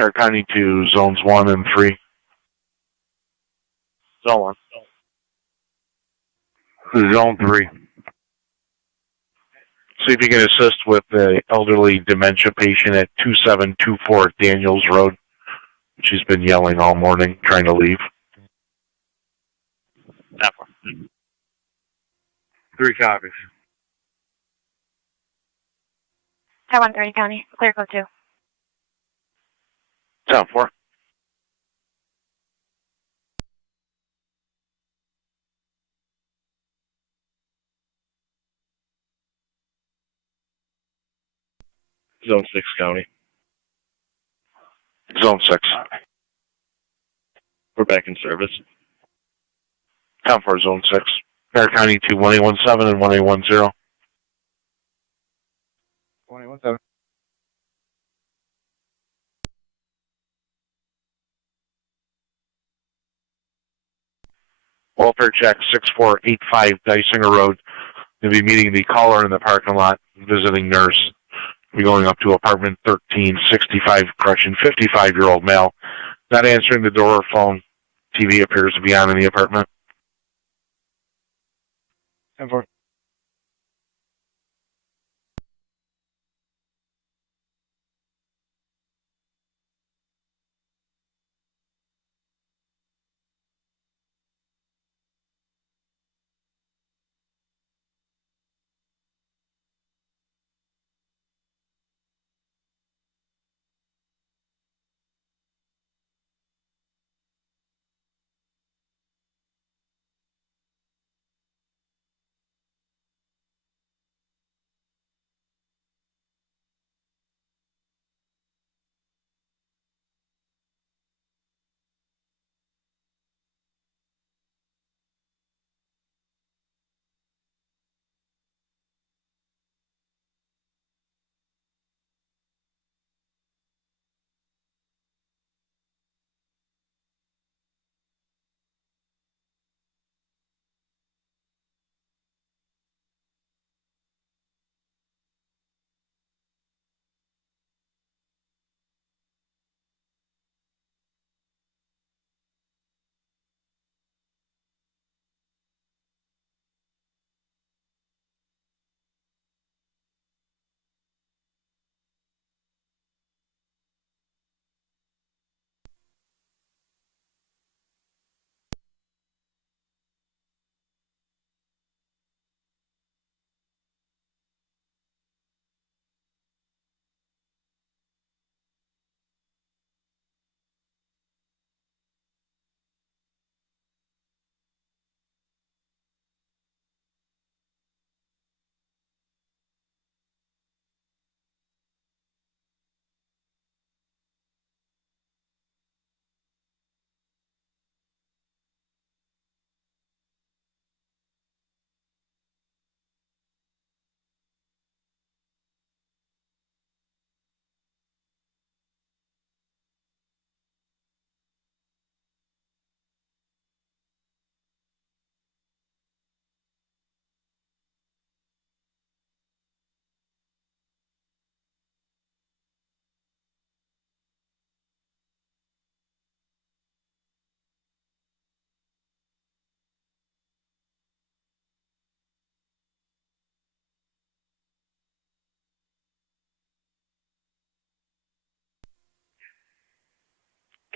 Air County to zones 1 and 3. Zone 1. Zone 3. See if you can assist with the elderly dementia patient at 2724 Daniels Road. She's been yelling all morning, trying to leave. That one. 3 copies. Tower 130 County, clear code 2. Town 4. Zone 6 County. Zone 6. We're back in service. Town 4, Zone 6. Air County to 1817 and 1810. 1817. Welfare check 6485 Dysinger Road. You'll be meeting the caller in the parking lot, visiting nurse. We're going up to apartment 1365, 55-year-old male. Not answering the door or phone. TV appears to be on in the apartment. 10-4.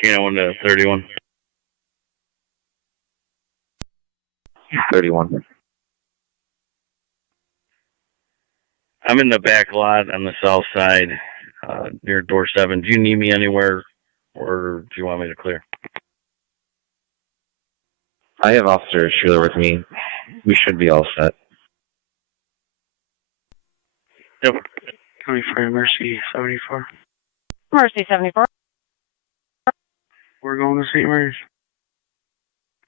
Canada 1 to 31. 31. I'm in the back lot on the south side, near door 7. Do you need me anywhere, or do you want me to clear? I have Officer Schuler with me. We should be all set. Yep. County Fire Mercy 74. Mercy 74. We're going to St. Mary's.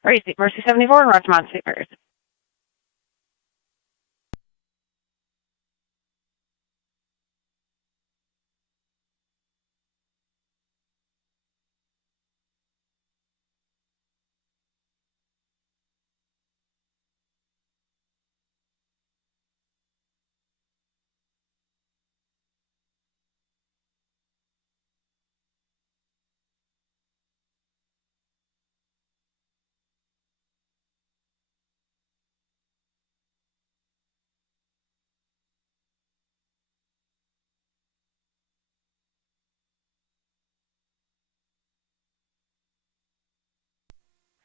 Mercy 74 and Rochemont St. Mary's.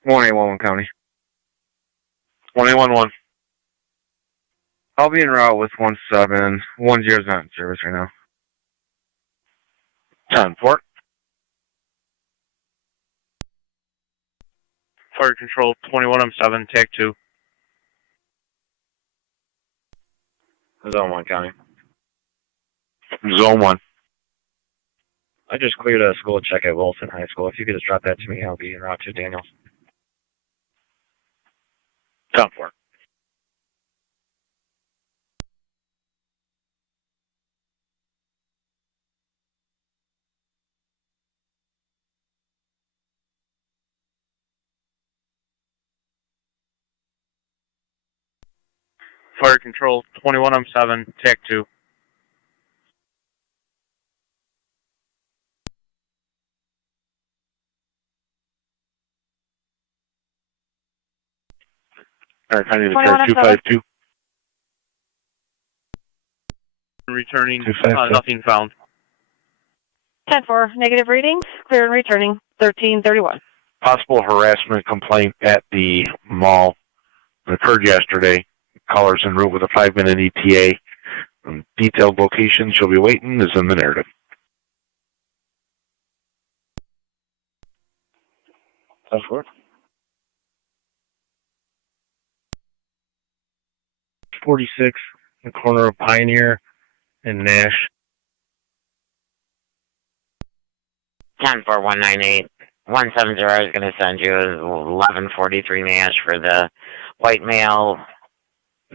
181 County. 181-1. I'll be en route with 17. 10's not in service right now. 10-4. Fire Control 21M7, TAC 2. Zone 1 County. Zone 1. I just cleared a school check at Wilson High School. If you could just drop that to me, I'll be en route to Daniels. 10-4. Fire Control 21M7, TAC 2. Alright, I need to clear 252. Returning, 252. nothing found. 10-4, negative readings, clear and returning, 1331. Possible harassment complaint at the mall. It occurred yesterday. Callers en route with a 5-minute ETA. Detailed location she'll be waiting is in the narrative. That's what? 46, the corner of Pioneer and Nash. 10-4-198. 170 is going to send you 1143 Nash for the white male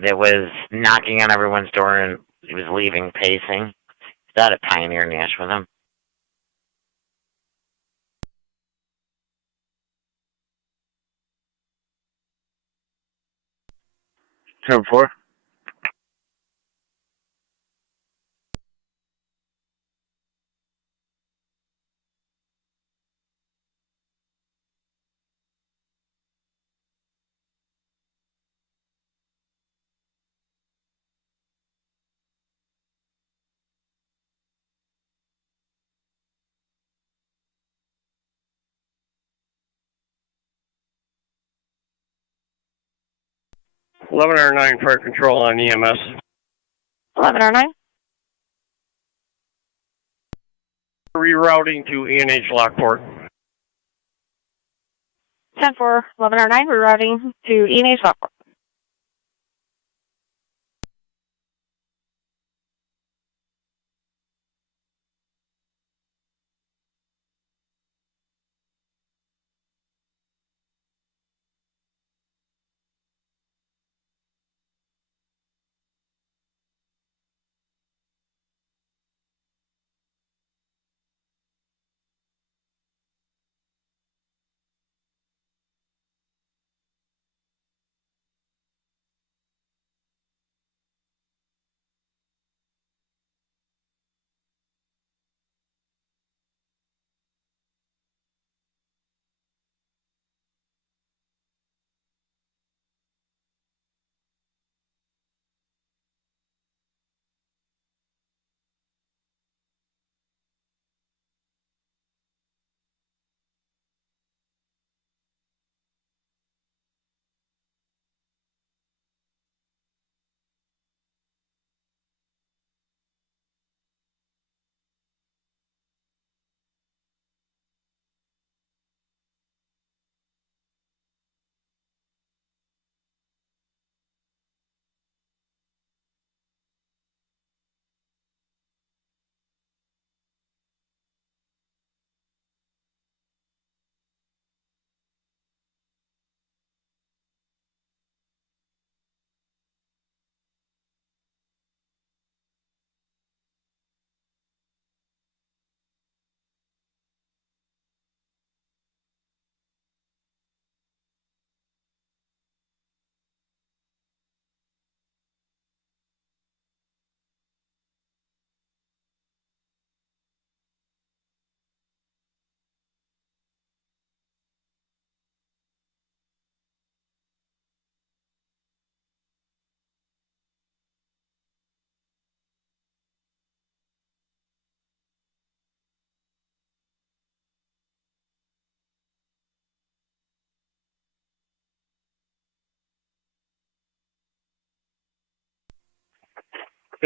that was knocking on everyone's door and he was leaving pacing. Is that a Pioneer Nash with him? Ten four. $1109 fire control on EMS. 1109. Rerouting to E&H Lockport. 10-4, 1109, rerouting to E&H Lockport.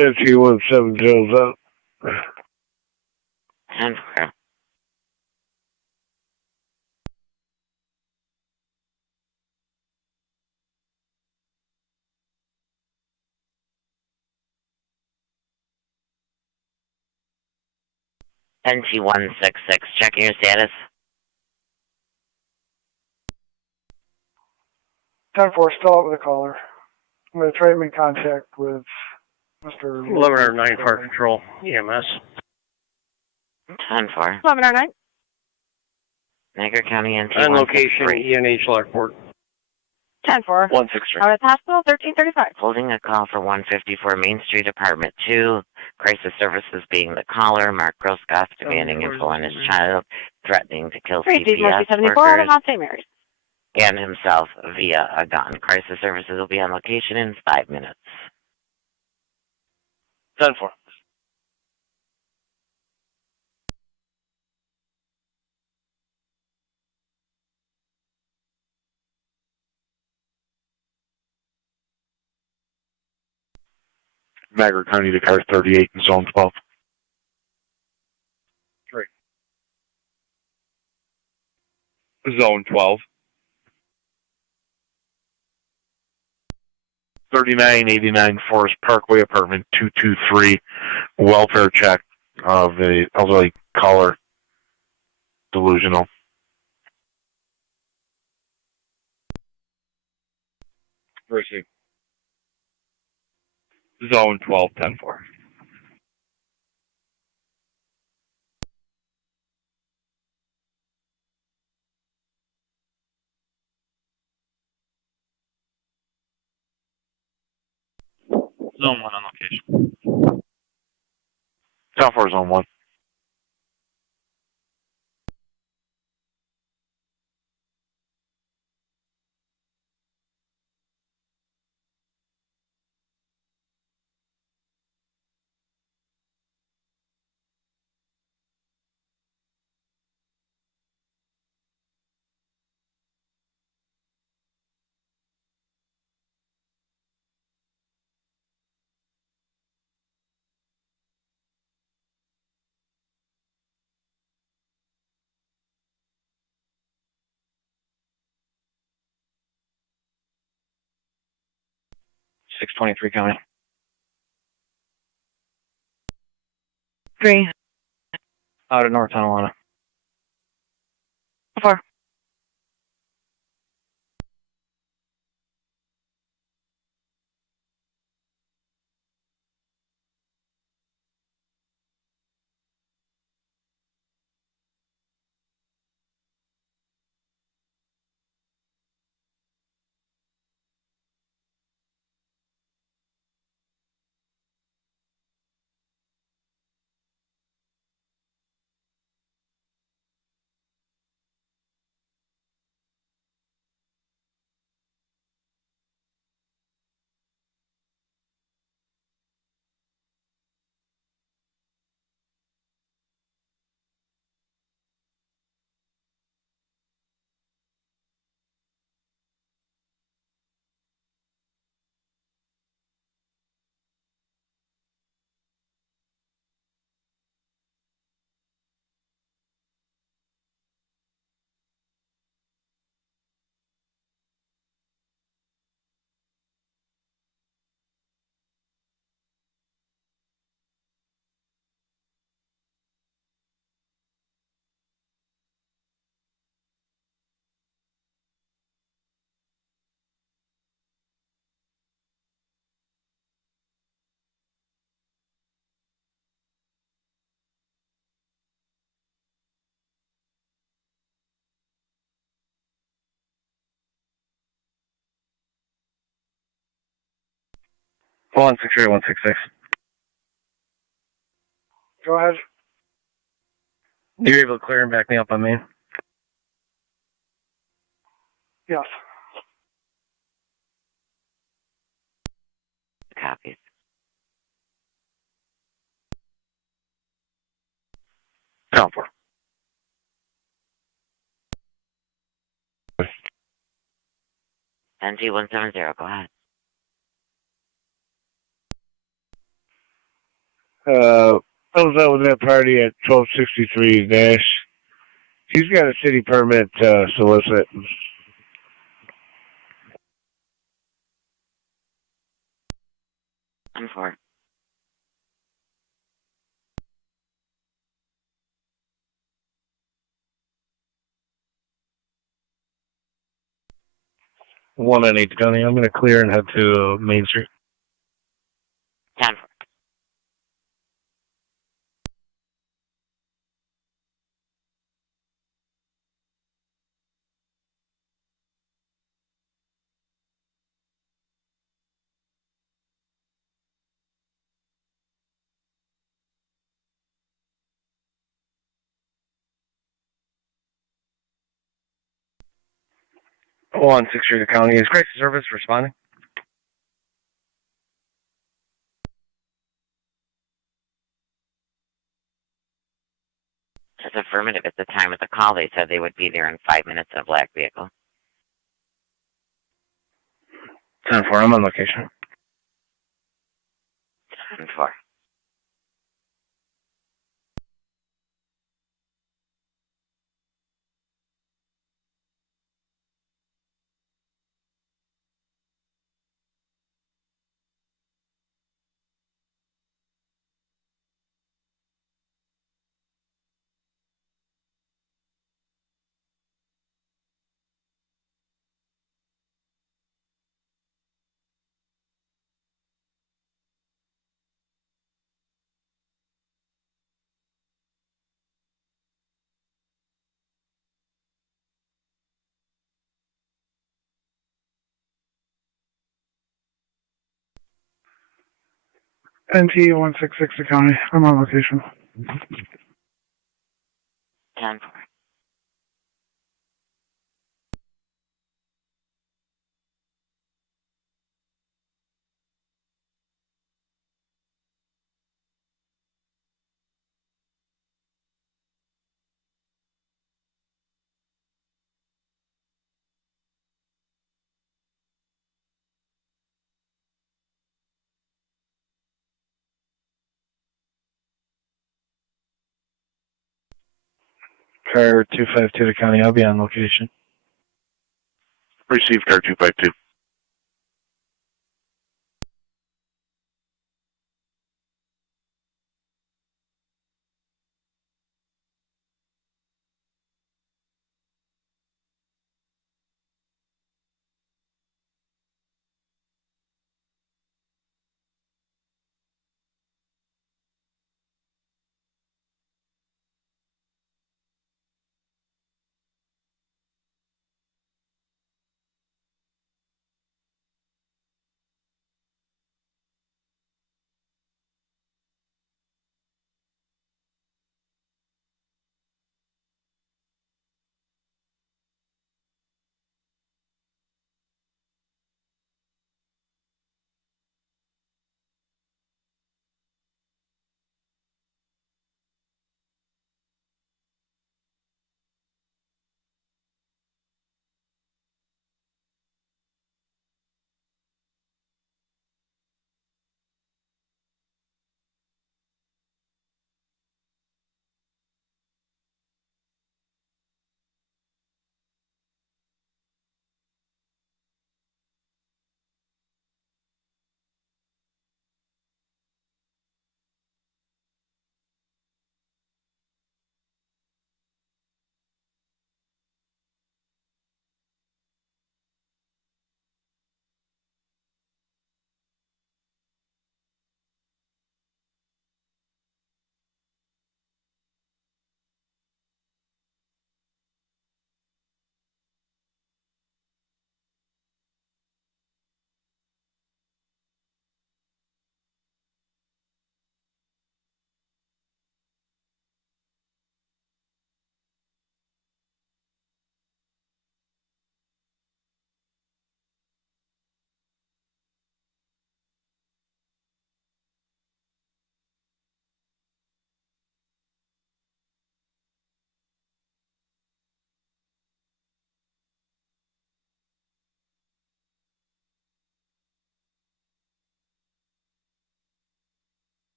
NT-170's up. 10-4. NT-166, checking your status. 10-4, still out with the caller. I'm going to try to make contact with Mr. 1109 Fire Control, EMS. 10-4. 1109. Niagara County NT On location, 163. ENH Lockport. 10-4. 163. Out at the hospital, 1335. Holding a call for 154 Main Street, Apartment 2. Crisis Services being the caller. Mark Grosskopf demanding info on his child, threatening to kill 3 CPS 74 workers Mount St. Mary's. and himself via a gun. Crisis Services will be on location in 5 minutes. 10-4. Niagara County to car 38 in zone 12. 3. Zone 12. 3989 Forest Parkway, apartment 223. Welfare check of the elderly caller. Delusional. Received. Zone 12, 10-4. Zone 1 on location. Down for zone 1. .623 County. 3. Out of North Tonawanda. 4. Hold on, 63166. Go ahead. You're able to clear and back me up on Main? Yes. Copies. Down for. NT-170, go ahead. I was out with that party at 1263 Dash. He's got a city permit to solicit. I'm for. One on 8 County. I'm going to clear and head to Main Street. 10. On 6th Street County. Is crisis service responding? That's affirmative. At the time of the call, they said they would be there in 5 minutes in a black vehicle. 10-4, I'm on location. 10-4. NT 166 County. I'm on location. 10-4. Car 252 to County. I'll be on location. Receive car 252.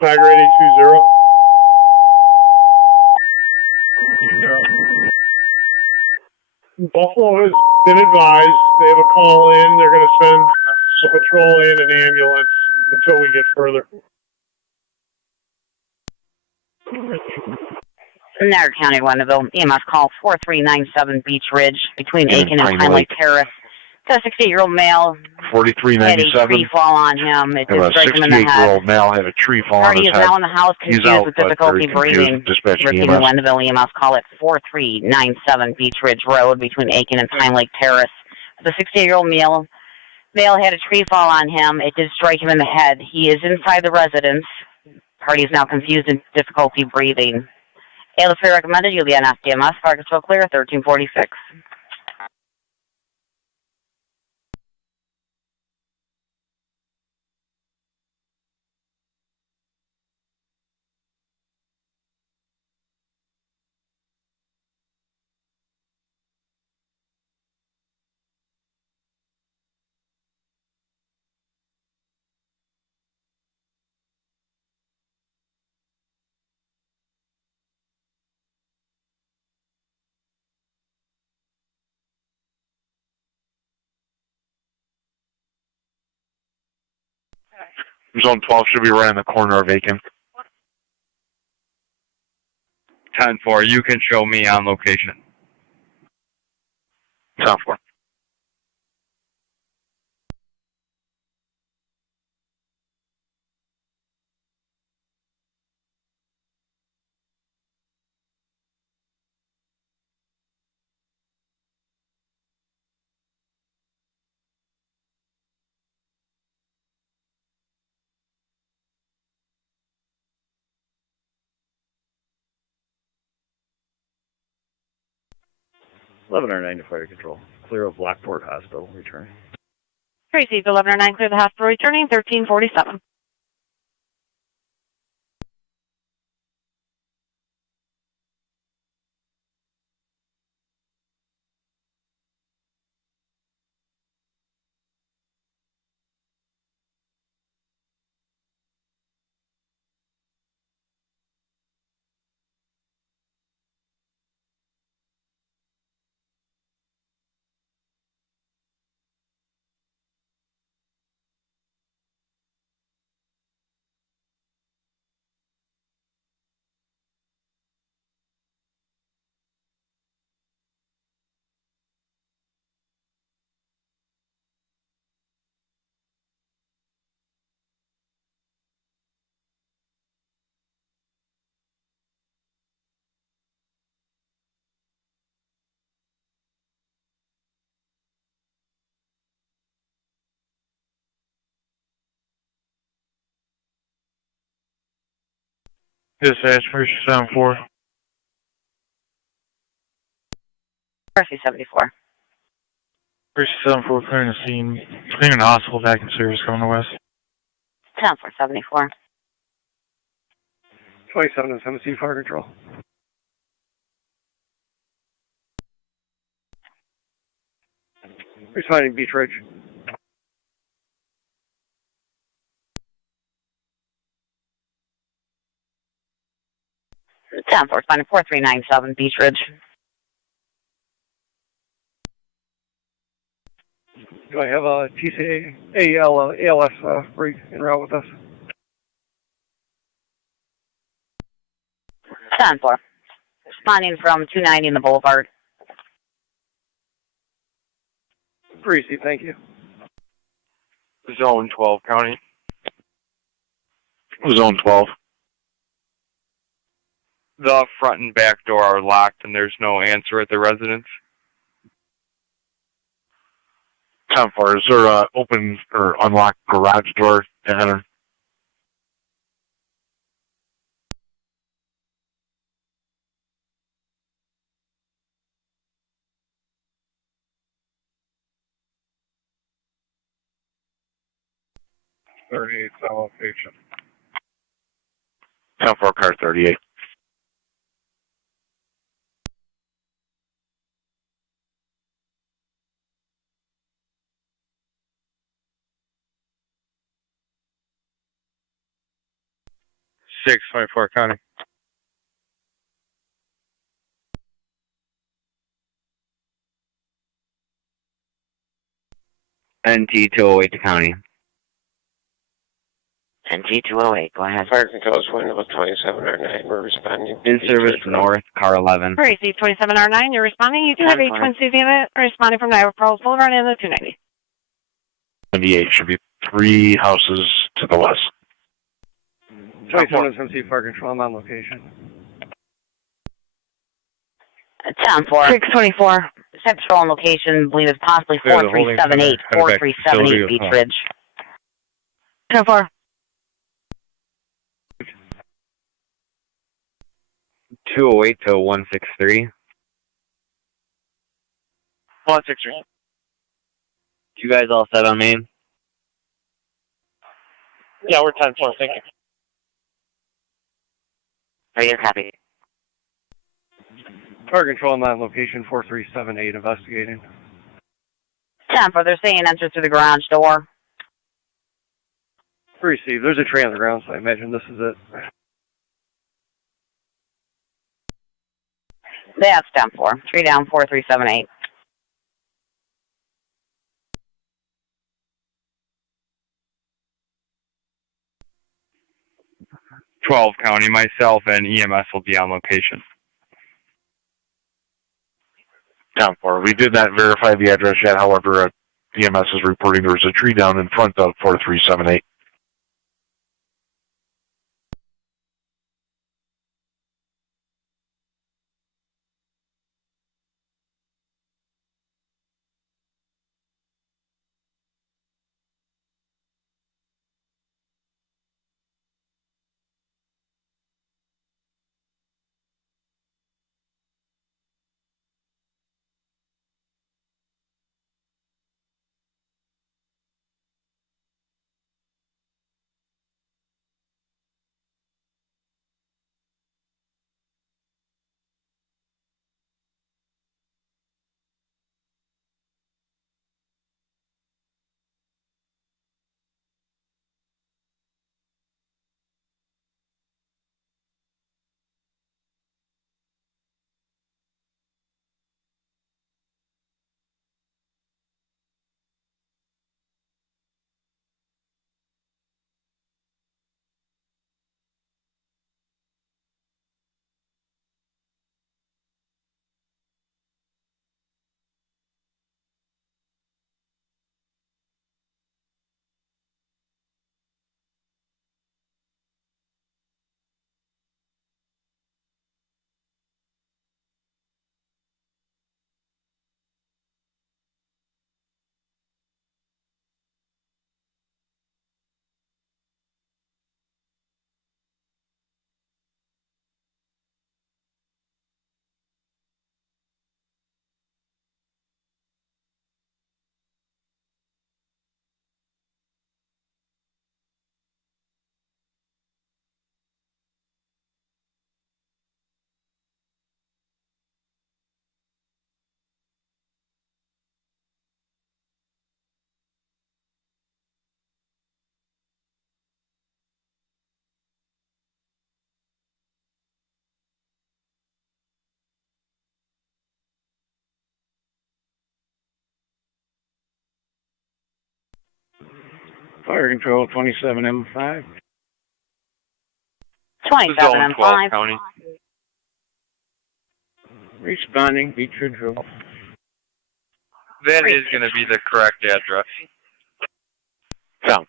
Tiger 820. 20. Buffalo has been advised. They have a call in. They're going to send a patrol and an ambulance until we get further. Niagara County, Wendellville, EMS call 4397 Beach Ridge between Aiken and Pine Lake Terrace. Got a 68-year-old male. 4397. Had a tree fall on him. It A did strike him in the head. 68-year-old male had a tree fall on Party his is head. now in the house, He's confused out, with but difficulty very confused. breathing. Dispatch Repeating EMS. Wendellville, EMS call at 4397 Beach Ridge Road between Aiken and Pine Lake Terrace. The 68-year-old male had a tree fall on him. It did strike him in the head. He is inside the residence. Party is now confused and difficulty breathing. ALS recommended you'll be on FDMS. Fire control clear, 1346. Zone 12 should be right in the corner of Aiken. 10-4, you can show me on location. 10-4. (1109 to fire control. Clear of Lockport Hospital. Return. Tracy, 1109, clear the hospital, returning 1347. Dispatch, Mercy 74. Mercy 74. Mercy 74, clearing the scene. Clearing the hospital, back in service, coming to west. 10-474. 27 and 17, fire control. Responding Beach Ridge. Ten four, responding 4397 Beach Ridge. Do I have a TCA, ALS rig en route with us? 10-4. Responding from 290 in the Boulevard. Greasy, thank you. Zone 12, County. Zone 12. The front and back door are locked and there's no answer at the residence. 10-4, is there a open or unlocked garage door to enter? Location. 10-4, car 38. 624 County. NT 208 to County. NT 208, go ahead. Fire control is window 2709. We're responding. In service north, car 11. Crazy 27R9, you're responding. You do have a Twin Cities unit responding from Niagara Falls Boulevard in the 290. 78 should be 3 houses to the west. 27 is MC Fire Control. I'm on location. 10-4. 624. Central on location, believe it's possibly 4378. 4378 Beach Ridge. 10-4. 208 to 163. 163. You guys all set on main? Yeah, we're 10-4, thank you. Radio copy. Fire Control, I'm on location 4378 investigating. 10-4, they're saying enter through the garage door. Received. There's a tree on the ground, so I imagine this is it. That's 10-4. 3 down, 4378. County, myself and EMS will be on location. 10-4. We did not verify the address yet. However, EMS is reporting there was a tree down in front of 4378. Fire Control 27M5. 27M5. County. Responding, Beach Ridge Road. That is going to be the correct address. 10-4.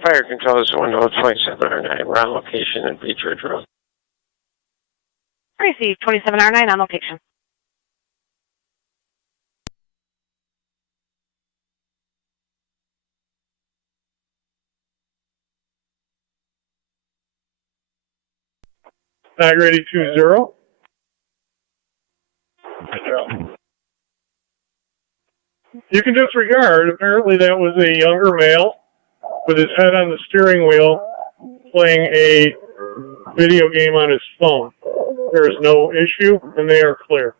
Fire Control is window 2709. We're on location in Beach Ridge Road. Received 27R9 on location. Niagara 820. You can disregard. Apparently that was a younger male with his head on the steering wheel playing a video game on his phone. There is no issue, and they are clear.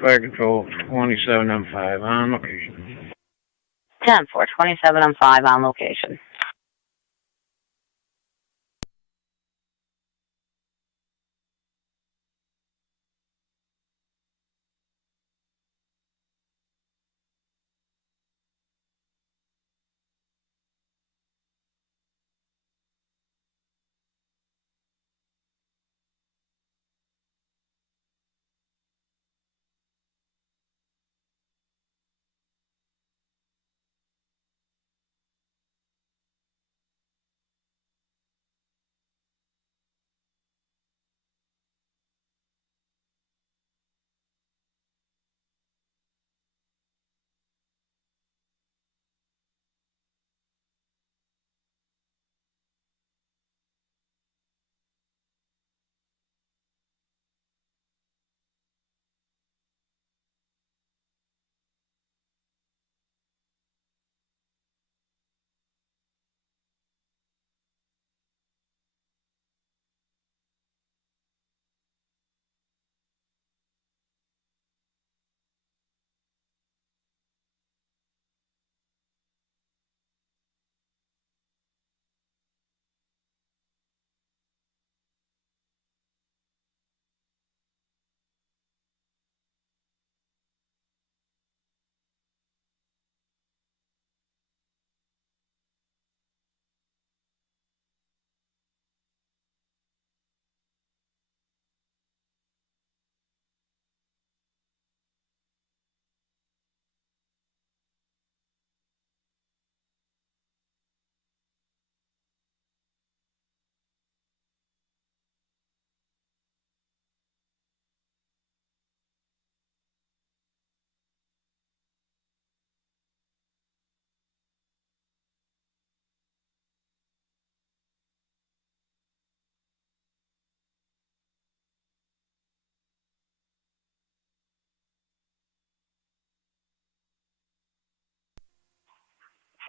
Fire Control 27 on 5 on location. 10-4, 27 on 5 on location.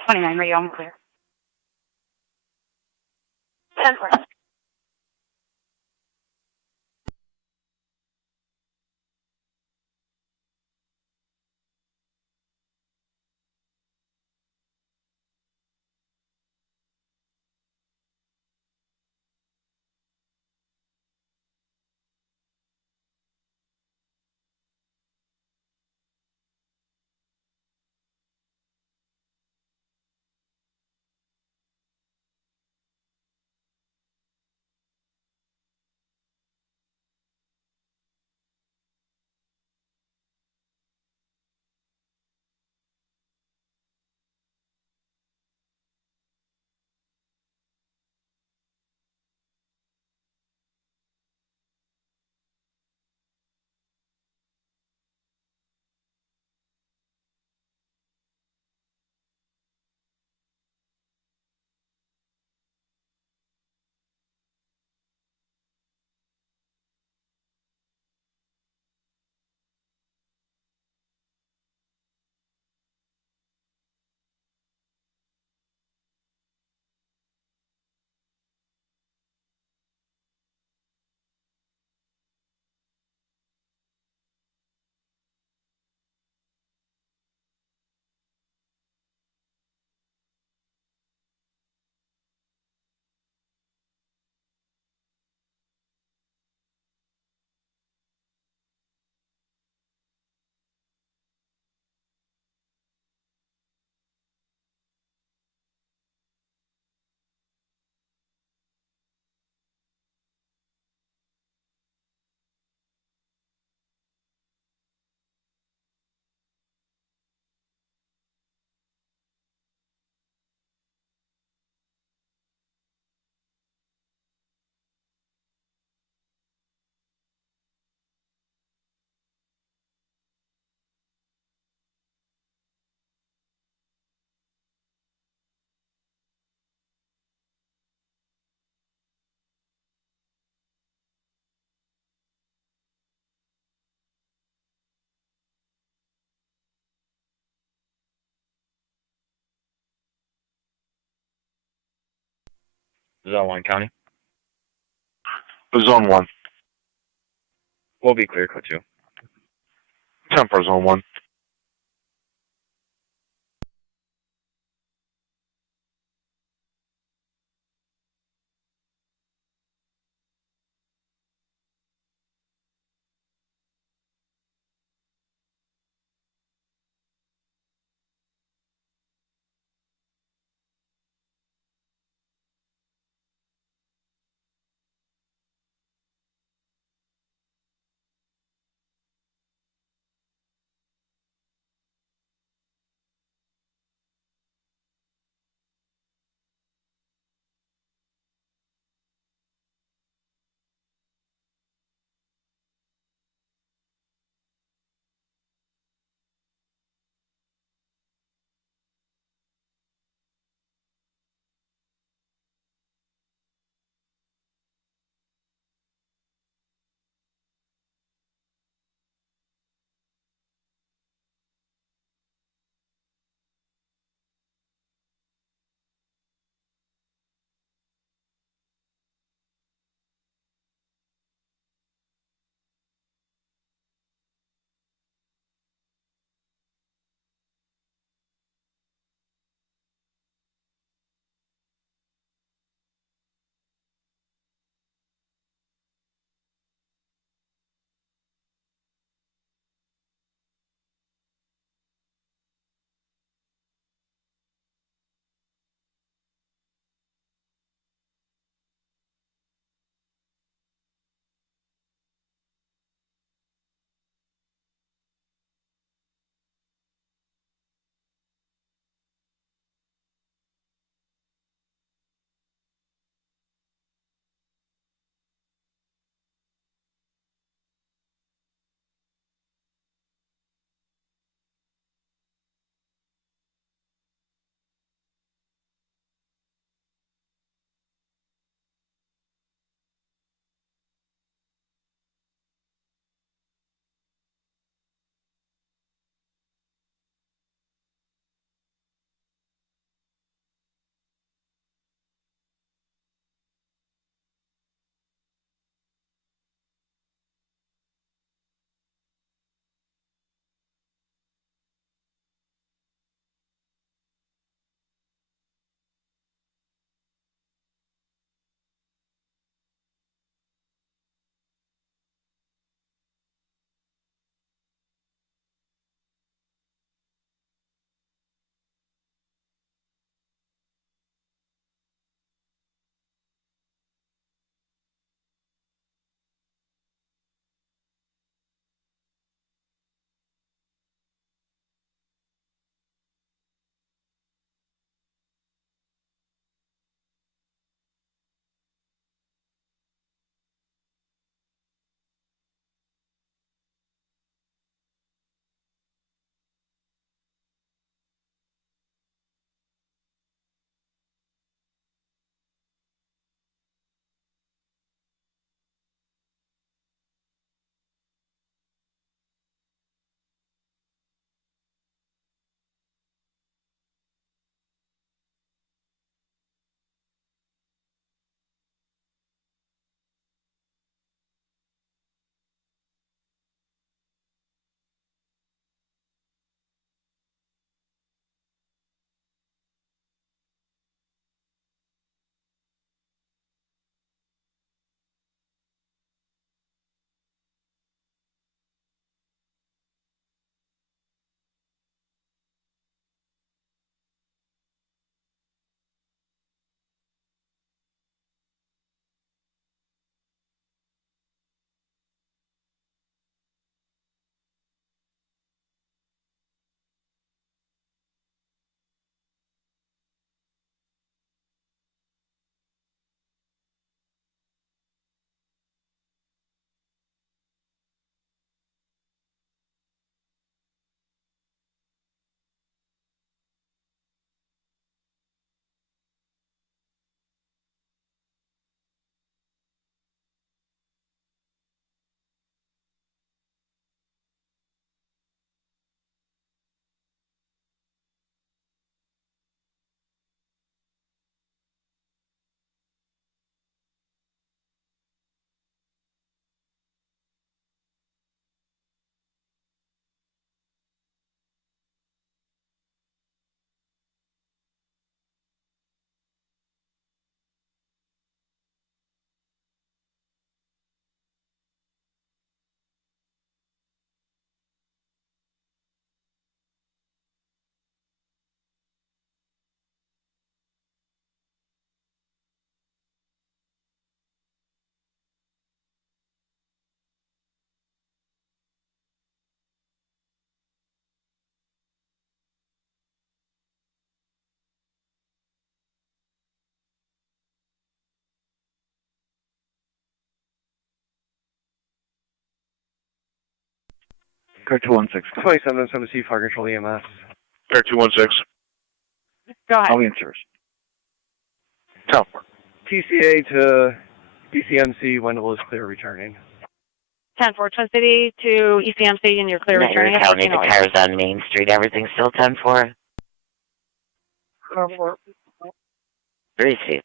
Radio, I'm clear. 10-4. Zone 1 County. Zone 1. We'll be clear, code 2. 10 for Zone 1. Car 216. 2770 Fire Control EMS. Car 216. Go ahead. I'll be in service. Teleport. TCA to ECMC, Wendell is clear returning. 10-4, Twin City to ECMC, and you're clear returning. Niagara County, the car's on Main Street. Everything's still 10-4. Receive.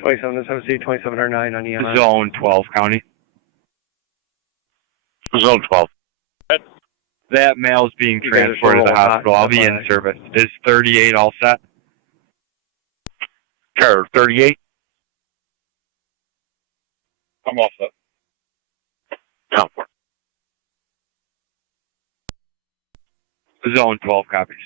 Twenty-seven 2709 on EMS. Zone 12, County. Zone 12. That male is being transported to the hospital. I'll be in service. Is 38 all set? Car 38. I'm all set. Teleport. Zone 12 copies.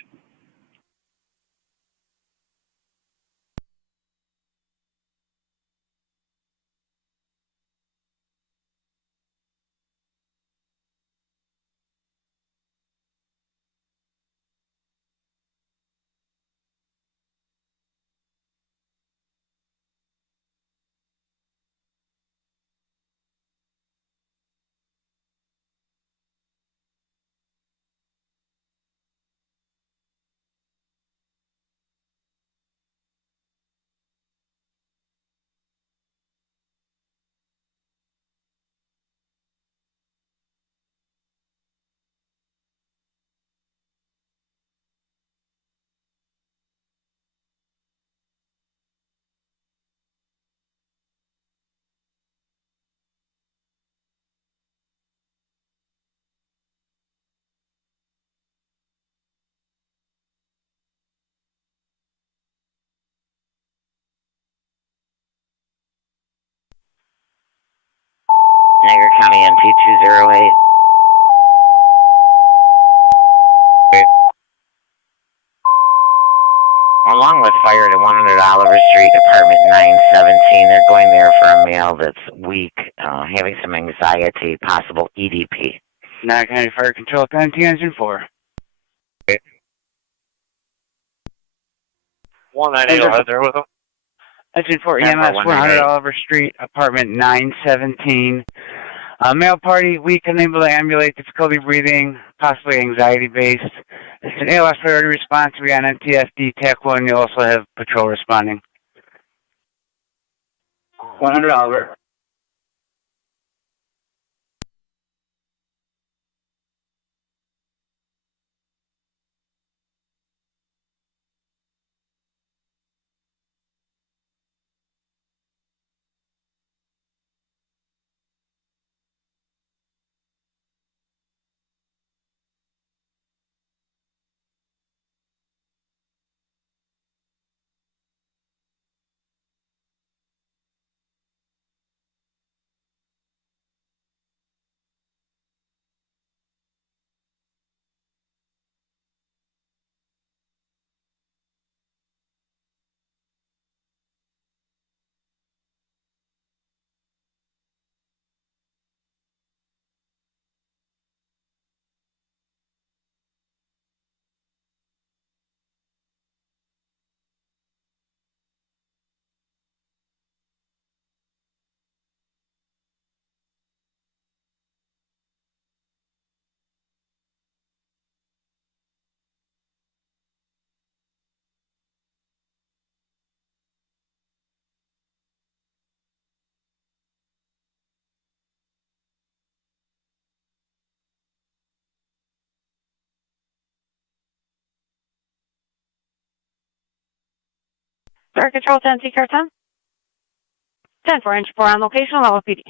Niagara County NP 208. Along with fire at 100 Oliver Street, apartment 917. They're going there for a male that's weak, having some anxiety, possible EDP. Niagara County Fire Control, Penalty Engine 4. 198 will head there with them. Engine 4 EMS, 100 Oliver Street, apartment 917. Male party, weak, unable to ambulate, difficulty breathing, possibly anxiety-based. It's an ALS priority response. We on NTSD TAC 1. You also have patrol responding. 100 Oliver. Fire Control 10, Car 10. 10-4 on location, LAPD.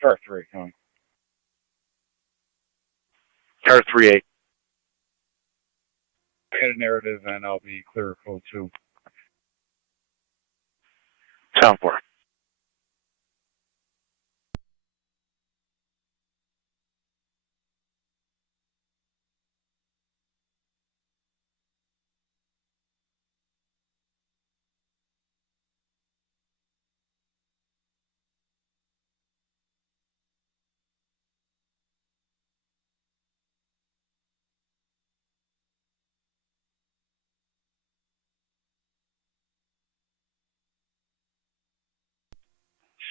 Car 3, come on. Car 38. Get a narrative and I'll be clear code 2. Sound 4.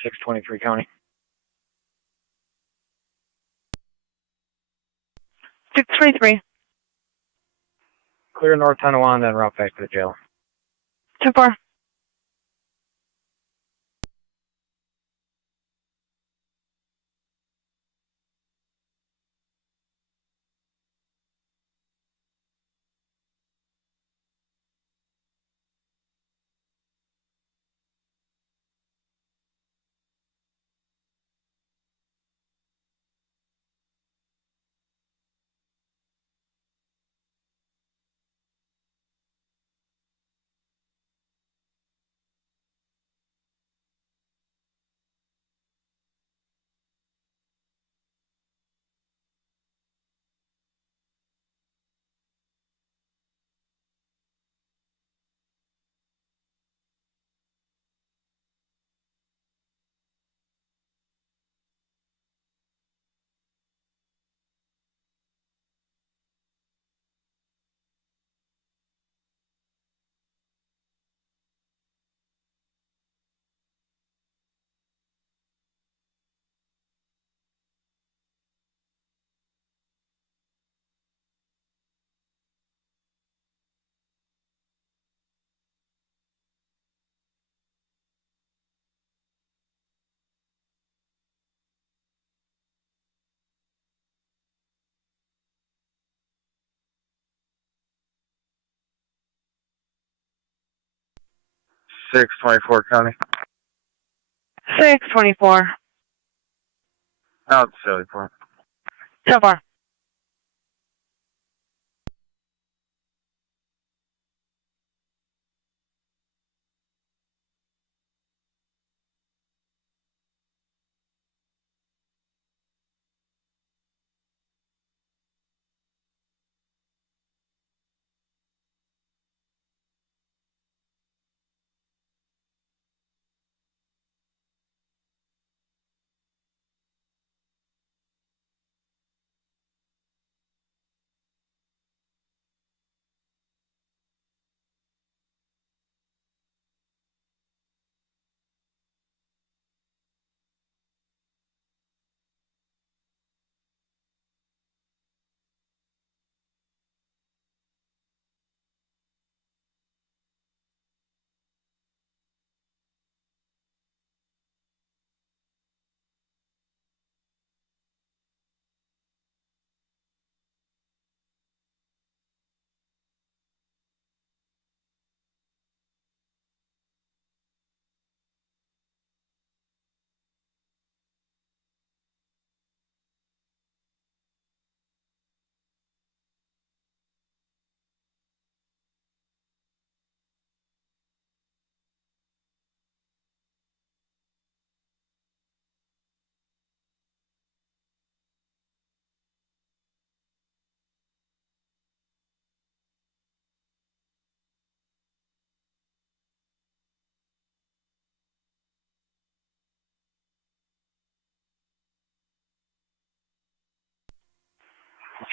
.623 County. 623. Clear North Tonawanda and route back to the jail. 2-4. .624 County. 624. Out Sillyport. So far.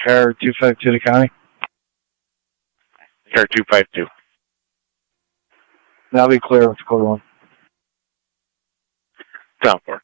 Car 252 to County. Car 252. That'll be clear with code 1. Sound 4.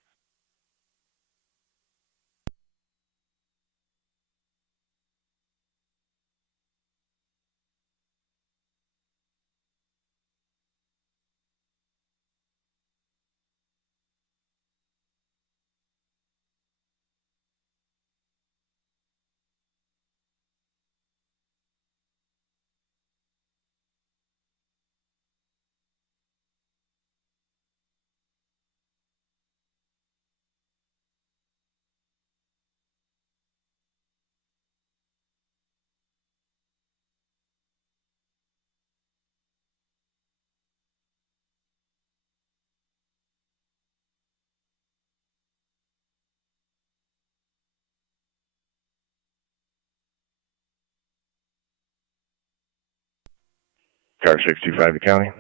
Car 625 to county.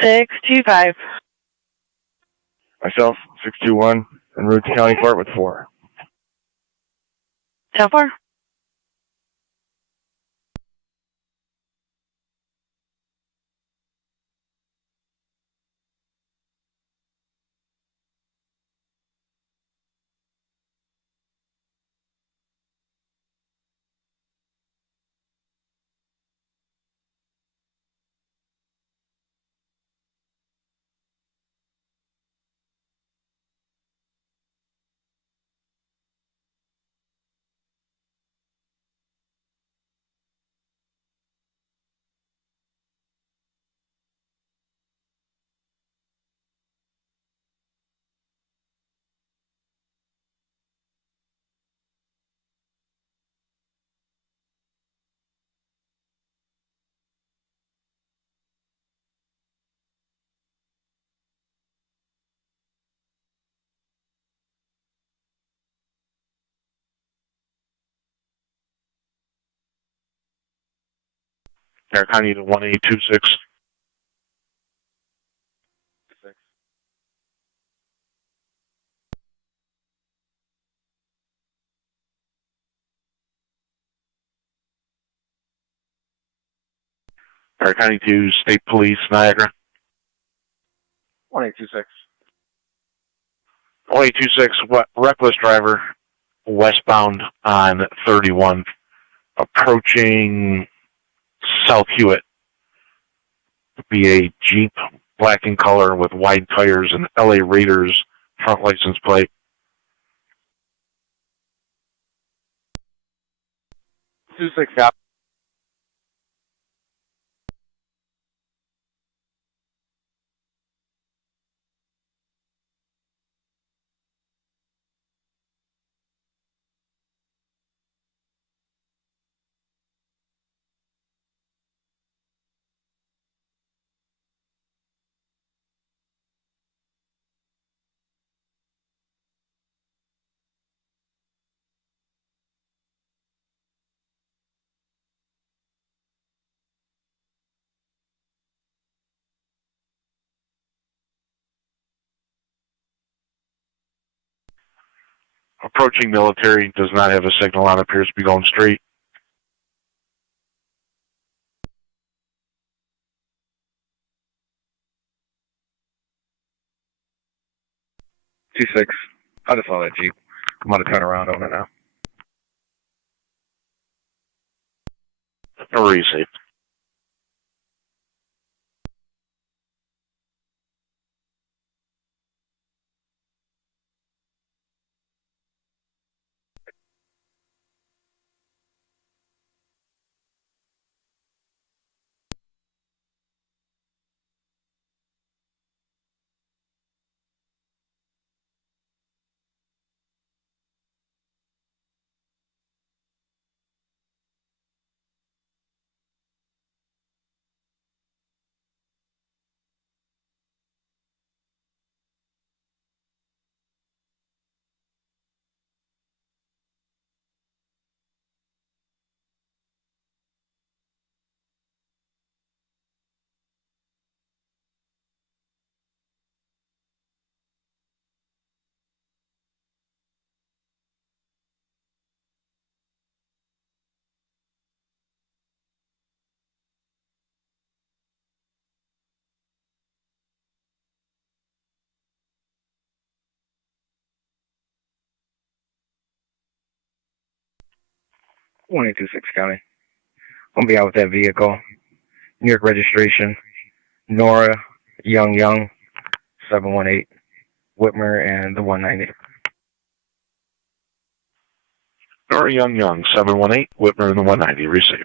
625. Myself, 621, en route to county court with 4. 10-4. Niagara County to 1826. Niagara County to State Police, Niagara. 1826. 1826, reckless driver, westbound on 31, approaching South Hewitt. Be a Jeep, black in color with wide tires and LA Raiders front license plate. 26 cop. Approaching military, does not have a signal on, appears to be going straight. Two six. I just saw that Jeep. I'm going to turn around on it now. Or safe. One 1826 county. I'm going to be out with that vehicle. New York registration. Nora Young 718. Whitmer and the 190. Nora Young 718, Whitmer and the 190, receive.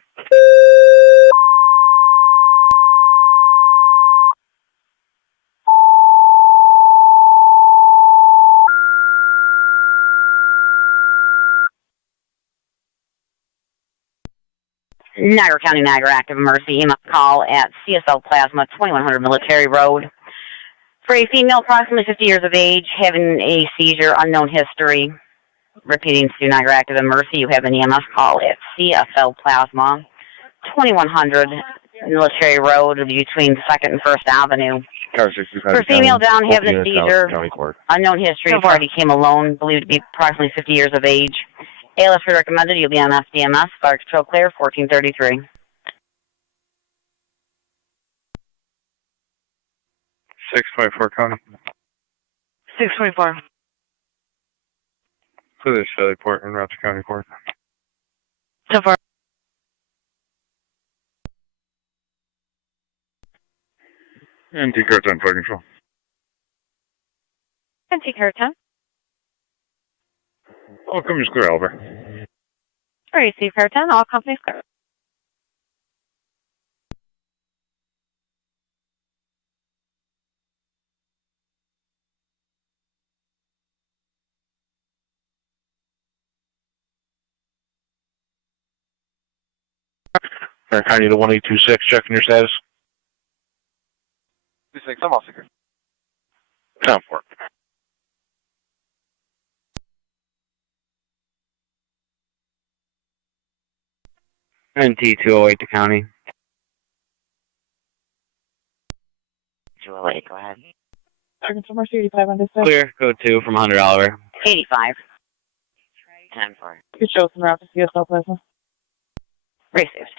Niagara County, Niagara, active emergency EMS call at CSL Plasma, 2100 Military Road. For a female approximately 50 years of age, having a seizure, unknown history. Repeating to Niagara active emergency, you have an EMS call at CSL Plasma, 2100 Military Road between 2nd and 1st Avenue. Car 65. For female down, having a Open unit seizure, County Court. unknown history, party came alone, believed to be approximately 50 years of age. ALS recommended, you'll be on SDMS, fire control clear, 1433. 624 County. 624. So there's Phillyport and route to County Court. So far. And T-Car 10, fire control. And TAC 10. All companies clear, Albert. Receive TAC 10, all companies clear. County to 1826, checking your status. 26, I'm all secure. 10-4. NT 208 to county. 208, go ahead. Second to Mercy 85 on this side. Clear, code 2 from 100 Oliver. 85. 10-4. You show some route to CSL Plaza. Received.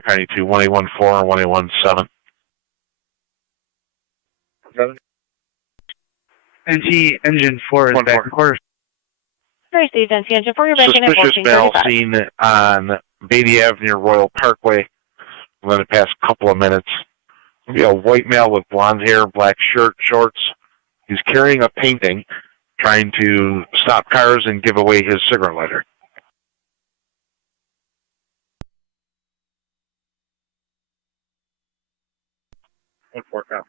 County to 1814 or 1817. 7. NT engine 4 is back in quarters. Received NT engine 4, you're back in at Suspicious male 1435. seen on Beatty Avenue near Royal Parkway. Let it pass a couple of minutes. Be a white male with blonde hair, black shirt, shorts. He's carrying a painting, trying to stop cars and give away his cigarette lighter. One 4 count.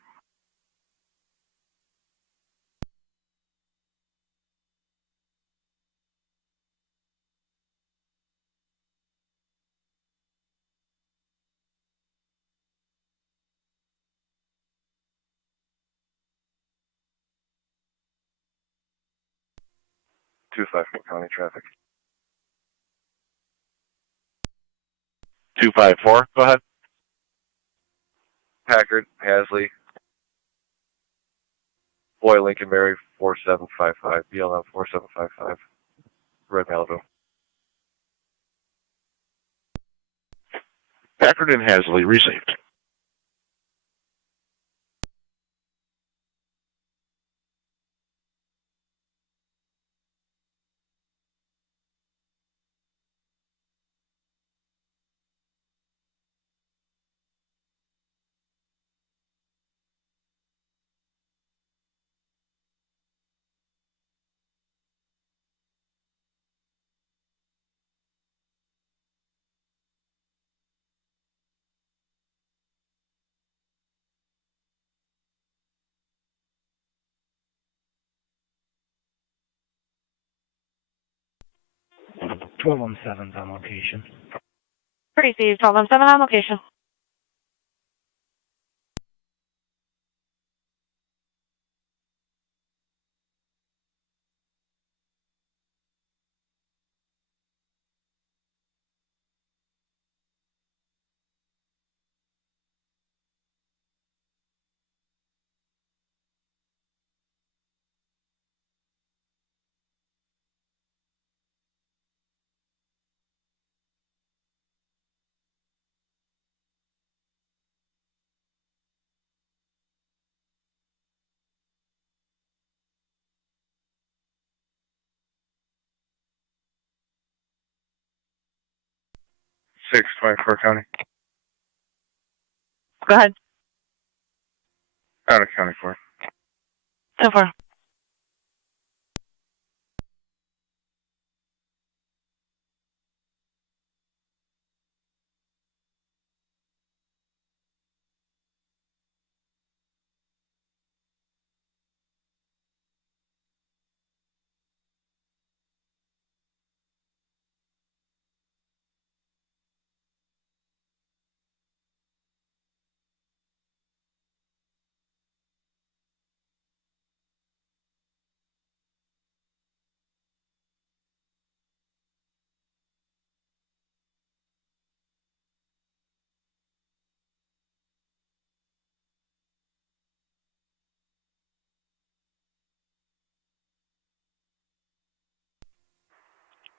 Two 54 County traffic. 254, go ahead. Packard, Hasley, Boy, Lincoln, Mary, 4755, BLM 4755, Red Malibu. Packard and Hasley received. Twelve on 7's on location. Received 12 on 7 on location. Six 24 County. Go ahead. Out of County Court. So far.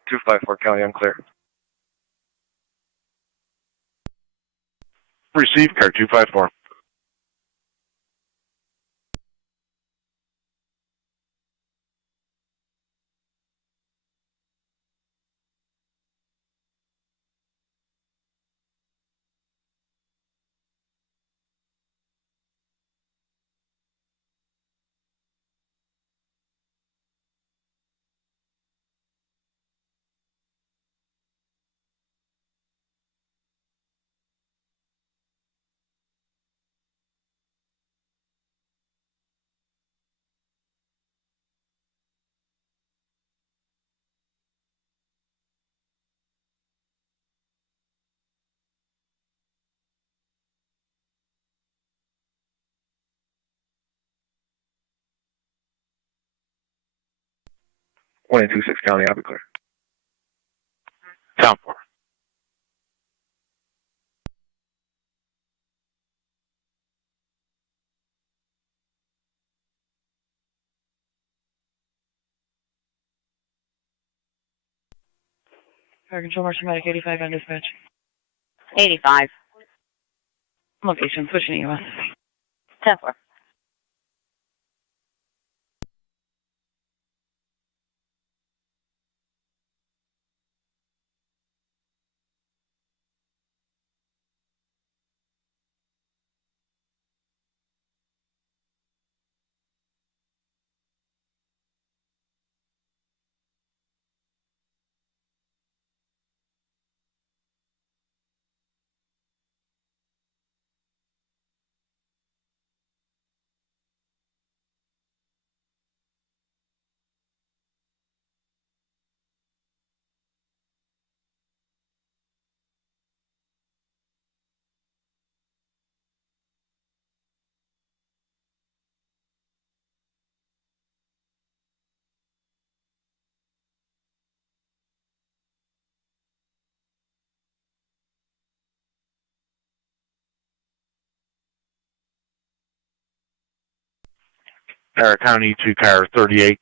254 County, unclear. Receive car 254. One and 26 County, I'll be clear. Town 4. Fire Control, Marshal Medic 85 on dispatch. 85. Location, switching EMS. 10-4. Niagara County to car 38.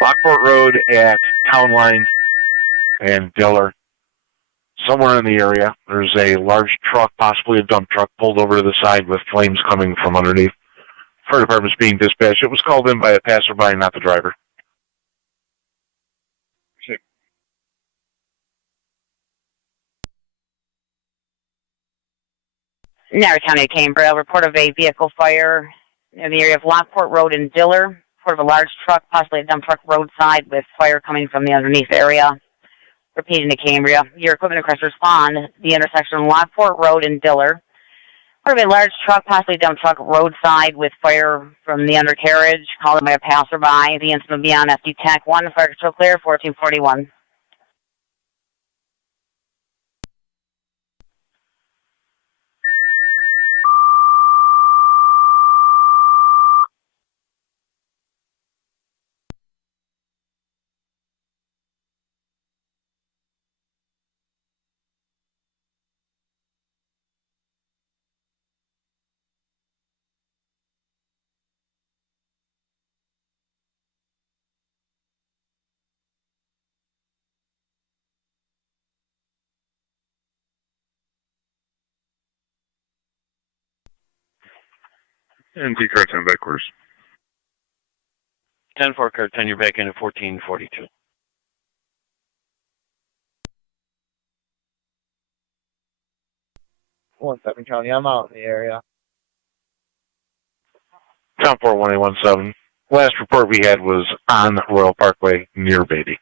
Lockport Road at Town Line and Diller. Somewhere in the area, there's a large truck, possibly a dump truck, pulled over to the side with flames coming from underneath. Fire department's being dispatched. It was called in by a passerby, not the driver. Niagara County, Cambria, report of a vehicle fire in the area of Lockport Road in Diller. Report of a large truck, possibly a dump truck, roadside with fire coming from the underneath area. Repeating to Cambria, your equipment request respond. The intersection of Lockport Road and Diller. Report of a large truck, possibly dump truck, roadside with fire from the undercarriage, called in by a passerby. The incident will be on SD TAC 1, fire control clear, 1441. And T car 10 back course. 10-4 car 10, you're back into 1442. One second, County. I'm out in the area. Town 4 1817. Last report we had was on Royal Parkway near Beatty.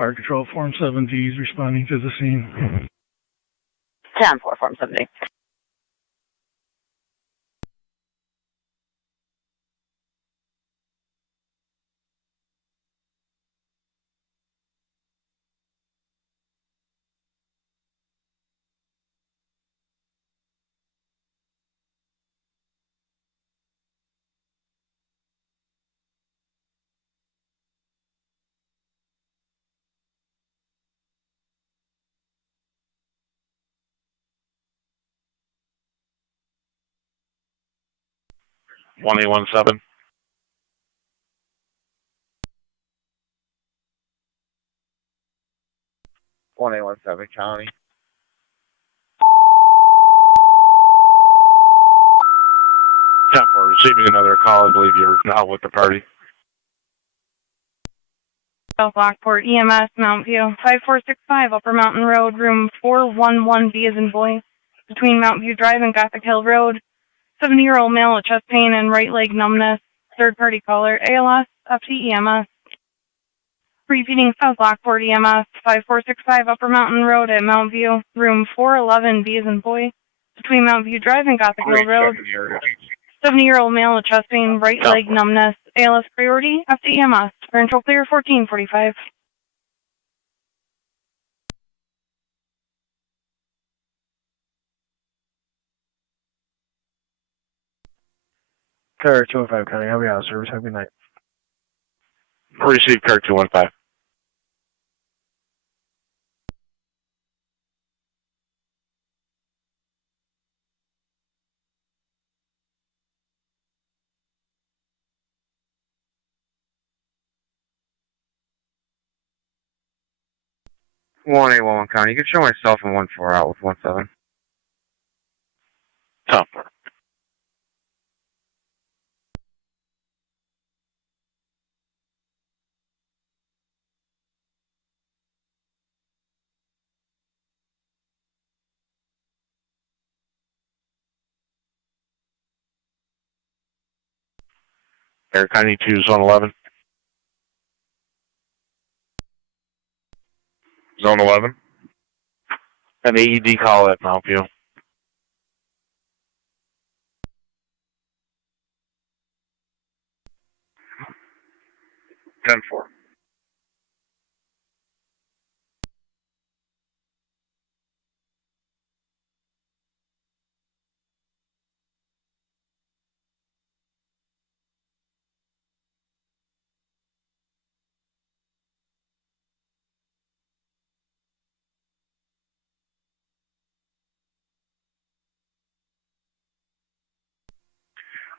Fire Control, Form 7D is responding to the scene. 10-4, Form 70. One 817. One 817 County. For receiving another call. I believe you're now with the party. South Lockport, EMS, Mount View, 5465 Upper Mountain Road, room 411B as in boy, between Mount View Drive and Gothic Hill Road. 70-year-old male with chest pain and right leg numbness. Third-party caller, ALS, FT EMS. Repeating South Lockport, EMS, 5465 Upper Mountain Road at Mount View, room 411B as in boy, between Mount View Drive and Gothic Hill Road. 70-year-old male with chest pain, right leg numbness, ALS priority, FT EMS. Control clear 1445. Car 215 County, how are we out of service? Have a good night. Receive car 215. One 811 County. You can show myself in 1-4 out with 17. Tough. Air County 2, Zone 11. Zone 11. An AED call at Mount View. Ten four.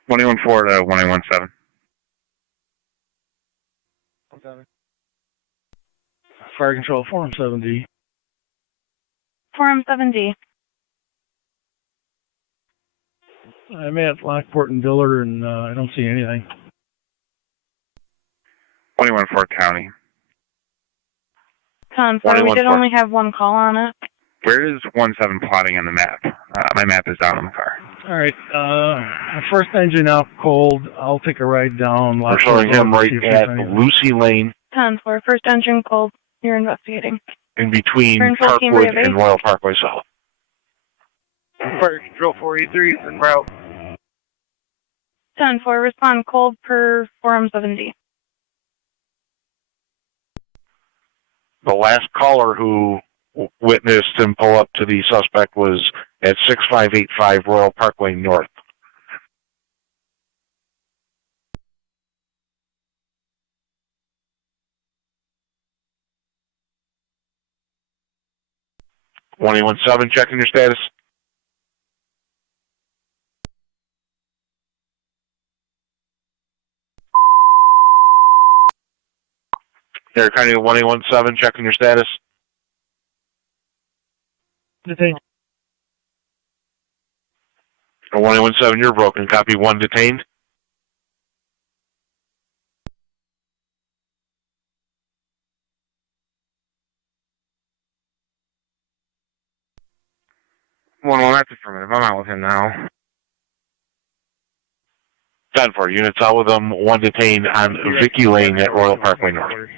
One 814 to 1817. Fire Control, Form 7D. Form 7D. I'm at Lockport and Diller, and I don't see anything. 114 County. 10-4, we did only have one call on it. Where is 17 plotting on the map? My map is down on the car. All right, first engine out cold. I'll take a ride down. We're showing him right at Lucy Lane. 10-4, first engine cold. You're investigating. In between Parkwood and Royal Parkway South. Fire Control 483 is en route. 10-4, respond cold per Form 7D. The last caller who witnessed him pull up to the suspect was at 6585 Royal Parkway North. One 817, checking your status. Air County 1817, checking your status. Detained. 1817, you're broken. Copy 1 detained. That's affirmative. I'm out with him now. 10-4, units out with them. 1 detained on Vicky Lane at Royal Parkway North.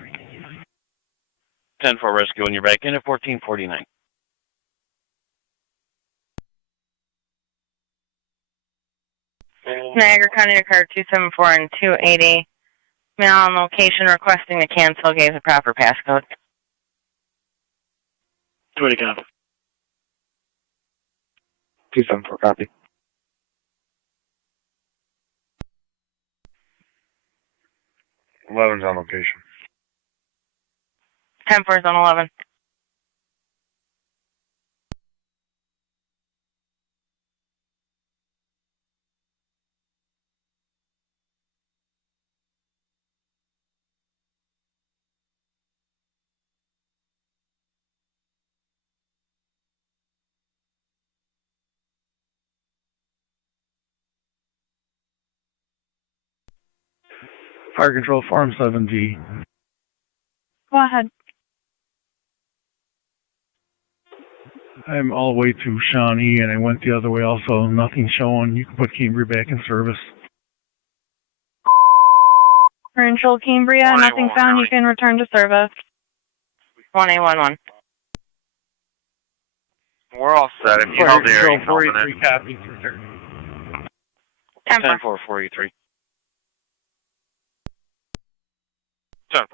10-4 rescue, and you're back in at 1449. Niagara County car 274 and 280. Mail on location requesting to cancel, gave the proper passcode. 280 copy. 274 copy. Eleven's on location. 10-4 is on 11. Fire Control Farm 7G. Go ahead. I'm all the way to Shawnee, and I went the other way also. Nothing showing. You can put Cambria back in service. Control Cambria, nothing found. You can return to service. 1811. We're all set. If you know the area, you 43 copy. 10-4. 10-4-483. 10-4.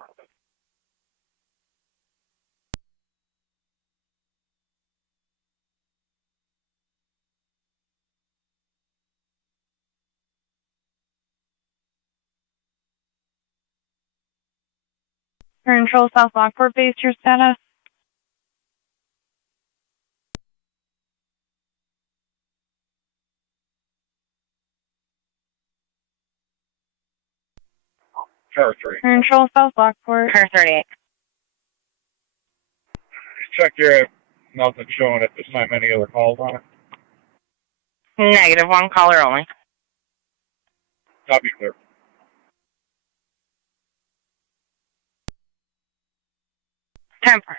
Control South Lockport base, your status. Car 3. Control South Lockport. Car 38. Check your nothing showing if there's not many other calls on it. Negative, one caller only. Copy clear. Temper.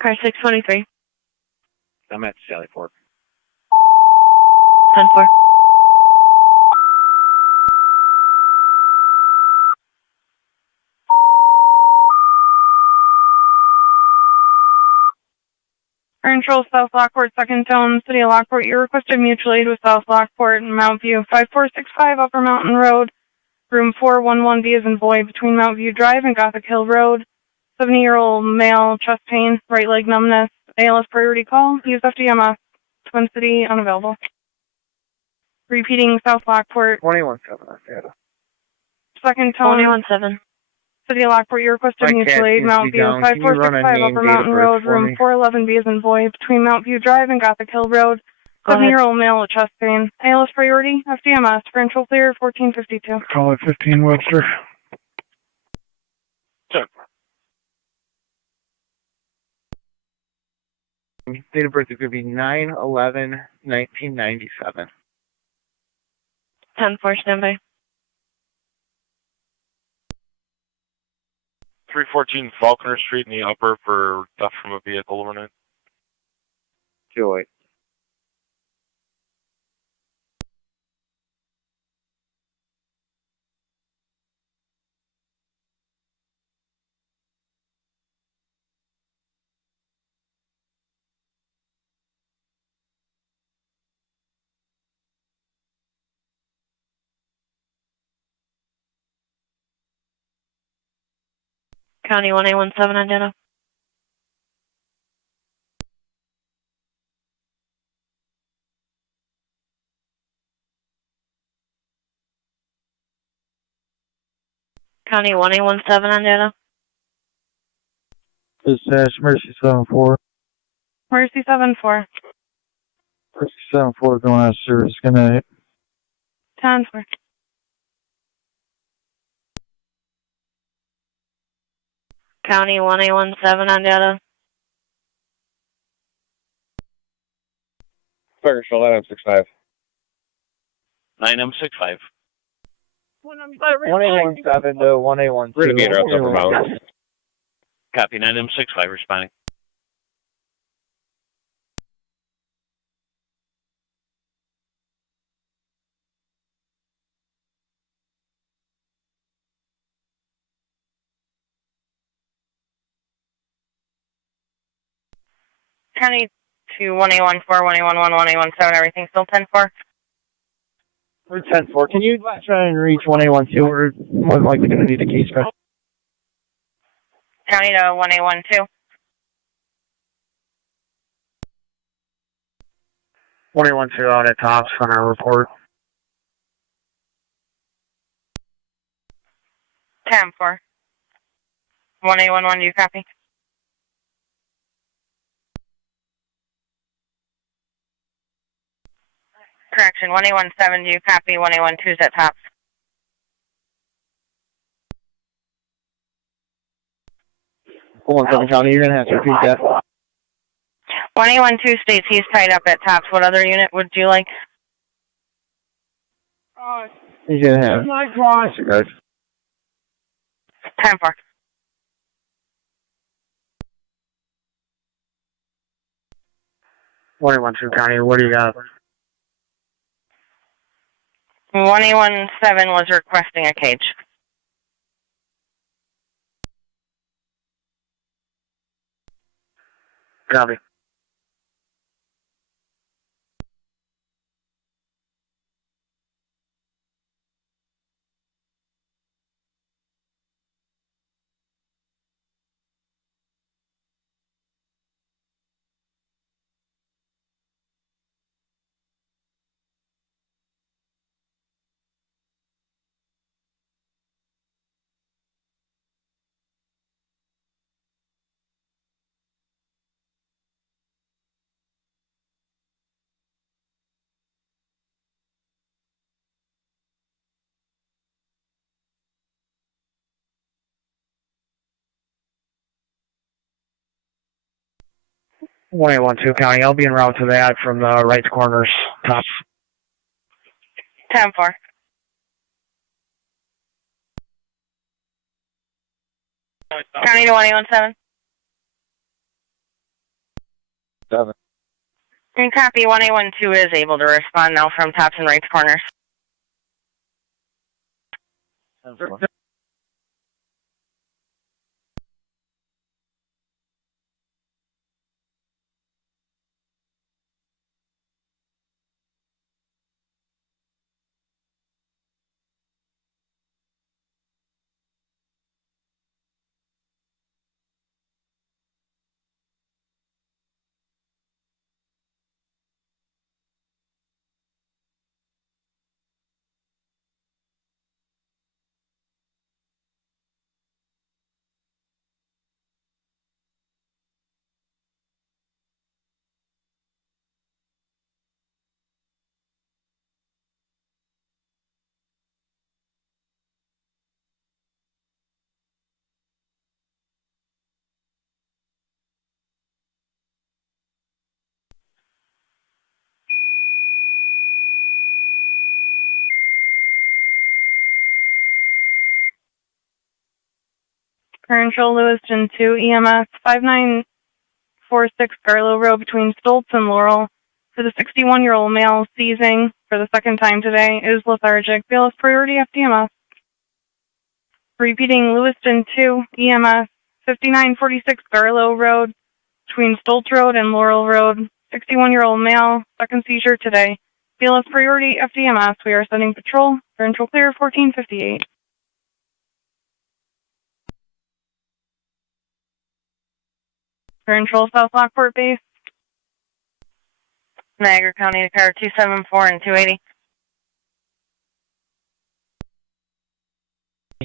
Car 623. I'm at Sally Fork. 10-4. Control South Lockport, second tone, City of Lockport. You requested mutual aid with South Lockport and Mount View. 5465 Upper Mountain Road, room 411B as in boy, between Mount View Drive and Gothic Hill Road. 70-year-old male, chest pain, right leg numbness, ALS priority call. Use FDMS. Twin City unavailable. Repeating South Lockport. 21-7. Second tone. 21-7. City of Lockport, you requested mutual aid, Mount View, 5465 Upper Mountain Road, room 411B as in boy, between Mount View Drive and Gothic Hill Road. 7-year-old male with chest pain. ALS priority, FDMS, Control clear, 1452. Call it 15 Webster. Date of birth is going to be 9/11/1997. 10-4 standby. 314 Faulkner Street in the upper for theft from a vehicle overnight. 208. County 1817 on data. County 1817 on data. Dispatch, Mercy 74. Mercy 74. Mercy 74 going out of service. Good night. 10-4. County 1817 on data. Fire Control 9M65. 9M65. 1817 to 1812. We're going to be interrupted upper mountain. Copy 9M65 responding. County to 1814, 1811, 1817, everything still 10-4? We're 10-4. Can you try and reach 1812? We're more than likely going to need a case back. County to 1812. 1812 out at tops on our report. 10-4. 1811, do you copy? Correction, 1817, do you copy? 1812's at tops. County, you're going to have to repeat that. 1812 states he's tied up at tops. What other unit would you like? He's going to have. My gosh. 10-4. County, what do you got? 1817 was requesting a cage. Copy. One 1812 County, I'll be en route to that from the right corners, tops. 10-4. County to 1817. 7. And copy 1812 is able to respond now from tops and right corners. Control Lewiston 2 EMS 5946 Garlow Road between Stoltz and Laurel. For the 61-year-old male seizing for the second time today is lethargic. BLS priority FDMS. Repeating Lewiston 2 EMS 5946 Garlow Road between Stoltz Road and Laurel Road. 61-year-old male, second seizure today. BLS priority FDMS. We are sending patrol. Control clear 1458. Control South Lockport base. Niagara County to car 274 and 280.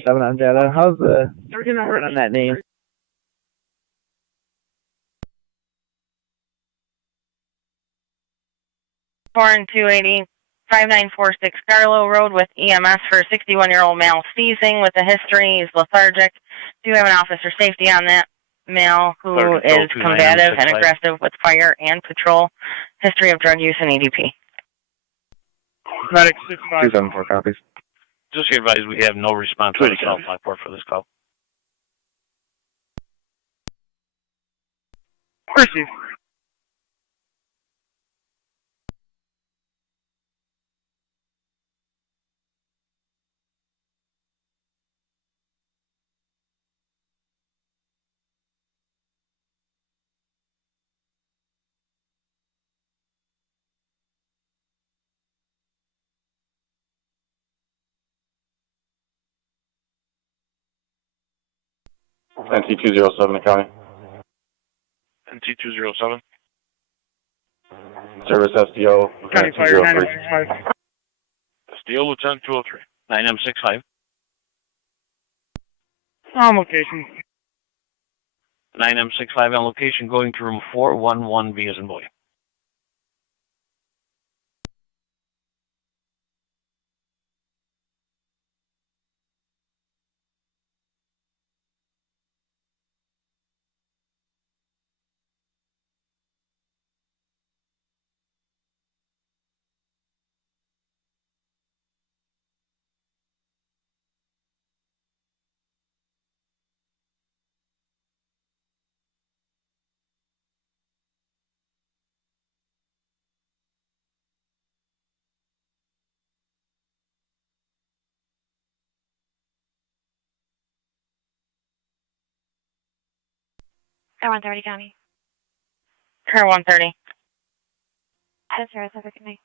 7 on data. How's the circuit number on that name? Four and 280, 5946 Garlow Road with EMS for a 61-year-old male seizing with a history. He's lethargic. Do you have an officer safety on that male who is combative and aggressive with fire and patrol? History of drug use and EDP. Medic 65. 274 copies. Just be advised we have no response on South Lockport for this call. Receive. NT207 to county. NT207. Service SDO. County Fire 965. SDO Lieutenant 203. 9M65. On location. 9M65 on location, going to room 411B as in boy. Car 130 County. Car 130. That's right, have a good night.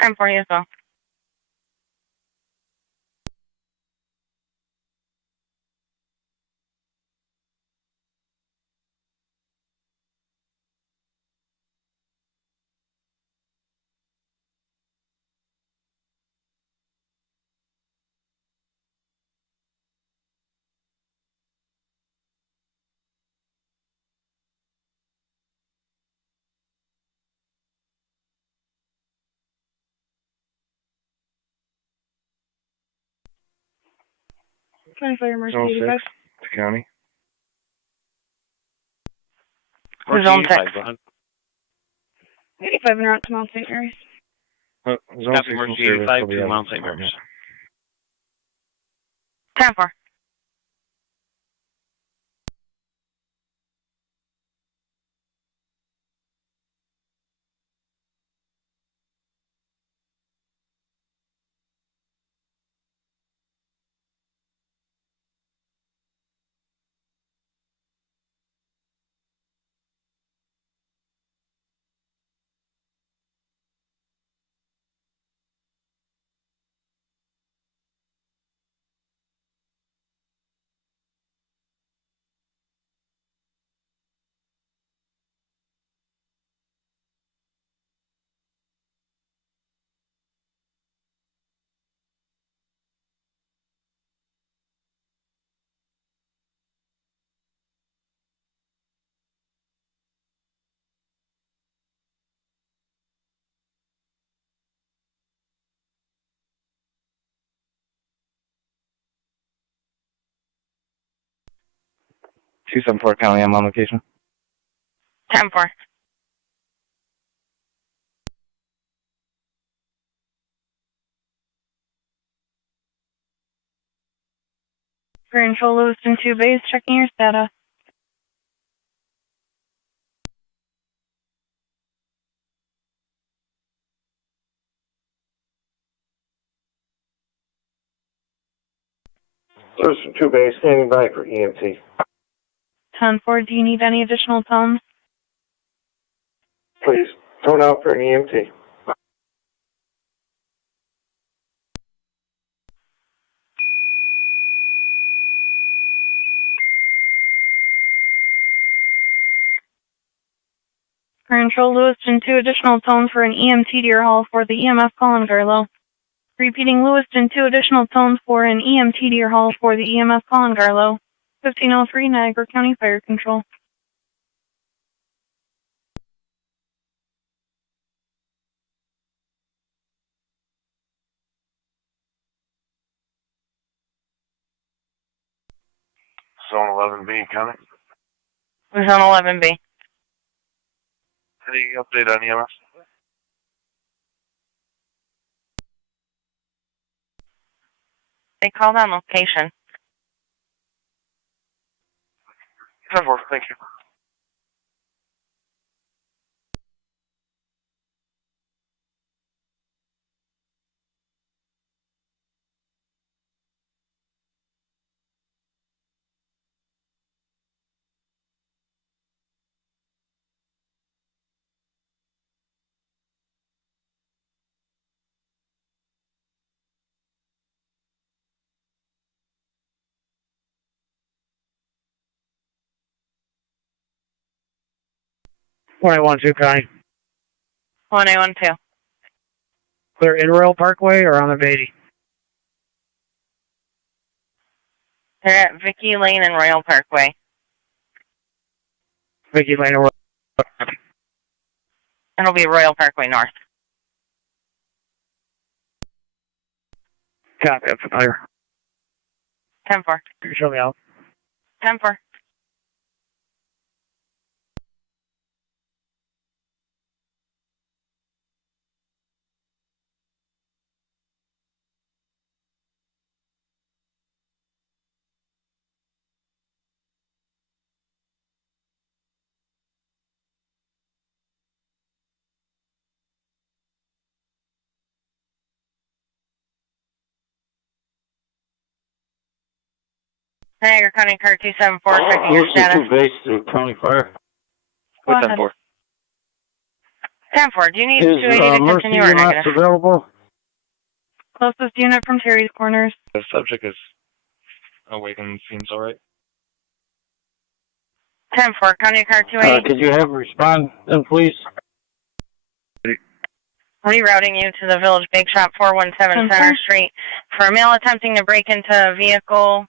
Time for you as well. County Fire Emergency 85. To county. Zone 6. Go ahead. 85 and route to Mount St. Mary's. Zone Stop 6 emergency service 85 will be to out. Mount St. Mary's. Time for. .274 County, I'm on location. Time for. Control Lewiston 2 base, checking your status. Lewiston 2 base, standing by for EMT. 10-4, do you need any additional tones? Please, tone out for an EMT. Control Lewiston 2 additional tones for an EMT to your hall for the EMS call in Garlow. Repeating Lewiston 2 additional tones for an EMT to your hall for the EMS call in Garlow. 1503 Niagara County Fire Control. Zone 11B, County. Zone 11B. Any update on EMS? They called on location. 10-4, thank you. 1812, Connie. 1812. Clear in Royal Parkway or on the Beatty? They're at Vicky Lane and Royal Parkway. Vicky Lane and Royal Parkway. It'll be Royal Parkway North. Copy, I'm familiar. 10-4. You can show me out. 10-4. Niagara County Car 274, checking your status. Base to County Fire. Go ahead. 10-4. 10-4, do you need Is 280 to Mercy continue or not negative? available? Closest unit from Terry's Corners. The subject is awakened, seems alright. 10-4, County Car 280. Could you have a respond then, please? Rerouting you to the Village Bake Shop, 417 Center Street. For a male attempting to break into a vehicle,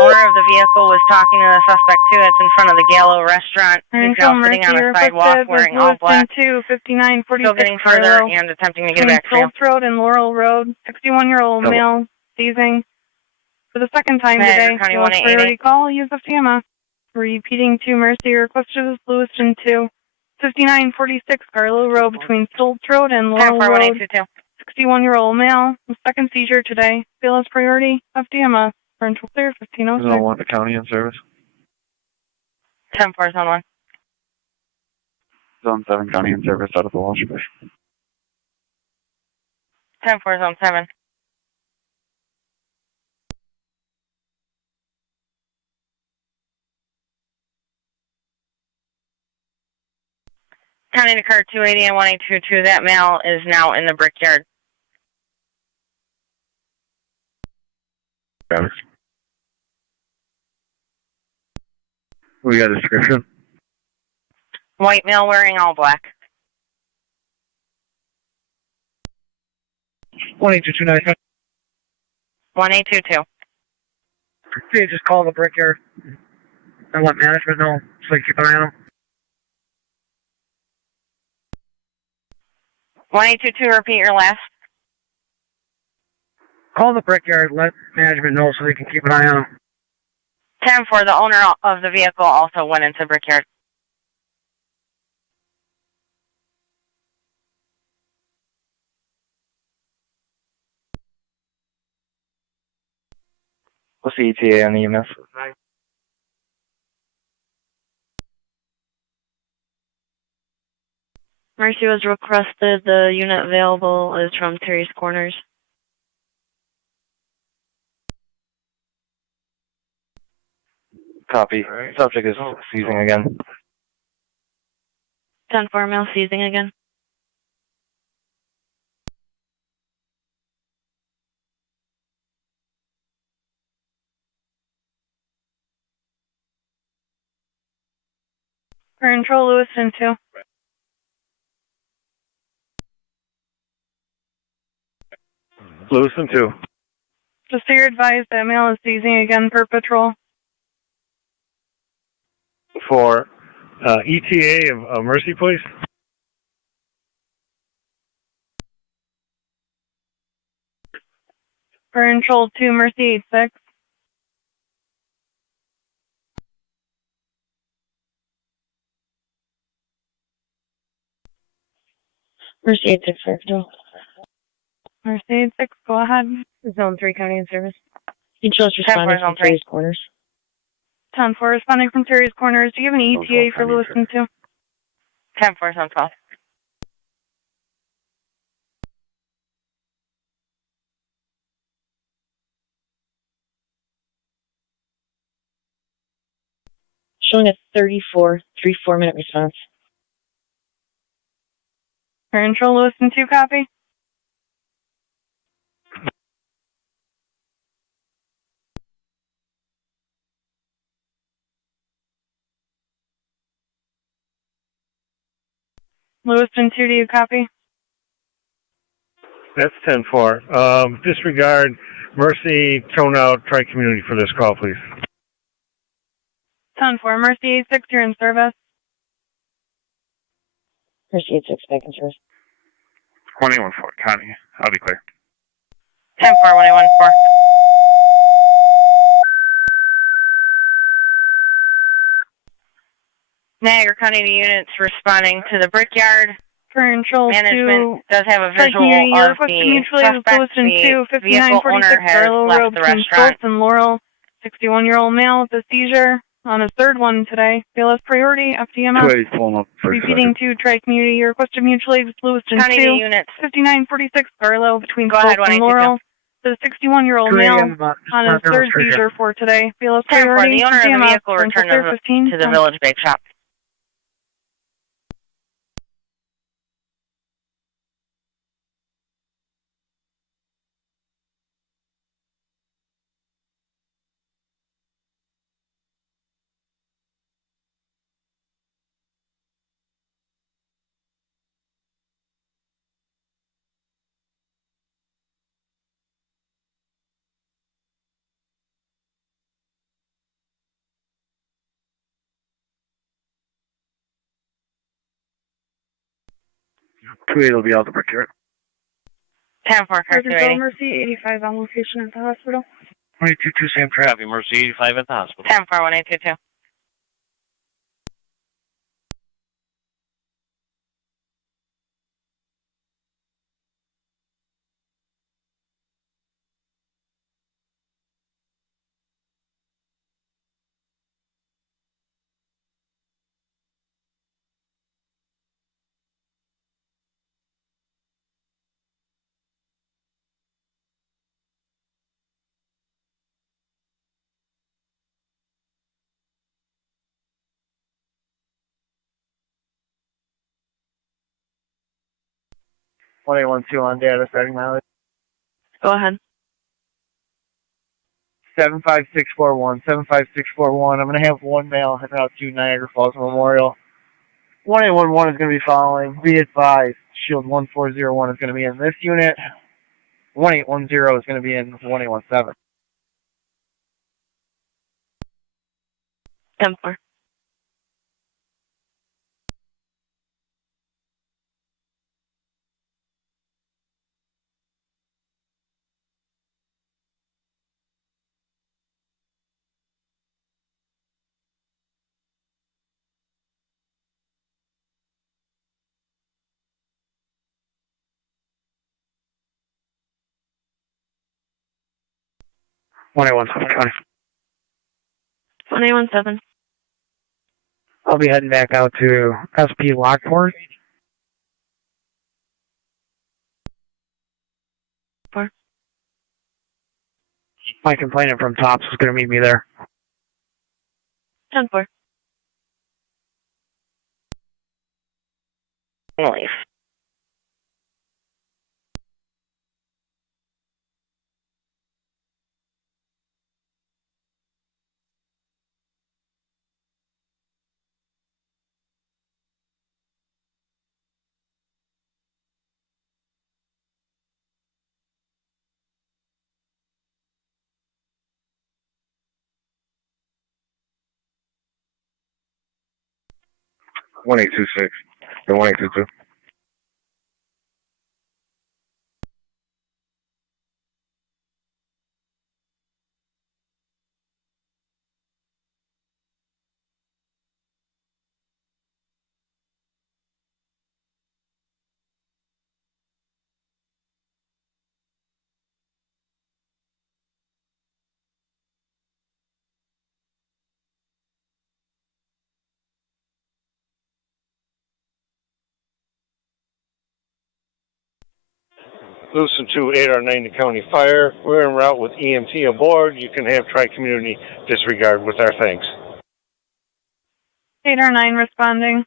owner of the vehicle was talking to the suspect too. It's in front of the Gallo restaurant. He's now sitting on a sidewalk wearing all black. Still getting further and attempting to get back to you. Schultz Road and Laurel Road. 61-year-old male seizing. For the second time today, no priority call, use of TMS. Repeating to Mercy, requested is Lewiston 2. 5946 Carlo Road between Schultz Road and Laurel Road. 61-year-old male. Second seizure today. Bill is priority of TMS. Parental clear, 1506. Tonawanda County in service. 10-4, Zone 1. Zone 7 County in service out of the Walsh Bush. 10-4, Zone 7. County to car 280 and 1822. That male is now in the brickyard. We got a description. White male wearing all black. 1829. 1822. Okay, just call the brickyard and let management know so you keep an eye on them. 1822, repeat your last. Call the brickyard, let management know so they can keep an eye on them. 10-4, the owner of the vehicle also went into brickyard. What's the ETA on the EMS? Mercy was requested. The unit available is from Terry's Corners. Copy. Subject is seizing again. 10-4, male seizing again. Control Lewiston 2. Lewiston 2. Just so you're advised that male is seizing again per patrol. For ETA of Mercy, please. Control 2, Mercy 86. Mercy 86, Control. Mercy 86, go ahead. Zone 3 County in service. Control's responding from Terry's Corners. 10-4, responding from Terry's Corners. Do you have an ETA for Lewiston 2? 10-4, Zone 12. Showing a 3-4-minute response. Control Lewiston 2, copy. Lewiston 2, do you copy? That's 10-4. Disregard Mercy, tone out, Tri-Community for this call, please. 10-4, Mercy 86, you're in service. Mercy 86, back in service. 114, Connie. I'll be clear. 10-4, 114. Niagara County units responding to the Brickyard. Control Management does have a visual Tri-Community, of request the mutually with suspect. Lewiston 2, The vehicle owner 5946 has Barlow left Road the between restaurant. Stoltz and Laurel. 61-year-old male with a seizure on his third one today. Bailiff priority, FDMS. Wait, pulling up for a Repeating to Tri-Community, you requested mutually with Lewiston County 2, units. 5946 Barlow between Go ahead, Stoltz and 182. Laurel. The 61-year-old male on his third seizure for today. Bailiff 10-4, priority, the owner of the FDMS. vehicle returned to the Village Bake Shop. Will be out the Brickyard. 10-4, car ready. Mercy 85 on location at the hospital. 122, same traffic. Copy, Mercy 85 at the hospital. 10-4, 1822. One 112 on data, starting mileage. Go ahead. 75641, 75641. I'm going to have one male heading out to Niagara Falls Memorial. 1811 is going to be following. Be advised, Shield 1401 is going to be in this unit. 1810 is going to be in 1817. 10-4. One 1817. 117. I'll be heading back out to SP Lockport. 4. My complainant from Tops is going to meet me there. 10-4. Leave. One 1826 and 1822. Lewiston 2, 8R90 County Fire. We're en route with EMT aboard. You can have Tri-Community disregard with our thanks. 8R9 responding.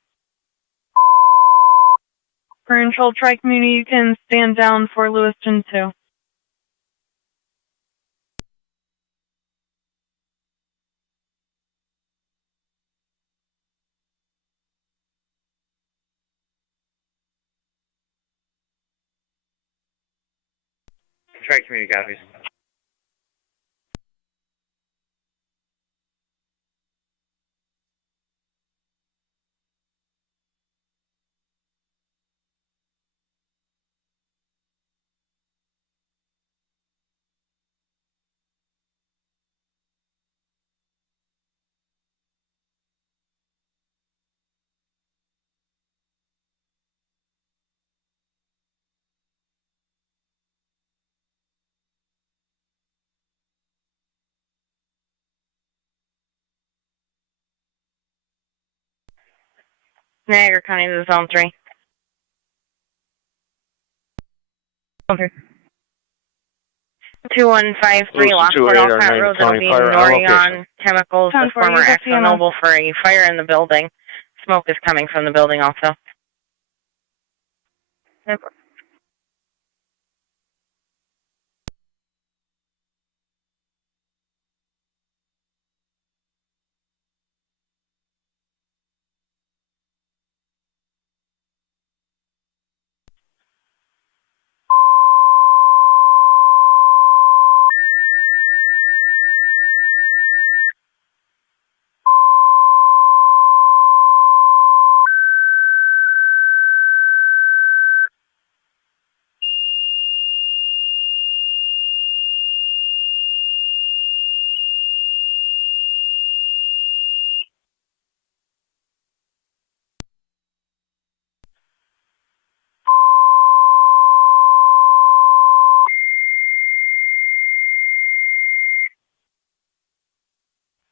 For control Tri-Community, you can stand down for Lewiston 2. Tri-community copies. Niagara County to Zone 3. Okay. 2153 Lockport, Olcott Road. That'll be Norion Chemicals, the former ExxonMobil, for a fire in the building. Smoke is coming from the building also.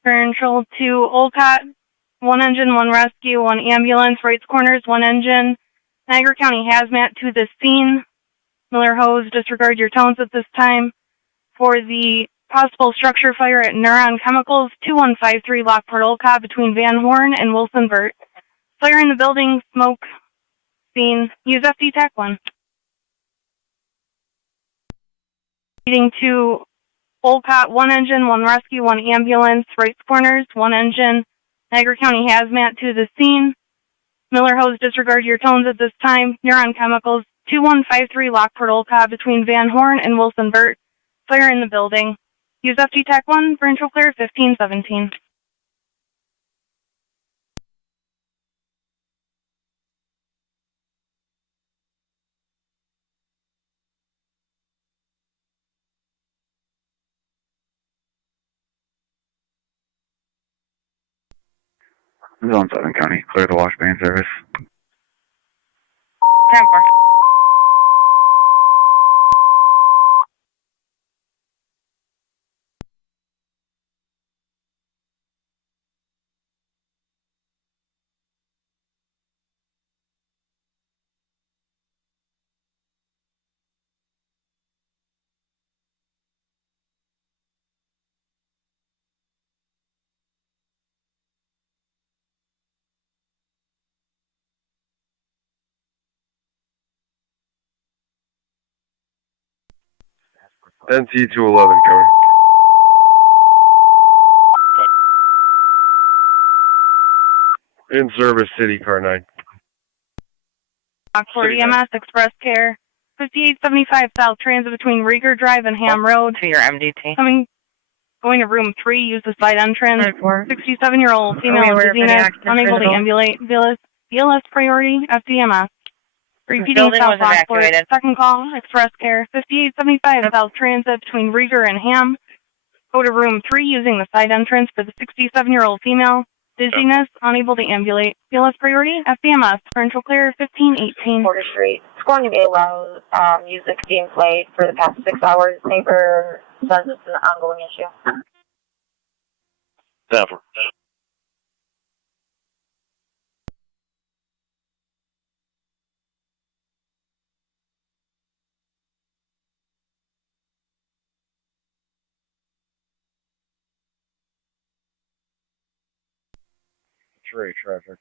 Control to Olcott, 1 engine, 1 rescue, 1 ambulance, Wrights Corners, 1 engine. Niagara County Hazmat to the scene. Miller Hose, disregard your tones at this time. For the possible structure fire at Neuron Chemicals, 2153 Lockport, Olcott, between Van Horn and Wilson Burt. Fire in the building, smoke, scene. Use FD TAC 1. Leading to Olcott, 1 engine, 1 rescue, 1 ambulance, Wrights Corners, 1 engine. Niagara County Hazmat to the scene. Miller Hose, disregard your tones at this time. Neuron Chemicals, 2153 Lockport, Olcott, between Van Horn and Wilson Burt. Fire in the building. Use FD TAC 1 for intro clear 1517. Zone 7 County, clear the wash bay service. 10-4. NC 211 coming. In service, City Car 9. Lockport EMS Express Care, 5875 South Transit between Rieger Drive and Ham Road. To your MDT. Going to room 3, use the side entrance. 67-year-old female with dizziness, unable to ambulate. BLS priority, FDMS. Repeating South Lockport, second call, Express Care, 5875 South Transit between Rieger and Ham. Go to room 3 using the side entrance for the 67-year-old female. Dizziness, unable to ambulate. BLS priority, FDMS. Parental clear, 1518. Porter Street. It's going to be loud music being played for the past 6 hours. Neighbor says it's an ongoing issue. Never. Trade traffic.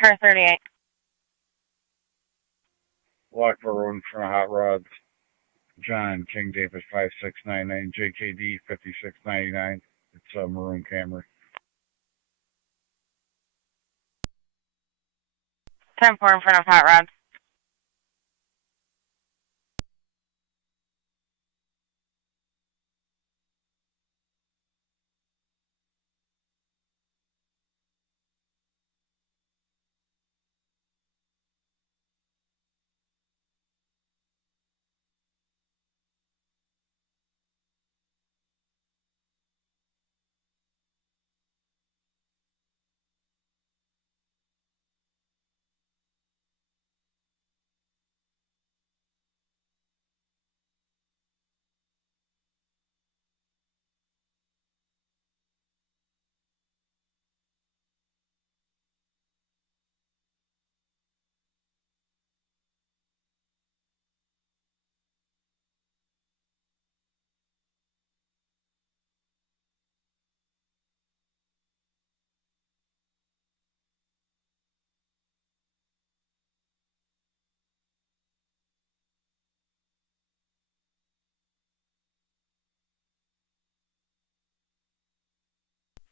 Car 38. Lockport Road in front of Hot Rods. John King David 5699 JKD 5699. It's a maroon Camry. 10-4 in front of Hot Rods.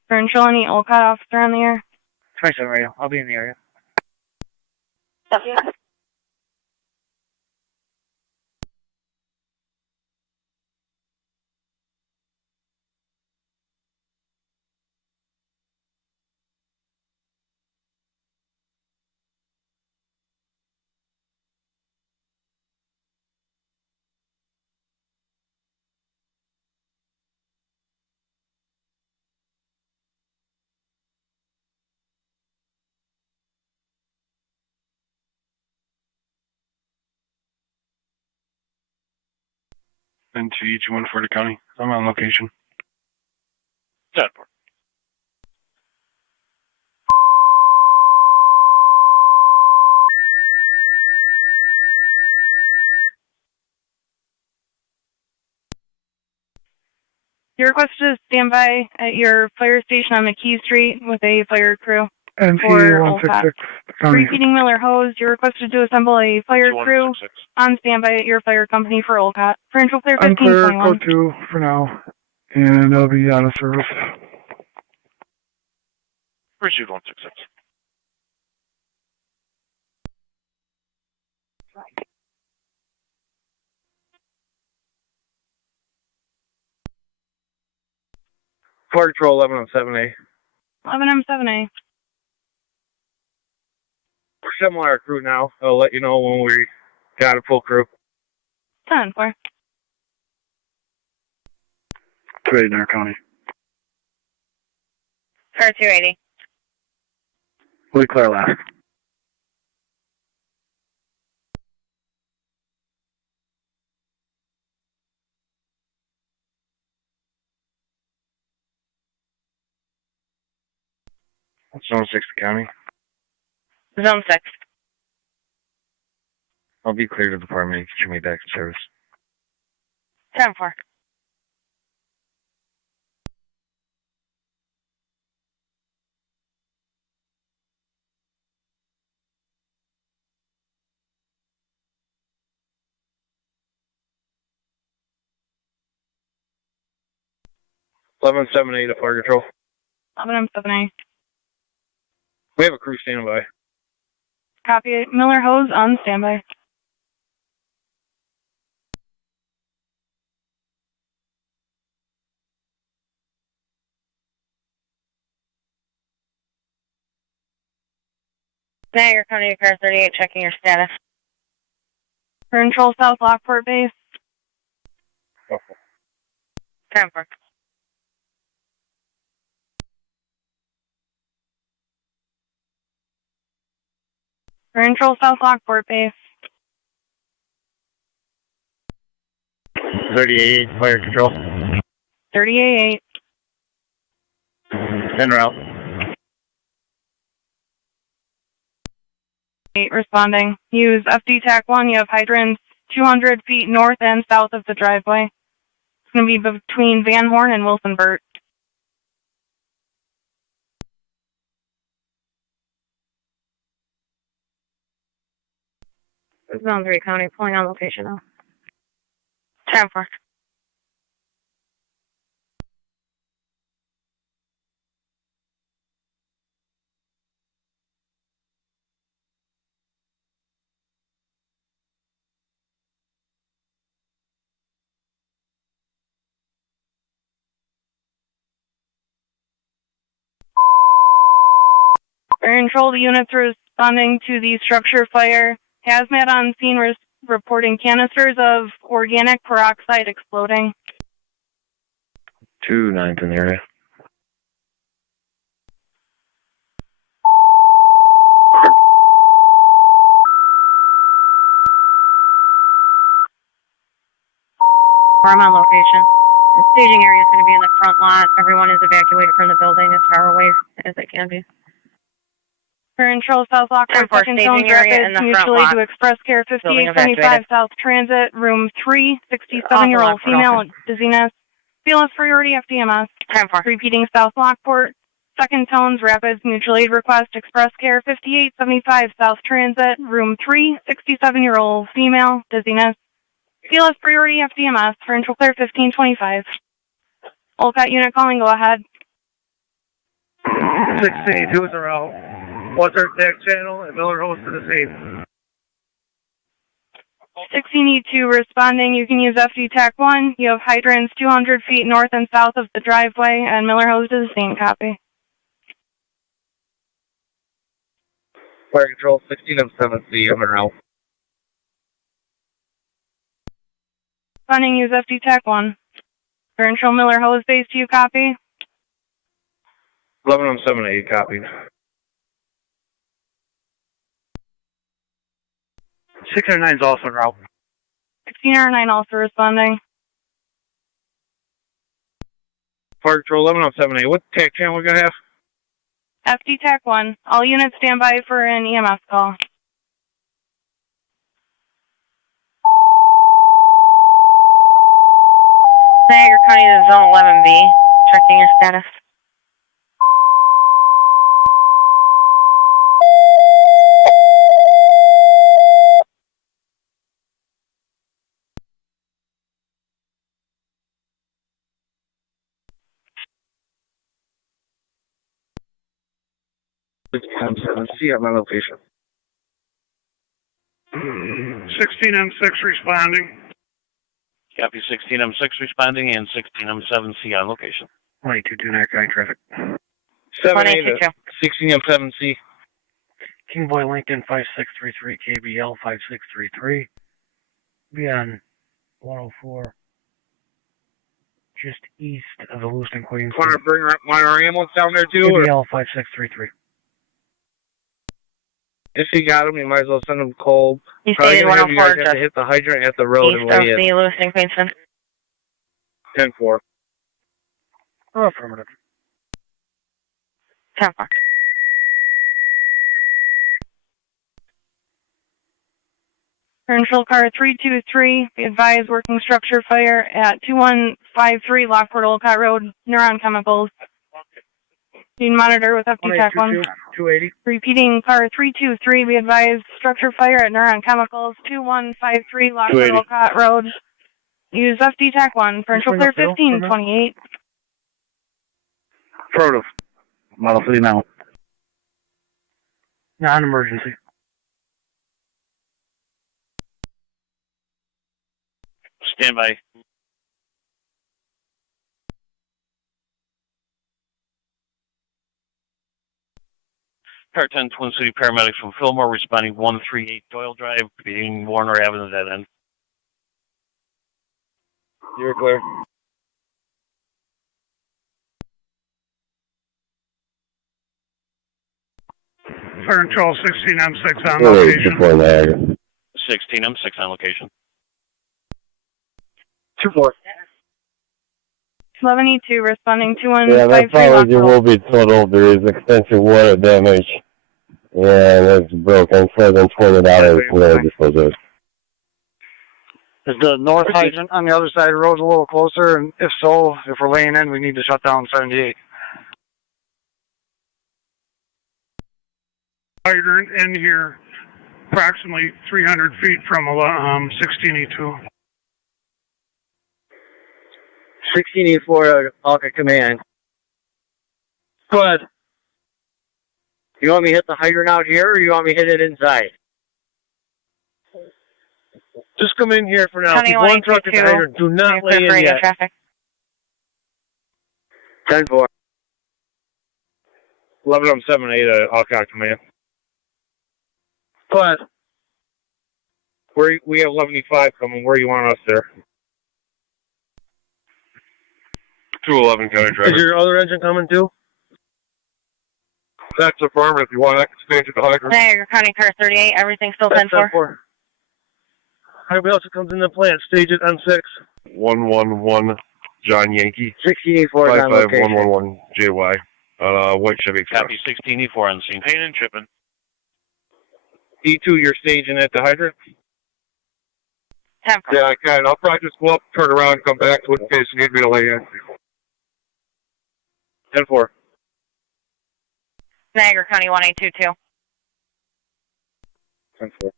Control, any Olcott officer on the air? 27 radio. I'll be in the area. W. NT 21 Florida County. I'm on location. 10-4. You're requested to stand by at your fire station on McKee Street with a fire crew. NT for 166. Repeating Miller Hose, you're requested to assemble a fire crew on standby at your fire company for Olcott. Provincial Clear I'm clear, 1521. code 2 for now, and I'll be out of service. Pursuit 166. Fire Patrol 1107A. 11M7A. We're assembling our crew now. I'll let you know when we got a full crew. 10-4. 280 Niagara County. Car 280. We clear last. Zone 6 County. Zone 6. I'll be clear to the department. You can shoot me back in service. 10-4. Eleven 7A to Fire Control. 11M7A. We have a crew standing by. Copy. Miller Hose on standby. Niagara County Car 38, checking your status. Control South Lockport base. 10-4. Control South Lockport base. 38 Fire Control. 38. En route. 8 responding. Use FD TAC 1. You have hydrants 200 feet north and south of the driveway. It's going to be between Van Horn and Wilsonburt. Zone 3 County, pulling on location now. 10-4. Control, the units responding to the structure fire. Hazmat on scene reporting canisters of organic peroxide exploding. 2 9s in the area. I'm on location. The staging area is going to be in the front lot. Everyone is evacuated from the building as far away as they can be. Control South Lockport, second staging area in the front mutually lot. to Express Care Building 5875 evacuated. South Transit, room 3, Off 67-year-old the female, Lockport dizziness, BLS priority FDMS. 10-4. Repeating South Lockport, second tones, Rapids mutual aid request, Express Care 5875 South Transit, room 3, 67-year-old female, dizziness, BLS priority FDMS, Provincial Clear 1525. Olcott unit calling, go ahead. 1682 is around. What's our TAC channel and Miller Hose to the scene. 16E2 responding. You can use FD TAC 1. You have hydrants 200 feet north and south of the driveway, and Miller Hose to the scene. Copy. Fire control 16M7C, I'm around. Responding. Use FD TAC 1. Fire control Miller Hose base to you. Copy. 11M78, copy. 609 is also en route. 16R9 also responding. Fire control 11M78, what TAC channel we gonna have? FD TAC 1. All units stand by for an EMS call. Niagara County to Zone 11B. Checking your status. See at my location. 16M6 responding. Copy 16M6 responding and 16M7C on location. 22 Niagara County traffic. 7A to 16M7C. Kingboy Lincoln 5633, KBL 5633. Be on 104, just east of the Lewiston Queens. Want to bring our ambulance down there too? KBL 5633. If you got them, you might as well send them cold. You Probably stated gonna have you 104 guys have to hit the hydrant at the road and east of weigh in. the Lewiston Queenston. 10-4. Oh, affirmative. 10-4. Control car 323. Be advised, working structure fire at 2153 Lockport Olcott Road, Neuron Chemicals. Need monitor with FD TAC 1. 280. Repeating car 323. Be advised, structure fire at Neuron Chemicals, 2153 Lockport Olcott Road. Use FD TAC 1. Control clear 1528. Affirmative. Model 3 now. Non-emergency. Stand by. Car 10 Twin City paramedics from Fillmore responding 138 Doyle Drive, being Warner Avenue dead end. You're clear. Fire control 16M6 on location. 16M6 on location. 2-4. 11E2 responding Yeah, that 2153 power unit Lockport. will be total. There is extensive water damage, and it's broken. Further than $20 for disposal. Is the north hydrant on the other side of the road a little closer? And if so, if we're laying in, we need to shut down 78. Hydrant in here, approximately 300 feet from 16E2. 1684 Alka Command. Go ahead. You want me to hit the hydrant out here, or you want me to hit it inside? Just come in here for now. Keep one truck at the hydrant. Do not lay in yet. Traffic. 10-4. 11M78 Alka Command. Go ahead. We have 11E5 coming. Where you want us there? 211 County traffic. Is your other engine coming too? That's affirmative. If you want, I can stand to the hydrant. Niagara County car 38. Everything still 10-4. Everybody else that comes in the plant, stage it on 6. 111 John Yankee. 1684 on location. 55111 JY. White Chevy Express. Copy 16E4 on scene. Pain and chipping. E2, you're staging at the hydrant? 10-4. Yeah, I can. I'll probably just go up, turn around, and come back to it in case you need me to lay in. 10-4. Niagara County 1822. 10-4.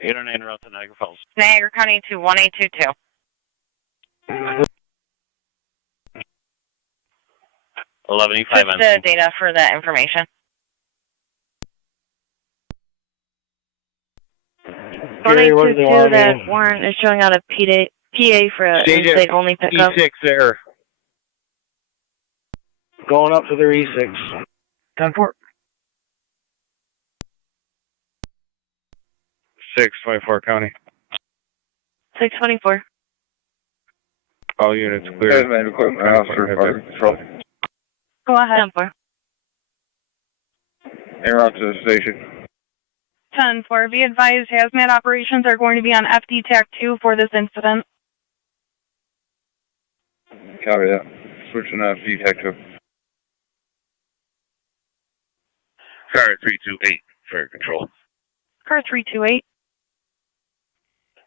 Internet route to Niagara Falls. Niagara County to 1822. 11E5 Just on the scene. data for that information. Gary, what do they want? That warrant is showing out a PA for an in-state only pickup. E6 there. Going up to their E6. 10-4. 624 County. 624. All units clear. Go ahead. 10-4. En route to the station. 10-4. Be advised, hazmat operations are going to be on FD TAC 2 for this incident. Copy that. Switching up detective. Car 328, fire control. Car 328.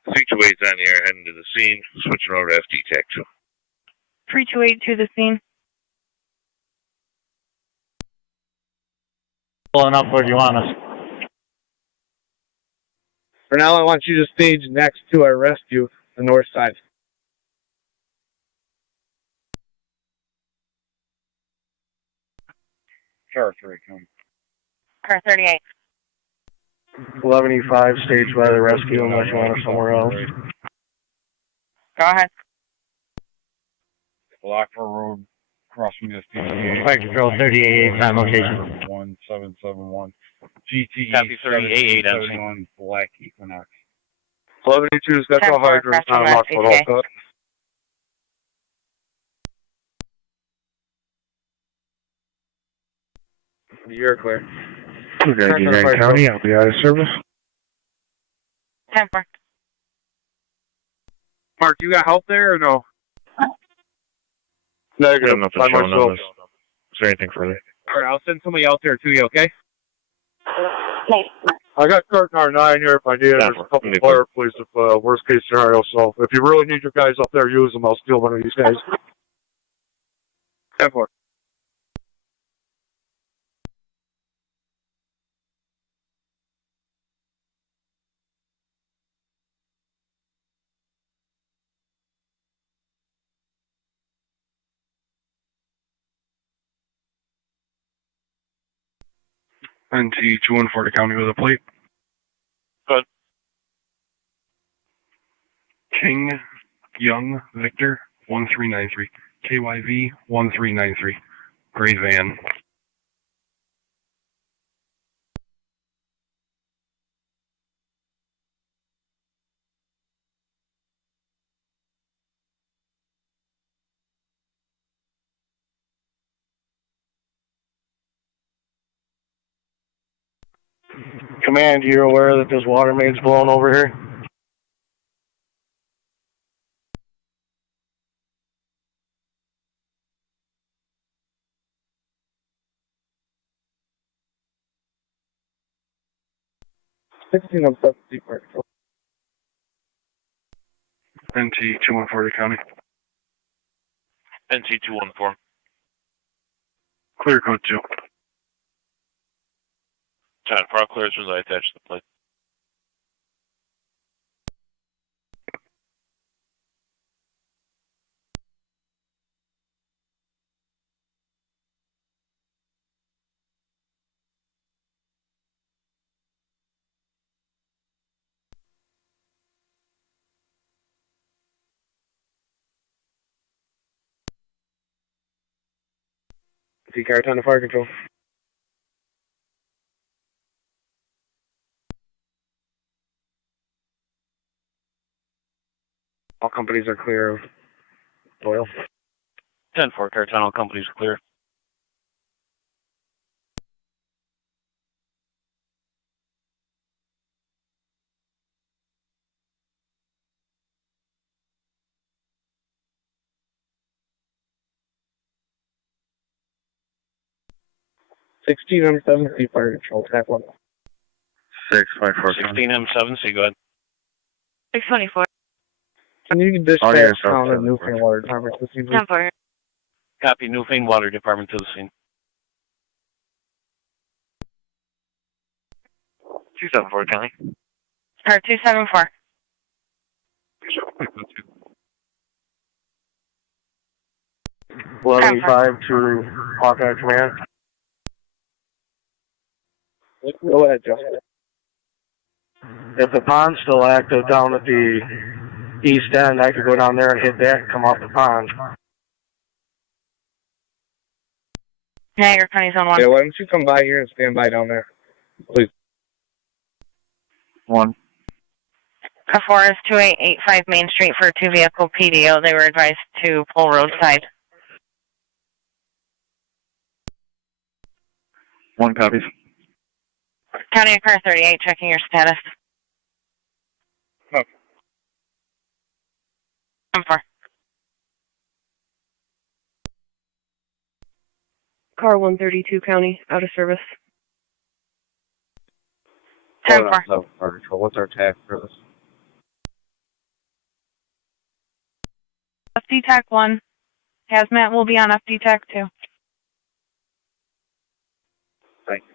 328's on the air, heading to the scene. Switching over to FD Tech 2. 328 to the scene. Pulling up where you want us. For now, I want you to stage next to our rescue, the north side. Car 3, come. Car 38. 11E5 staged by the rescue unless you want us somewhere else. Go ahead. Lockport Road, crossing the Fire Control 38 on location. 1771. GTE Copy 38 on scene. 71 Black Equinox. 11E2's got the hydrant on Lockport also. You're clear. Okay, United County, I'll be out of service. 10-4. Mark, you got help there or no? Negative. Nothing By showing myself. on this. Is there anything further? Alright, I'll send somebody out there to you, okay? Nice. I got curtain R9 here if I need it. There's a couple of fireplace if worst case scenario. So if you really need your guys up there, use them. I'll steal one of these guys. 10-4. NT 214 to County with a plate. Good. King Young Victor 1393. KYV 1393. Gray van. Command, you're aware that this water main's blown over here? NT 214 to County. NT 214. Clear code 2. 10 for all clears as I attach the plate. T-car 10 to fire control. All companies are clear of oil. 10-4, car tunnel companies are clear. M7C fire control, TAC 1. 654 16M7C, go ahead. 624. And you can dispatch Oh, yeah, down sorry. the Newfoundland Water Department. 10-4. Copy, Newfoundland Water Department to the scene. 274 County. Car 274. 1185 to Hawkeye Command. Go ahead, Justin. If the pond's still active down at the east end, I could go down there and hit that and come off the pond. Niagara County Zone 1. Yeah, why don't you come by here and stand by down there, please? 1. Car 4 is 2885 Main Street for a 2-vehicle PDO. They were advised to pull roadside. 1 copies. County of Car 38, checking your status. Oh. 10-4. Car 132 County, out of service. 10-4. What's our TAC service? FD TAC 1. Hazmat will be on FD TAC 2. Thank you.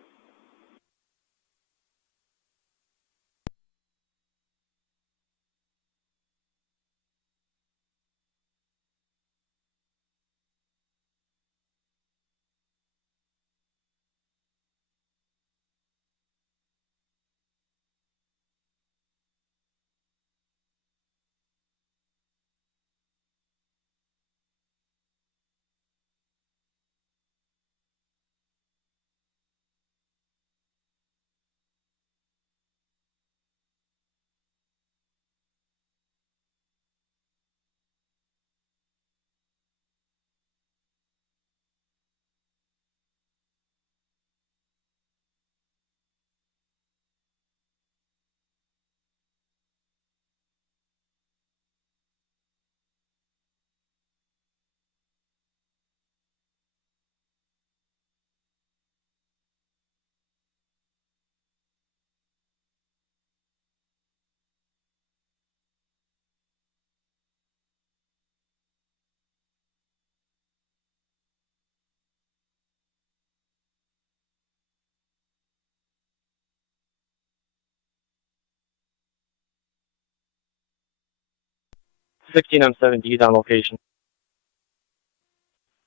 M7D on location.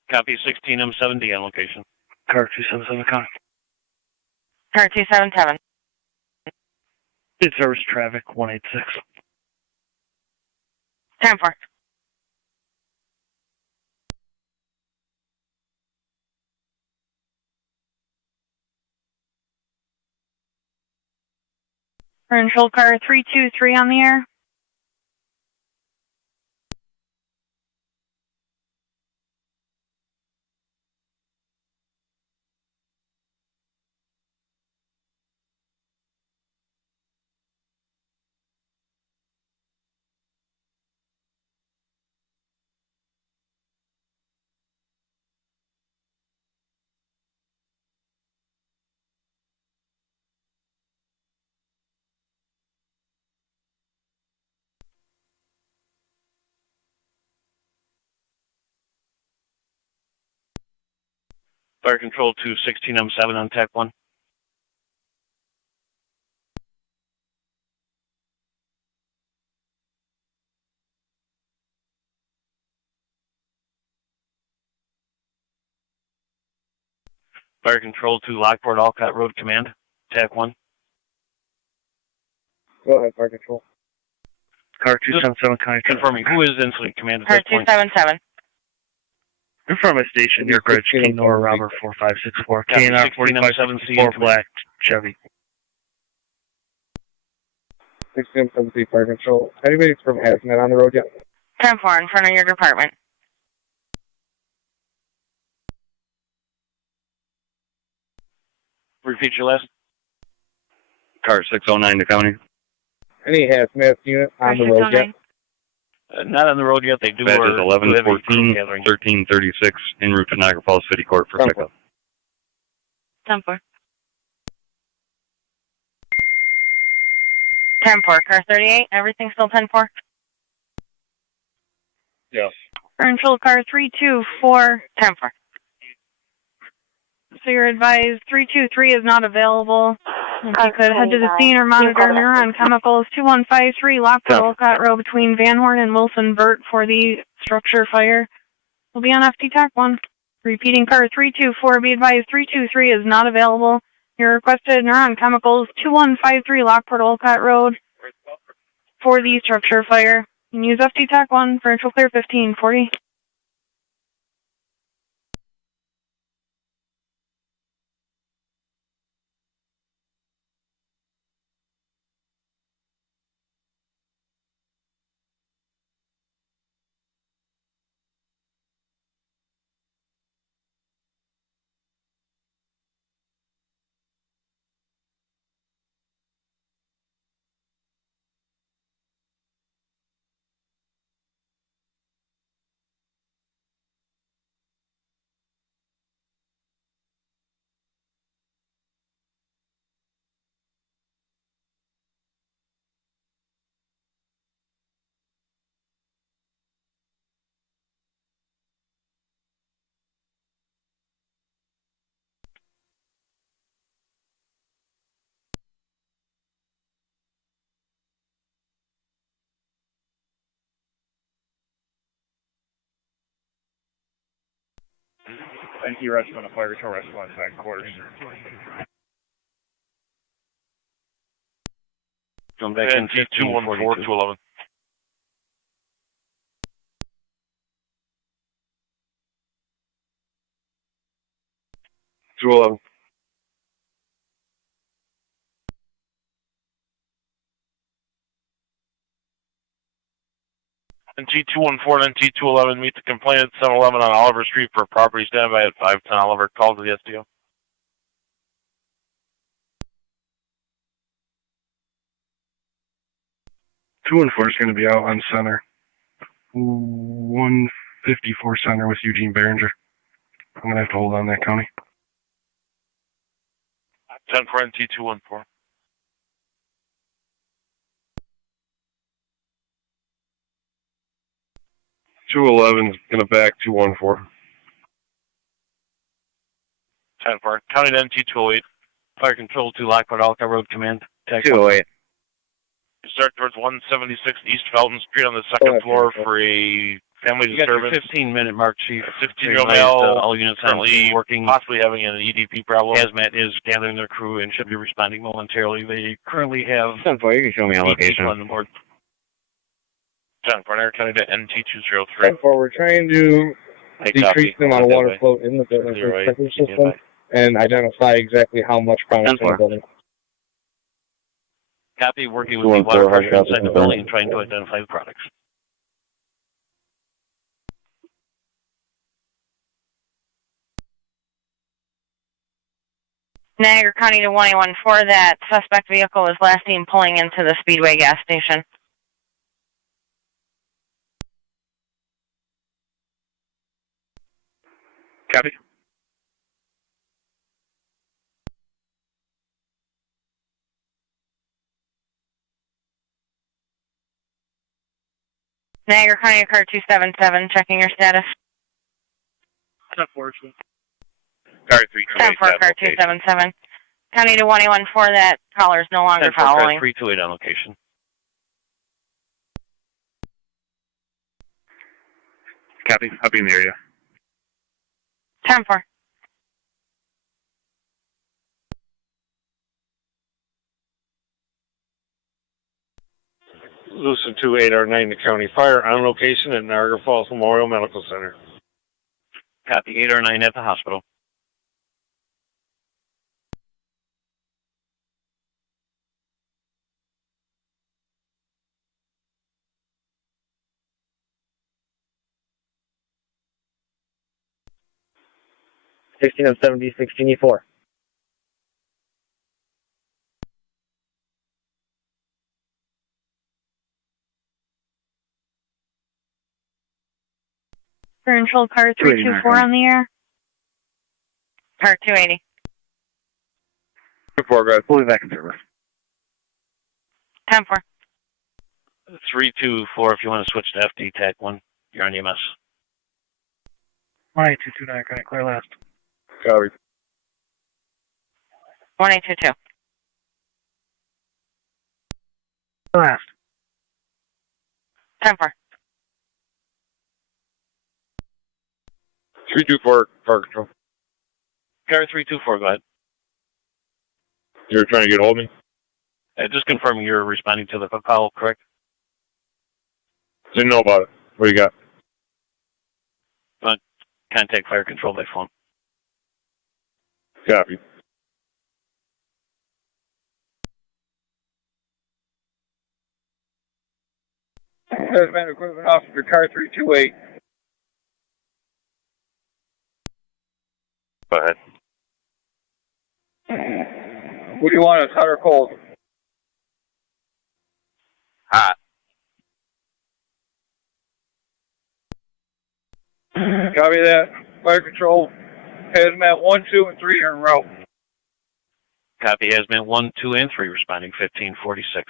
Copy 16M7D on location. Car 277 County. Car 277. Good service traffic 186. 10-4. Control car 323 on the air. Fire control to 16M7 on TAC 1. Fire control to Lockport Alcott Road Command, TAC 1. Go ahead, fire control. Car 277 County. Confirming, who is incident command at Car this point? 277. Confirm my station, New York Ridge, King Nora, Robert 4564, Copy, KNR 16M7C 4564, Black, Chevy. 16M7D fire control. Anybody from Hazmat on the road yet? 10-4 in front of your department. Repeat your last. Car 609 to County. Any Hazmat unit on the road yet? Not on the road yet. They do. Badges do 1114, gathering. 1336, en route to Niagara Falls City Court for pickup. 10-4. 10-4. Car 38. Everything still 10-4. Yes. Control car 324. 10-4. So you're advised 323 is not available. If you could head to the scene or monitor neuron chemicals 2153 Lockport Olcott Road between Van Horn and Wilson Burt for the structure fire. will be on FT TAC 1. Repeating car 324, be advised 323 is not available. Your requested Neuron Chemicals 2153 Lockport Olcott Road for the structure fire. You can use FT TAC 1 for intro clear 1540. NT rescue on a fire control rescue on side quarters. Come back in 214 211. NT214 and NT211 meet the complainant 711 on Oliver Street for property standby at 510 Oliver. Call to the SDO. 214 is going to be out on center. 154 center with Eugene Behringer. I'm going to have to hold on that county. 10 for NT214. .211 is going to back 214. 10 for county to NT208. Fire control to Lockport Olcott Road Command. 208. Start towards 176 East Felton Street on the second floor for a family disturbance. 15-minute mark, Chief. 16-year-old male all units currently working. Possibly having an EDP problem. Hazmat is gathering their crew and should be responding momentarily. They currently have 10-4, you can show me a 8 location. people on the board. 10 for Niagara County to NT203. 10-4, we're trying to decrease the amount of water flow in the building Clear for away. sprinkler system and identify exactly how much product's in the building. Copy, working with the water pressure inside the building and trying to identify the products. Niagara County to 1814, that suspect vehicle is last seen pulling into the Speedway gas station. Copy. Niagara County car 277, checking your status. 10 for Car 328. 10 for car 277. County to 1814, that caller is no longer following. 328 on location. Copy. I'll be in the area. 10 for. Lewiston 28R9 to County Fire on location at Niagara Falls Memorial Medical Center. Copy, 8 or 9 at the hospital. of 70, 16E4. Control car 324 on the air. Car 280. Report, guys. Fully back in service. 10 for. 324 if you want to switch to FD TAC 1. You're on EMS. 1822 Niagara, clear last. Copy. 1822. Last. 10 for. 324, fire control. Car 324, go ahead. You're trying to get hold of me? Just confirming you're responding to the call, correct? Didn't know about it. What do you got? Contact fire control by phone. Copy. Hazmat Equipment Officer, car 328. Go ahead. What do you want, hot or cold? Hot. Copy that. Fire control, hazmat 1, 2, and 3 are en route. Copy, hazmat 1, 2, and 3 responding 1546.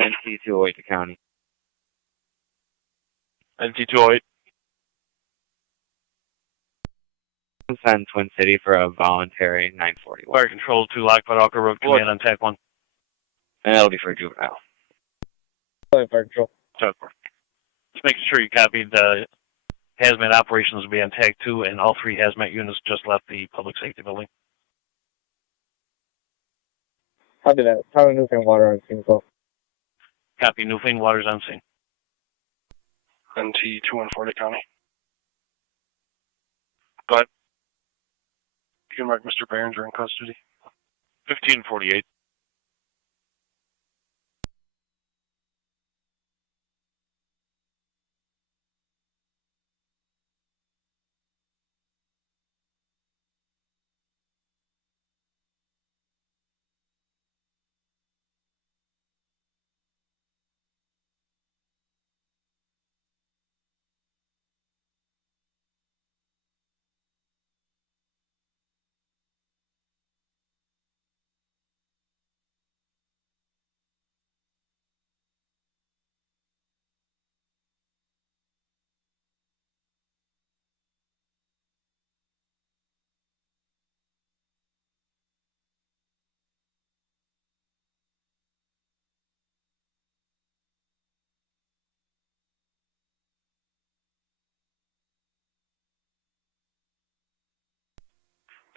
NC208 to county. NC208. Send Twin City for a voluntary 941. Fire control to Lockport, Alka Road, command on TAC 1. And that'll be for a juvenile. Fire control. Just making sure you copied the hazmat operations will be on TAC 2, and all 3 hazmat units just left the public safety building. Copy that. Tower Newfoundland water on scene, so. Copy, Newfoundland water's on scene. NT214 to county. Go ahead. You can mark Mr. Behringer in custody. 1548.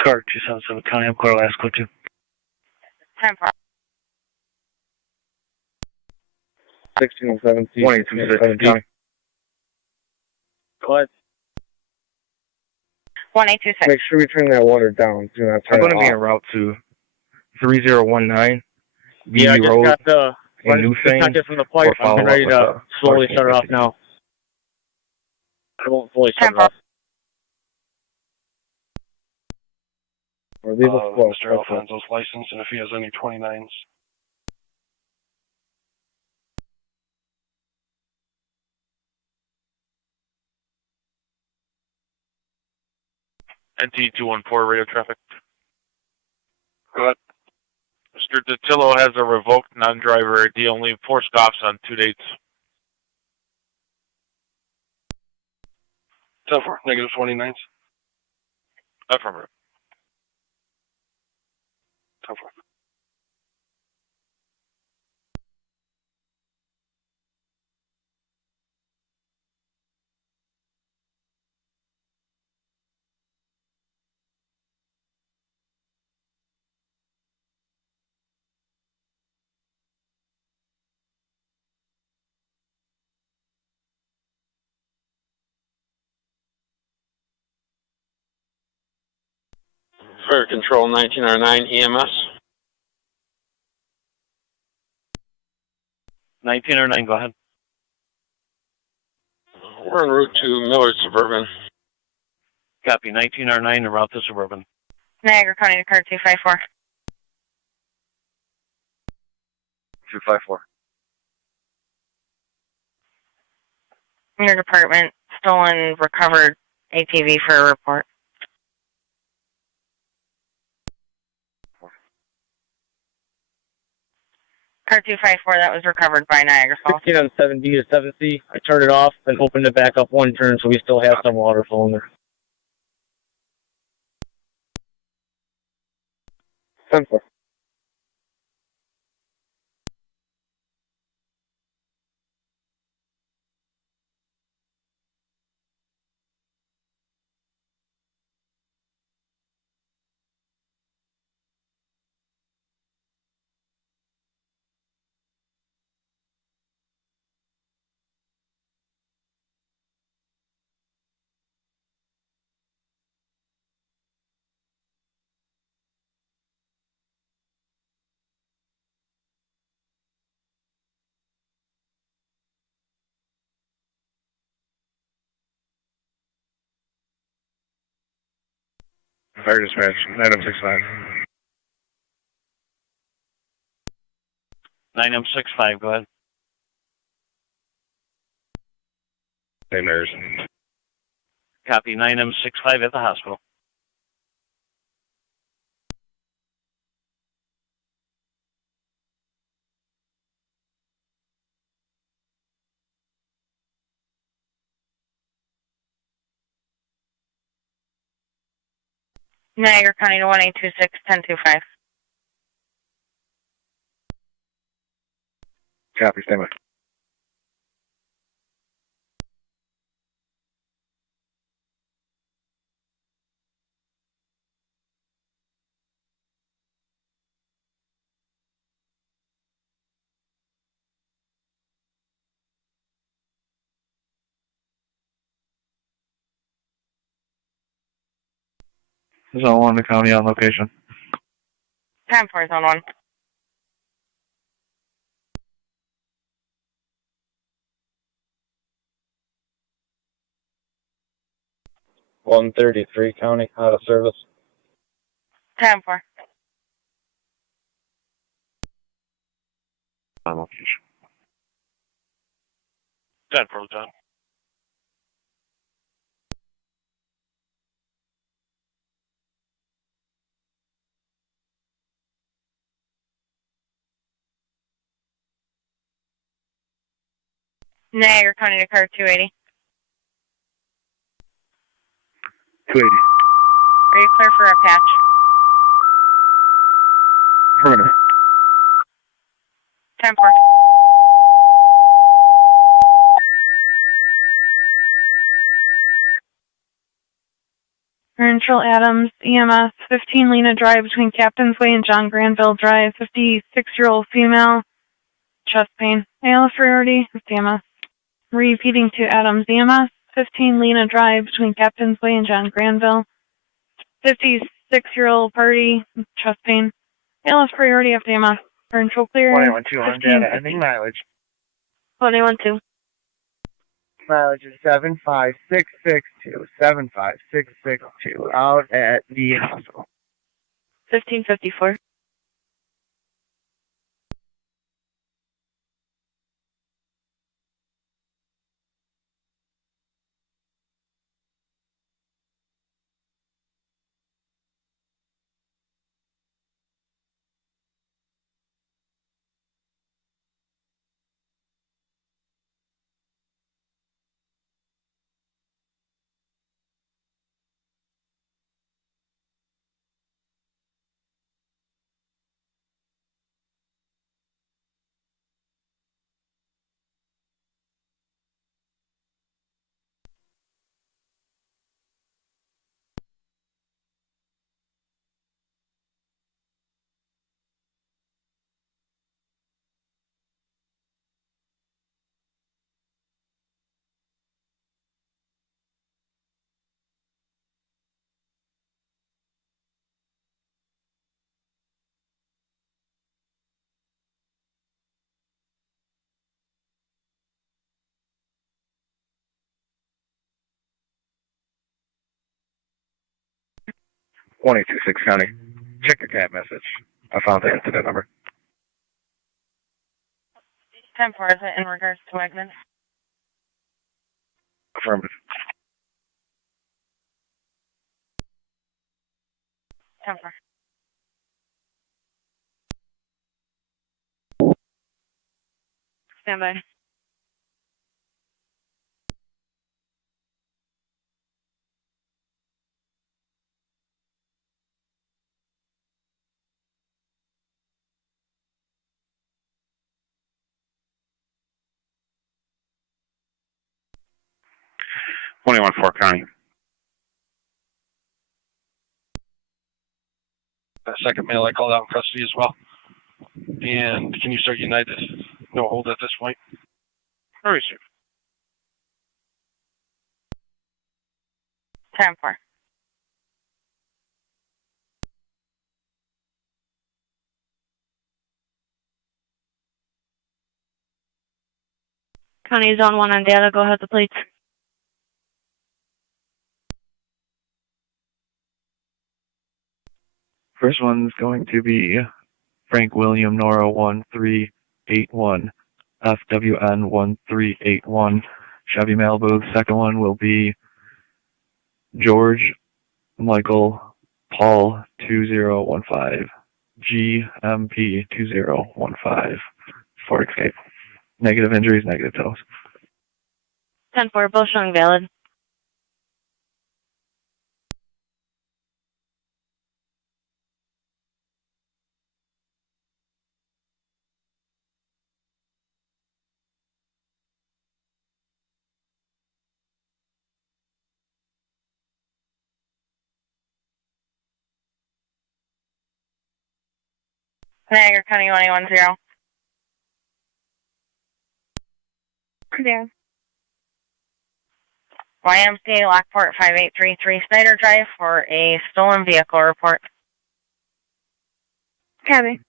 Car 277 County, I'm Coral Asco 2. 10 4. 16 and 17. 182 county. Go ahead. 1826. Make sure we turn that water down. Do not turn I'm going to it be off. en route to 3019 Yeah, I just Road got the in Newfoundland. disconnected from the pipe. I'm ready to slowly shut it off now. I won't fully shut it off. Or leave us flow. Mr. Alfonso's license, and if he has any 29s. NT214 radio traffic. Go ahead. Mr. Datillo has a revoked non-driver ID, only 4 stops on 2 dates. 10-4, negative 29s. Affirmative. 10-4. Fire control 1909 EMS. 1909, go ahead. We're en route to Millard Suburban. Copy, 1909 en route to Suburban. Niagara County to car 254. 254. Your department, stolen, recovered ATV for a report. Car 254, that was recovered by Niagara Falls. 16 on 7D to 7C. I turned it off and opened it back up one turn, so we still have some water flowing there. 10-4. Fire dispatch, 9065. 9M65, go ahead. St. Mary's. Copy, 9M65 at the hospital. Niagara County to 1826, 1025. Copy, stand by. Zone 1 to county on location. Time for zone 1. $133 county out of service. Time for. On location. 10 for John. Niagara County to car 280. 280. Are you clear for a patch? Affirmative. Time for. Rancho Adams, EMS, 15 Lena Drive between Captain's Way and John Granville Drive, 56-year-old female, chest pain. ALS priority, EMS. Repeating to Adams, EMS, 15 Lena Drive between Captain's Way and John Granville, 56-year-old party, chest pain. ALS priority of EMS. Rancho clear. 2112 on data, ending mileage. 2112. Mileage is 75662. 75662. Out at the hospital. 1554. 126 County. Check your cat message. I found the incident number. 10-4, is it in regards to Wegman? Affirmative. 10-4. Stand by. Fort County. That second male I called out in custody as well. And can you start United? No hold at this point. Very soon. 10-4. County Zone 1 on data. Go ahead, the plates. First one's going to be Frank William Nora 1381, FWN 1381, Chevy Malibu. Second one will be George Michael Paul 2015, GMP 2015, Ford Escape. Negative injuries, negative tows. 10-4, both showing valid. Niagara County 110. Clear. YMCA Lockport 5833 Snyder Drive for a stolen vehicle report. Copy.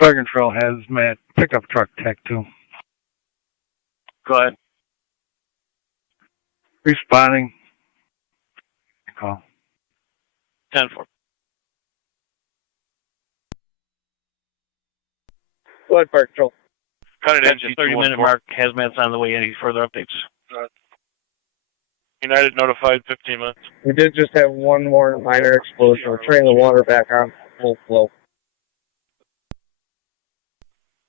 Fire Control has Matt pickup truck tech 2. Go ahead. Responding. Call. 10-4. Go ahead, Fire Control. Cut it into 30-minute mark. Hazmat's on the way. Any further updates? United notified 15 minutes. We did just have one more minor explosion. We're turning the water back on full flow.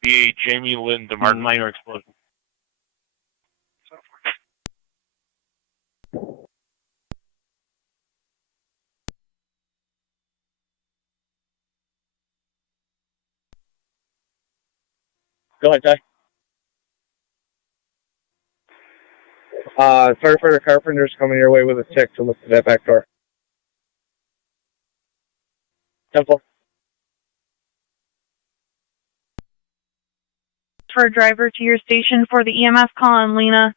The Jamie Lynn DeMartin. Minor explosion. Go ahead, Ty. Firefighter Carpenter's coming your way with a tick to look at that back door. Temple. For a driver to your station for the EMS call on Lena.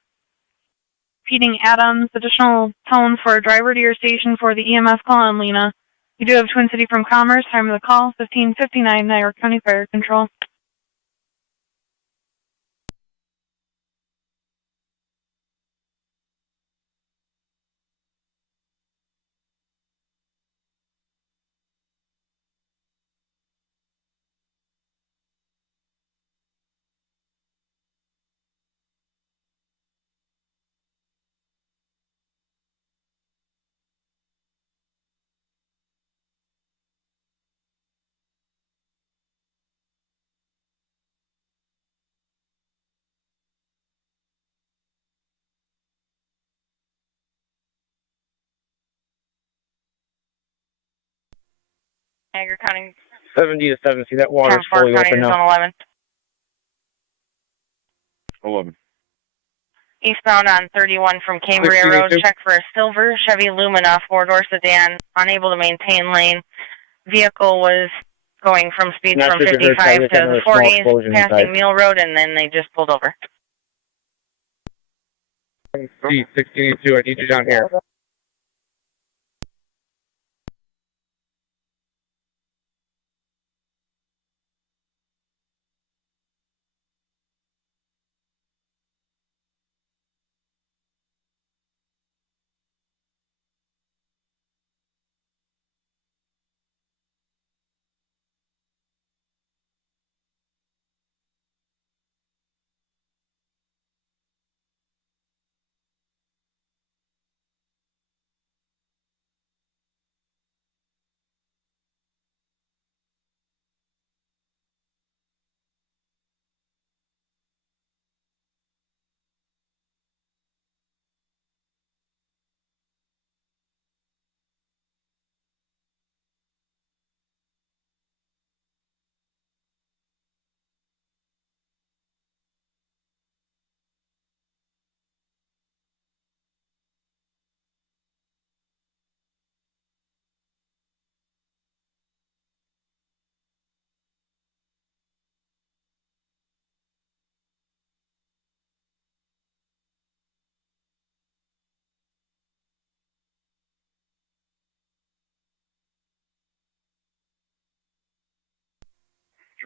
Repeating Adams, additional tone for a driver to your station for the EMS call on Lena. You do have Twin City from Commerce. Time of the call, 15:59, Niagara County Fire Control. Niagara County 70 to 70. That water's 10-4 fully County open Zone now. 11. 11. Eastbound on 31 from Cambria Road. Check for a silver Chevy Lumina 4-door sedan. Unable to maintain lane. Vehicle was going from speed Not from sure if you heard, 55 Tyler, to another the small 40s, explosion passing inside. Mill Road, and then they just pulled over. 1682, I need you down here.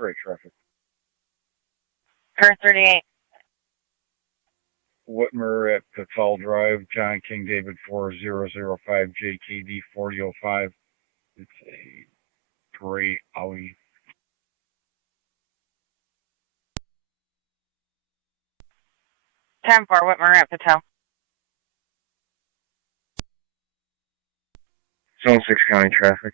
right traffic. Car 38. Whitmer at Patel Drive, John King David 4005 JKD 4005. It's a gray Audi. 10-4, Whitmer at Patel. Zone 6 County traffic.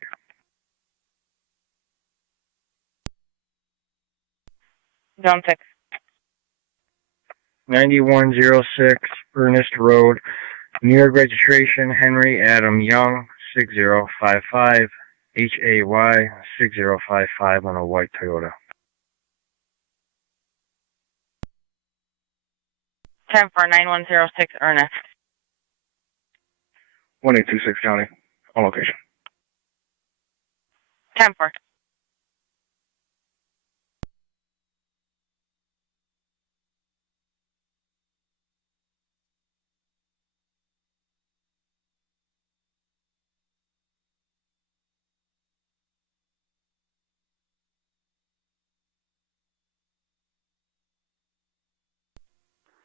Zone 6. 9106 Ernest Road, New York registration, Henry Adam Young, 6055, HAY 6055 on a white Toyota. 10-4, 9106 Ernest. 1826 County, on location. 10-4.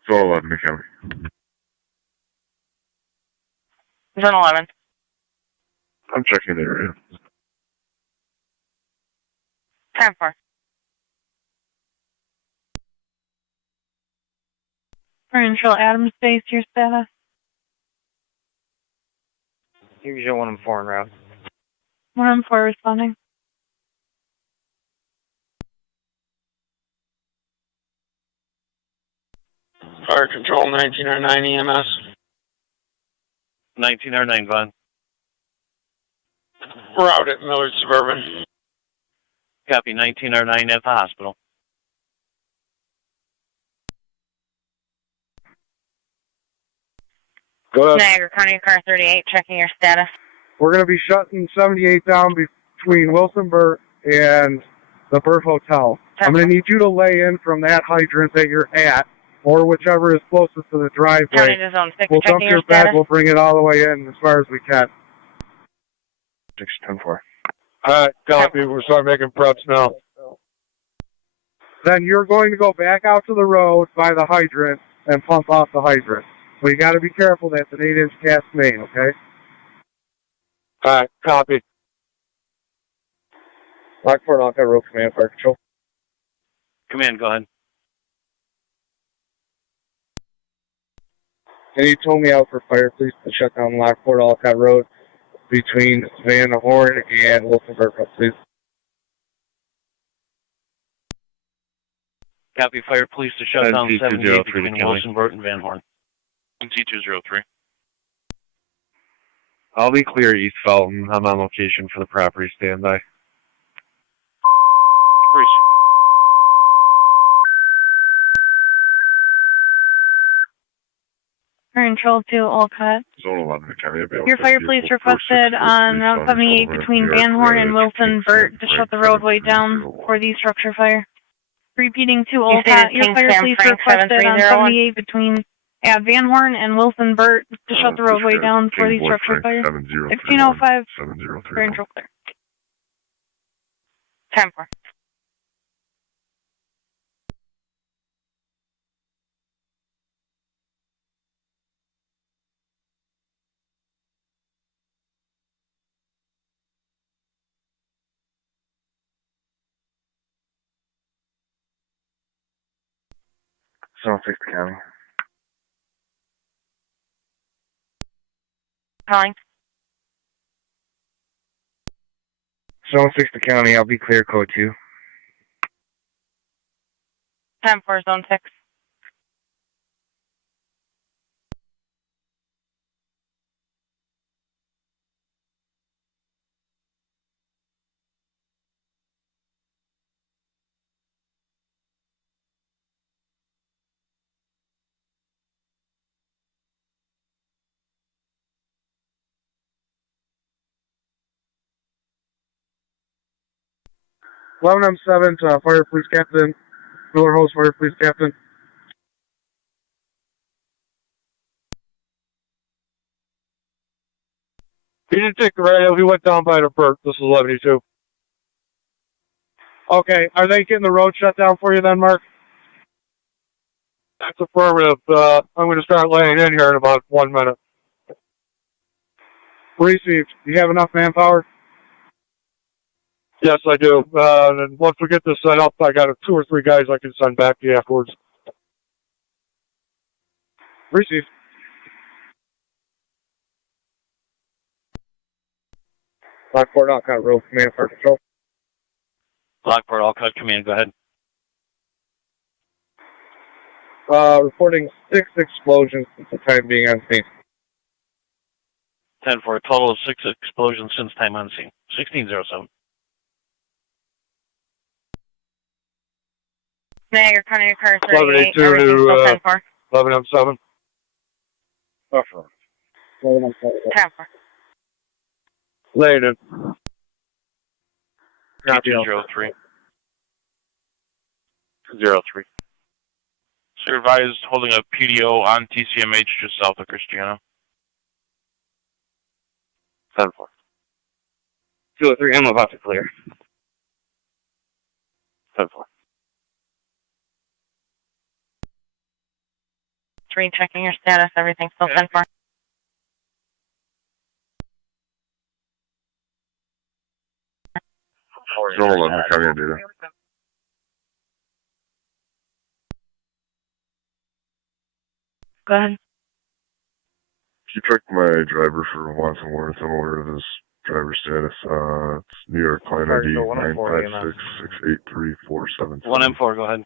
Zone 11, McHenry. Zone 11. I'm checking the area. 10-4. Provincial Adams Base, your status. Usual 1 and 4 en route. 1-4 responding. Fire Control 1909 EMS. 1909, Vaughn. We're out at Millard Suburban. Copy, 1909 at the hospital. Go ahead. Niagara County, car 38, checking your status. We're going to be shutting 78 down between Wilson Burt and the Burt Hotel. I'm going to need you to lay in from that hydrant that you're at, or whichever is closest to the driveway. County to zone 6, We'll checking dump your your bed, status. we'll bring it all the way in as far as we can. 610-4. Alright, copy. We're starting making preps now. Then you're going to go back out to the road by the hydrant and pump off the hydrant. So you got to be careful. That's an 8-inch cast main, okay? Alright, copy. Lockport, Alka Road Command, Fire Control. Command, go ahead. Can you tow me out for fire, please, to shut down Lockport, Alcott Road between Van Horn and Wilsonburg, please? Copy, fire police to shut down 78 NC203 between County. Wilson, Burt, and Van Horn. NC203. I'll be clear, East Felton. I'm on location for the property standby. Receive. Control to Olcott. Zone 11, McHenry. Your fire police requested on Route 78 between Van Horn and Wilson Burt to shut the roadway down for the structure fire. Repeating to Olcott, your fire police requested on 78 between Van Horn and Wilson Burt to shut the roadway down for the structure fire. 1605, control clear. 10-4. Zone 6 County. Calling. Zone 6 County, I'll be clear, code 2. 10-4, zone 6. M7 to Fire Police Captain, Miller Host Fire Police Captain. He didn't take the right. We went down by the Burt. This is 11-2. Okay, are they getting the road shut down for you then, Mark? That's affirmative. I'm going to start laying in here in about 1 minute. Received. Do you have enough manpower? Yes, I do. And once we get this set up, I got 2 or 3 guys I can send back to you afterwards. Received. Lockport, Alcott Road, command for control. Lockport, all cut command, go ahead. Reporting 6 explosions at the time being on scene. 10 for a total of 6 explosions since time on scene. 1607. Niagara County car 38, 1182 everything's still to 10 for. 11M7. 10 for. Laying in. Copy 203. 03. So you're advised holding a PDO on TCMH just south of Christiana. 10-4. 203, I'm about to clear. 10-4. 3, checking your status, everything's still 10 for. Zone 11, county on data. Go ahead. Can you check my driver for Watson Worth? I'm aware of his driver status. It's New York client ID 956683473. 1M4, go ahead.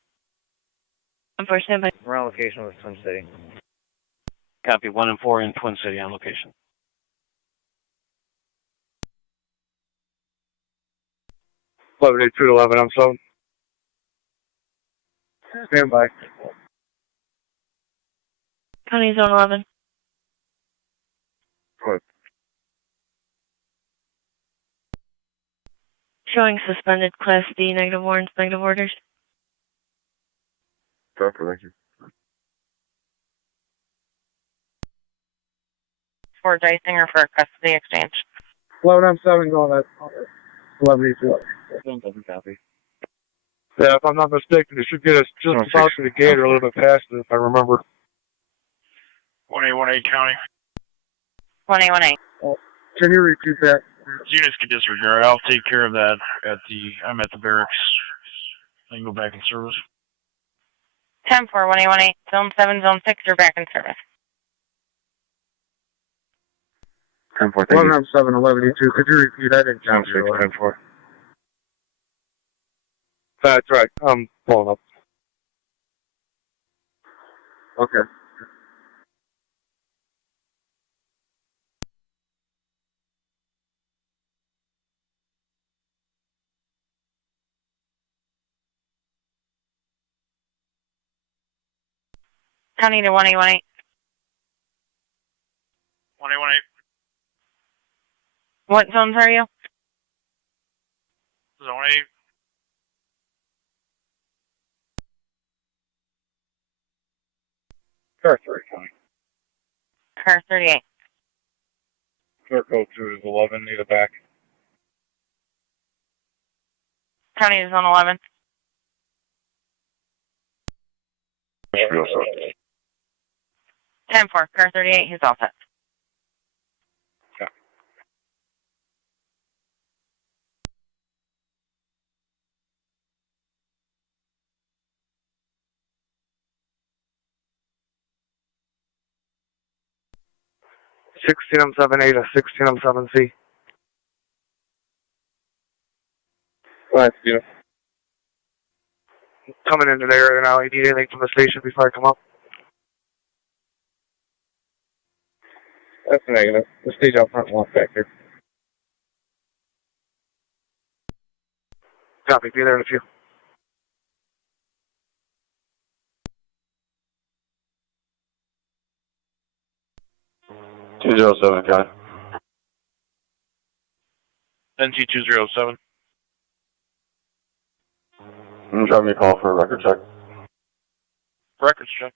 I'm for standby. We're on location with Twin City. Copy 1M4 in Twin City on location. To 11M7. Stand by. County Zone 11. What? Showing suspended Class D, negative warrants, negative orders. Copy, thank you. For dicing or for custody exchange. 11M7 going at 1182. Copy. Yeah, if I'm not mistaken, it should get us just about to the gate or a little bit past it, if I remember. 1818 County. 1818. Can you repeat that? Units can disregard. I'll take care of that I'm at the barracks. I can go back in service. 10-4, 1818. Zone 7, Zone 6, you're back in service. 10-4, thank you. 11M7, 1182. Could you repeat that? 10-4. That's right. I'm pulling up. Okay. County to 1818. 1818. What zones are you? Zone 8. Car 3, County. Car 38. Clear code 2 is 11, need a back. County to Zone 11. 10-4, car 38, he's all set. Yeah. M7A to 16M7C. Right, yeah. Coming into the area now. You need anything from the station before I come up? That's negative. The stage out front walk back here. Copy. Be there in a few. NT 207. I'm driving a call for a record check. Records check.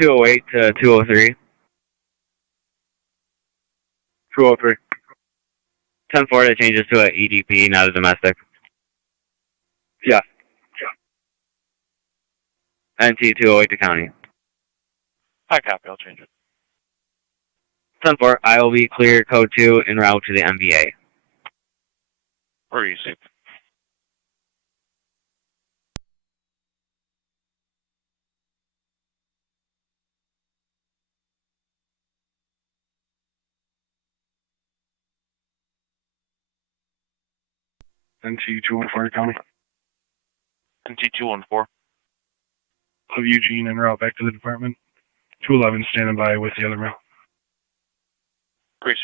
208 to 203. 203. 10-4, that changes to an EDP, not a domestic. Yeah. NT 208 to county. I copy, I'll change it. 10-4, I will be clear code 2 en route to the MVA. Or easy. NT 214 county. NT 214. Of Eugene en route back to the department. 211 standing by with the other mail. Great.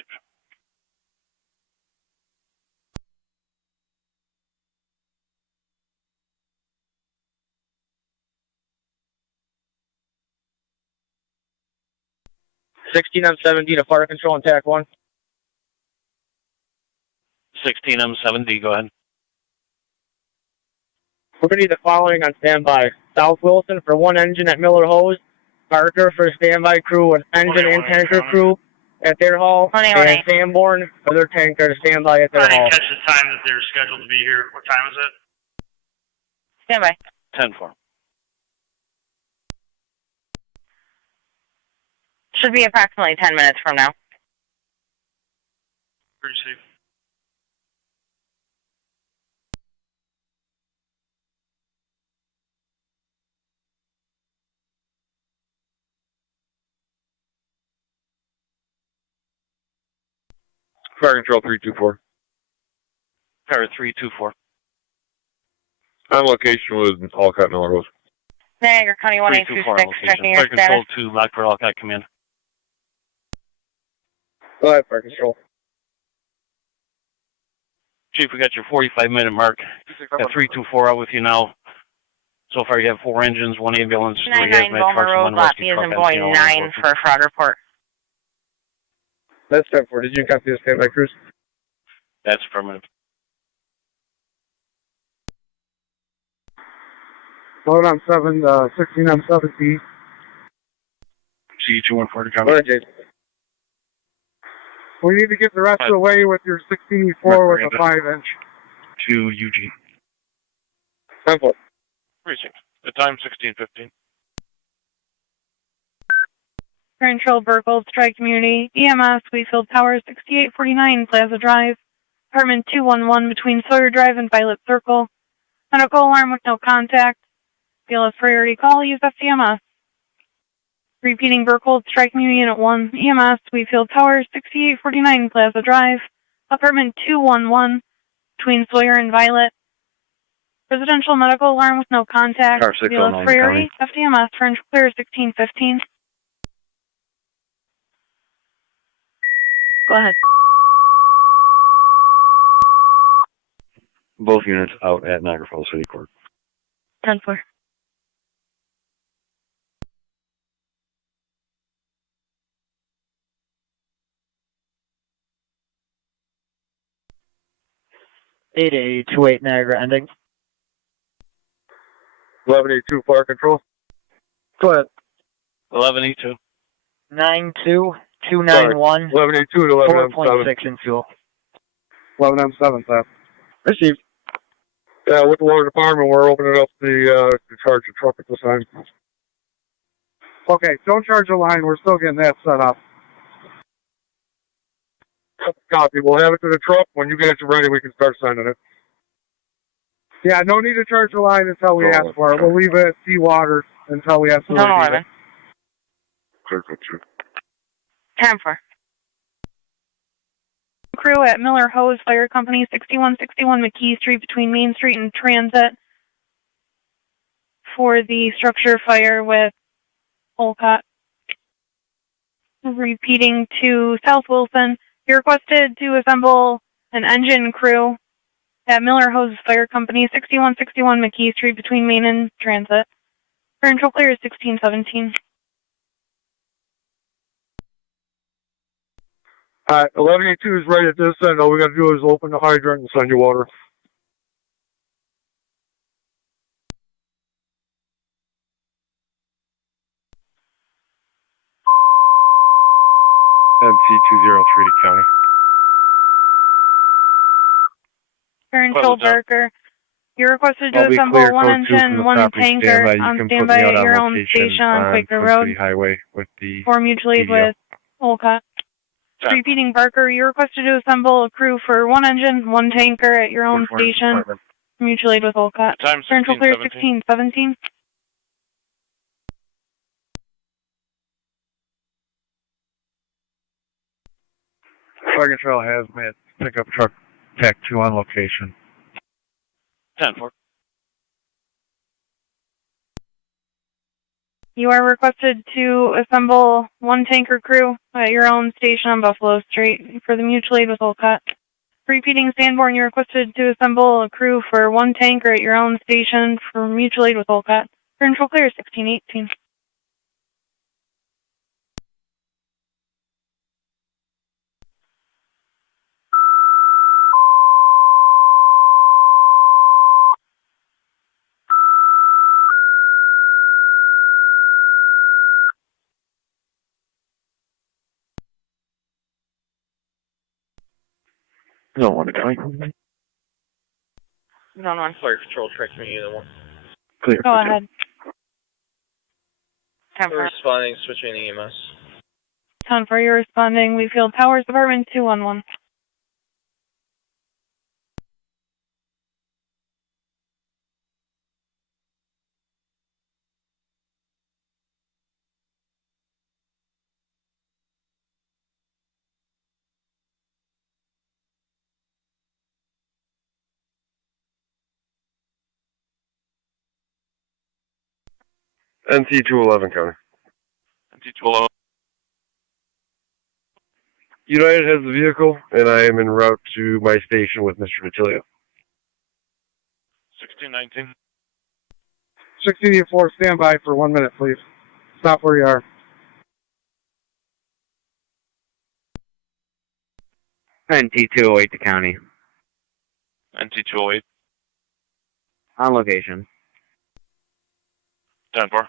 M17 to fire control on TAC 1. 16M7D, go ahead. We're going to need the following on standby. South Wilson for one engine at Miller Hose. Parker for standby crew and engine and tanker crew at their hall. And Sanborn for their tanker to standby at their I hall. didn't catch the time that they were scheduled to be here. What time is it? Standby. 10-4. Should be approximately 10 minutes from now. Receive. Fire Control 324. Fire 324. On location with Alcott Miller Rose. Niagara County 1826, checking your Fire Control status. 2, Lockport, Alcott, command. Go ahead, fire control. Chief, we got your 45-minute mark. Got 324 out with you now. So far, you have 4 engines, 1 ambulance, 3 99 hazmat Bulmer trucks, and Road, 1 lot rescue B is truck. in boy 9 for a fraud report. That's 10-4. Did you copy the standby crews? That's affirmative. Load on 16 on 17. C214 county. Go ahead, Jason. We need to get the rest of the way with your 16E4 with a 5-inch. To Eugene. 10-4. Precinct. The time 16:15. Control Burkle, Strike Community, EMS, Wheatfield Tower, 6849 Plaza Drive, apartment 211 between Sawyer Drive and Violet Circle. Medical alarm with no contact. BLS priority call, use FCMS. Repeating Burkle, Strike Community Unit 1, EMS, Wheatfield Tower, 6849 Plaza Drive, apartment 211 between Sawyer and Violet. Residential medical alarm with no contact. Car 609 BLS priority, FDMS, French clear 1615. Go ahead. Both units out at Niagara Falls City Court. 10-4. Eight 28 Niagara ending. 1182 Fire Control. Go ahead. 11E2. 92291. 1182 to 11M7. 4.6 in fuel. 11M7, sir. Received. Yeah, with the water department, we're opening up the charge of truck at this time. Okay, don't charge a line. We're still getting that set up. Copy. We'll have it to the truck. When you guys are ready, we can start sending it. Yeah, no need to charge a line until we ask for it. We'll leave it at seawater until we absolutely need it. Clear cut, sure. 10-4. Crew at Miller Hose Fire Company, 6161 McKee Street between Main Street and Transit for the structure fire with Olcott. Repeating to South Wilson, you're requested to assemble an engine crew at Miller Hose Fire Company, 6161 McKee Street between Main and Transit. Control clear is 1617. Alright, 1182 is ready at this end. All we got to do is open the hydrant and send you water. NC203 to county. Current Control Barker. You're requested to I'll be assemble clear, one code 2 from engine, the one property tanker standby. You on can put standby me out at on your own location station on Quaker Twin Road. City Highway with the For mutual aid PDO. with Olcott. Repeating Barker, you're requested to assemble a crew for one engine, one tanker at your own station. Mutual aid with Olcott. Time Central clear 16:17. 16:17. Fire Control Hazmat pickup truck TAC 2 on location. 10-4. You are requested to assemble one tanker crew at your own station on Buffalo Street for the mutual aid with Olcott. Repeating Sanborn, you're requested to assemble a crew for one tanker at your own station for mutual aid with Olcott. Control clear 16:18. No one to county. No, no, I'm Fire Control, track me either one. Clear. Go ahead. We're responding, switching EMS. 10 for you're responding. We field Towers Department 211. NC211 county. NC211. United has the vehicle, and I am en route to my station with Mr. Natilio. 16:19. 1684, stand by for 1 minute, please. Stop where you are. NT208 to county. NC208. On location. 10-4.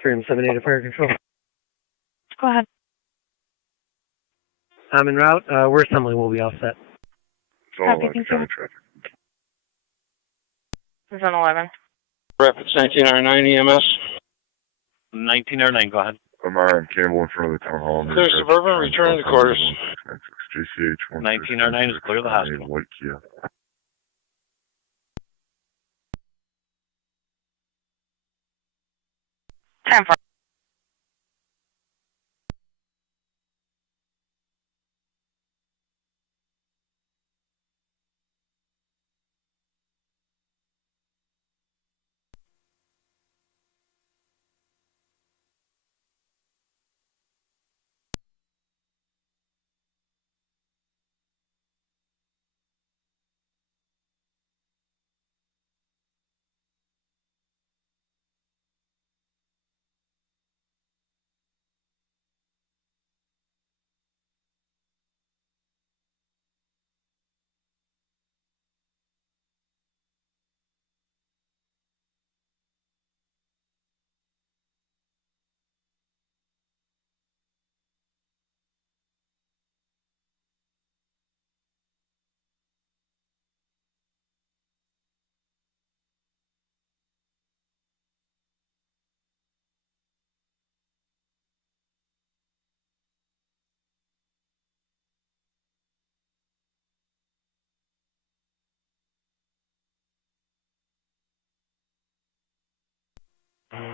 Freedom 78 Fire Control. Go ahead. I'm en route. We're assembling. We'll be all set. Copy, thank you. Zone 11. Rapids 1909 EMS. 1909, go ahead. I'm on Campbell in front of the town hall. Clear Suburban, return to quarters. JCH 1909 is clear of the hospital. White Kia. Time for.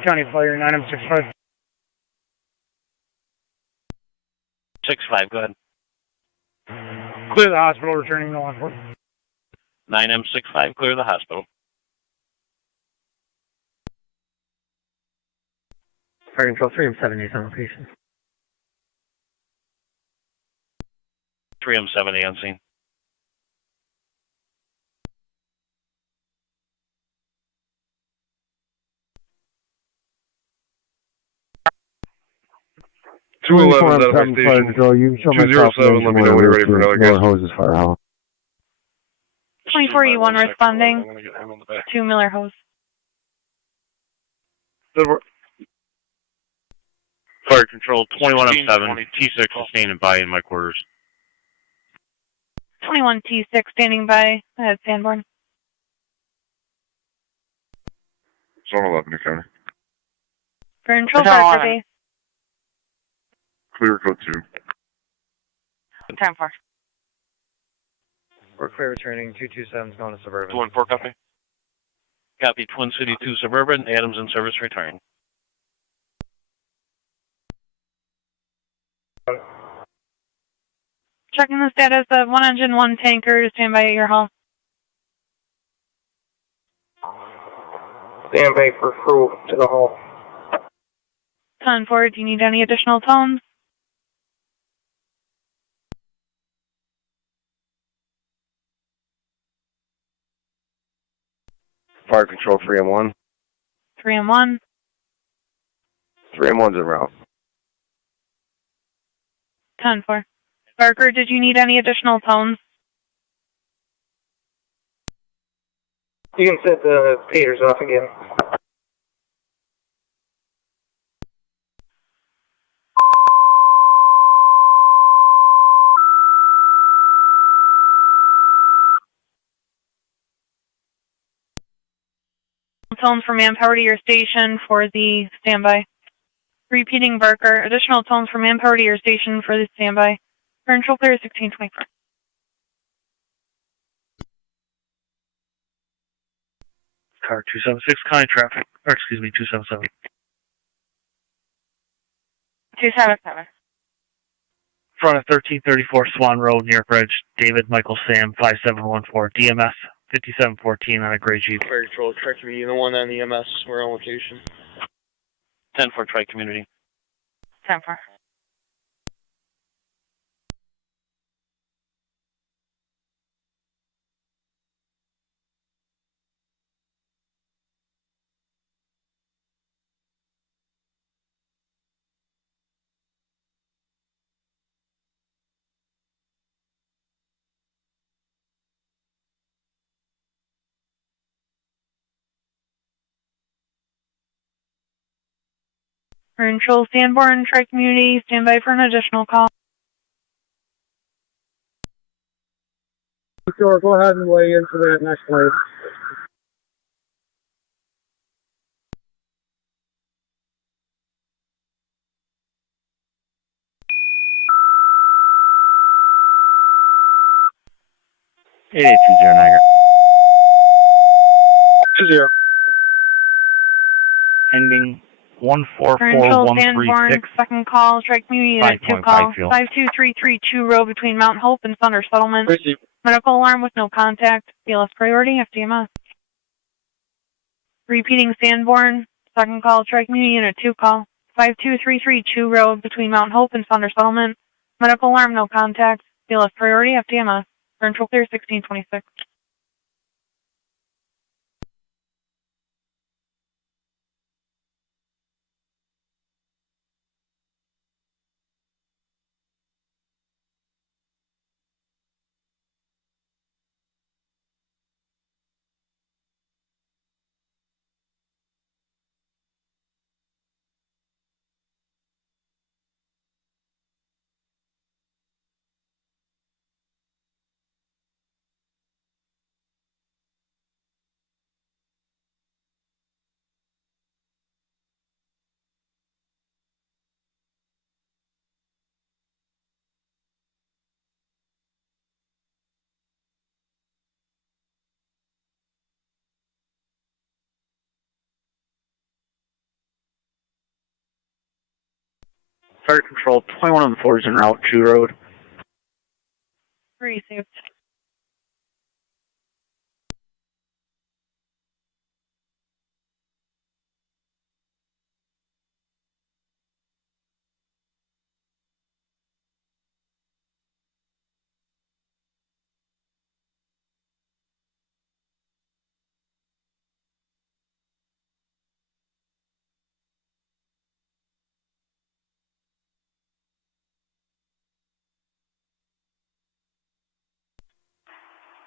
County Fire 9M65. 65, go ahead. Clear the hospital, returning to law enforcement. 9M65, clear the hospital. Fire Control 3M78 on location. 3M70 on scene. 211 is out of my 7 Fire station. Control, you can show myself 207, let me know when you're ready for another Lower guest. Hoses Firehouse. 24E1 responding to Miller Hose. Fire Control 2107, T6 is standing by in my quarters. 21T6 standing by at Sanborn. Zone 11, New County. Fire Control, Fire Base. Clear code 2. 10-4. We're clear returning. 227 is going to Suburban. 214 copy. Copy, Twin City 2 Suburban, Adams in service return. Checking the status of 1 engine, 1 tanker to stand by at your hull. Stand by for crew to the hull. 10-4, do you need any additional tones? Fire Control 3M1. 3M1. 3M1's en route. 10-4. Barker, did you need any additional tones? You can set the peters off again. Tones for manpower to your station for the standby. Repeating Barker, additional tones for manpower to your station for the standby. Control clear 1624. Car 276, County traffic, or excuse me, 277. 277. Front of 1334 Swan Road, New York Ridge, David Michael Sam 5714, DMS 5714 on a gray Jeep. Fire Control, check me, the one on the EMS, we're on location. 10-4 Tri-Community. 10-4. Control Sanborn, Tri-Community, stand by for an additional call. Sure, go ahead and weigh in for that next wave. Niagara. 20. Ending Control 144136. Sanborn, second call, Tri-Community Unit 2 call. 52332 road between Mount Hope and Thunder Settlement. Medical alarm with no contact. BLS priority, FDMS. Repeating Sanborn, second call, Tri-Community Unit 2 call. 52332 road between Mount Hope and Thunder Settlement. Medical alarm, no contact. BLS priority, FDMS. Control clear 1626. Fire Control 21 on the 4 is en route, 2 road. Received.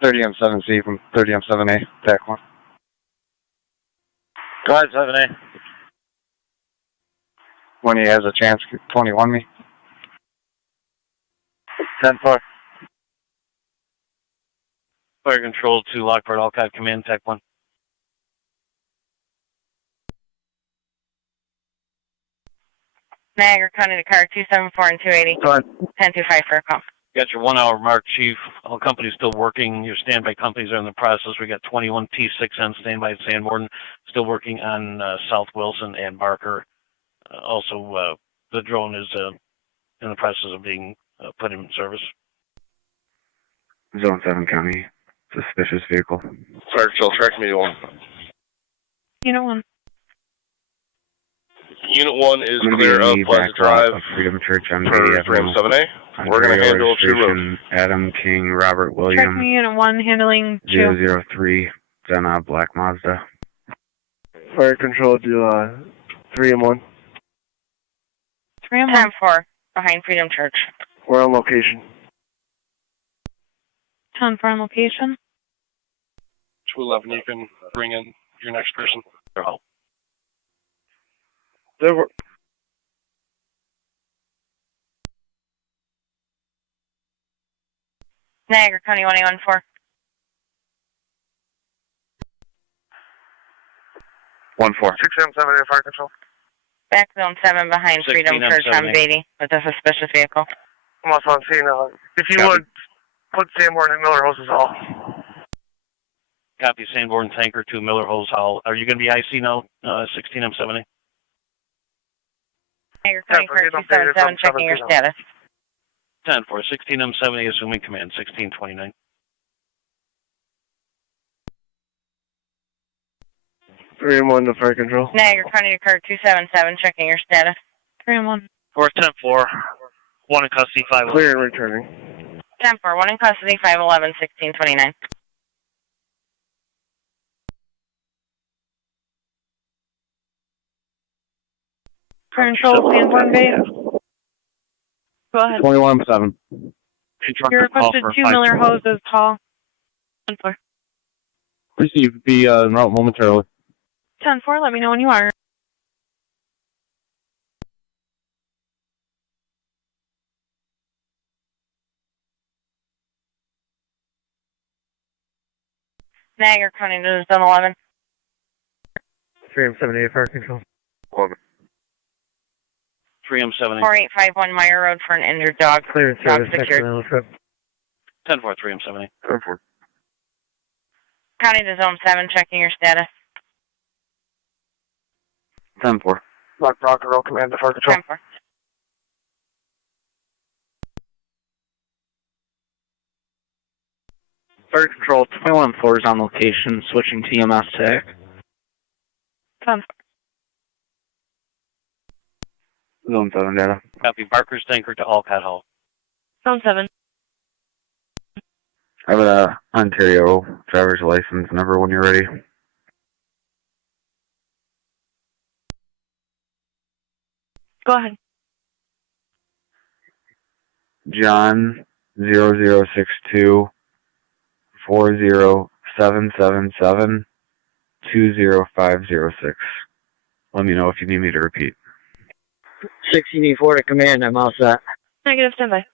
30M7C from 30M7A, TAC 1. Go ahead, 7A. When he has a chance, 21 me. 10-4. Fire control to Lockport, Alcott Command, TAC 1. Niagara County to car 274 and 280. 1025 for a call. Got your 1 hour mark, Chief. All companies still working. Your standby companies are in the process. We got 21 T6 on standby at Sanborn, still working on South Wilson and Barker. Also, the drone is in the process of being put in service. Zone 7 County, suspicious vehicle. Fire control, track me 1. Unit 1. Unit 1 is clear of Pleasant Drive Freedom Church for MD 3M7A. We're going to handle 2 roads. Adam King, Robert Track William, me Unit 1, handling 2. 003, Zena Black Mazda. Fire control to 3M1. 3M1. 10-4, behind Freedom Church. We're on location. 10-4 on location. 211, you can bring in your next person. There were. Niagara County 1A14. 1-4. 6M7A fire control. Back zone 7 behind Freedom Church on 16M7A. Beatty with a suspicious vehicle. I'm also on scene. If you would, put Sanborn and Miller Hoses Hall. Copy, Sanborn Tanker to Miller Hose Hall. Are you going to be IC now, 16M7A? Niagara County car 277, checking your status. 10-4, 16M7A, assuming command, 1629. 3M1 to fire control. Niagara County to car 277, checking your status. 3M1. 410-4. 1 in custody, 511. Clear and returning. 10-4, 1 in custody, 511, 1629. Fire control, Sanborn Bay. Go ahead. 21-7. You requested 2 Miller hoses, call. 10-4. Receive, be en route momentarily. 10-4, let me know when you are. Niagara County to zone 11. 3M78 fire control. 3M7A. 4851 Meyer Road for an injured dog. Clear and Dog service. secured. 10-4, 3M7A. 10-4. County to zone 7, checking your status. 10-4. Lock Rock Roll Command to fire control. 10-4. Fire control, 21-4 is on location, switching to EMS TAC. 10-4. Zone 7 data. Copy, Barker's Tanker to Alcott Hall. Zone 7. I have an Ontario driver's license number when you're ready. Go ahead. John 0062 40777 20506. Let me know if you need me to repeat. 1684 to command, I'm all set. Negative, standby.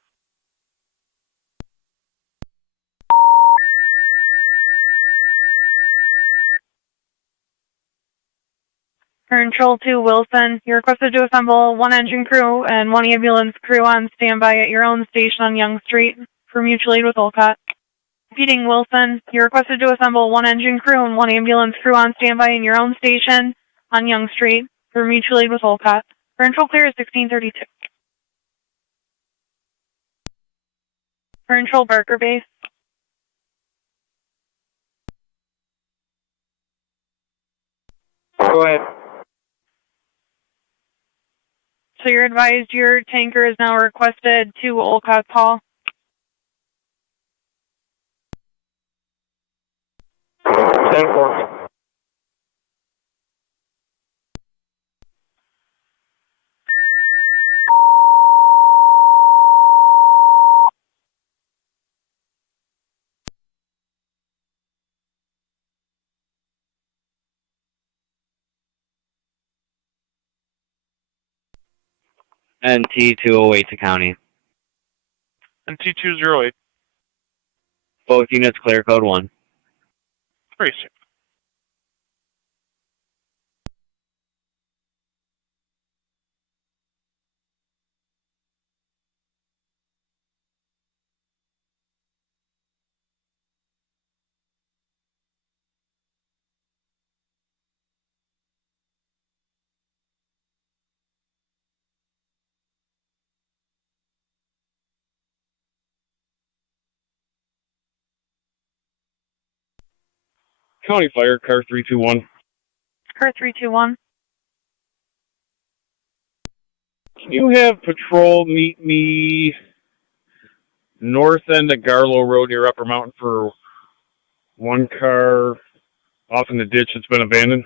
Control to Wilson. You're requested to assemble 1 engine crew and 1 ambulance crew on standby at your own station on Young Street for mutual aid with Olcott. Repeating, Wilson. You're requested to assemble 1 engine crew and 1 ambulance crew on standby in your own station on Young Street for mutual aid with Olcott. Control clear is 1632. Control Barker base. Go ahead. So you're advised your tanker is now requested to Olcott's Hall. NT208 to county. NT208. Both units clear code 1. Tracing. County Fire, car 321. Car 321. Can you have patrol meet me north end of Garlow Road near Upper Mountain for one car off in the ditch that's been abandoned?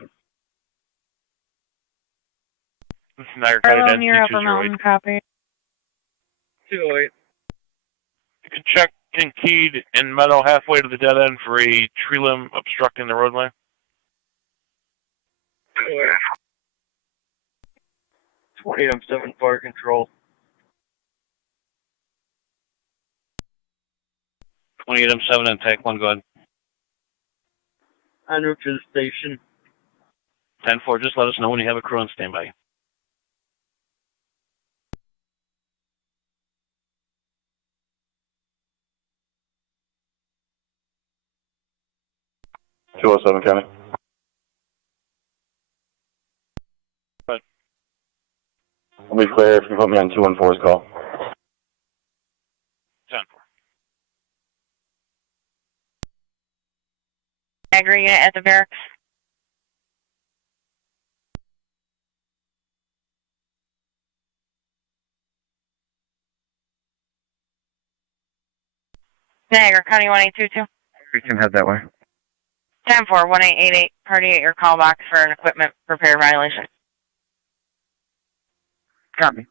This is Niagara Hello, County near Upper NT208. Mountain, copy. 208. You can check Kincaid and Meadow halfway to the dead end for a tree limb obstructing the roadway. 28, I'm 7 fire control. 28 M7 and TAC 1, go ahead. En route to the station. 10-4, just let us know when you have a crew on standby. .207 County. Right. I'll be clear if you can put me on 214's call. 10-4. Niagara unit at the barracks. Niagara County 1822. We can head that way. 10-4, 1888. Party at your call box for an equipment repair violation. Copy.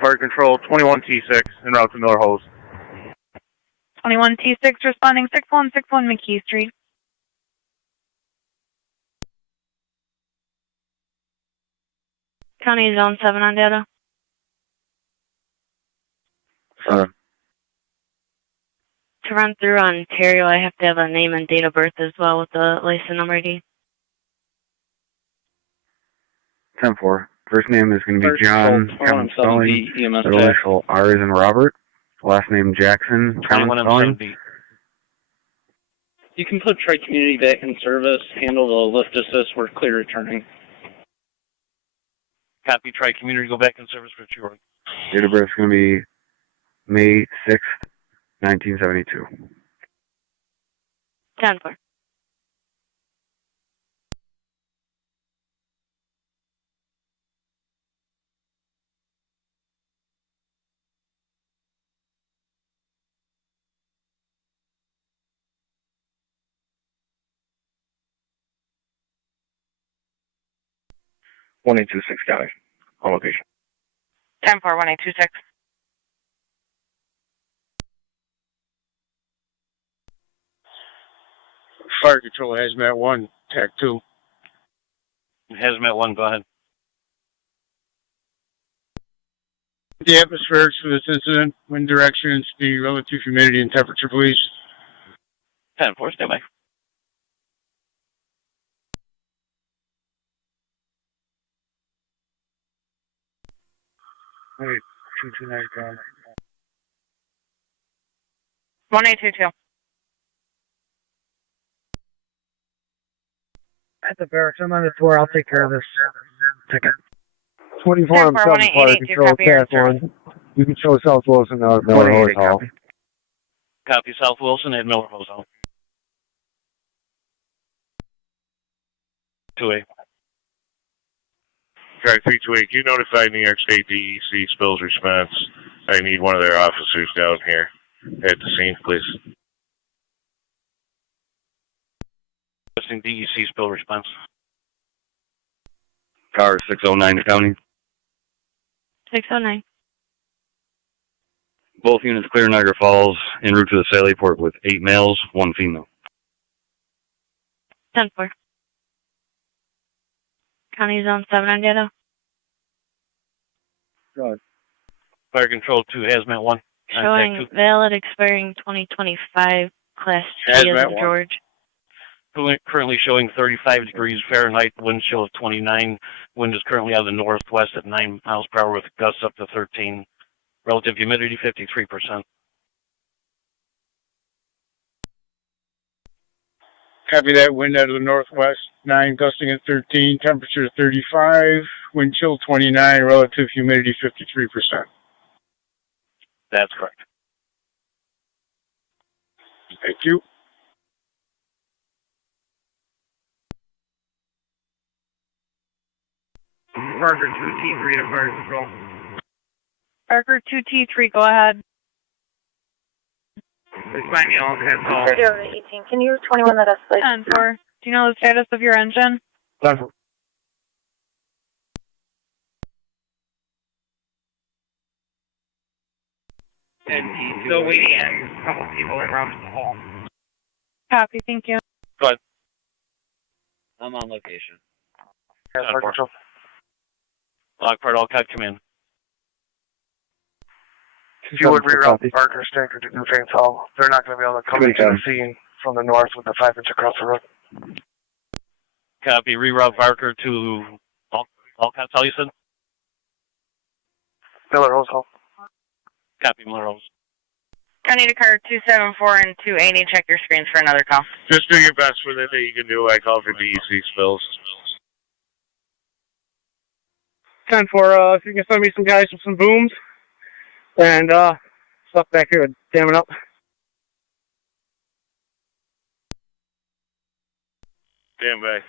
Fire control 21T6 en route to Miller Hose. 21T6 responding 6161 McKee Street. County Zone 7 on data. To run through Ontario, I have to have a name and date of birth as well with the license number ID. 10-4. First name is going to be John, common spelling, middle initial R is in Robert, last name Jackson, common spelling. You can put Tri-Community back in service, handle the lift assist, we're clear returning. Copy, Tri-Community, go back in service for Church. Date of birth is going to be May 6th, 1972. 10-4. One 1826 County. On location. 10-4, 1826. Fire control hazmat 1, TAC 2. Hazmat 1, go ahead. The atmospherics for this incident, wind direction, speed, relative humidity, and temperature, please. 10-4, stand by. Wait, 229 ground. 1822. At the barracks, I'm on the tour. I'll take care of this ticket. 24, 10-4, I'm 7 fire 1882, control, copy your TAC 1. You can show South Wilson out at Miller Hose Hall. Copy, South Wilson and Miller Hose Hall. 2A. Sorry, 328, you notify New York State DEC spills response. I need one of their officers down here at the scene, please. Requesting DEC spill response. Car 609 to County. 609. Both units clear Niagara Falls, en route to the Sally Port with 8 males, 1 female. 10-4. County Zone 7 on data. Go ahead. Fire Control 2, Hazmat 1. Showing Contact valid expiring 2025, Class G Hazmat as in 1. George. 2. Currently showing 35 degrees Fahrenheit, wind chill of 29. Wind is currently out of the northwest at 9 miles per hour with gusts up to 13. Relative humidity 53%. Copy that. Wind out of the northwest, 9, gusting at 13, temperature 35, wind chill 29, relative humidity 53%. That's correct. Thank you. Parker 2T3 to Fire Control. Parker 2T3, go ahead. It's my meal. That's all. 0-18. Can you 21 that escalate? 10-4. Do you know the status of your engine? 10-4. And he's still waiting and a couple people around the hall. Copy, thank you. Go ahead. I'm on location. Fire Control. Lockport, all cut, come in. If you would reroute Parker Stanker to New James Hall, they're not going to be able to come into the scene from the north with the 5-inch across the road. Copy, reroute Barker to Alcott, how you said? Miller Rose Hall. Copy, Miller Rose. I need a car 274 and 280. Check your screens for another call. Just do your best with anything you can do. I call for DEC spills. 10-4, if you can send me some guys with some booms and stuff back here, dam it up. Stand by.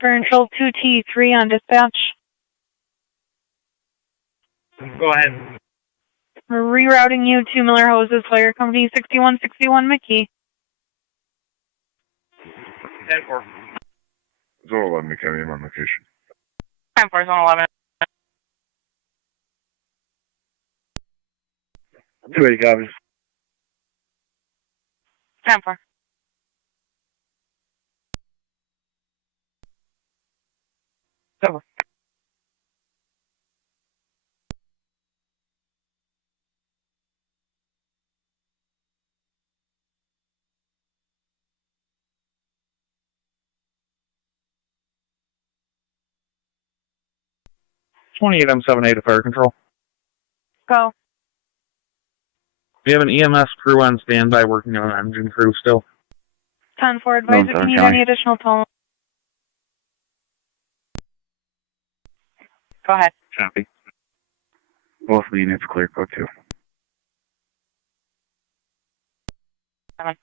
Fire Control 2T3 on dispatch. Go ahead. We're rerouting you to Miller Hoses Fire Company 6161 McKee. 10-4. Zone 11, McKinney, I'm on location. 10-4, zone 11. 280 copies. 10-4. Cover. M78 to Fire Control. Go. We have an EMS crew on standby working on an engine crew still. 10-4, advise if you need any additional tone. Go ahead. Copy. Both units clear code 2. 7.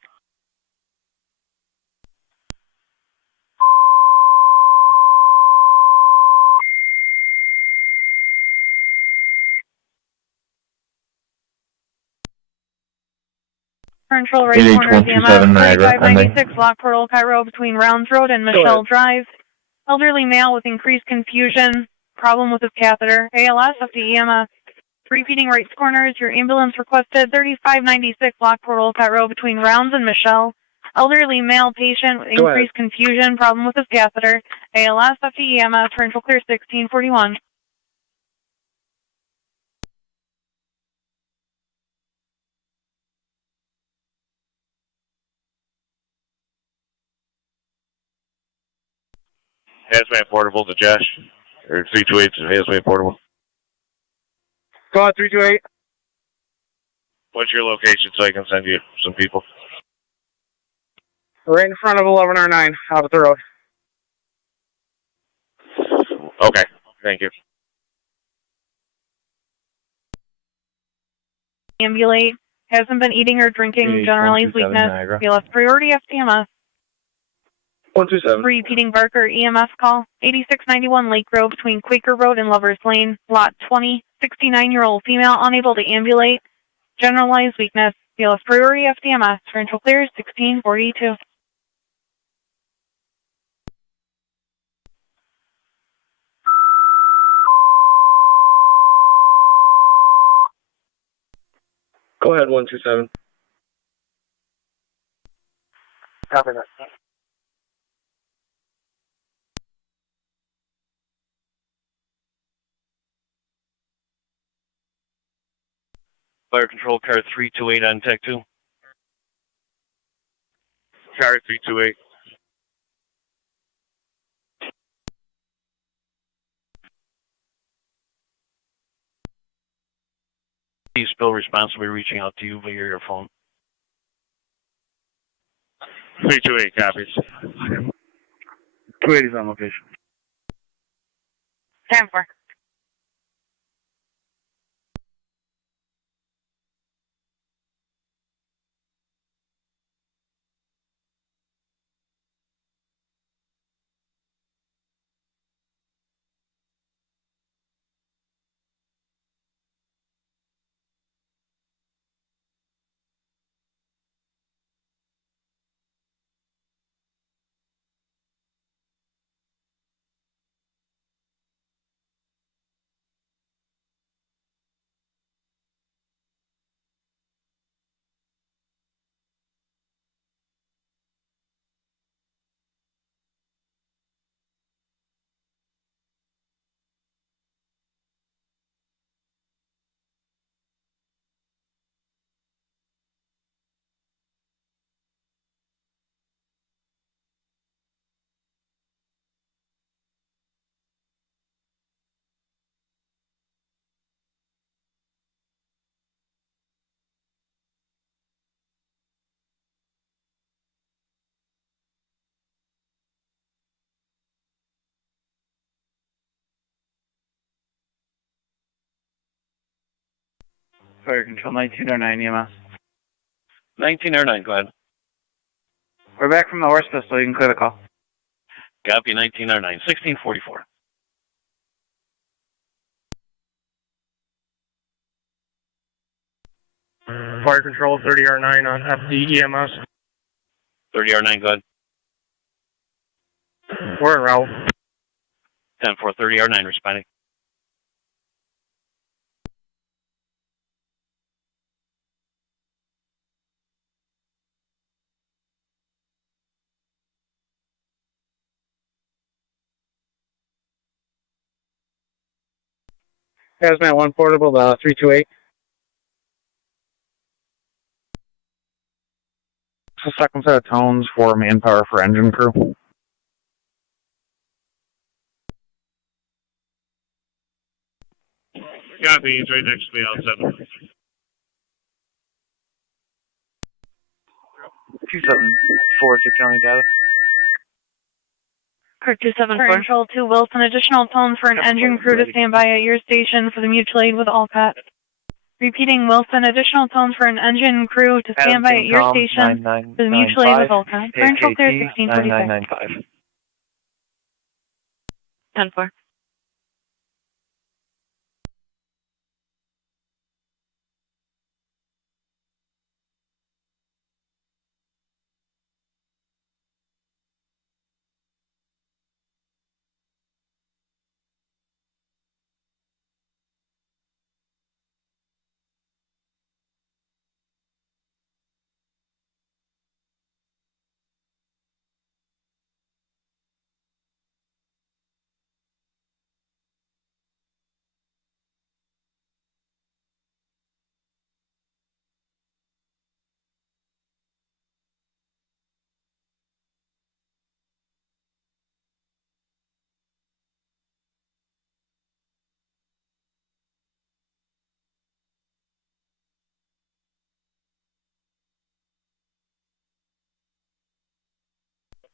Control right corner of EMS 3596 Lockport Old Cairo between Rounds Road and Michelle Drive. Elderly male with increased confusion, problem with his catheter. ALS up to EMS. Repeating right corners, your ambulance requested 3596 Lockport Old Cairo between Rounds and Michelle. Elderly male patient with increased confusion, problem with his catheter. ALS up to EMS. Control clear 1641. Hazmat portable to Josh. Or 328 to Hazmat portable. Go on, 328. What's your location so I can send you some people? Right in front of 11R9, out of the road. Okay, thank you. Ambulate. Hasn't been eating or drinking. Generalized weakness. BLS priority FTMS. 127. Repeating Barker EMS call. 8691 Lake Road between Quaker Road and Lovers Lane. Lot 20. 69-year-old female unable to ambulate. Generalized weakness. BLS priority FTMS. Differential clear 1642. Go ahead, 127. Copy that. Fire Control, car 328 on Tech 2. Car 328. Spill response will be reaching out to you via your phone. 328 copies. 280 is on location. 10-4. Fire Control, 1909 EMS. 1909, go ahead. We're back from the horse pistol. You can clear the call. Copy, 1909, 1644. Fire Control, 30R9 on FD EMS. 30R9, go ahead. We're en route. 10-4, 30R9 responding. Hazmat 1 portable, 328. The second set of tones for manpower for engine crew. Copy, he's right next to me outside. 274 to County Data. Car 274. Control to Wilson. Additional tone for an engine crew to stand by at your station for the mutual aid with Alcott. Repeating, Wilson. Additional tone for an engine crew to stand by at your station for the mutual aid with Alcott. Control clear 1646. 10-4.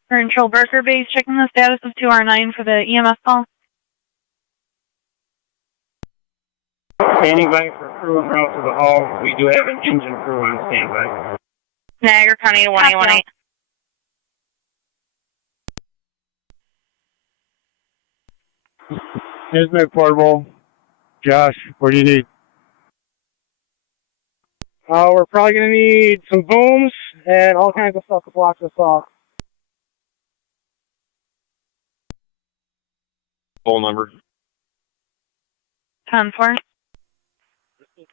Control Barker Base, checking the status of 2R9 for the EMS call. Standing by for crew en route to the hall. We do have an engine crew on standby. Niagara County 1818. Hazmat portable. Josh, what do you need? We're probably going to need some booms and all kinds of stuff to block this off. Phone number. 10-4.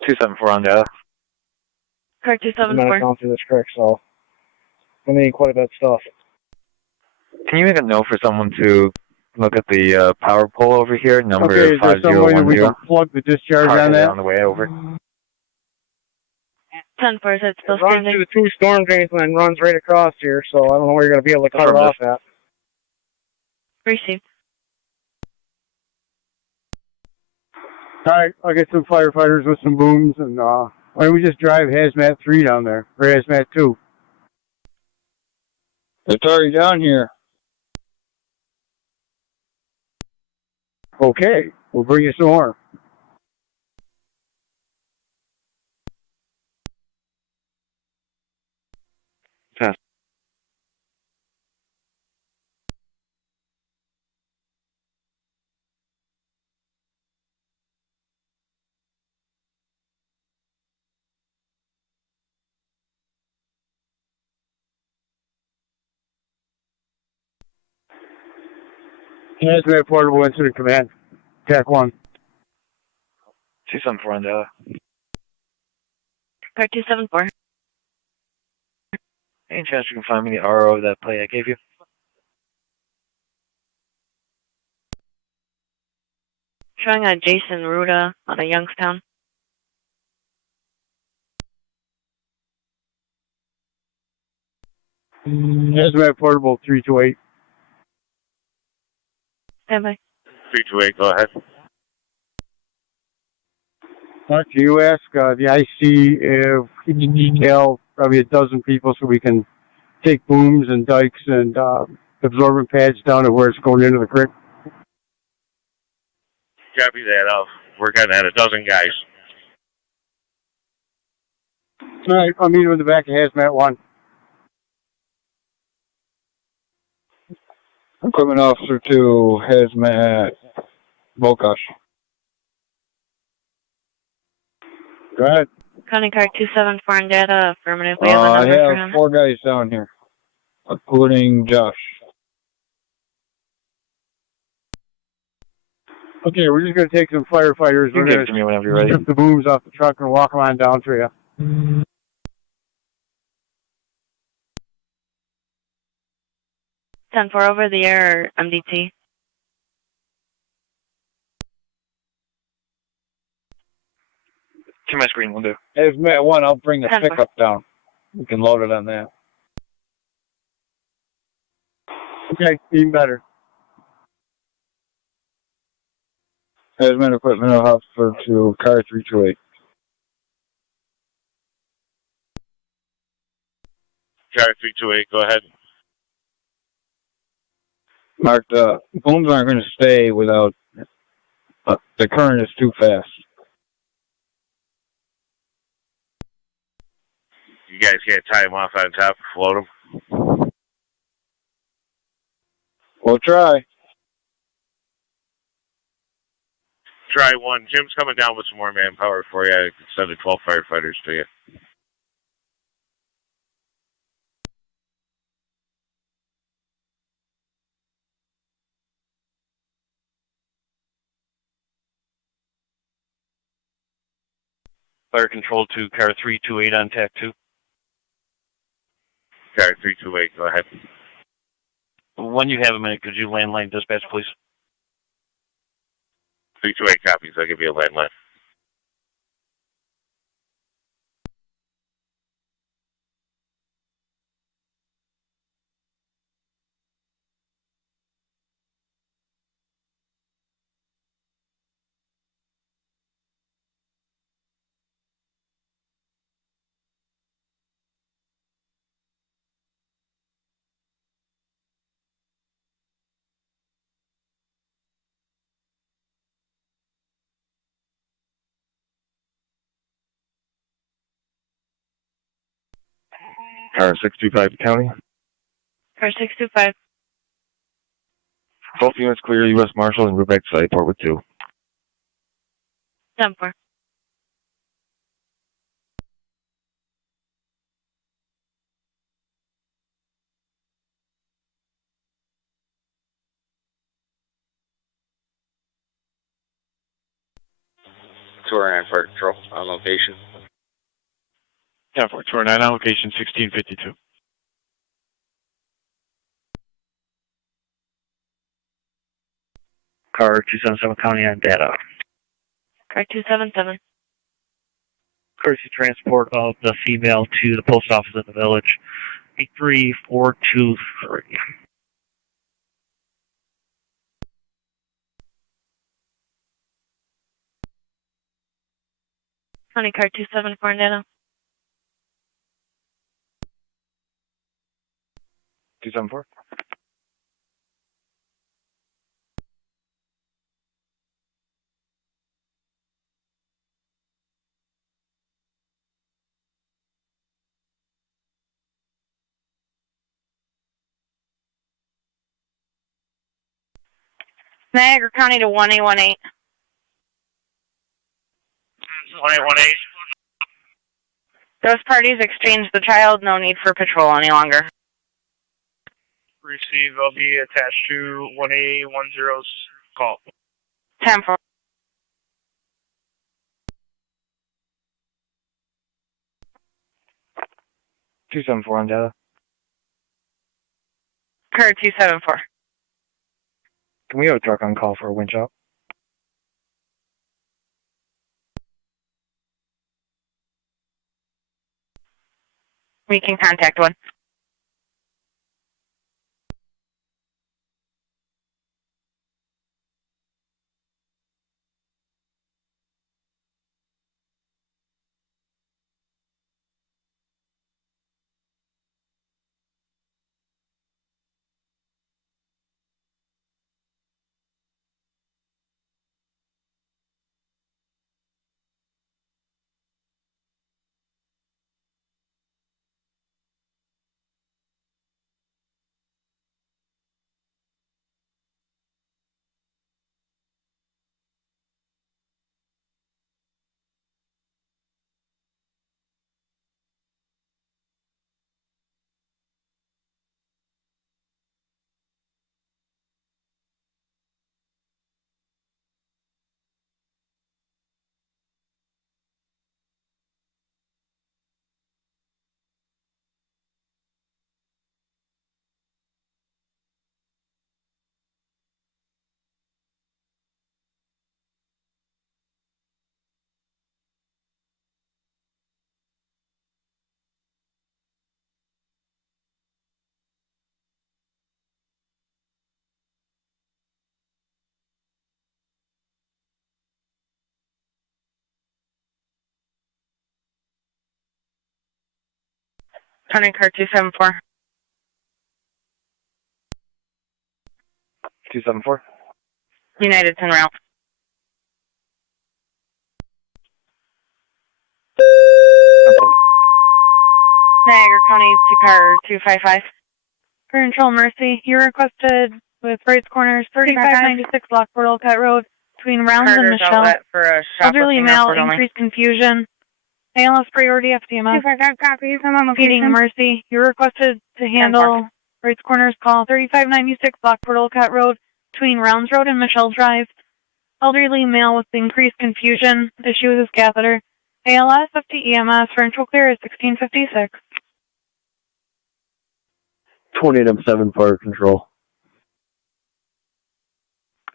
274 on data. Correct, I'm 274. not going through this quick, so I'm going to need quite a bit of stuff. Can you make a note for someone to look at the power pole over here, number Okay, is there some way that we 5010? can plug the discharge on that? On the way over. 10-4, is it still It runs standing? through the two storm drains and then runs right across here, so I don't know where you're going to be able to cut it off at. Received. Alright, I'll get some firefighters with some booms, and why don't we just drive Hazmat 3 down there, or Hazmat 2? It's already down here. Okay, we'll bring you some more. Test. Hazmat Portable Incident Command, TAC 1. 274 on data. Car 274. Any chance you can find me the RO of that play I gave you? Showing a Jason Ruda out of Youngstown. Hazmat Portable 328. Stand by. 328, go ahead. Mark, can you ask the IC if he can detail probably a dozen people so we can take booms and dikes and absorbent pads down to where it's going into the creek? Copy that. I'll work on that. A dozen guys. All right, I'll meet you in the back of Hazmat 1. Equipment officer to Hazmat Volkosh. Go ahead. County car 274 on data. Affirmative. We have a I number for have him. 4 guys down here, including Josh. Okay, we're just going to take some firefighters. You can We're give going it to me whenever you're ready. strip the booms off the truck and walk them on down to you. 10-4 over the air or MDT. To my screen, will do. Hazmat 1, I'll bring the 10-4. pickup down. We can load it on that. Okay, even better. Hazmat equipment officer to car 328. Car 328, go ahead. Mark, the booms aren't going to stay without... the current is too fast. You guys can't tie them off on top and float them? We'll try. Try one. Jim's coming down with some more manpower for you. I can send the 12 firefighters to you. Fire control to car 328 on TAC 2. Car 328, go ahead. When you have a minute, could you landline dispatch, please? 328 copies. I'll give you a landline. Car 625 County. Car 625. Both units clear U.S. Marshal and route back to Lewiston with 2. 10-4. Tour and fire control on location. 10-4, tour 9 on location 1652. Car 277 County on data. Car 277. courtesy transport of the female to the post office in the village. 83423. County car 274 Nano. 274. Niagara County to 1818. 1818. Those parties exchanged the child. No need for patrol any longer. Receive, I'll be attached to 1810's call. 10-4. On data. Car 274. Can we have a truck on call for a winch up? We can contact one. County car 274. 274. United's en route. Niagara County to car 255. Control Mercy, you requested with Wrights Corners, 3596 Lockport Old Cut Road, between Rounds and Carter's Michelle. outlet for a Elderly male, increased confusion. ALS priority FTMS. 255 copies, I'm on Feeding location. Mercy, you requested to handle Wrights Corners call 3596 Lockport Old Cut Road, between Rounds Road and Michelle Drive. Elderly male with increased confusion. Issue with his catheter. ALS FT-EMS. Ventral clear is 1656. 28M7 fire control.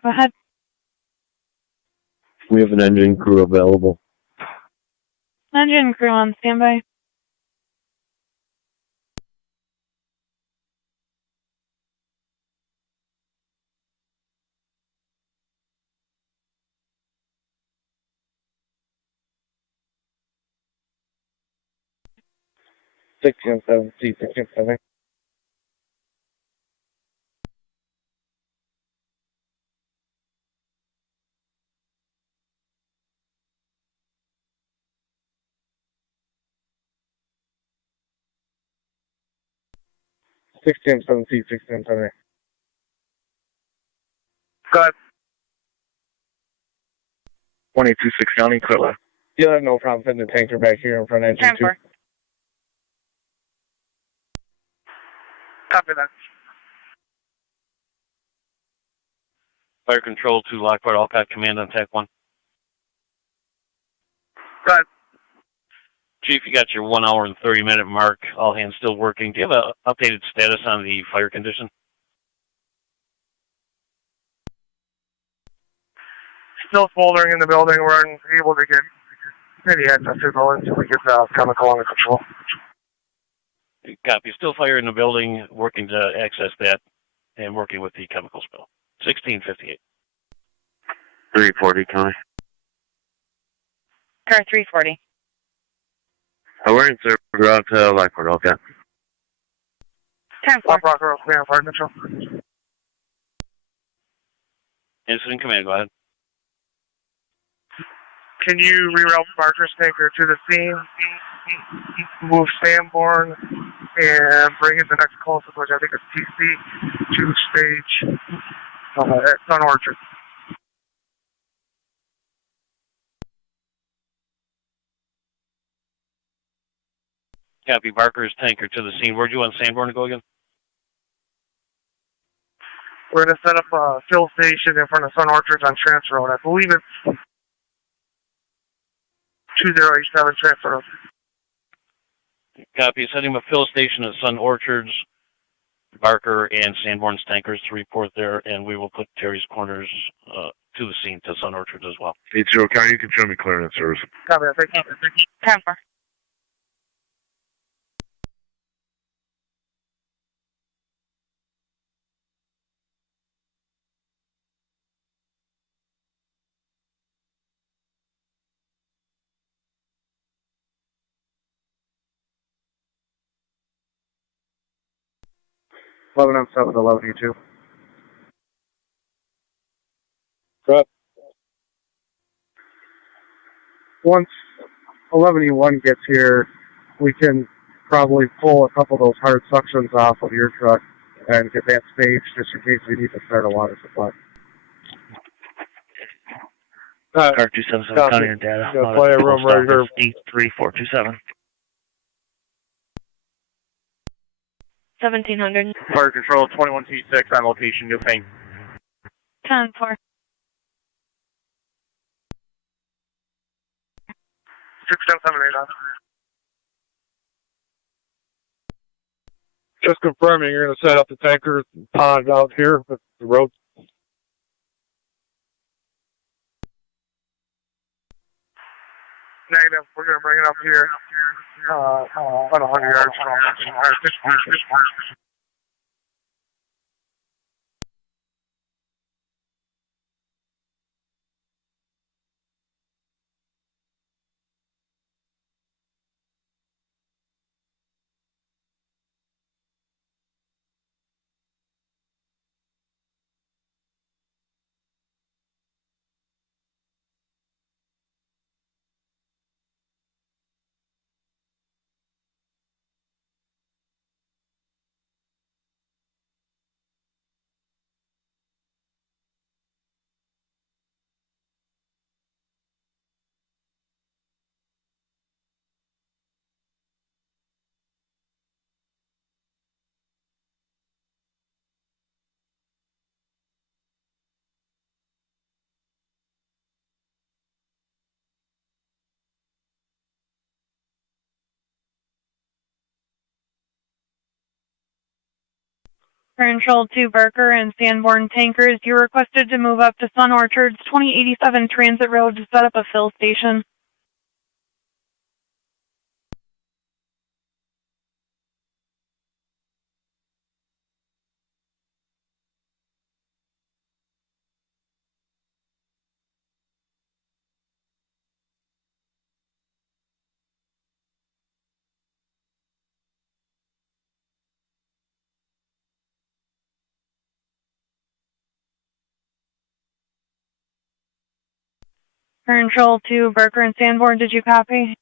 Go ahead. We have an engine crew available. Engine crew on standby. C16 7. C16 7. Cut. 22-6 County, clear left. You'll have no problem fitting the tanker back here in front of engine 2. Copy that. Fire control to Lockport, Alcott, command on TAC 1. Go ahead. Chief, you got your 1 hour and 30-minute mark. All hands still working. Do you have an updated status on the fire condition? Still smoldering in the building. We're unable to get Maybe access to go until we get the chemical under control. Copy. Still fire in the building, working to access that, and working with the chemical spill. 1658. 340, County. Car 340. We're in service. We're out to Lockport, okay. 10-4. Lockport, command, fire control. Incident command, go ahead. Can you reroute Barker's tanker to the scene, move Sanborn, and bring in the next closest, which I think is TC, to stage at Sun Orchard. Copy. Barker's tanker to the scene. Where'd you want Sanborn to go again? We're going to set up a fill station in front of Sun Orchards on Transfer Road. I believe it's 2087 Transfer Road. Copy. Setting up a fill station at Sun Orchards. Barker and Sanborn's tankers to report there, and we will put Terry's Corners to the scene to Sun Orchards as well. 80 County, you can show me clearance service. Copy, thank you. 10-4. I'm 7 to 11 E2. Good. Once 11E1 gets here, we can probably pull a couple of those hard suctions off of your truck and get that staged just in case we need to start a water supply. Car 277 County and data. Got plenty of room right here. 83427. 1700. Fire control 21T6 on location, New Fane. 10-4. 6778 on. Just confirming, you're going to set up the tanker pond out here with the road. Negative. We're going to bring it up here. About 100 yards from Control 2 Barker and Sanborn tankers, you requested to move up to Sun Orchards 2087 Transit Road to set up a fill station. Control 2 Barker and Sanborn, did you copy?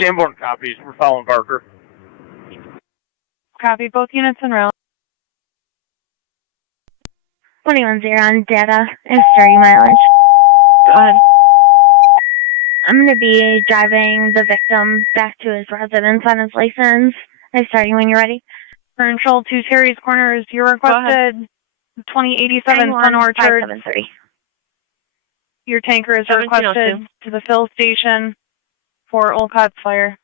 Sanborn copies. We're following Barker. Copy, both units en route. 21-0 on data and 30 mileage. Go ahead. I'm going to be driving the victim back to his residence on his license. I'm starting when you're ready. Control 2 Terry's Corners, you requested 2087 Sun Orchards. 5730. Your tanker is requested to the fill station for Olcott's fire.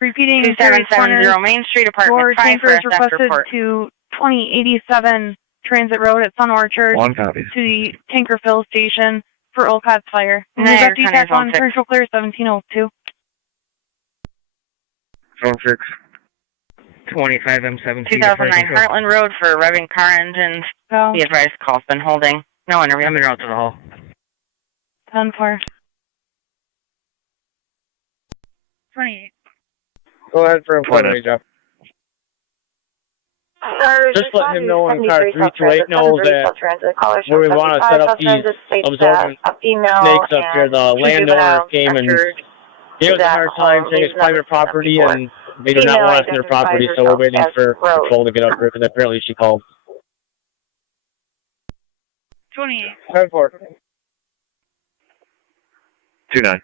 Repeating, Terry's Corners, 2770 Main Street, Apartment your 5 tanker for is SF requested report. to 2087 Transit Road at Sun Orchard. One copy. To the tanker fill station For Olcott's Fire. Niagara TAC County, on phone 6. Central Clear 1702. Phone 6. 25M17. 2009 Heartland Road for revving car engines. Oh. Be advised, call's been holding. No interview. I'm in route to the hall. 10-4. 28. Go ahead for a preliminary job. Just let him know in car 328 knows that where we want to set up these absorbent snakes up here. The landowner came and gave us a hard time saying it's private property and they do not want us in their property, so we're waiting for patrol to get up here because apparently she called. 28. 10-4. 2-9.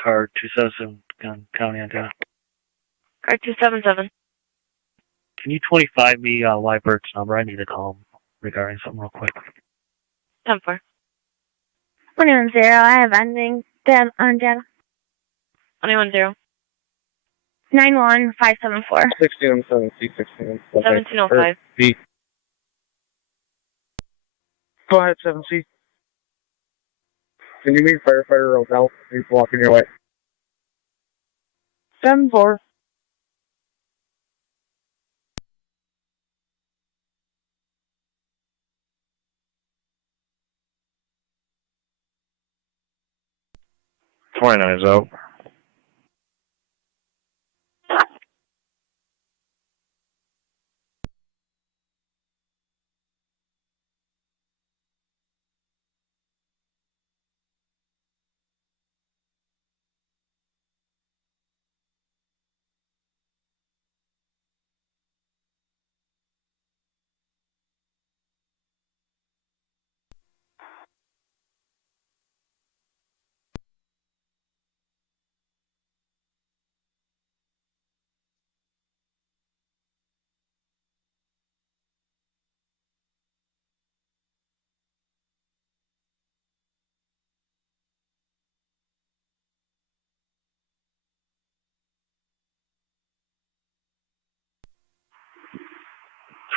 Car 277 County Antenna. Car 277. Can you 25 me Lybert's number? I need to call him regarding something real quick. 10-4. 21-0. I have ending on data. 21-0. 91574. 16M7C, 16M7. 1705. B. Go ahead, 7C. Can you meet firefighter Roselle? He's walking your way. 7-4. Is out.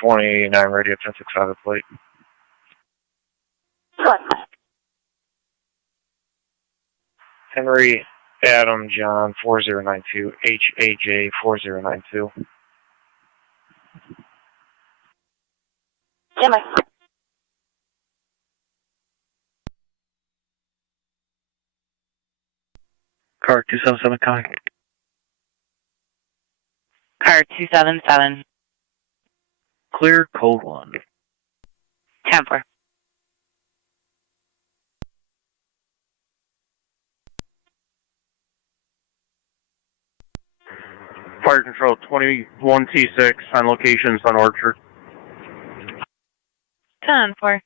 .29 radio 1065 plate. Henry Adam John 4092 HAJ 4092. Car 277 County. Car 277. Clear code 1. 10-4. Fire Control 21T6 on locations on Orchard. 10-4.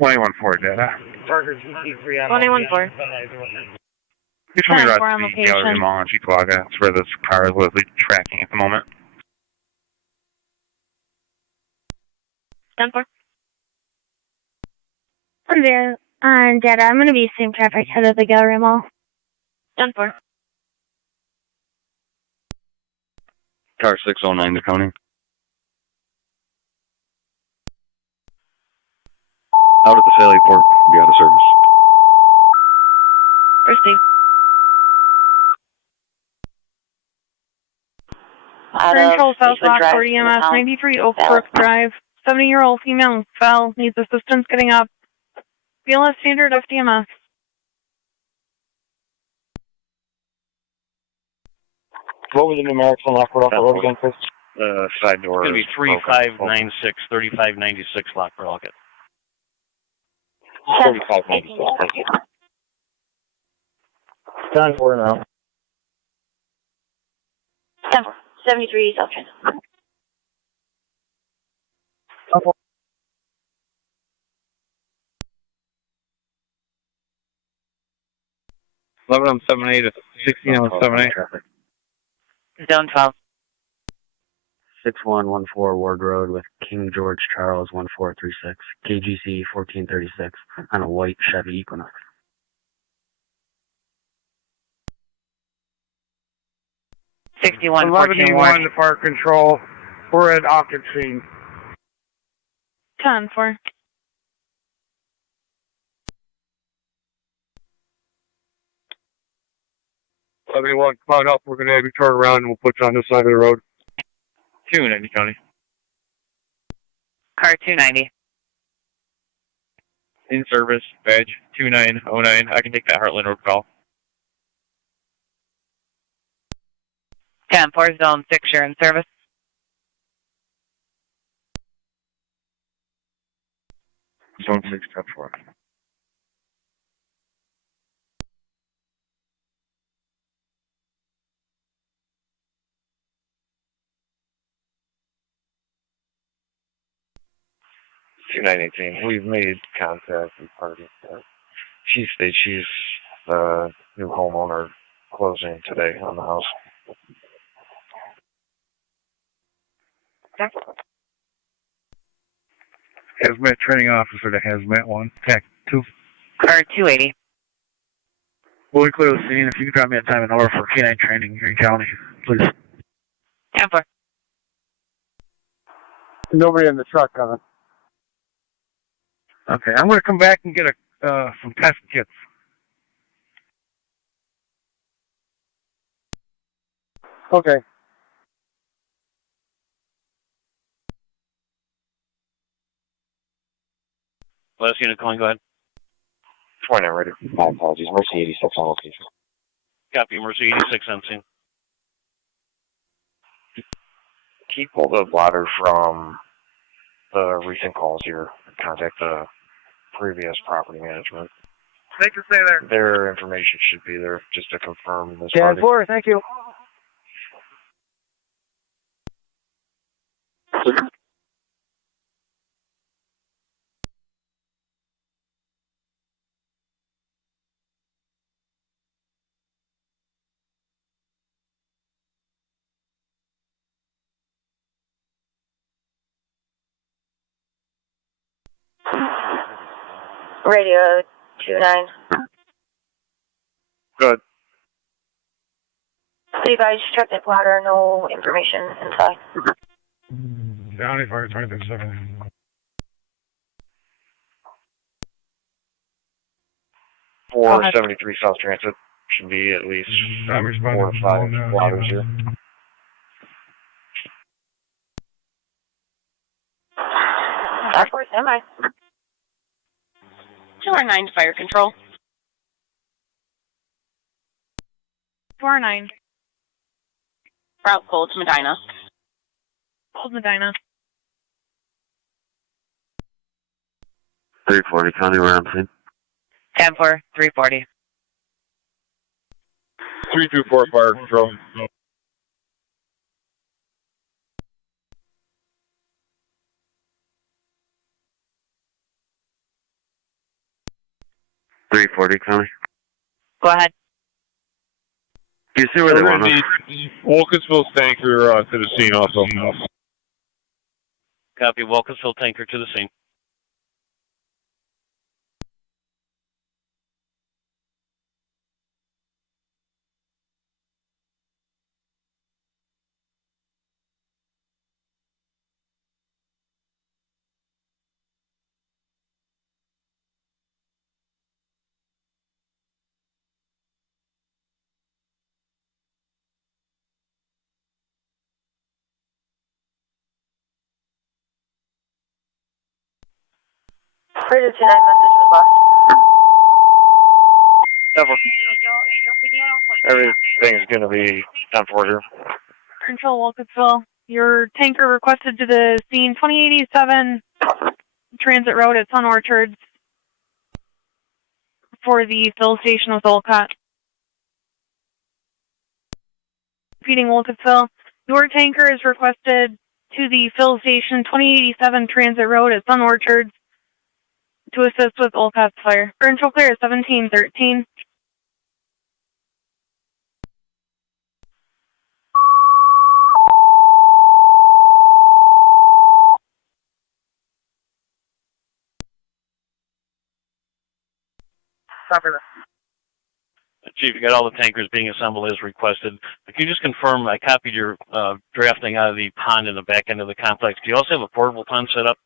21-4 data. 21-4. You told me 10-4 about on the location. Gallery Mall in Cheektowaga. That's where this car is literally tracking at the moment. 10-4. I'm there on data. I'm going to be same traffic head of the Gallery Mall. 10-4. Car 609 to Coney. Out at the Saley Port, be out of service. Received. out Control of South Eastwood Drive Lockport in the EMS, town. 93 Oak Brook Drive. 70-year-old female fell, needs assistance getting up. BLS standard FDMS. What were the numerics on Lockport off the road again, Chris? Side door. It's going to be 3596, 3596 Lockport. I'll get. 3596. 10-4 now. 73 South Transit. Eleven on 7-8, 16 on 7-8. Zone 12. 6114 Ward Road with King George Charles 1436, KGC 1436 on a white Chevy Equinox. (11E1) to Park Control. We're at occupancy. 10-4. Everyone, come on up. We're going to have you turn around and we'll put you on this side of the road. 290 County. Car 290. In service, badge 2909. I can take that Heartland Road call. 10-4 Zone 6, you're in service. Zone 6, 10-4. We've made contact with party. She states she's the new homeowner closing today on the house. Hazmat training officer to Hazmat 1, TAC 2. Car 280. Will we clear the scene? If you could drop me a time and order for canine training here in county, please. 10-4. Nobody in the truck, Kevin. Okay, I'm going to come back and get some test kits. Okay. Last unit calling, go ahead. 29 ready. My apologies. Mercy 86 on location. Copy, Mercy 86 on scene. Keep hold of blotter from the recent calls here. Contact the previous property management. They can stay there. Their information should be there just to confirm this party. 10-4, thank you. Radio 29. Good. City guys, check that blotter, no information inside. Down Fire 27. 473 South Transit should be at least 4 to 5 blotters here. Lockport, standby. 209 to fire control. 409. Route cold to Medina. Cold Medina. 340 County, where I'm seeing. 10-4, 340. 324 Fire Control. County. Go ahead. Do you see where they want us? Wilkinsville's tanker to the scene also. Copy, Wilkinsville tanker to the scene. Bridge 29 message was left. Everything's going to be 10-4 here. Control Wilkesville. Your tanker requested to the scene 2087 Transit Road at Sun Orchards for the fill station with Olcott. Repeating Wilkesville. Your tanker is requested to the fill station 2087 Transit Road at Sun Orchards to assist with Olcott's fire. Control clear is 1713. Copy that. Chief, you got all the tankers being assembled as requested. Can you just confirm, I copied your drafting out of the pond in the back end of the complex. Do you also have a portable pond set up?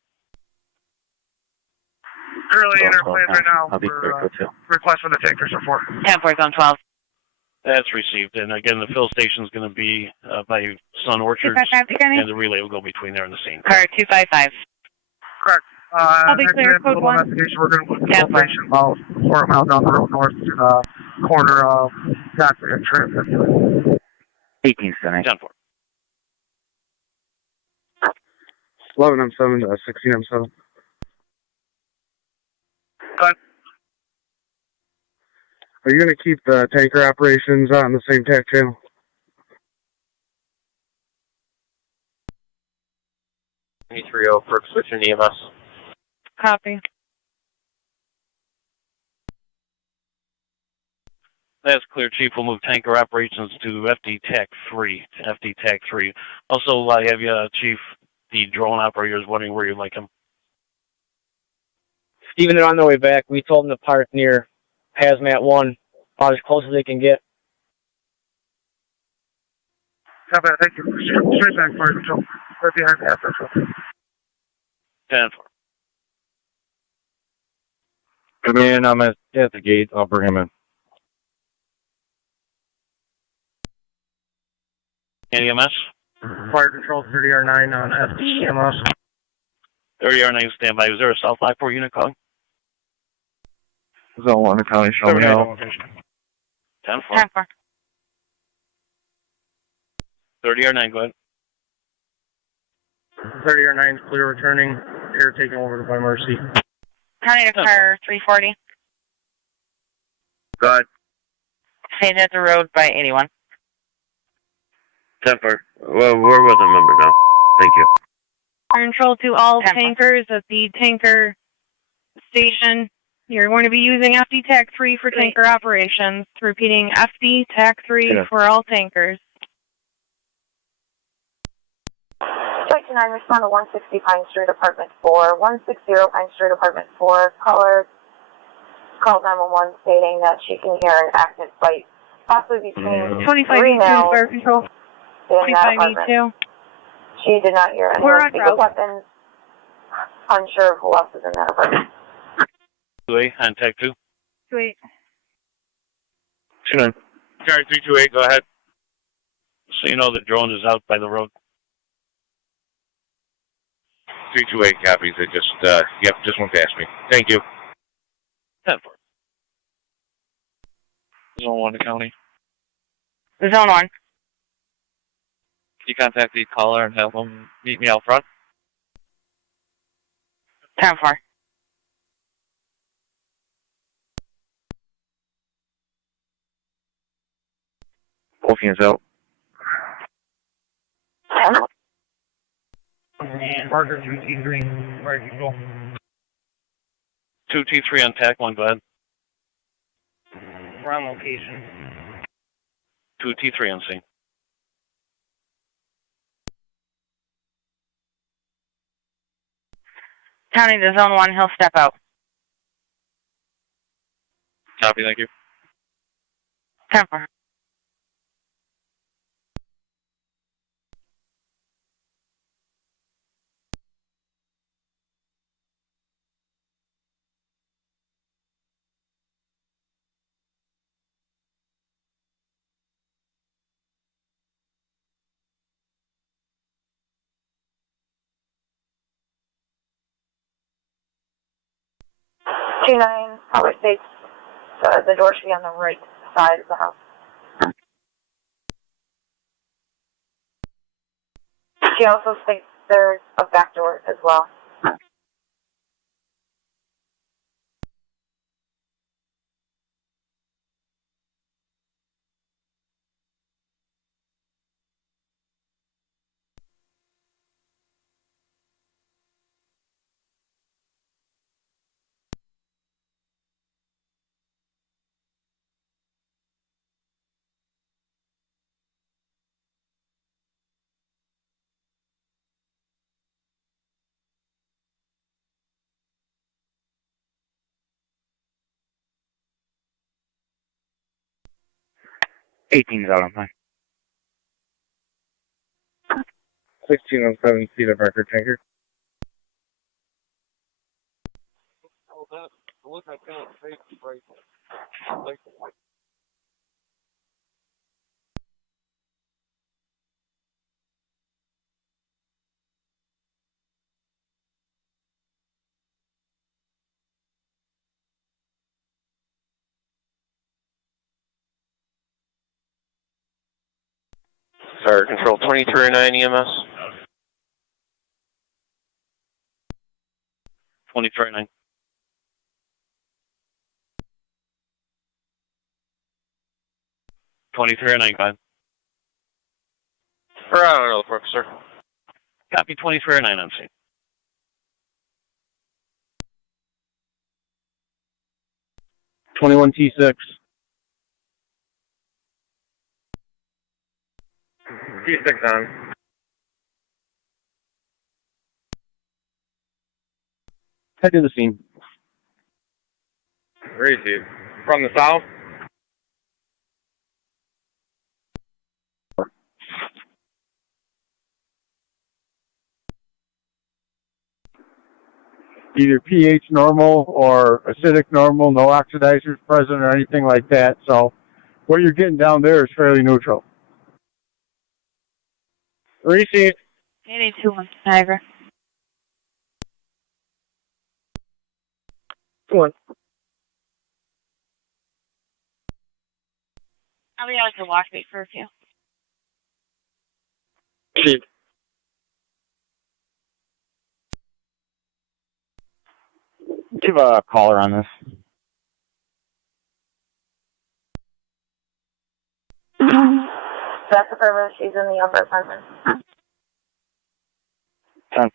Currently in our plans right now for request for the tankers are for. 10-4 zone 12. That's received. And again, the fill station is going to be by Sun Orchards, and the relay will go between there and the scene. Car 255. Correct. I'll be clear, code 1. Investigation. We're going to put the fill station about 4 miles down the road north to the corner of TAC and Transit. 1870. 10-4. 11M7 to 16M7. Are you going to keep the tanker operations on the same TAC channel? E30 for switching EMS. Copy. That's clear, Chief. We'll move tanker operations to FD TAC 3. FD TAC 3. Also, I have you, Chief, the drone operators wondering where you'd like them. Steven, they're on their way back. We told them to park near Hazmat 1, about as close as they can get. Copy that. Thank you. Straight back, fire control. Right behind the after. 10-4. Come in, I'm at the gate. I'll bring him in. EMS? Fire control 30R9 on FDMS. 30R9 standby. Is there a South Lockport unit calling? Zone 1 County, show me how. 10-4. 10-4. 30R9, go ahead. 30R9 is clear returning. Air taken over by Mercy. County to car 340. Go ahead. Stayed at the road by 81. 10-4. Well, we're with a member now. Thank you. Control to all tankers at the tanker station. You're going to be using FD TAC 3 for tanker operations. Repeating FD TAC 3 for all tankers. 29, respond to 160 Pine Street, Apartment 4. 160 Pine Street, Apartment 4. Caller called 911 stating that she can hear an active fight, possibly between 3 males fire control. in that apartment. She did not hear anyone speak with weapons. Unsure of who else is in that apartment. 2A on TAC 2. 28. 29. Sorry, 328, go ahead. So you know the drone is out by the road. 328 copies. It just, just went past me. Thank you. 10-4. Zone 1 County. Zone 1. You contact the caller and have them meet me out front. 10-4. Both hands out. Parker 2T3, where you go? 2T3 on TAC 1, go ahead. We're on location. 2T3 on scene. County to Zone 1, he'll step out. Copy, thank you. 10-4. G9 probably states the door should be on the right side of the house. She also states there's a back door as well. Eighteen's out on mine. 1607 Cedar Record tanker. Fire Control 2309 EMS. 2309. We're out on Middleport, sir. Copy 2309 on scene. T6. T6 on. Head to the scene. Receive. From the south. Either pH normal or acidic normal, no oxidizers present or anything like that. So what you're getting down there is fairly neutral. Receive. 821 Niagara. 1. I'll be out to watch wait for a few. Receive. Give a caller on this. That's affirmative. She's in the upper apartment. 10-4.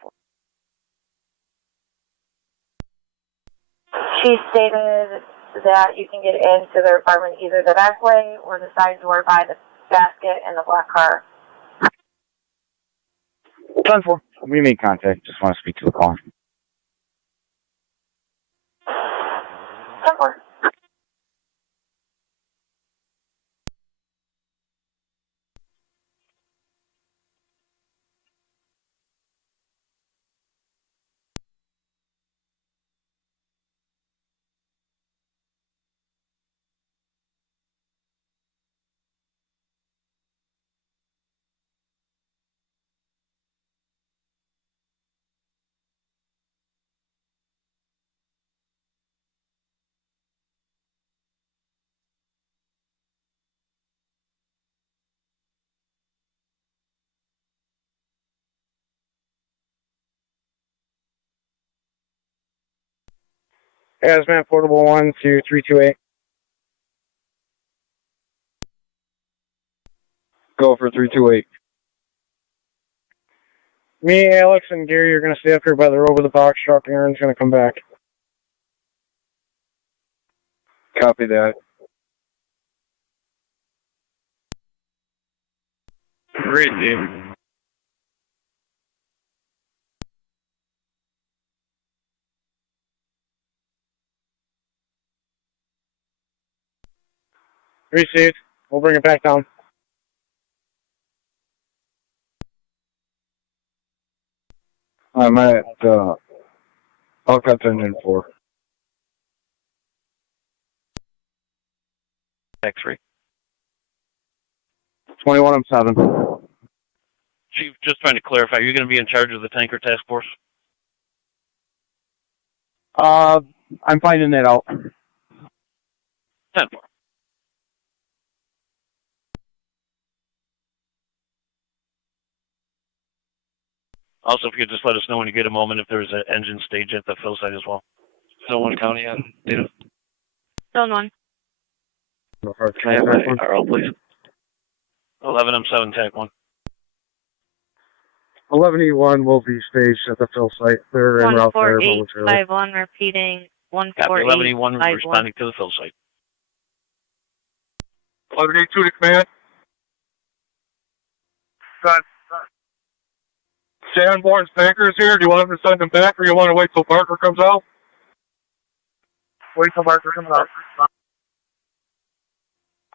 She stated that you can get into their apartment either the back way or the side door by the basket in the black car. 10-4. We made contact. Just want to speak to the caller. 10-4. Hazmat Portable 1 to 328. Go for 328. Me, Alex, and Gary are going to stay up here by the road with the box truck. Aaron's going to come back. Copy that. Receive. Received. We'll bring it back down. I'm at Alcott 10-4. X-ray. 21-7. Chief, just trying to clarify, you're going to be in charge of the tanker task force? I'm finding that out. 10-4. Also, if you could just let us know when you get a moment if there's an engine stage at the fill site as well. Zone 1 County on data. Zone 1. Can I have an RL, please? 11M7 TAC 1. 11E1 will be staged at the fill site. They're en route there 14851 momentarily. repeating. Copy, 14851. 11E1 responding to the fill site. 11E2 to command. Got Sanborn's tankers here. Do you want them to send them back, or you want to wait till Barker comes out? Wait till Barker comes out.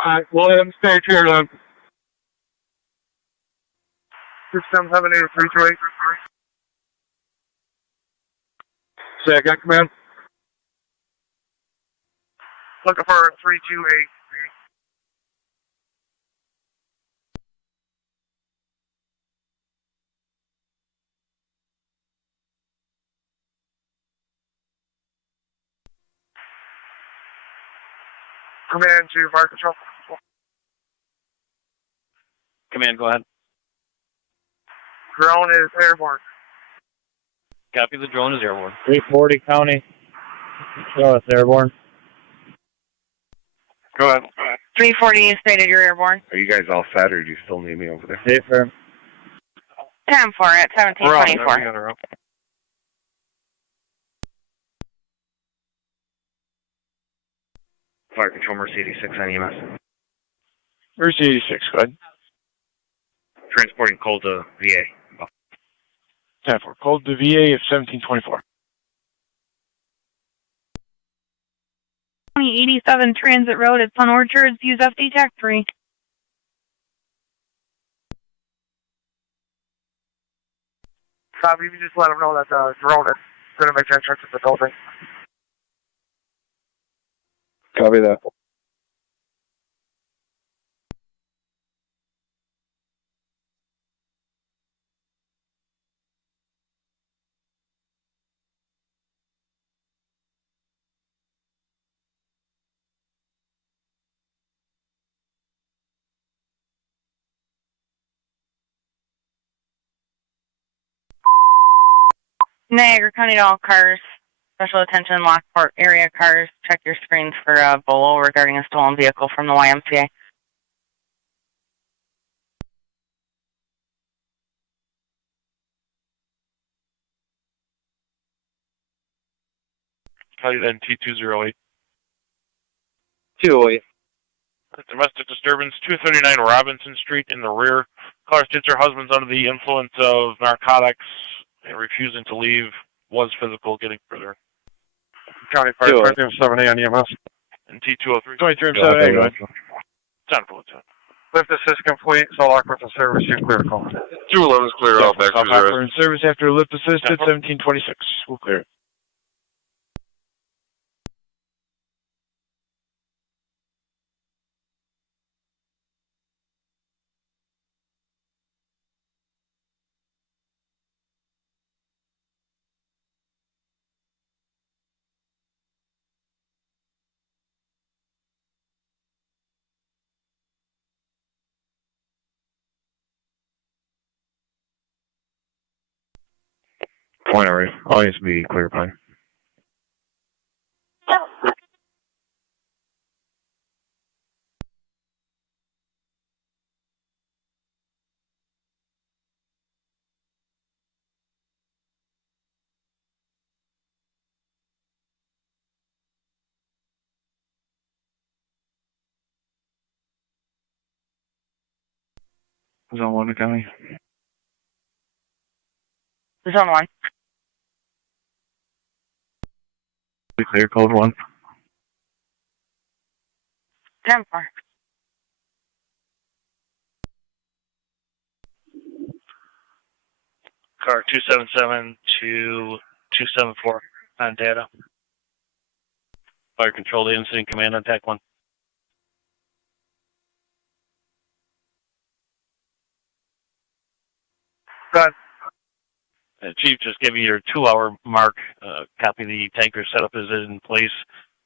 Alright, we'll let them stage here then. 6778 Say again, command. Looking for 328. Command to fire control. Command, go ahead. Drone is airborne. Copy, the drone is airborne. 340 County. Oh, it's airborne. Go ahead. 340, you stated you're airborne. Are you guys all set, or do you still need me over there? Hey, firm. 10-4 at 1724. Fire control, Mercy 86 on EMS. Mercy 86, go ahead. Transporting coal to VA. 10-4. Cold to VA at 1724. 2087 Transit Road at Sun Orchards. Use FD TAC 3. Copy, you just let them know that the drone is going to make the entrance to the building. Copy that. Niagara County to all cars. Special attention, Lockport area cars. Check your screens for BOLO regarding a stolen vehicle from the YMCA. Copy then T208. 208. Domestic disturbance, 239 Robinson Street in the rear. Caller states her husband's under the influence of narcotics and refusing to leave. Was physical, getting further. County Fire 23M7A on EMS. And T203. 23M7A, go ahead. 10 for 10. Lift assist complete, so Lockport's in service, you clear the call. 211 is clear, all back to Stop zero. in service after lift assist at 1726. We'll clear it. Point already. All needs to be clear, Pine. Zone 1 County. Zone 1. Be clear, code 1. 10-4. Car 277 to 274 on data. Fire control to incident command on TAC 1. Good. Chief, just give me your 2-hour mark. Copy the tanker setup is in place,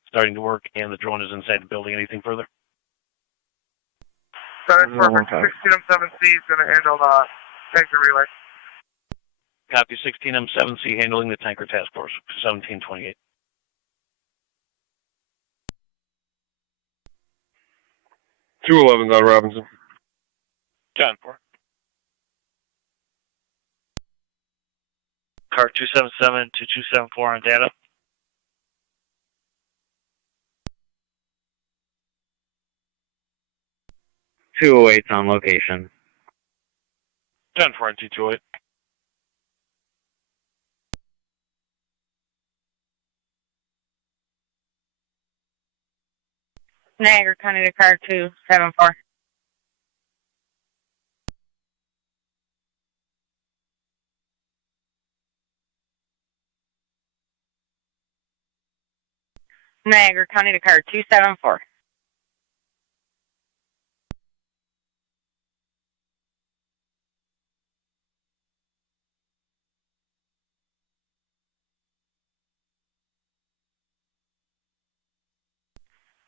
starting to work, and the drone is inside the building. Anything further? That is perfect. 16M7C is going to handle the tanker relay. Copy 16M7C handling the tanker task force, 1728. Two 11s on Robinson. John 4. Car 277 to 274 on data. .208's on location. John 4 and 228. Niagara County to car 274. Niagara County to car 274.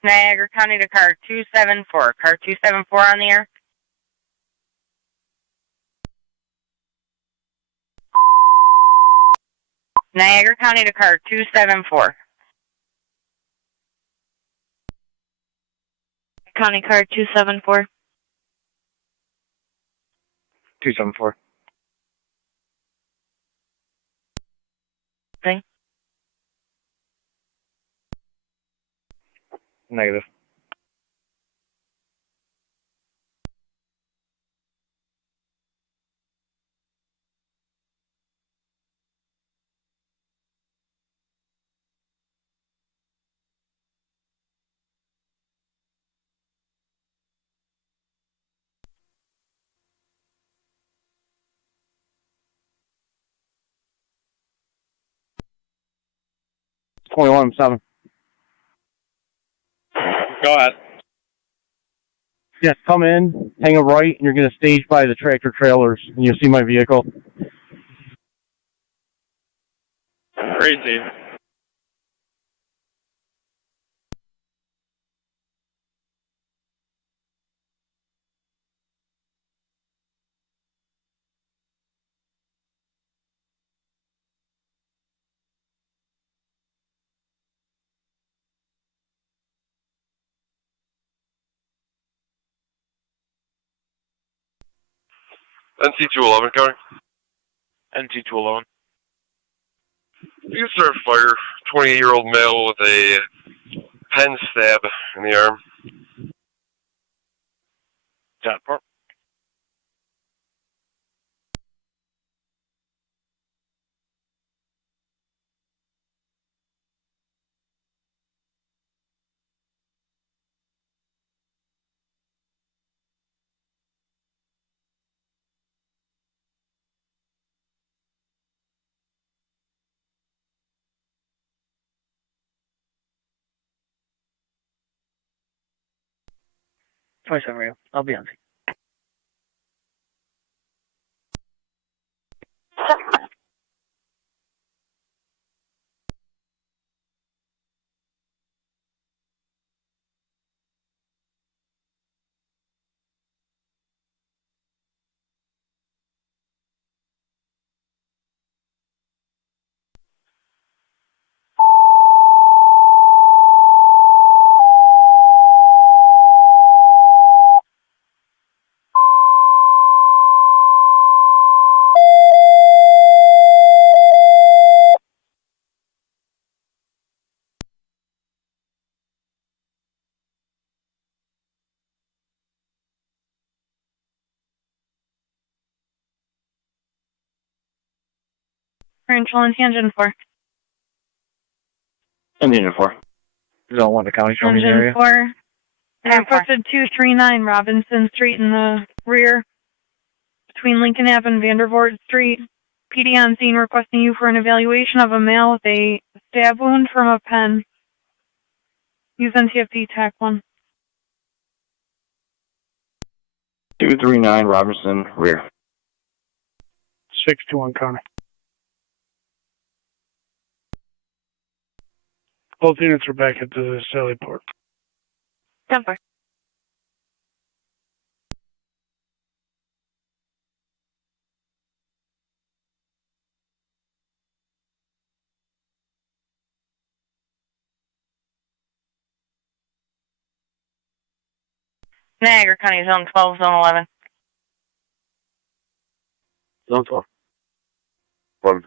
Niagara County to car 274. Car 274 on the air. Niagara County to car 274. County car 274. 274. Thing. Negative. .21-7. Go ahead. Yes, come in, hang a right, and you're going to stage by the tractor trailers, and you'll see my vehicle. Crazy. NC-211 coming. NC-211. You serve fire. 28-year-old male with a pen stab in the arm. John 4. .27 I'll be on scene. Central and Engine 4. Engine 4. Zone 1 to county, show me the area. Engine 4. I requested 239 Robinson Street in the rear between Lincoln Ave and Vandervoort Street. PD on scene requesting you for an evaluation of a male with a stab wound from a pen. Use NTFD TAC 1. 239 Robinson, rear. 621 County. Both units are back at the Sallyport. 10-4. Niagara County, Zone 12, Zone 11. Zone 12. 1.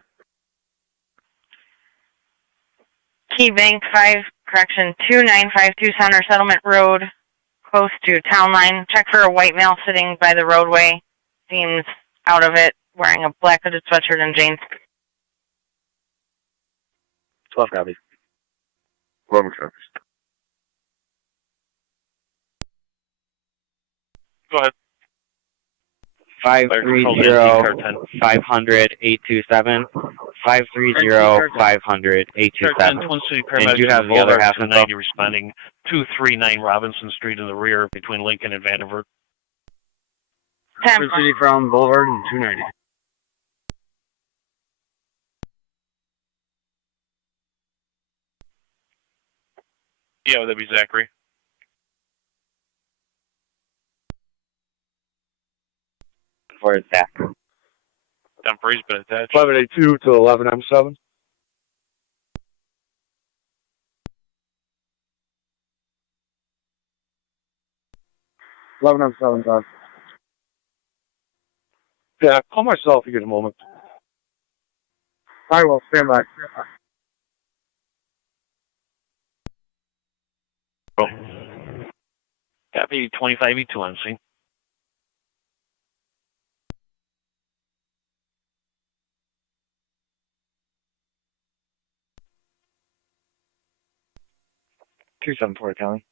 Key Bank 2952 Center Settlement Road, close to Town Line. Check for a white male sitting by the roadway. Seems out of it, wearing a black hooded sweatshirt and jeans. 12 copies. 11 copies. Go ahead. 530-500-827. 530-500-827. Twin City And paramedics you have the other half info. 290 responding 239 Robinson Street in the rear between Lincoln and Vanderbilt. Twin City from Boulevard and 290. Yeah, would that be Zachary? For Zach. Dumfries been attached. 1182 to 11M7. John. Yeah, call myself if you get a moment. I will stand by. Copy 25E2 on scene. County.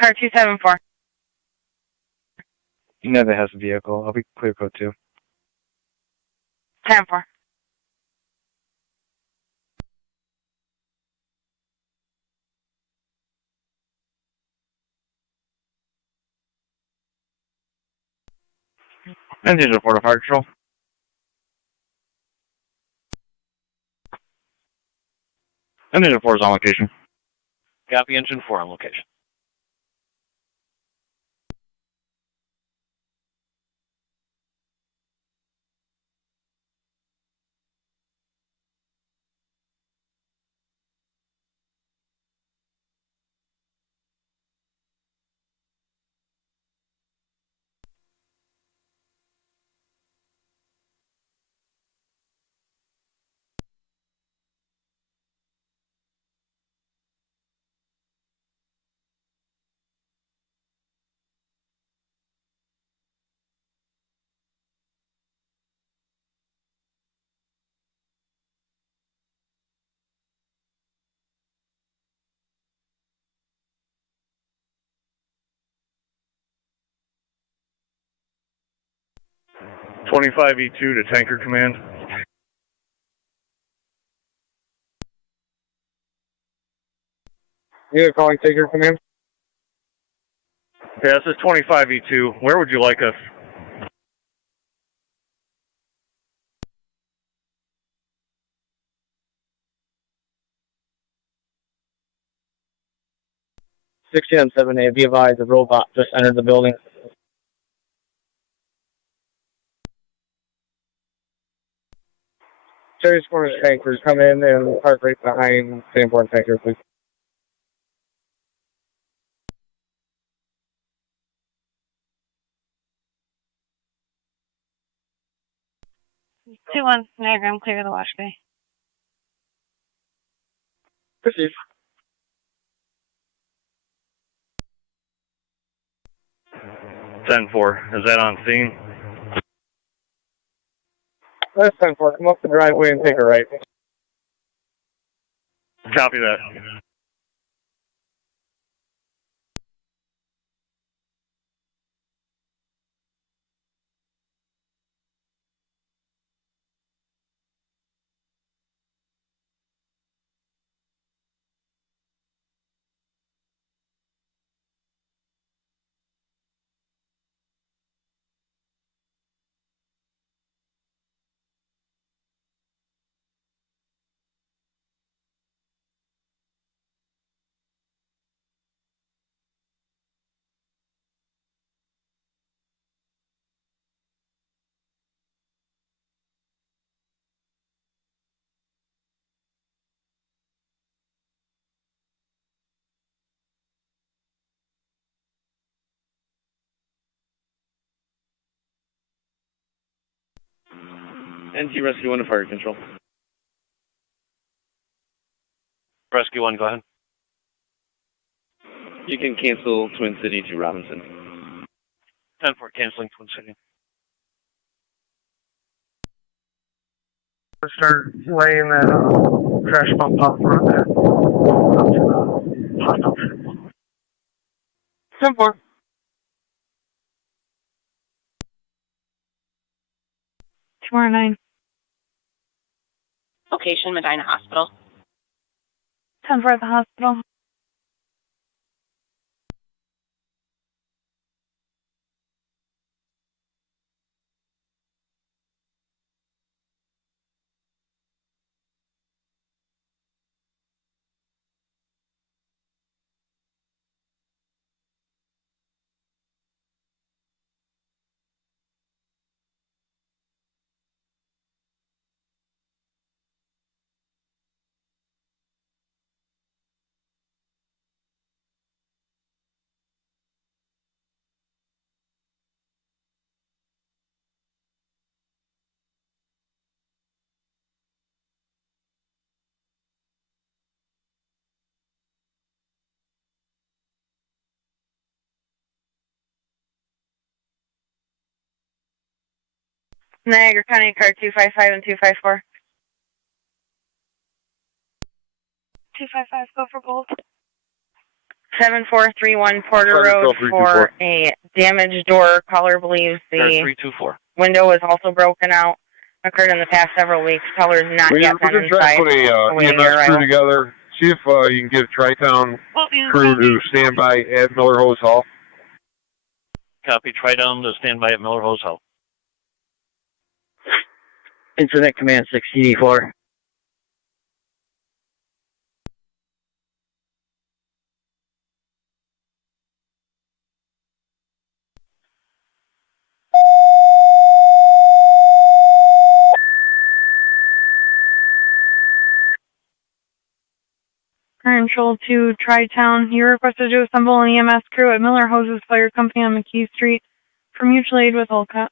Car 274. Never has a vehicle. I'll be clear code 2. 10-4. Engine to Fire Patrol. Engine 4 is on location. Copy engine 4 on location. E2 to Tanker Command. You're calling Tanker Command? Yeah, this is 25E2. Where would you like us? On 7A, be advised, the robot just entered the building. Cherry's Corner tankers come in and park right behind Sanborn tanker, please. Two one Niagara, I'm clear of the wash bay. Proceed. Ten 4. Is that on scene? That's 10-4. Come up the driveway and take a right. Copy that. NT Rescue 1 to Fire Control. Rescue 1, go ahead. You can cancel Twin City to Robinson. 10-4, canceling Twin City. Start laying that trash pump up front there. Up to the hot outfit. 10-4. Tomorrow 9. Location, Medina Hospital. 10-4 at the hospital. Niagara County car 255 and 254. 255, go for both. 7431 Porter Road for a damaged door. Caller believes the 324. window was also broken out. Occurred in the past several weeks. Caller's not yet been We're going to try inside. to put a EMS crew together. See if you can get a Tri-Town crew to stand by at Miller Hose Hall. Copy. Tri-Town to stand by at Miller Hose Hall. Incident Command 1684. Control to Tri-Town. You requested to assemble an EMS crew at Miller Hoses Fire Company on McKee Street for mutual aid with Olcott.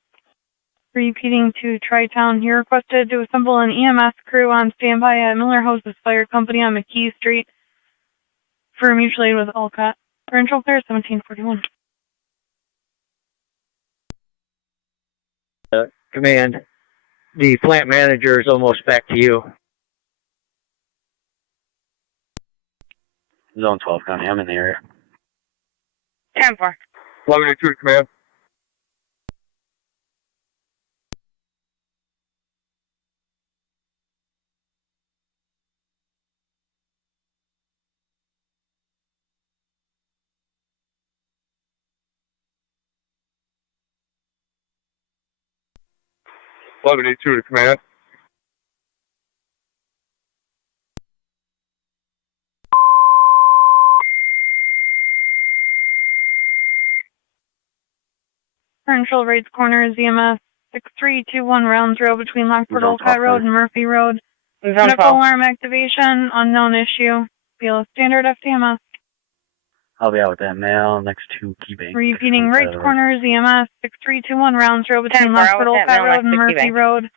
Repeating to Tri-Town. You requested to assemble an EMS crew on standby at Miller Hoses Fire Company on McKee Street for mutual aid with Olcott. Control clear 1741. Command, the plant manager is almost back to you. Zone 12 County, I'm in the area. 10-4. 1182 to command. To command. Control Raids Corner is EMS 6321 Rounds Road between Lockport Olcott Road and Murphy Road. Medical alarm activation, unknown issue. Feel standard FDMS. I'll be out with that mail next to Key Bank. Repeating Raids Corner is EMS 6321 Rounds Road between Lockport Olcott Road and Murphy Road.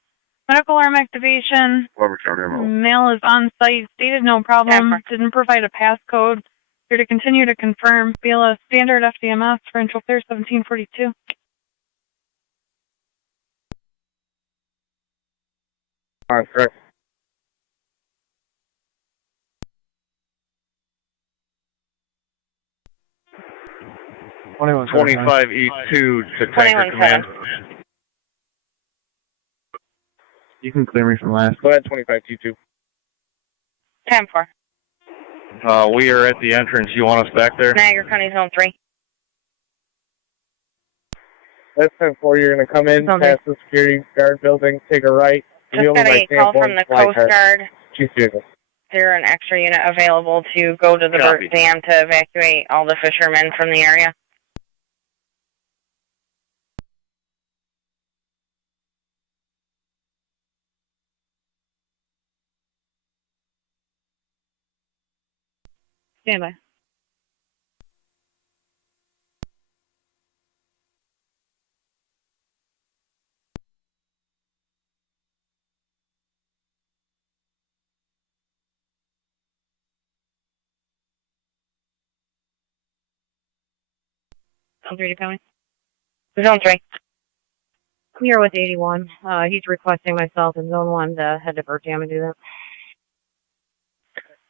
Medical alarm activation. Mail is on site. Stated no problem. Didn't provide a passcode. Here to continue to confirm. BLS standard FDMS for Control Clear 1742. Alright, correct. $21.75 25E2 to Tanker Command. You can clear me from last. Go ahead, 25T2. 10-4. We are at the entrance. You want us back there? Niagara County Zone 3. That's 10-4. You're going to come in, past the security guard building, take a right. Just got a call from the Coast Guard. There an extra unit available to go to the Burt Dam to evacuate all the fishermen from the area. Stand by. Zone 3 to County. Zone 3. Clear with 81. He's requesting myself in Zone 1 to head to Bircham and do that.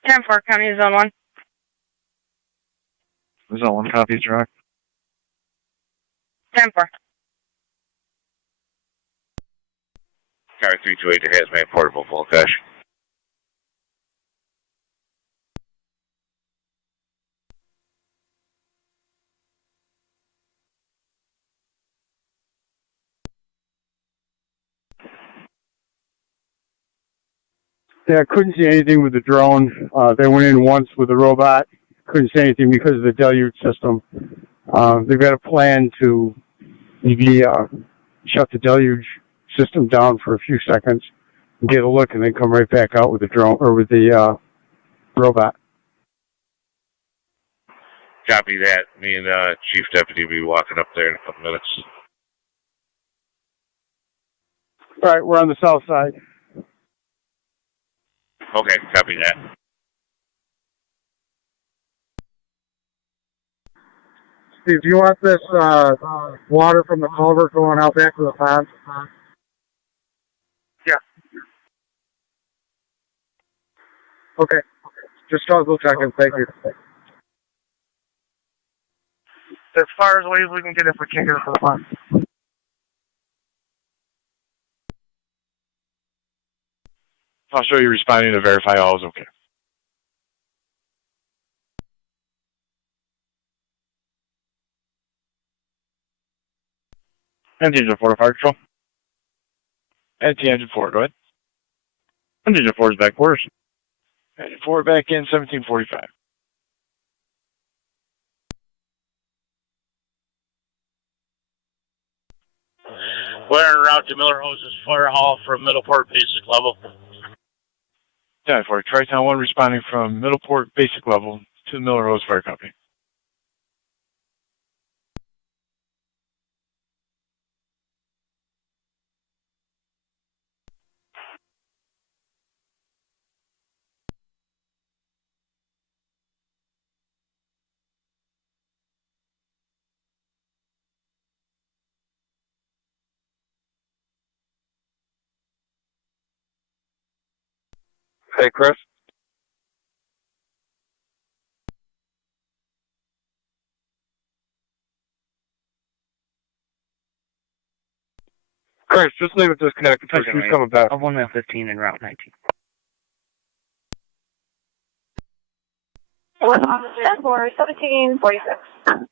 10-4, County Zone 1. Zone 1 copies, Rock. 10-4. Car 328 to hazmat portable full cash. Yeah, I couldn't see anything with the drone. They went in once with the robot. Couldn't see anything because of the deluge system. They've got a plan to maybe shut the deluge system down for a few seconds, and get a look, and then come right back out with the drone or with the robot. Copy that. Me and Chief Deputy will be walking up there in a couple minutes. All right, we're on the south side. Okay, copy that. Steve, do you want this water from the culvert going out back to the pond? Yeah. Okay. Just double checking. Thank you. As far as ways we can get if we can't get it from the pond. I'll show you responding to verify all is okay. Engine 4 to fire control. Engine 4, go ahead. Engine 4 is back quarters. Engine 4 back in 1745. We're en route to Miller Hose's fire hall from Middleport basic level. 10-4, Tri-Town 1 responding from Middleport basic level to Miller Hose Fire Company. Hey, Chris. Chris, just leave it disconnected until she's coming back. I'm 1 mile 15 and Route 19. Stand for 1746.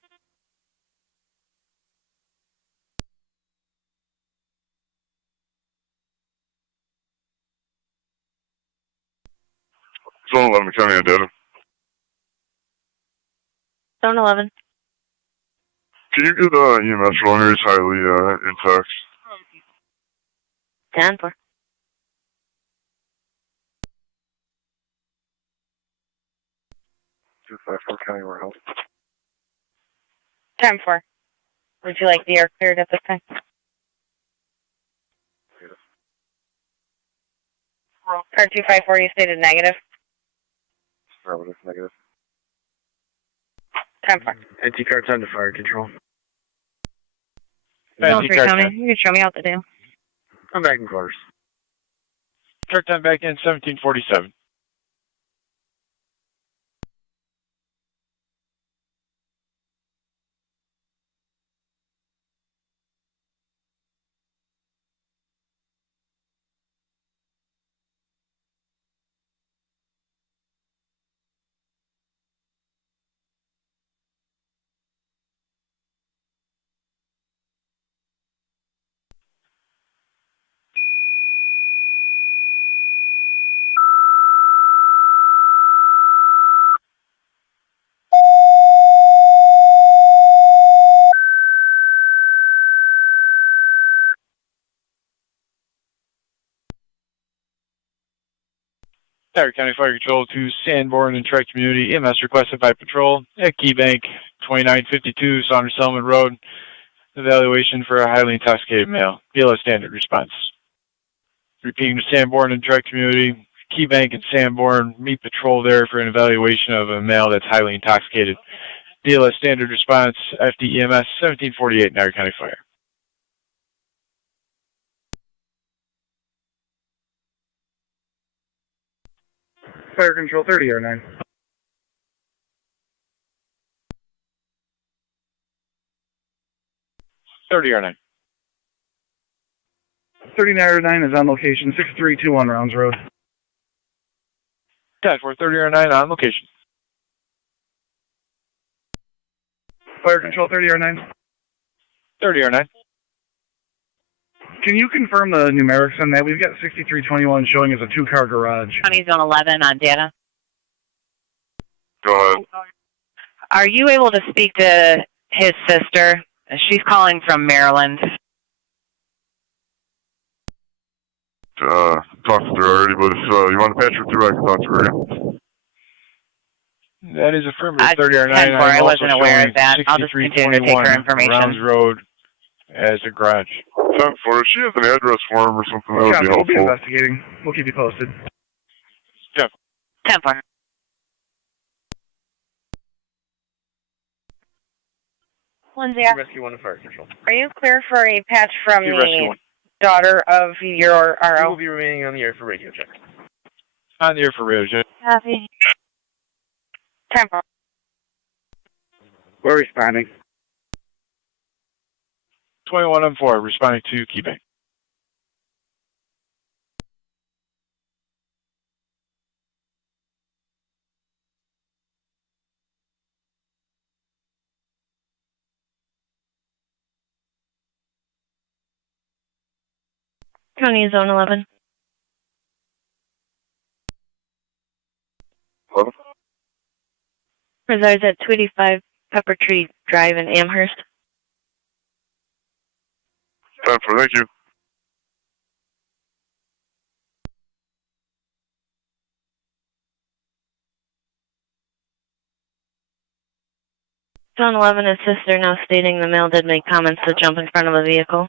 Zone 11, County data. Zone 11. Can you get EMS runners highly intact? 10-4. County warehouse. 10-4. Would you like the air cleared at this time? Car 254, you stated negative. Negative. 10-4. NT-car 10 to fire control. Zone 3 County, you can show me out the deal. I'm back in quarters. Car 10 back in 1747. Niagara County Fire Control to Sanborn and Tri Community. EMS requested by patrol at Key Bank 2952 Saunders-Selman Road. Evaluation for a highly intoxicated male. BLS standard response. Repeating to Sanborn and Tri Community. Key Bank and Sanborn meet patrol there for an evaluation of a male that's highly intoxicated. DLS Standard Response, FDEMS 1748, Niagara County Fire. Fire Control 30 or 9. or 9. 3909 is on location, 6321 Rounds Road. 10-4, 3009 on location. Fire Control 30 or 9. or 9. Can you confirm the numerics on that? We've got 6321 showing as a 2-car garage. County Zone 11 on data. Go ahead. Are you able to speak to his sister? She's calling from Maryland. Talked to her already, but if you want to patch her through, I can talk to her again. That is affirmative. 30 or 9. I wasn't aware of that. I'll just continue to take her information. Rounds Road as a garage. 10-4. If she has an address for him or something, that would be We'll be helpful. investigating. We'll keep you posted. 10-4. Lindsay, Rescue 1 to Fire Control. are you clear for a patch from Rescue the 1. daughter of your We RO? will be remaining on the air for radio check. On the air for radio check. Copy. 10-4. We're responding. 21-4, responding to Key Bank. County Zone 11. 11. Resides at 285 Pepper Tree Drive in Amherst. 10-4, thank you. Zone 11, his sister now stating the male did make comments to jump in front of a vehicle.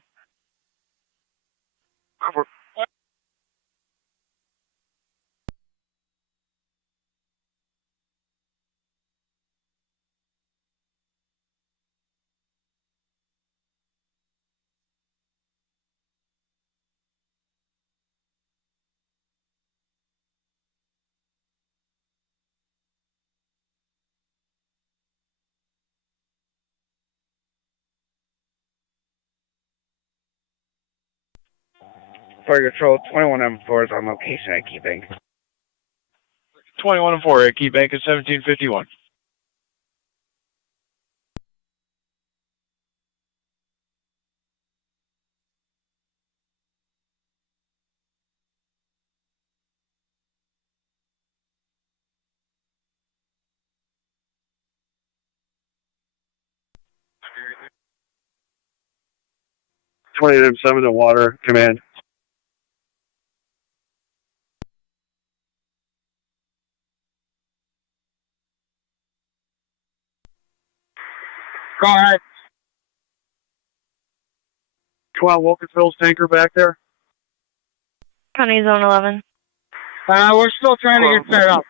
Fire Control 21M4 is on location at Key Bank. 21-4 at Key Bank at 1751. M7 to Water Command. Go ahead. 12 Wilkinsville's tanker back there. County Zone 11. We're still trying to get set up.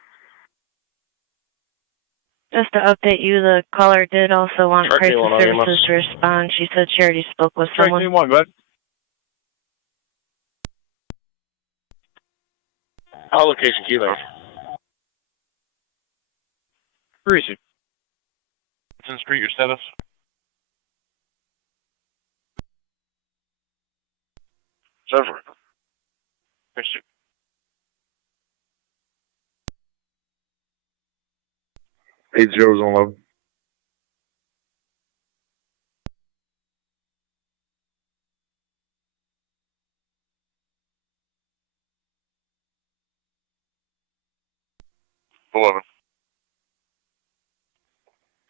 Just to update you, the caller did also want Track crisis 1 services to respond. She said she already spoke with Track someone. 1, go ahead. All location, Key Bank. Receive. Street, your status? Server. 80-11.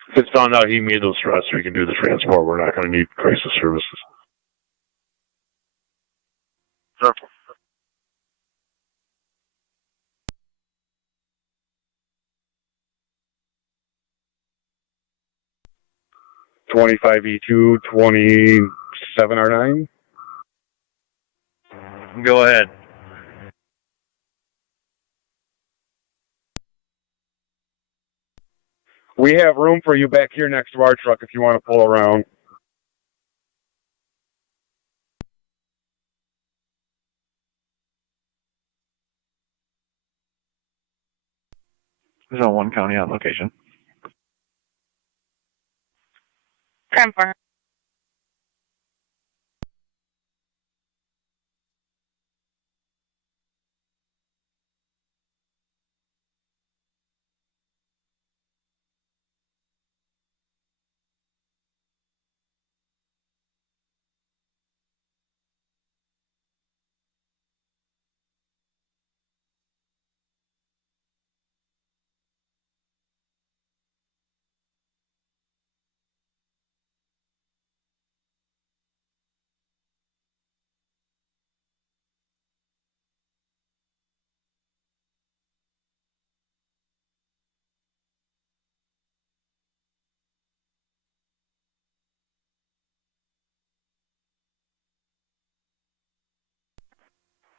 If it's found out he made those threats, we can do the transport. We're not going to need crisis services. Careful. E2, 27 R9. Go ahead. We have room for you back here next to our truck if you want to pull around. Zone 1 County on location. 10-4.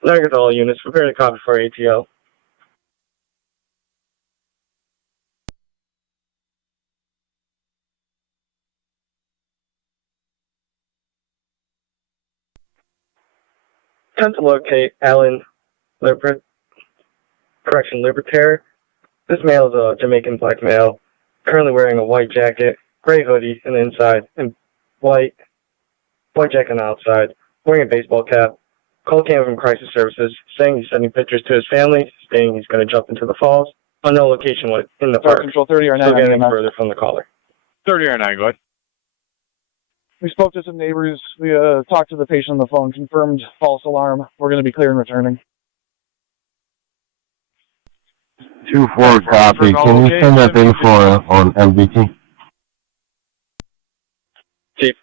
Niagara to all units. Prepare to copy for ATL. Attempt to locate Alan Libertaire. This male is a Jamaican black male, currently wearing a white jacket, gray hoodie on the inside, and white jacket on the outside, wearing a baseball cap. Call came from Crisis Services, saying he's sending pictures to his family, stating he's going to jump into the falls. On no location in the park. Control 30 or 9. Still getting further from the caller. 30 or 9, go ahead. We spoke to some neighbors. We talked to the patient on the phone, confirmed false alarm. We're going to be clear and returning. 2-4 copy. Can you send that info on MBT? Chief.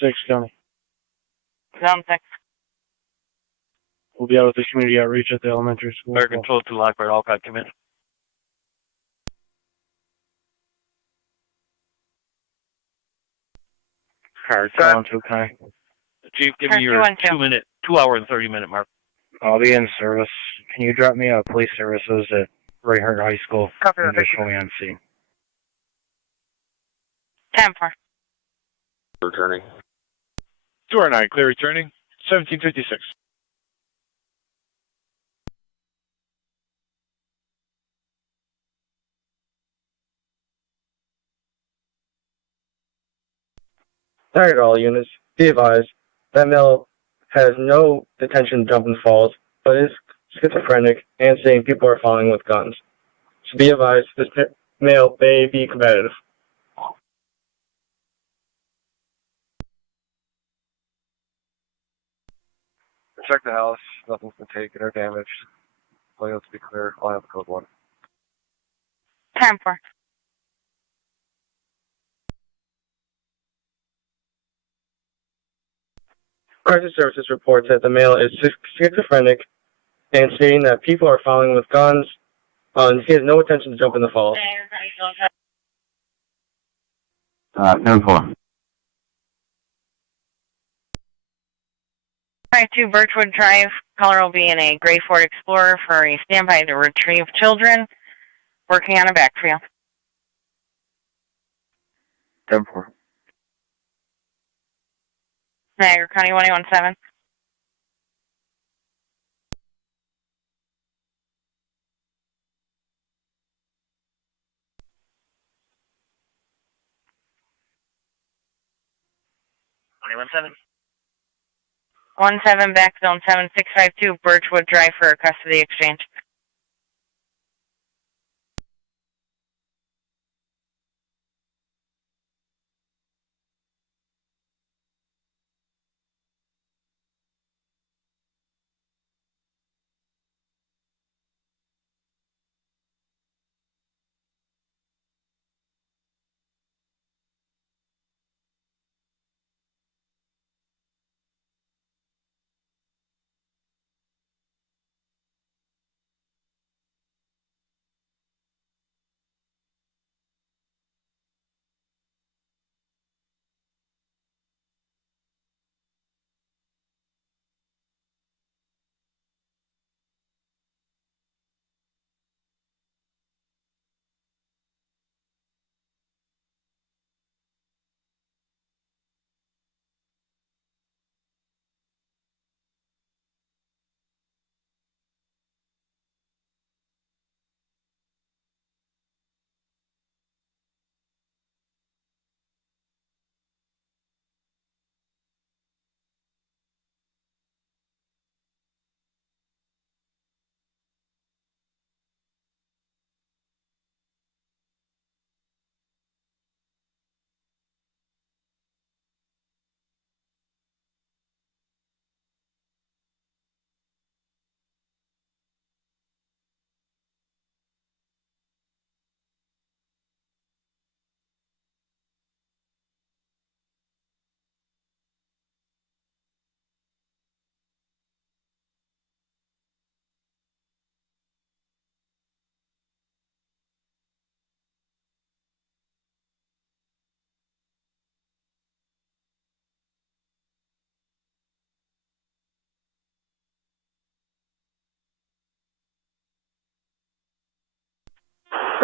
Six County. Zone 6. We'll be out with the community outreach at the elementary school. Fire Control to Lockport, Alcott, come in. Hard calling to Kai. Chief, give me your 2 hour and 30-minute mark. I'll be in service. Can you drop me police services at Rayhart High School? Copy. And just show me on scene. 10-4. Returning. 2 or 9, clear returning. 1756. Niagara to all units. Be advised, that male has no intention to jump in falls, but is schizophrenic and saying people are following with guns. So be advised, this male may be competitive. Check the house. Nothing's been taken or damaged. Let's be clear. I'll have code 1. 10-4. Crisis Services reports that the male is schizophrenic and stating that people are following with guns. He has no intention to jump in the falls. 10-4. 2 Birchwood Drive. Caller will be in a gray Ford Explorer for a standby to retrieve children. Working on a back for you. 10-4. Niagara County 1817. One seven back zone 7652 Birchwood Drive for a custody exchange.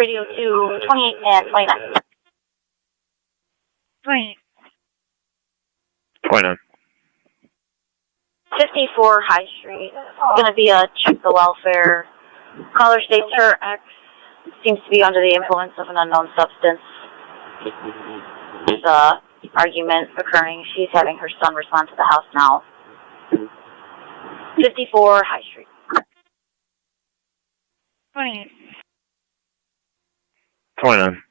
Radio 2, 28 and 29. 28. 29. 54 High Street. It's going to be a check the welfare. Caller states her ex seems to be under the influence of an unknown substance. There's a argument occurring. She's having her son respond to the house now. 54 High Street. 28. 29.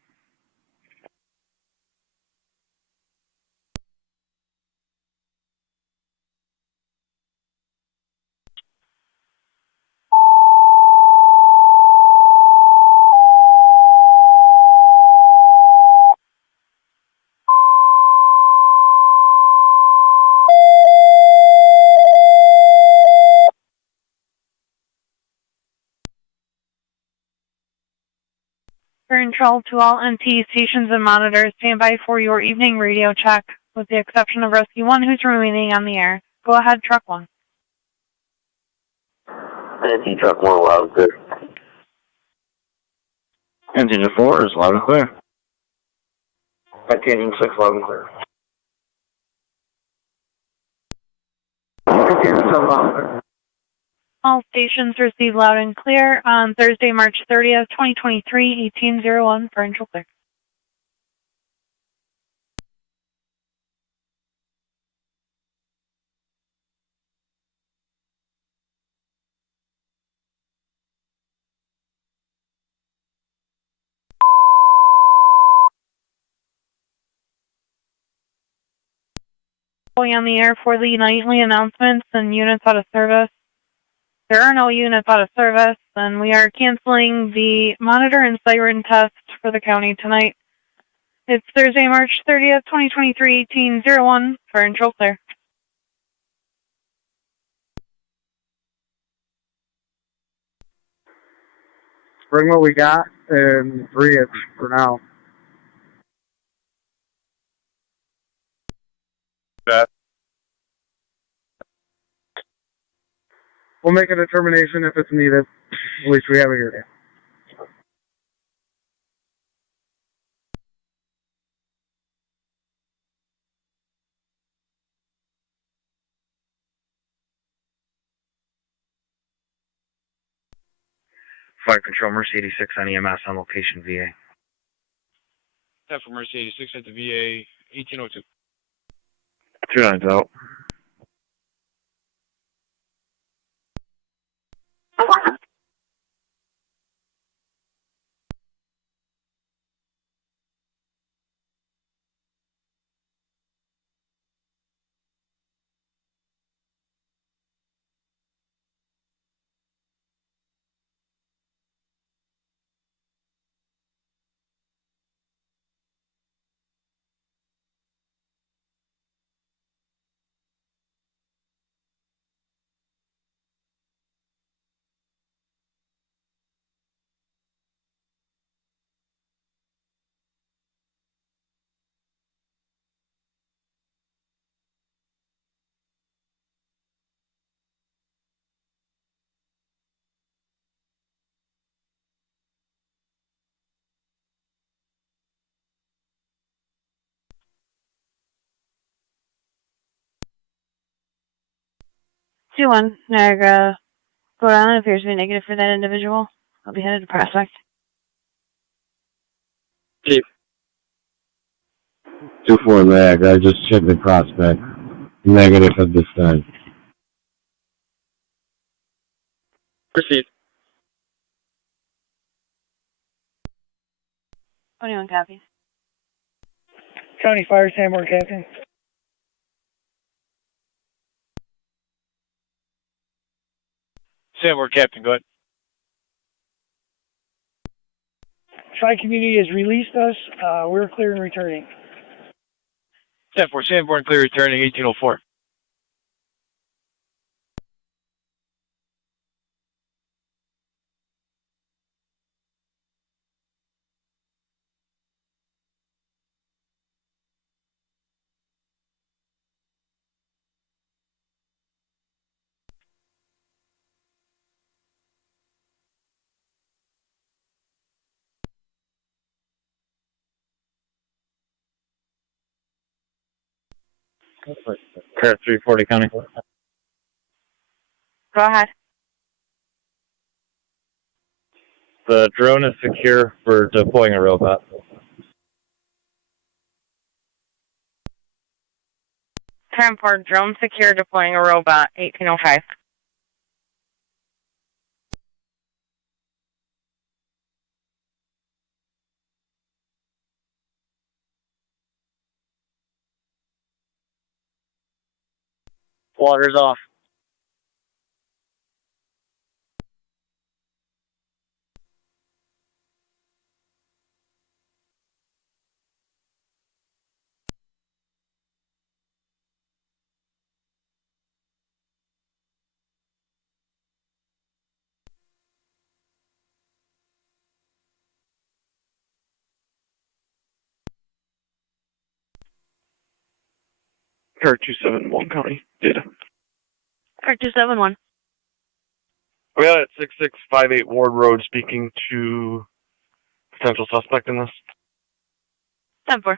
Control to all MT stations and monitors. Stand by for your evening radio check, with the exception of Rescue 1, who's remaining on the air. Go ahead, Truck 1. NT Truck 1, loud and clear. Engine 4 is loud and clear. NT Engine 6, loud and clear. NT Engine 7, loud and clear. All stations receive loud and clear on Thursday, March 30th, 2023, 1801 for Intro Clear. Going on the air for the nightly announcements and units out of service. There are no units out of service, and we are canceling the monitor and siren test for the county tonight. It's Thursday, March 30th, 2023, 1801 for Intro Clear. Bring what we got and 3 for now. We'll make a determination if it's needed. At least we have it here. Fire Control, Mercy 86 on EMS on location VA. Step for Mercy 86 at the VA, 1802. 29's out. Two-one, Niagara. Rhode Island appears to be negative for that individual. I'll be headed to Prospect. Chief. 2-4 lag. I just checked the prospect. Negative at this time. Proceed. 21 copies. County Fire, Sanborn, Captain. Sanborn Captain, go ahead. Tri-Community has released us. We're clear and returning. Step for Sanborn, clear returning, 1804. Car 340 County. Go ahead. The drone is secure for deploying a robot. 10-4, drone secure, deploying a robot, 1805. Water's off. Car 271 County. Data. Car 271. We got at 6658 Ward Road speaking to potential suspect in this. 10-4.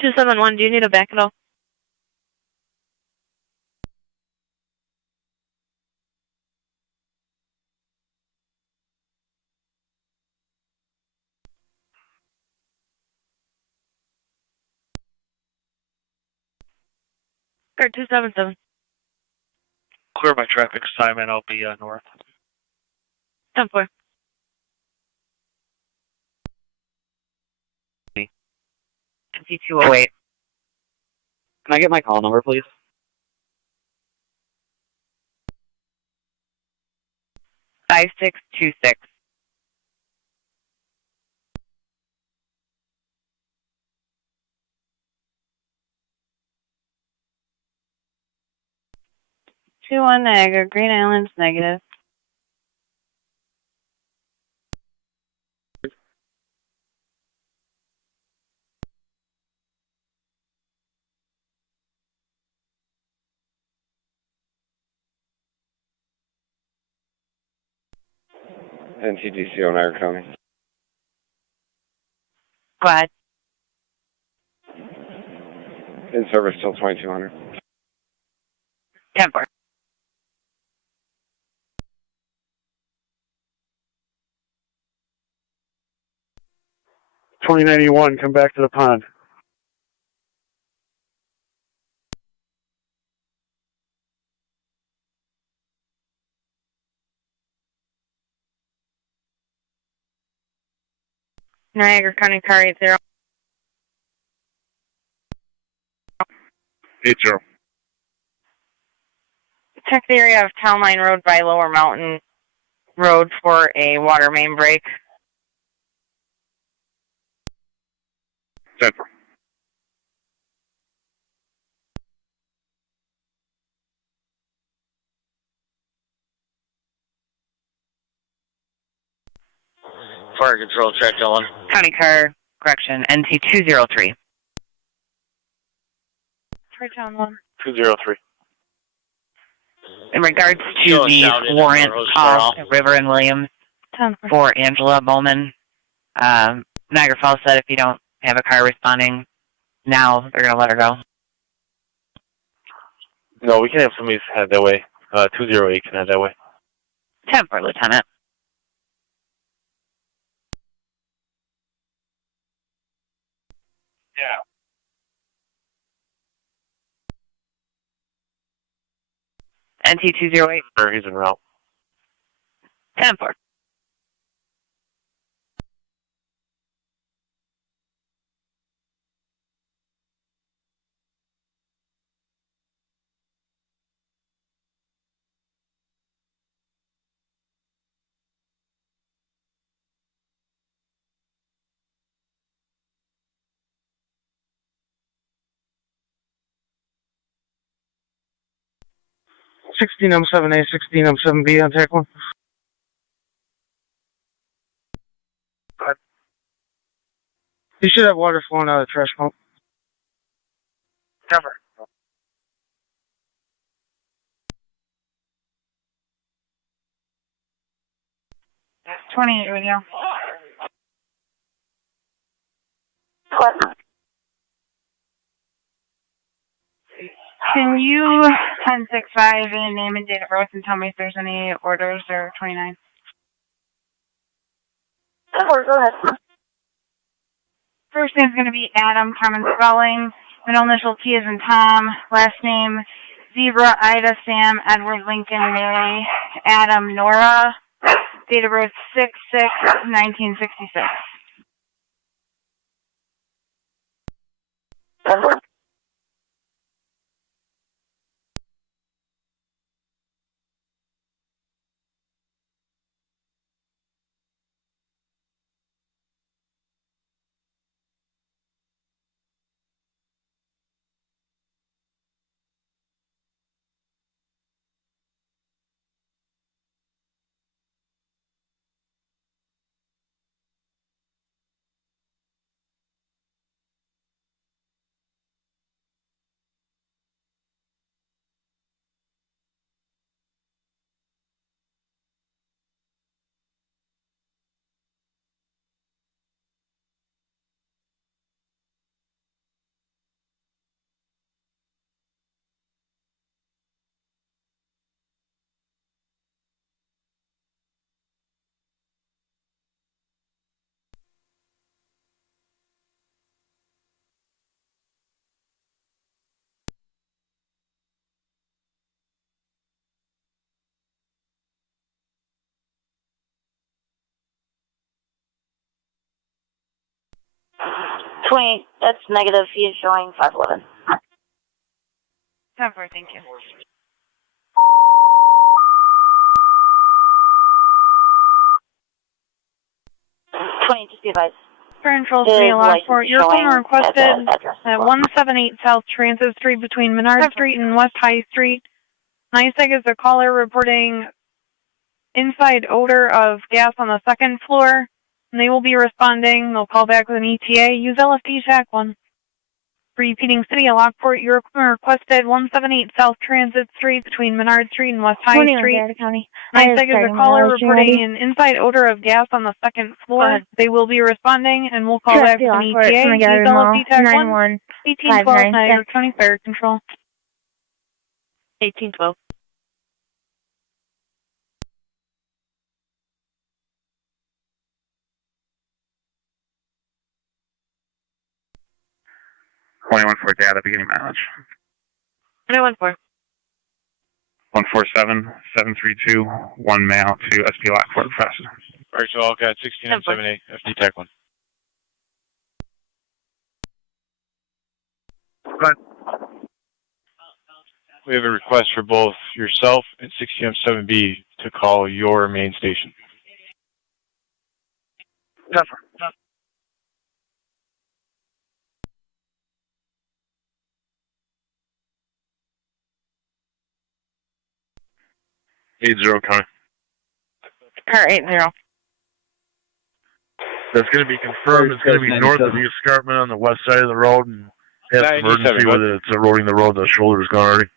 Two 271, do you need a back at all? Car 277. Clear my traffic assignment. I'll be north. 10-4. NC208. Can I get my call number, please? Five 626. Two one Niagara, Green Islands, negative. NTDCO, Niagara County. Go ahead. In service till 2200. 10-4. $20.91, come back to the pond. Niagara County car 80. 80. Check the area of Town Line Road by Lower Mountain Road for a water main break. 10-4. Fire control, check Dylan. County car, correction, NT203. Town 1. 203. In regards to the warrant call at River and Williams for Angela Bowman, Niagara Falls said if you don't have a car responding now, they're going to let her go. No, we can have somebody head that way. 208 can head that way. 10-4, Lieutenant. Yeah. NT208. Sure, he's en route. 10-4. M7A, 16M7B on TAC 1. You should have water flowing out of the trash pump. Cover. Oh, 28 radio. What? Can you 1065 in name and date of birth and tell me if there's any orders or 29? Sure, go ahead. First name's going to be Adam, common spelling. Middle initial T as in Tom. Last name Zebra, Ida, Sam, Edward, Lincoln, Mary, Adam, Nora. Date of birth 6/6/1966. That's negative. He is showing 511. 10-4, thank you. Just be advised. Control City, Lockport. Your phone requested at 178 South Transit Street between Menard Street and West High Street. NYSEG is a caller reporting inside odor of gas on the second floor. And they will be responding. They'll call back with an ETA. Use LFD TAC 1. Repeating City of Lockport, your equipment requested 178 South Transit Street between Menard Street and West High Street. NYSEG is a caller reporting an inside odor of gas on the second floor. They will be responding, and we'll call back with an ETA. Use LFD TAC 1. 1812 Niagara County Fire Control. 1812. for data beginning mileage. 114. 147-732, 1 mail to SP Lockport Press. Alright, so all got 6978, FD Tech 1. But we have a request for both yourself and 6CM7B to call your main station. Tougher. 80 coming. Car 80. That's going to be confirmed. It's going to be north of the escarpment on the west side of the road, and has some emergency with it. It's eroding the road. The shoulder's gone already.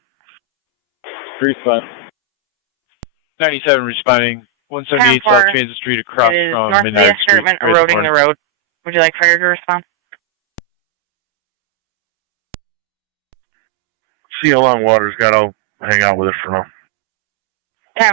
97 responding. 178 South Transit Street across it is from north Menard of the escarpment, Street. eroding the road. Would you like fire to respond? See how long water's got to hang out with it for now. Yeah.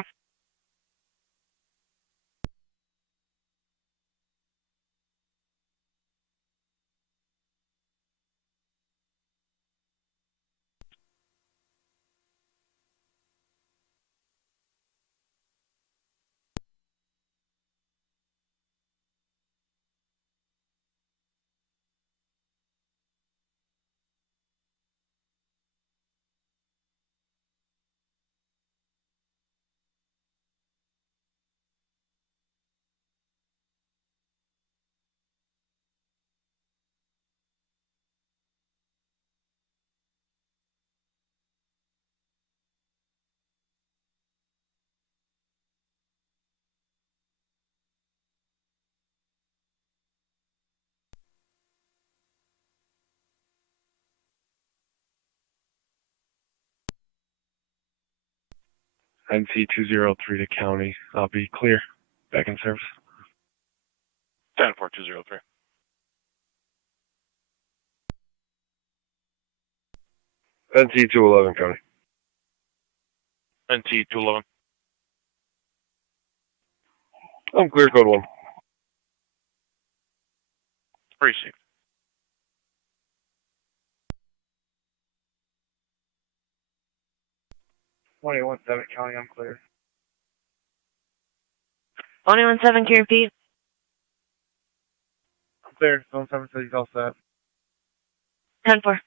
NC 203 to county. I'll be clear. Back in service. 10-4-203. NT-211, County. NT-211. I'm clear, code 1. Received. County, I'm clear. 21-7, can you repeat? I'm clear. 7 says he's all set. 10-4.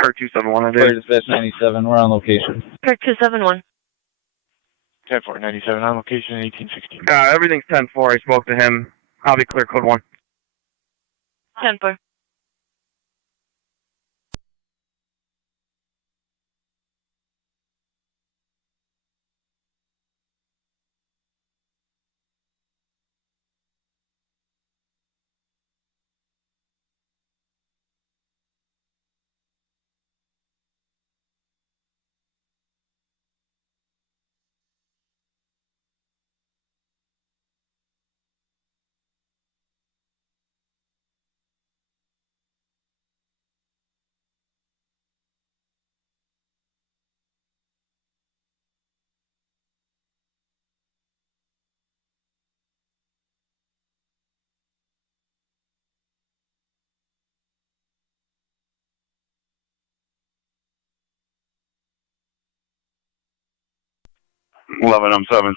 Kurt 271, Fire Dispatch 97, we're on location. Kurt 271. 10-4, 97 on location, 1816. Everything's 10-4. I spoke to him. I'll be clear, code 1. 10-4.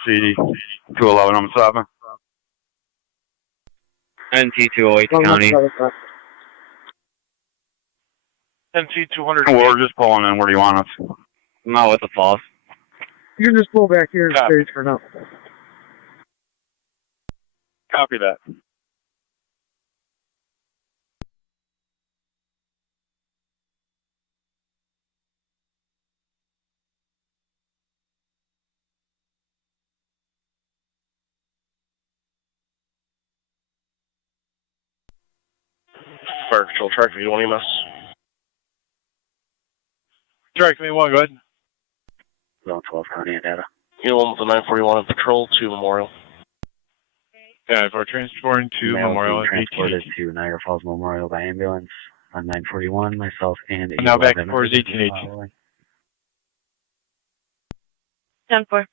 CD, 211 NT-208 County. NT-200. We're just pulling in. Where do you want us? No, at the falls. You can just pull back here and stage for now. Copy that. Fire Control, track me 1 EMS. Track me 1, go ahead. Zone 12, County and data. You one with the 941 on patrol to Memorial. Yeah, for transporting to Memorial. Transported to Niagara Falls Memorial by ambulance on 941, myself and now back towards 1818. 10-4.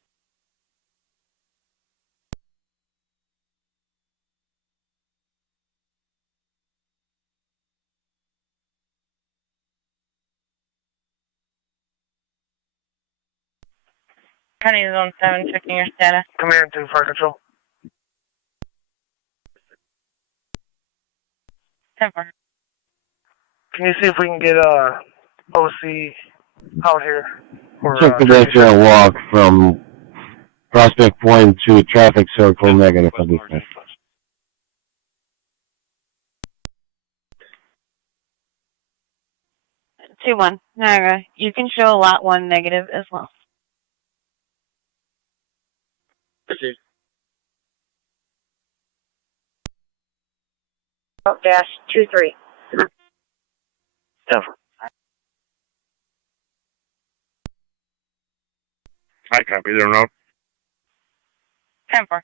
County Zone 7, checking your status. Command to Fire Control. 10-4. Can you see if we can get OC out here? Check pedestrian walk from Prospect Point to traffic circle, negative for business. 2-1. Niagara, you can show lot 1 negative as well. Dash 23. I copy their note. 10-4.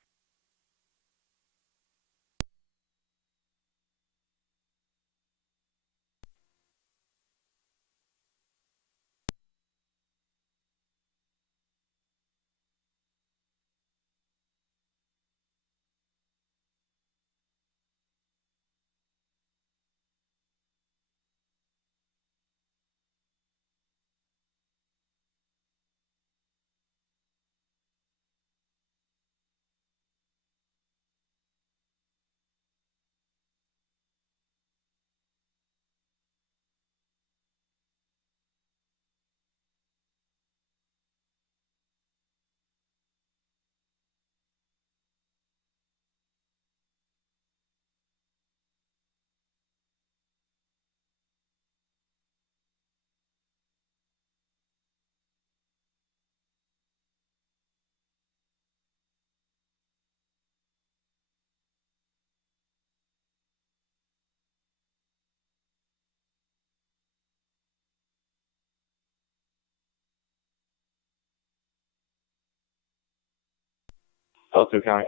L2 County.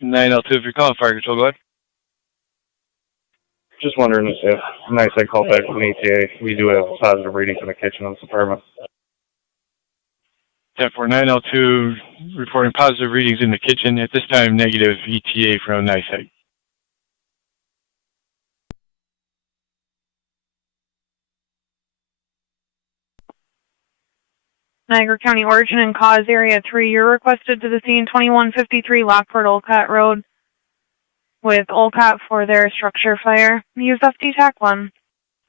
Nine L2, if you're calling fire control, go ahead. Just wondering if nice I called back from ETA. We do have positive readings in the kitchen of this apartment. 1049 L2, reporting positive readings in the kitchen. At this time, negative ETA from NICEAG. Niagara County origin and cause area 3, you're requested to the scene 2153 Lockport Olcott Road with Olcott for their structure fire. Use FD TAC 1.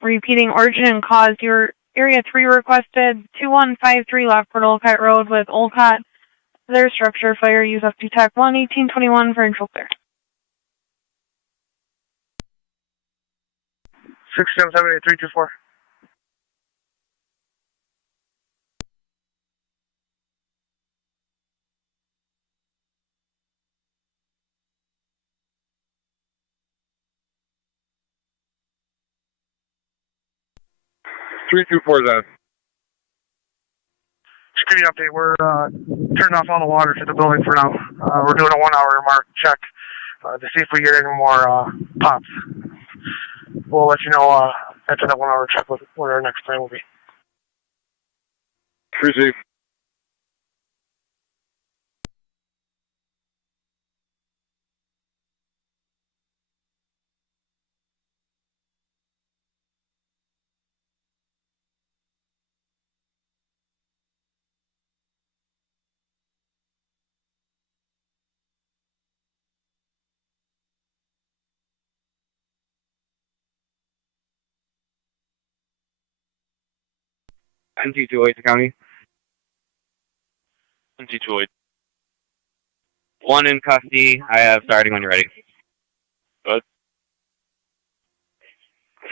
Repeating origin and cause, your area 3 requested 2153 Lockport Olcott Road with Olcott for their structure fire. Use FD TAC 1, 1821 for intro clear. 6778324. 324 then. Just give you an update. We're turning off all the water to the building for now. We're doing a 1 hour mark check to see if we get any more pops. We'll let you know after that 1 hour check what our next plan will be. Receive. NT208 County. NT208. 1 in custody. I have starting when you're ready. Good.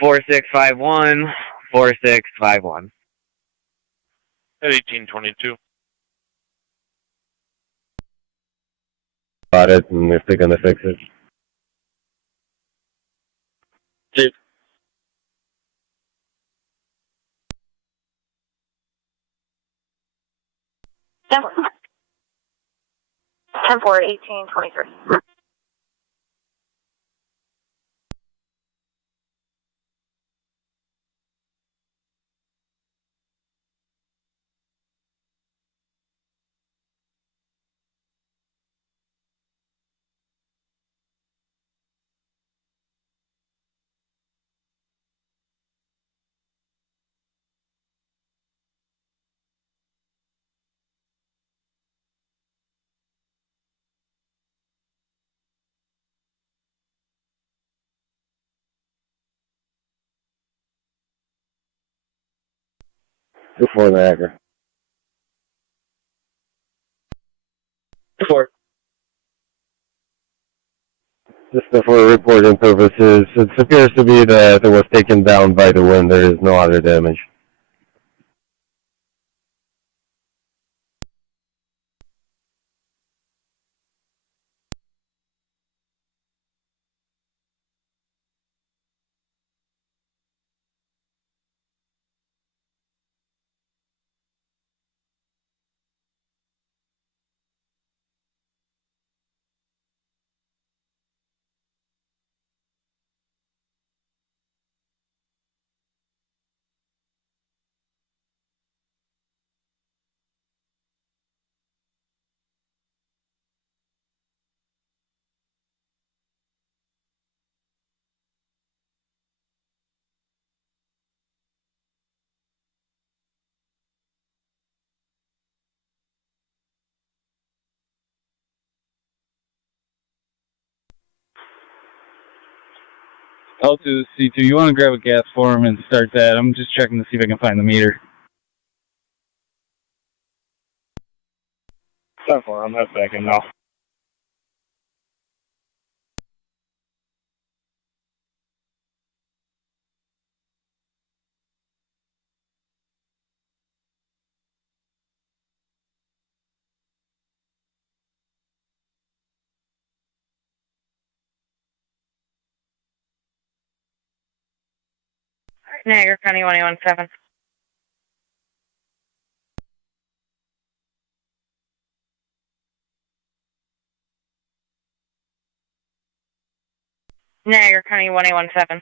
4651. 4651. At 1822. About it, and if they're gonna fix it. Chief. Denver. 10-4, 1823. Before Niagara. 4. Just for reporting purposes, it appears to be that it was taken down by the wind. There is no other damage. L2, C2, you want to grab a gas form and start that. I'm just checking to see if I can find the meter. 10-4, I'm heading back in now. Niagara County 117. Niagara County 1817.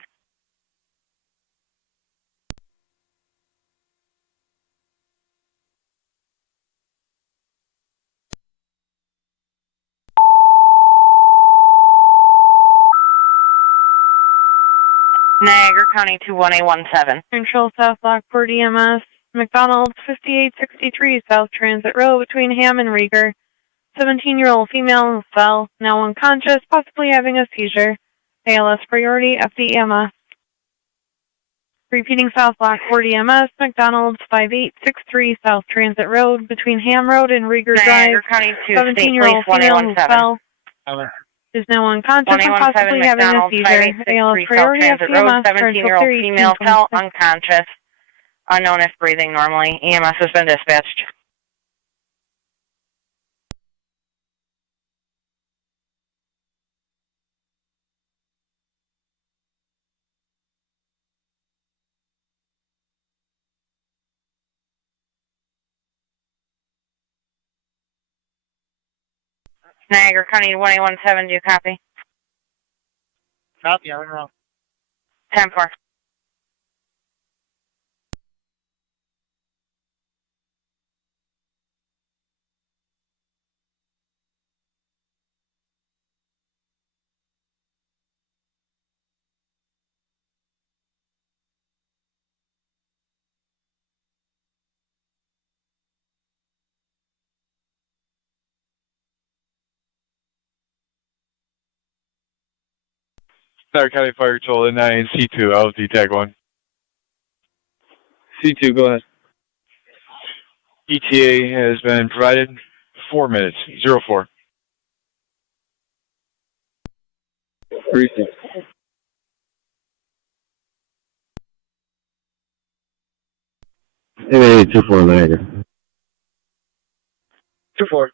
Niagara County 21817. Control South Lockport EMS. McDonald's 5863 South Transit Road between Ham and Rieger. 17-year-old female fell, now unconscious, possibly having a seizure. ALS priority, FD EMS. Repeating South Lockport EMS, McDonald's 5863 South Transit Road between Ham Road and Rieger Niagara Drive. County 2 17-year-old female who fell is now unconscious and possibly having a McDonald's seizure. ALS priority, Transit Road, FD EMS. 17-year-old female fell unconscious, unknown if breathing normally. EMS has been dispatched. Niagara County 1817, do you copy? Copy, I'm wrong. 10-4. Niagara County Fire Control N9 C2, LFD Tag 1. C2, go ahead. ETA has been provided. 4 minutes. 04. 3-6. Hey, 2-4 Niagara. 2-4.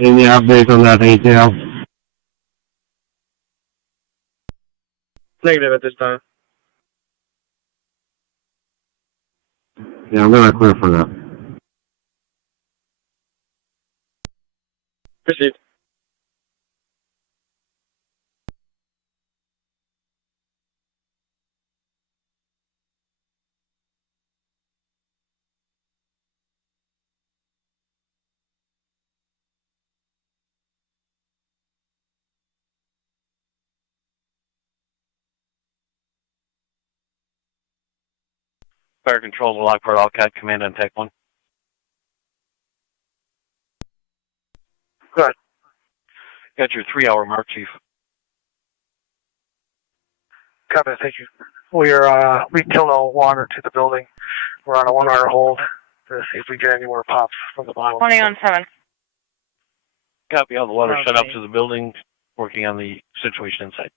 Any updates on that ATL? Negative at this time. Yeah, I'm gonna clear for that. Proceed. Fire Control to Lockport, Alcat, Command on Tech 1. Go ahead. Got your 3-hour mark, Chief. Copy, thank you. We kill no water to the building. We're on a 1-hour hold to see if we get any more pops from the bottom. 21-7. Copy, all the water shut up to the building, working on the situation inside.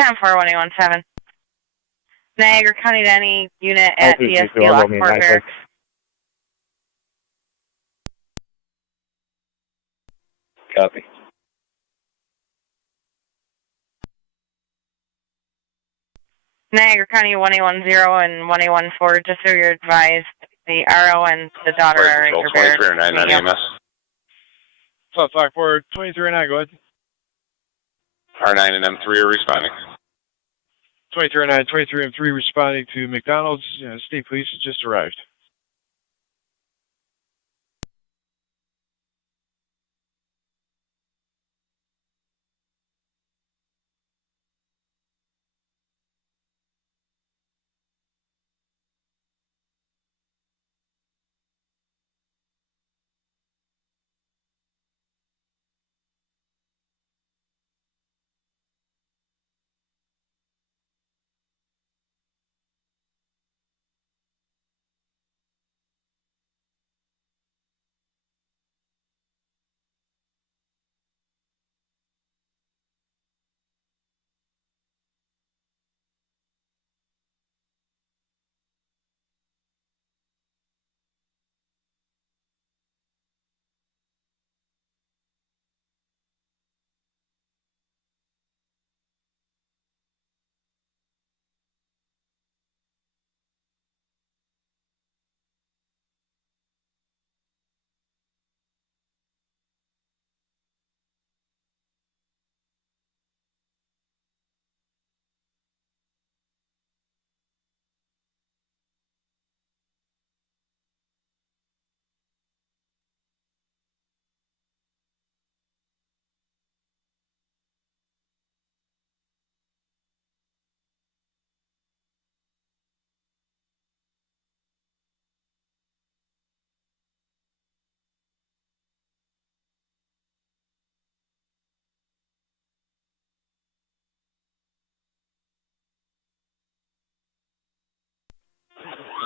10-4, 21-7. Niagara County to any unit at DSP Lockport Barracks. Copy. Niagara County 1810 and 1814, just so you're advised, the RO and the daughter are at your barracks. 2309 EMS. South Lockport 2309, go ahead. R9 and M3 are responding. 2309, 23M3 responding to McDonald's. State police just arrived.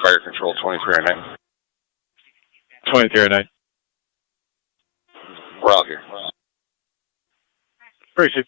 Fire Control 2309. 2309. We're out here. Appreciate it.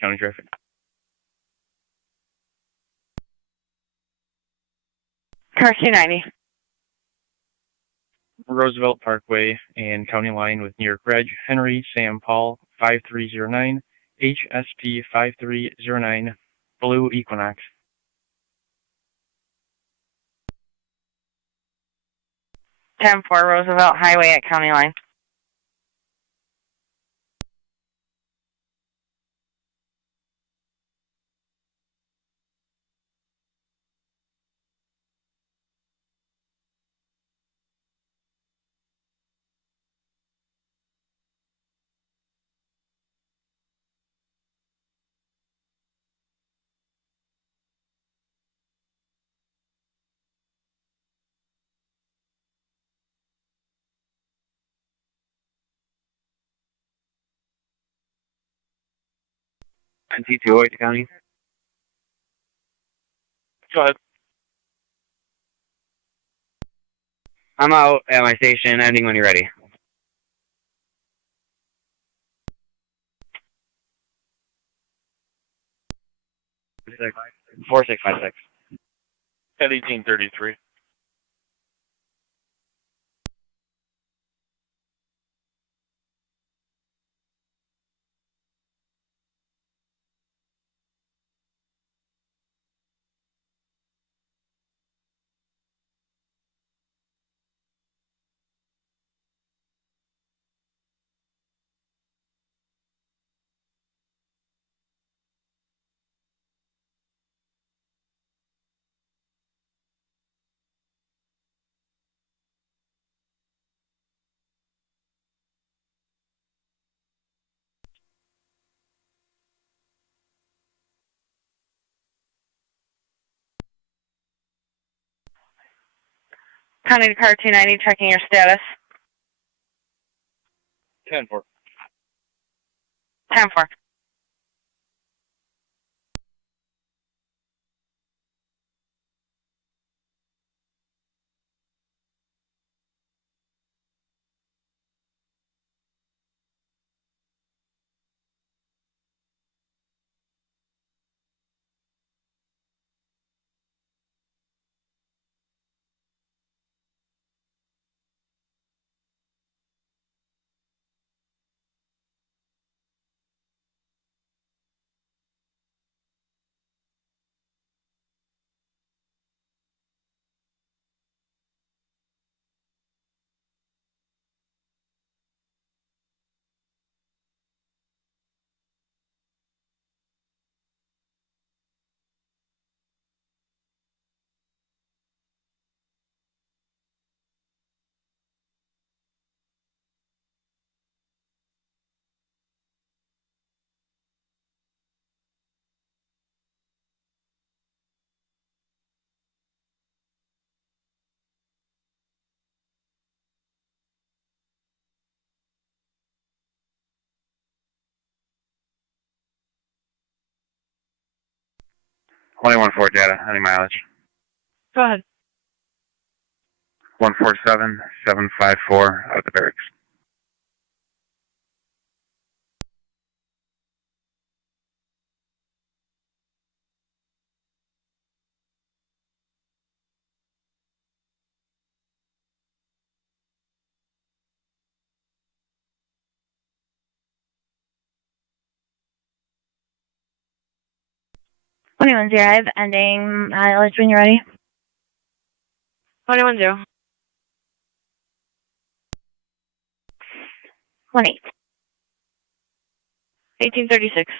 County traffic. Car 290. Roosevelt Parkway and County Line with New York Reg, Henry Sam Paul 5309, HSP 5309, Blue Equinox. 10-4 Roosevelt Highway at County Line. NT208 County. Go ahead. I'm out at my station, ending when you're ready. 4656. At 1833. County to Car 290, checking your status. 10-4. 10-4. Only 1-4 data, any mileage. Go ahead. 147754 out of the barracks. 2105, ending mileage when you're ready. 21-0. 18. 1836.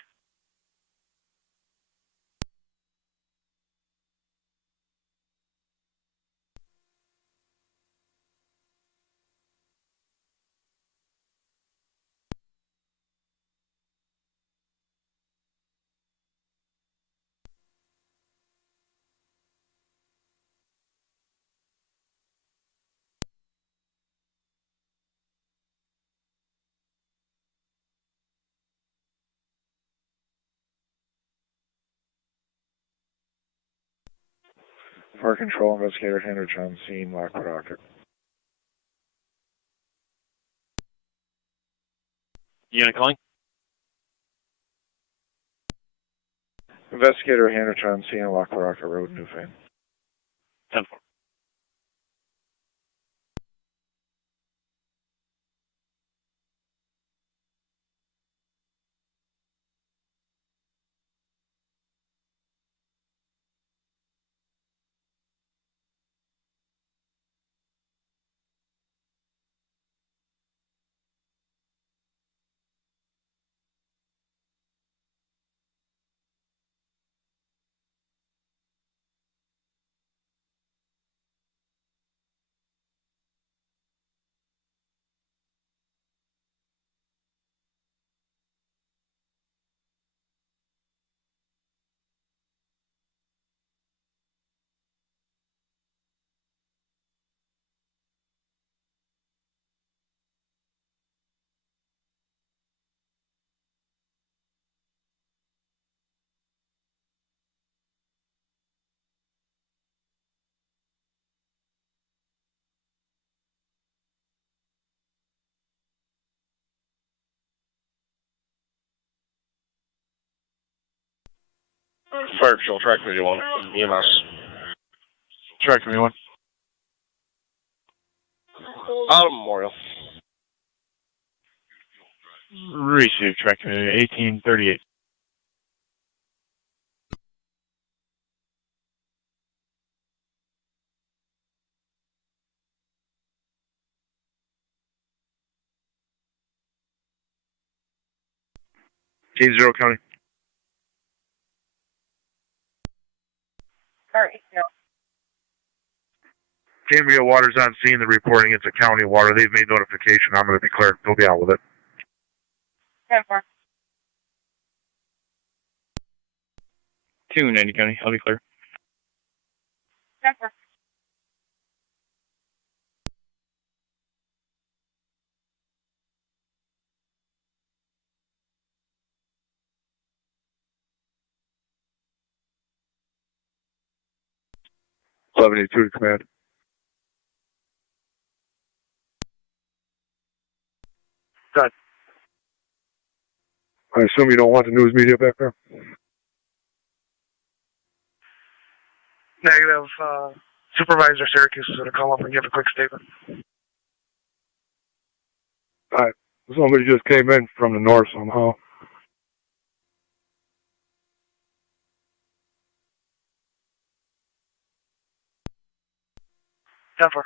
Fire control investigator Hendrich on scene, Lockport Rocket. Unit calling? Investigator Hendrich on scene, Lockport Rocket Road, Newfane. 10-4. Fire control, track 51, EMS. Track 21. Out of Memorial. Receive track 1838. Zero County. Sorry, no. Cambria Water's on scene. They're reporting it's a county water. They've made notification. I'm going to be clear. They'll be out with it. 10-4. 290 County, I'll be clear. 10-4. Two to command. Done. I assume you don't want the news media back there? Negative. Supervisor Syracuse is going to call up and give a quick statement. Alright. Somebody just came in from the north somehow. Denver.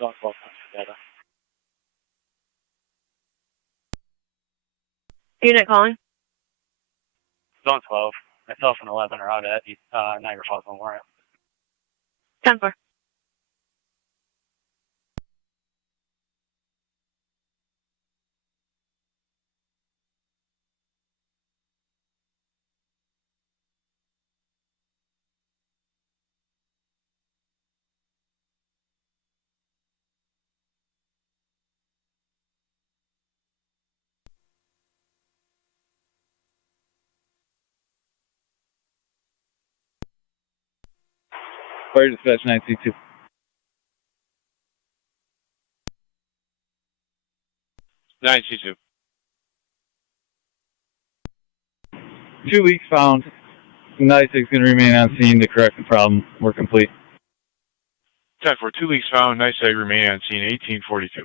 Zone 12 data. Unit calling. Zone 12. Myself and 11 are out at Niagara Falls Memorial. 10-4. Fire dispatch 9C2. Nine C2. 2 weeks found. 96 going to remain on scene to correct the problem. We're complete. 10-4, 2 weeks found. Nice egg remain on scene. 1842.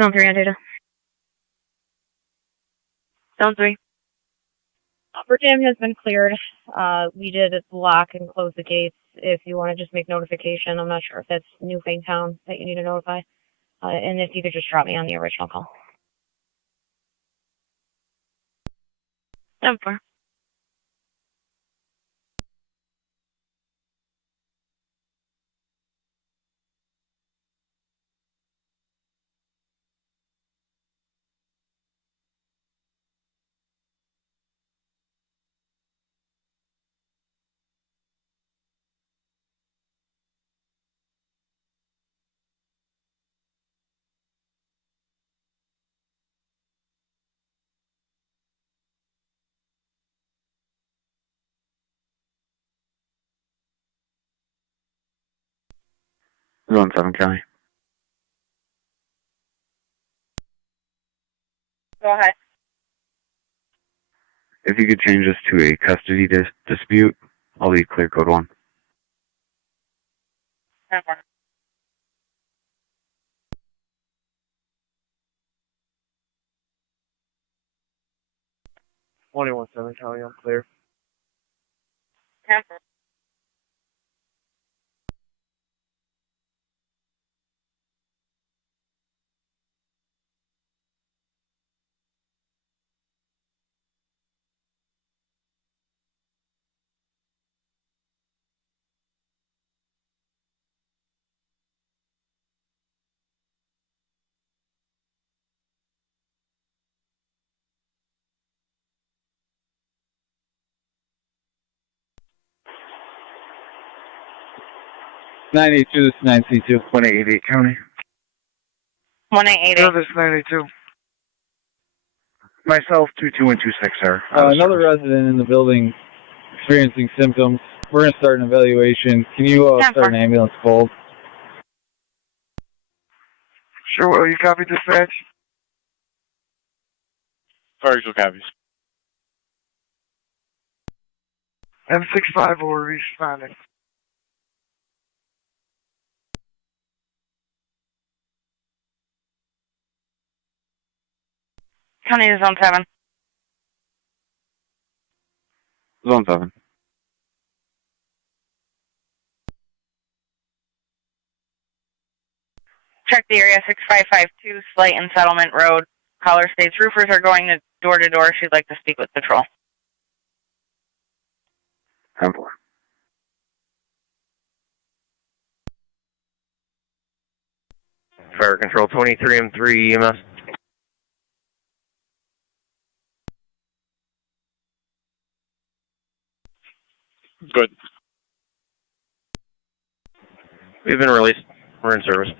Zone 3 on data. Zone 3. Upper dam has been cleared. We did lock and close the gates. If you want to just make notification, I'm not sure if that's New Town that you need to notify. And if you could just drop me on the original call. 10-4. Zone 7 County. Go ahead. If you could change this to a custody dispute, I'll leave clear code 1. 10-4. Twenty-one 7 County, I'm clear. 10-4. Nine eight two. This is 9C2. 188 County. 1888. Service 92. Myself, 22126, sir. Another resident in the building experiencing symptoms. We're going to start an evaluation. Can you start an ambulance cold? Sure, will you copy dispatch? Fire copies. M65 will responding. County to Zone 7. Zone 7. Check the area 6552, Slight and Settlement Road. Caller states roofers are going to door. She'd like to speak with patrol. 10-4. Fire Control 23M3 EMS. Good. We've been released. We're in service.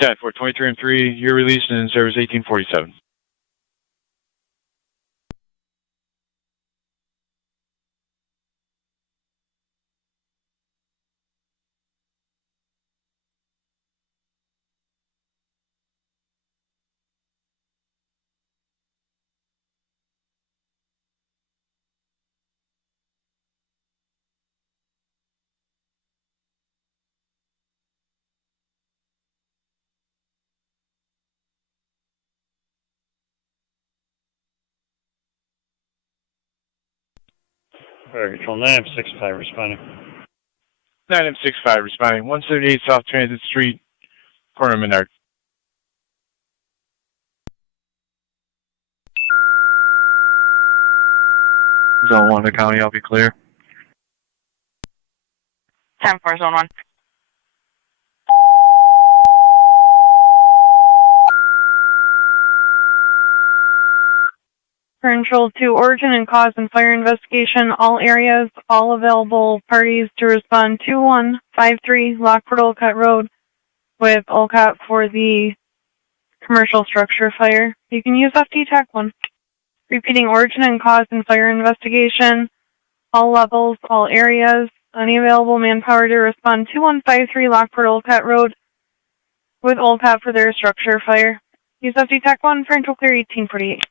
10-4, 23M3, you're released and in service 1847. Fire Control 9M65 responding. 9M65 responding. 178 South Transit Street, corner of Menard. Zone 1 to County, I'll be clear. 10-4, Zone 1. Control 2, origin and cause and fire investigation, all areas, all available parties to respond 2153 Lockport Olcott Road with Olcott for the commercial structure fire. You can use FD TAC 1. Repeating origin and cause and fire investigation, all levels, all areas, any available manpower to respond 2153 Lockport Olcott Road with Olcott for their structure fire. Use FD TAC 1, parental clear 1848.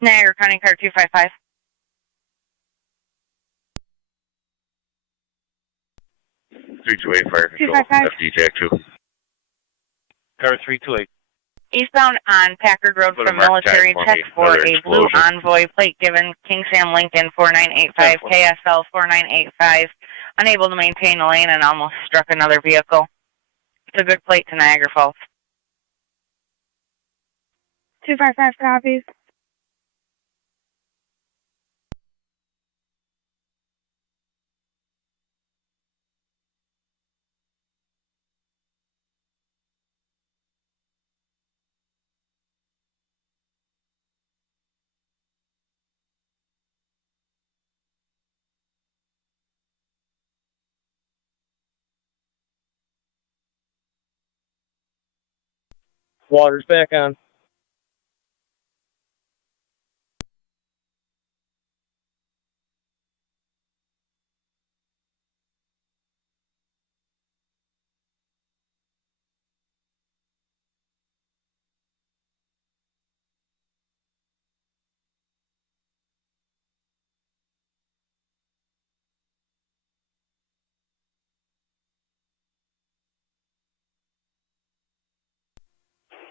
Niagara County Car 255. Fire Control. 255. FD TAC 2. Car 328. Eastbound on Packard Road Put a from mark military tag for check me. for Another a blue explosion. envoy plate given King Sam Lincoln 4985 KSL 4985. Unable to maintain the lane and almost struck another vehicle. It's a good plate to Niagara Falls. 255 copies. Water's back on.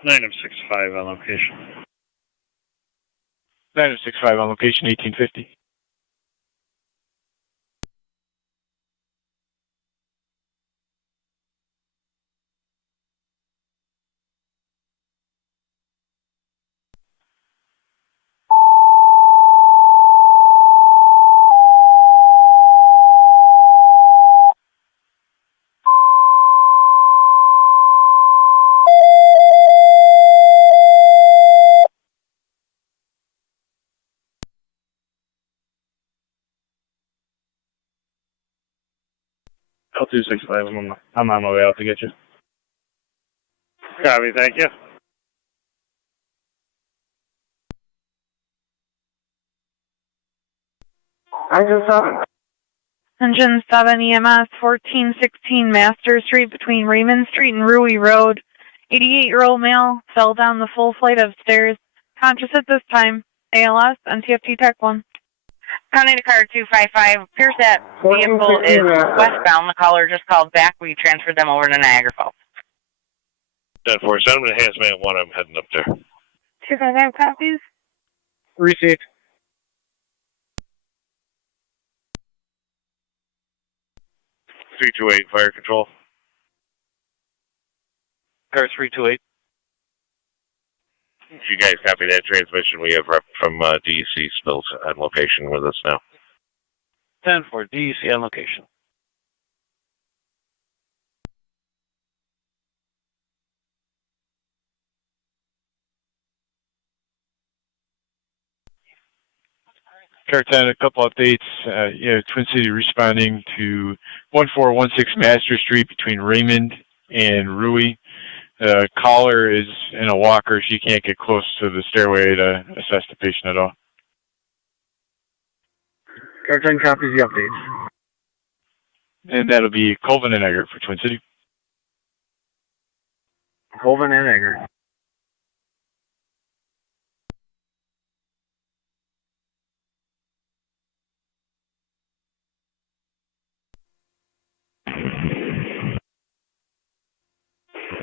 Nine M65 on location. 9M65 on location 1850. L265, I'm on my way out to get you. Copy, thank you. Engine 7 EMS 1416 Master Street between Raymond Street and Rui Road. 88-year-old male fell down the full flight of stairs. Conscious at this time. ALS and TFT Tech 1. County to Car 255. Appears that vehicle is westbound. The caller just called back. We transferred them over to Niagara Falls. 10-4, send them to Hazmat 1. I'm heading up there. 255 copies. Received. 328, fire control. Car 328. If you guys copy that transmission, we have rep from DEC Spills on location with us now. 10-4, DEC on location. Car 10, a couple updates. Twin City responding to 1416 Master Street between Raymond and Rui. The caller is in a walker. She can't get close to the stairway to assess the patient at all. Car 10 copies the updates. And that'll be Colvin and Niagara for Twin City. Colvin and Egger.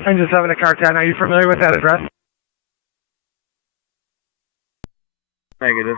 Engine 7 to car 10. Are you familiar with that address? Negative.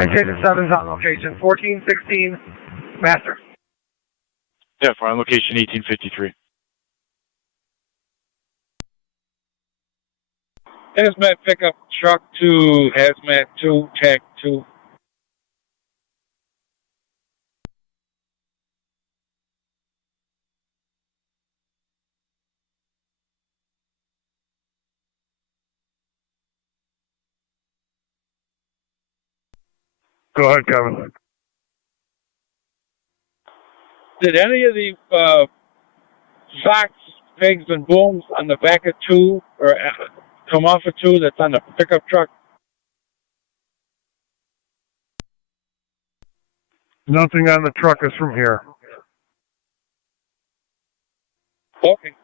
Engine 7's on location. 1416 Master. Yeah, we're on location 1853. Hazmat pickup truck 2, Hazmat 2, TAC 2. Go ahead, Kevin. Did any of the socks, pegs, and booms on the back of 2 or come off of 2 that's on the pickup truck? Nothing on the truck is from here. Okay.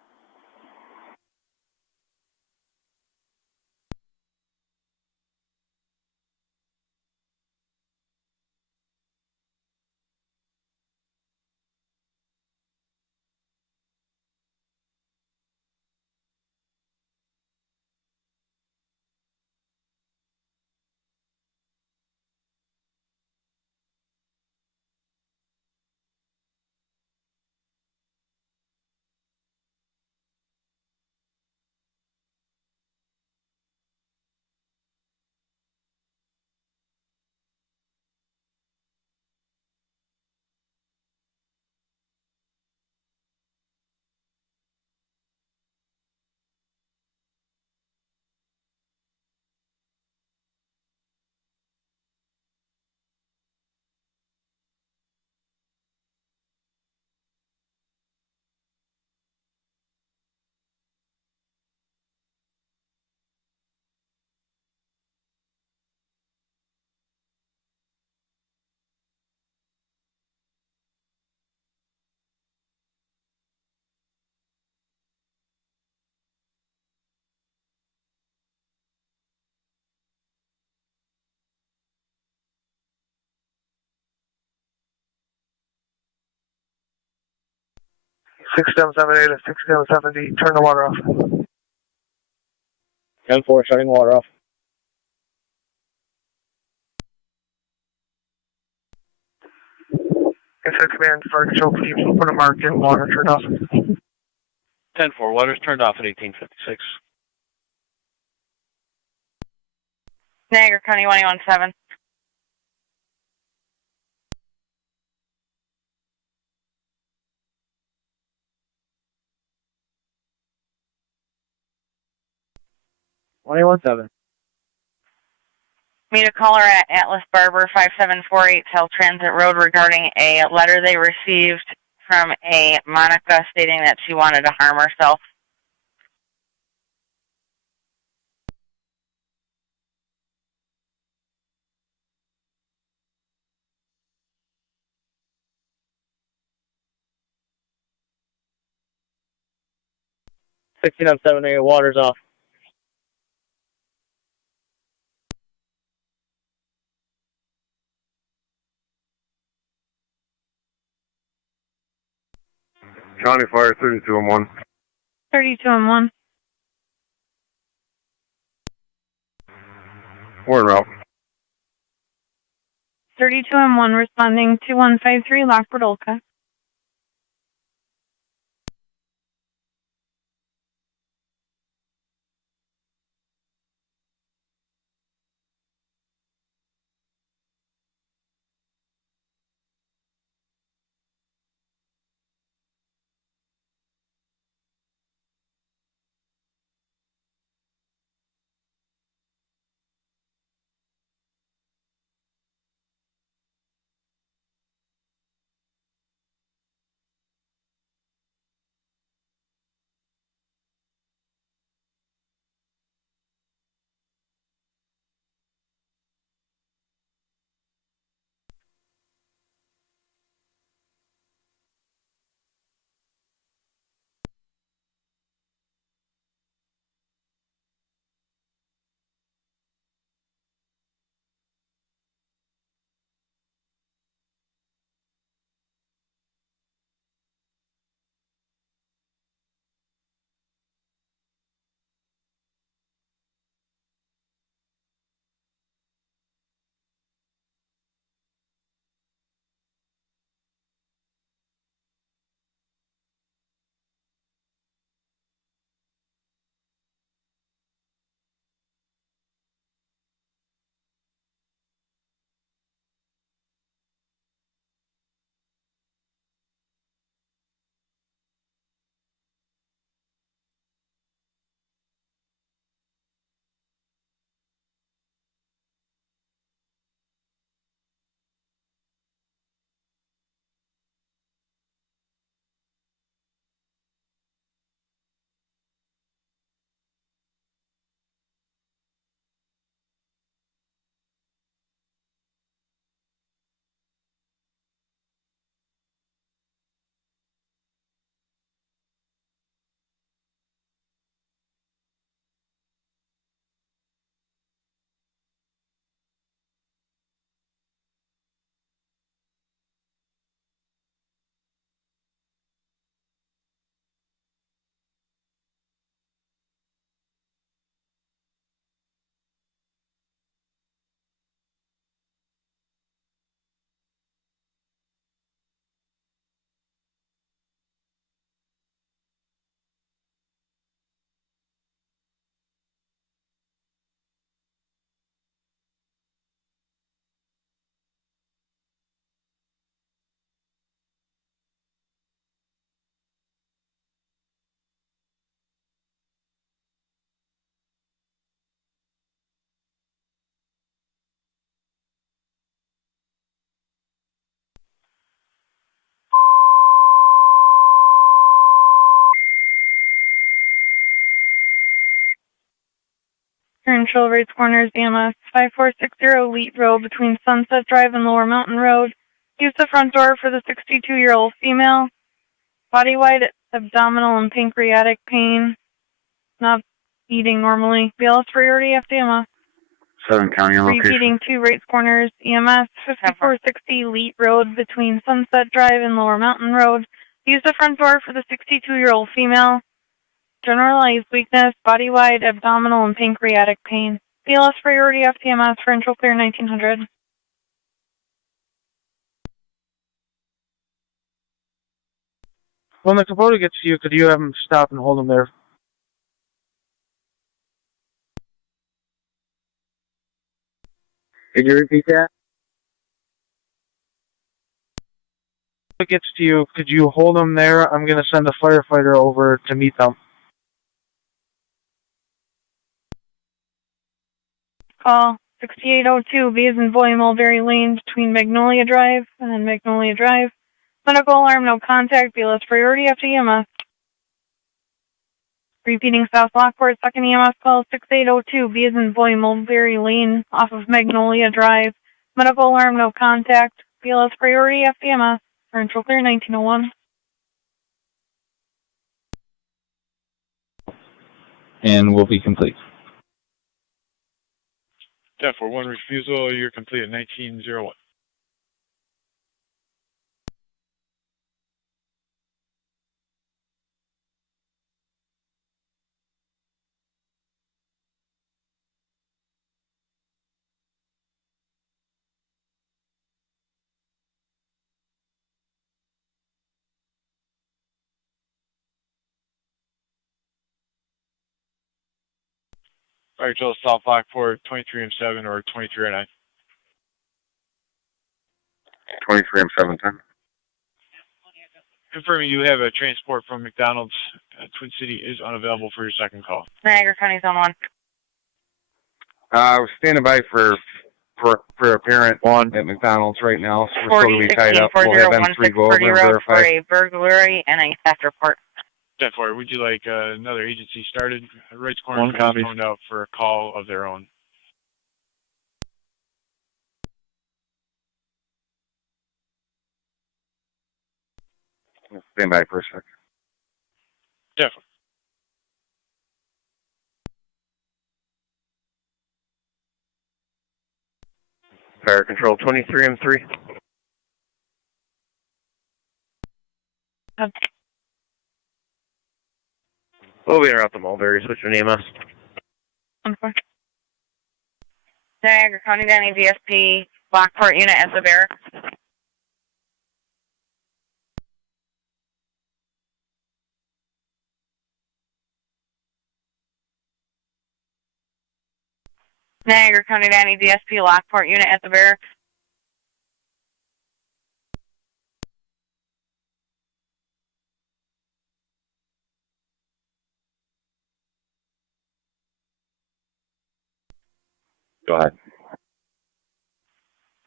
Six 778 to 6770. Turn the water off. 10-4, shutting water off. Inside command, fire control, please put a mark in water, turn off. 10-4, water's turned off at 1856. Niagara County 117. Meet a caller at Atlas Barber 5748 South Transit Road regarding a letter they received from a Monica stating that she wanted to harm herself. 16 on 7A, water's off. County Fire 32 and 1. 32 and 1. We're en route. 32 and 1 responding to 153 Lockport, Olca. Control rates corners, EMS 5460 Leet Road between Sunset Drive and Lower Mountain Road. Use the front door for the 62-year-old female. Body-wide abdominal and pancreatic pain. Not eating normally. BLS priority FDMS. 7 County on location. Repeating 2 rates corners, EMS 5460 Leet Road between Sunset Drive and Lower Mountain Road. Use the front door for the 62-year-old female. Generalized weakness, body-wide, abdominal, and pancreatic pain. BLS priority FTMS for intro clear 1900. When the Kubota gets to you, could you have him stop and hold him there? Could you repeat that? When it gets to you, could you hold him there? I'm going to send a firefighter over to meet them. Call 6802 B as in boy, Mulberry Lane between Magnolia Drive and Magnolia Drive. Medical alarm, no contact, BLS priority after EMS. Repeating South Lockport, second EMS call 6802 B as in boy, Mulberry Lane off of Magnolia Drive. Medical alarm, no contact, BLS priority after EMS for intro clear 1901. and will be complete. 10-4-1 refusal, you're complete at 1901. Fire control South Lockport, 23M7 or 2309. 23M7, 10. Confirming you have a transport from McDonald's. Twin City is unavailable for your second call. Niagara County Zone 1. We're standing by for a parent at McDonald's right now, so we're still going to be tied up. We'll have M3 go over and verify. For a burglary and a theft report. 10-4, would you like another agency started? Rights Corner is phoned out for a call of their own. Stand by for a second. Definitely. Fire control 23M3. We'll be around the Mulberry. Switch your name, us. Niagara County Danny DSP, Lockport unit as the bearer. Niagara County Danny DSP, Lockport unit at the bearer. Go ahead.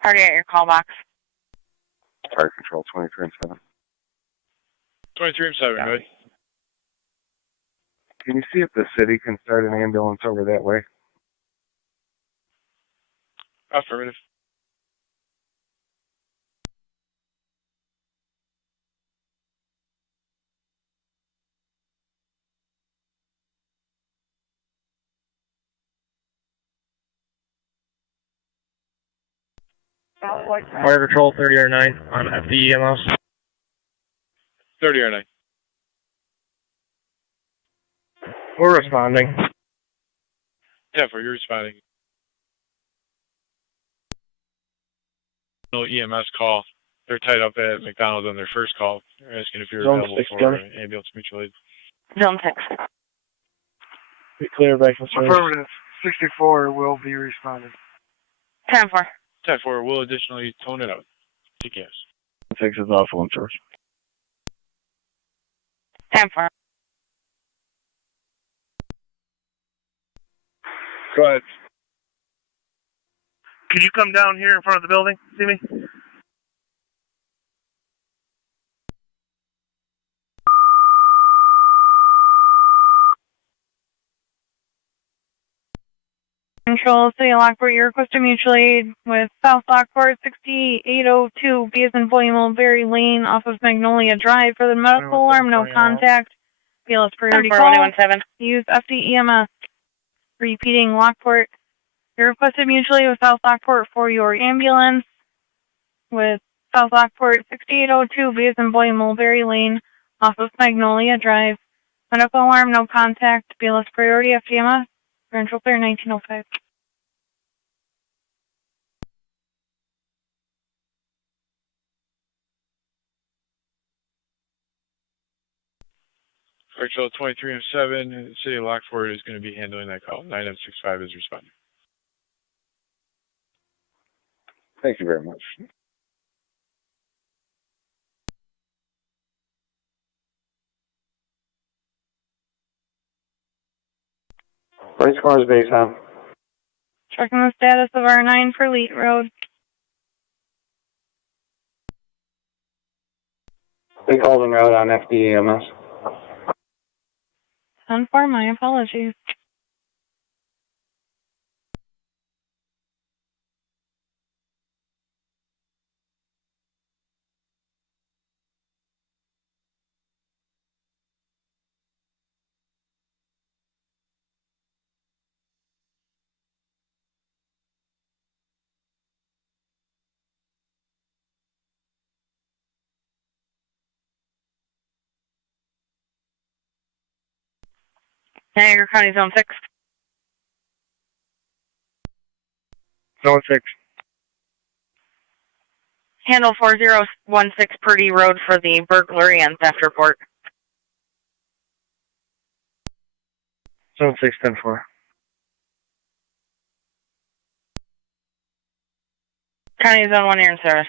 Party at your call box. Fire control 23M7. 23M7, good. Can you see if the city can start an ambulance over that way? Affirmative. Fire Control 3009 on FDEMS. 3009. We're responding. 10-4, you're responding. No EMS call. They're tied up at McDonald's on their first call. They're asking if you're available for ambulance mutual aid. Zone 6. Be clear by concern. Affirmative. 64 will be responded. 10-4. 10-4, we'll additionally tone it out. TKS. 6 is also in source. 10-4. Go ahead. Could you come down here in front of the building? See me? Control, City of Lockport, you requested mutual aid with South Lockport 6802, B as in boy, Mulberry Lane, off of Magnolia Drive for the medical alarm, no contact. BLS priority call. 4117. Use FDEMS. Repeating Lockport, you requested mutual aid with South Lockport for your ambulance with South Lockport 6802, B as in boy, Mulberry Lane, off of Magnolia Drive. Medical alarm, no contact. BLS priority, FDEMS. Control clear 1905. Virtual 23M7, City of Lockport is going to be handling that call. 9M65 is responding. Thank you very much. Race Corner's base on. Checking the status of R9 for Leet Road. Big Holden Road on FDEMS. 10-4, my apologies. Niagara County Zone 6. Zone 6. Handle 4016 Purdy Road for the burglary and theft report. Zone 6, 10-4. County Zone 1, you're in service.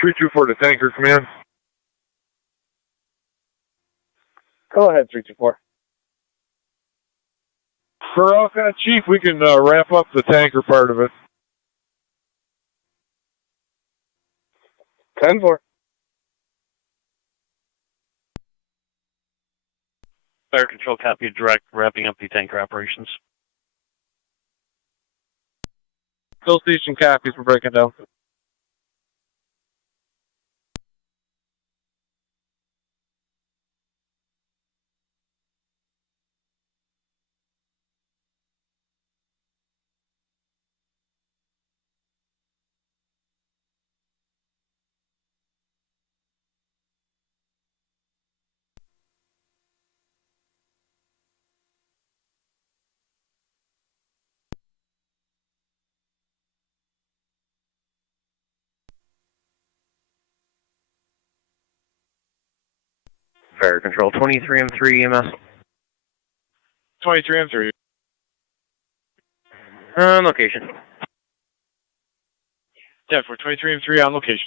Three two four to tanker command. Go ahead, 324. For Chief, we can wrap up the tanker part of it. 10-4. Fire control copy direct, wrapping up the tanker operations. Fill station copies, we're breaking down. Fire control, 23M3 EMS. 23M3. On location. Yeah, for 23M3 on location.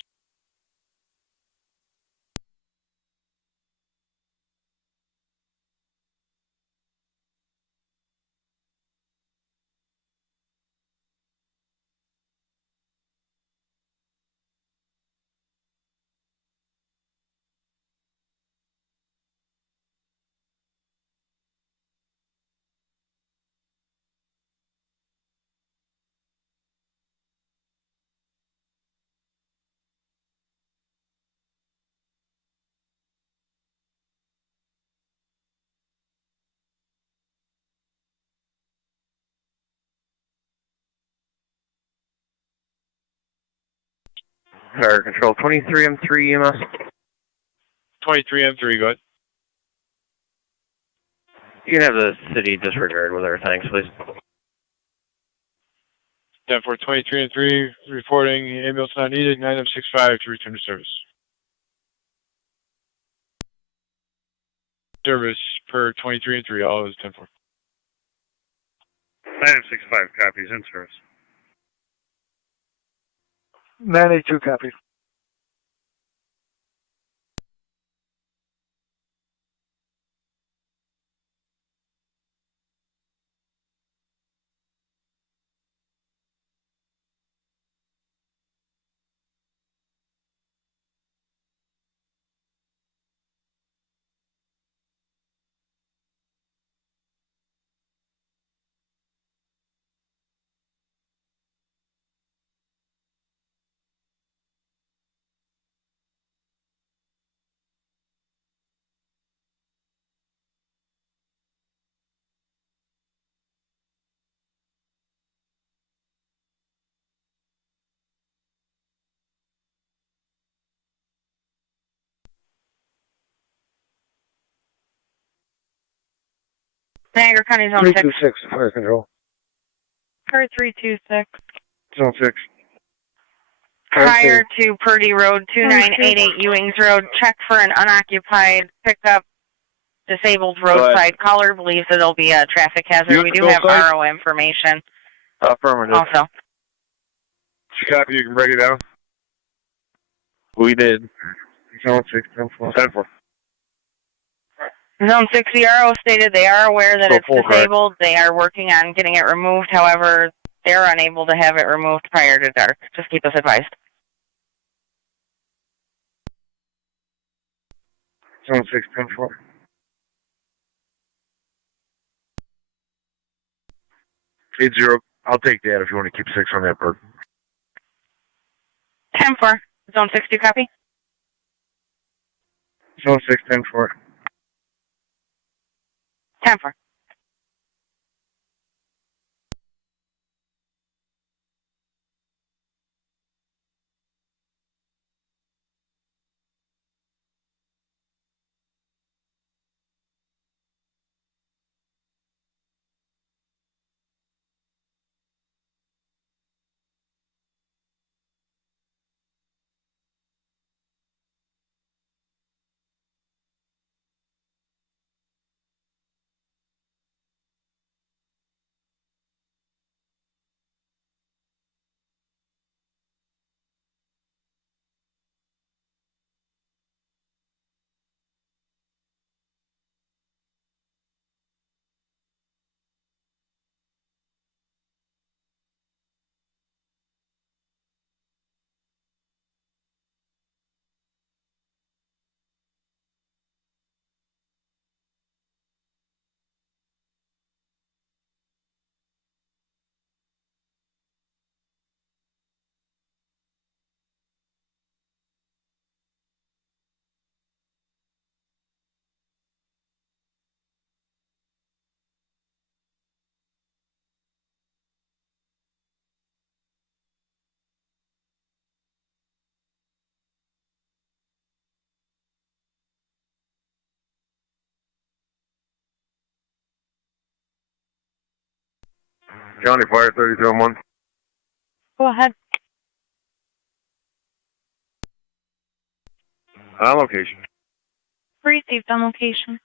Fire control, 23M3 EMS. 23M3, go ahead. You can have the city disregard with our thanks, please. 10-4, 23M3, reporting ambulance not needed, 9M65 to return to service. Service per 23M3, all is 10-4. 9M65 copies in service. 982 copies. Niagara County Zone 6. 326, fire control. Car 326. Zone 6. Prior to Purdy Road, 2988 Ewings Road, check for an unoccupied pickup, disabled roadside. Caller believes it'll be a traffic hazard. We do have RO information. Affirmative. Also. Copy, you can break it down. We did. Zone 6, 10-4. 10-4. Zone 6 RO stated they are aware that it's disabled. They are working on getting it removed. However, they're unable to have it removed prior to dark. Just keep us advised. Zone 6, 10-4. Eight zero. I'll take that if you want to keep 6 on that bird. 10-4. Zone 6, do you copy? Zone 6, 10-4. 10-4. County Fire 3201. Go ahead. On location. Received on location.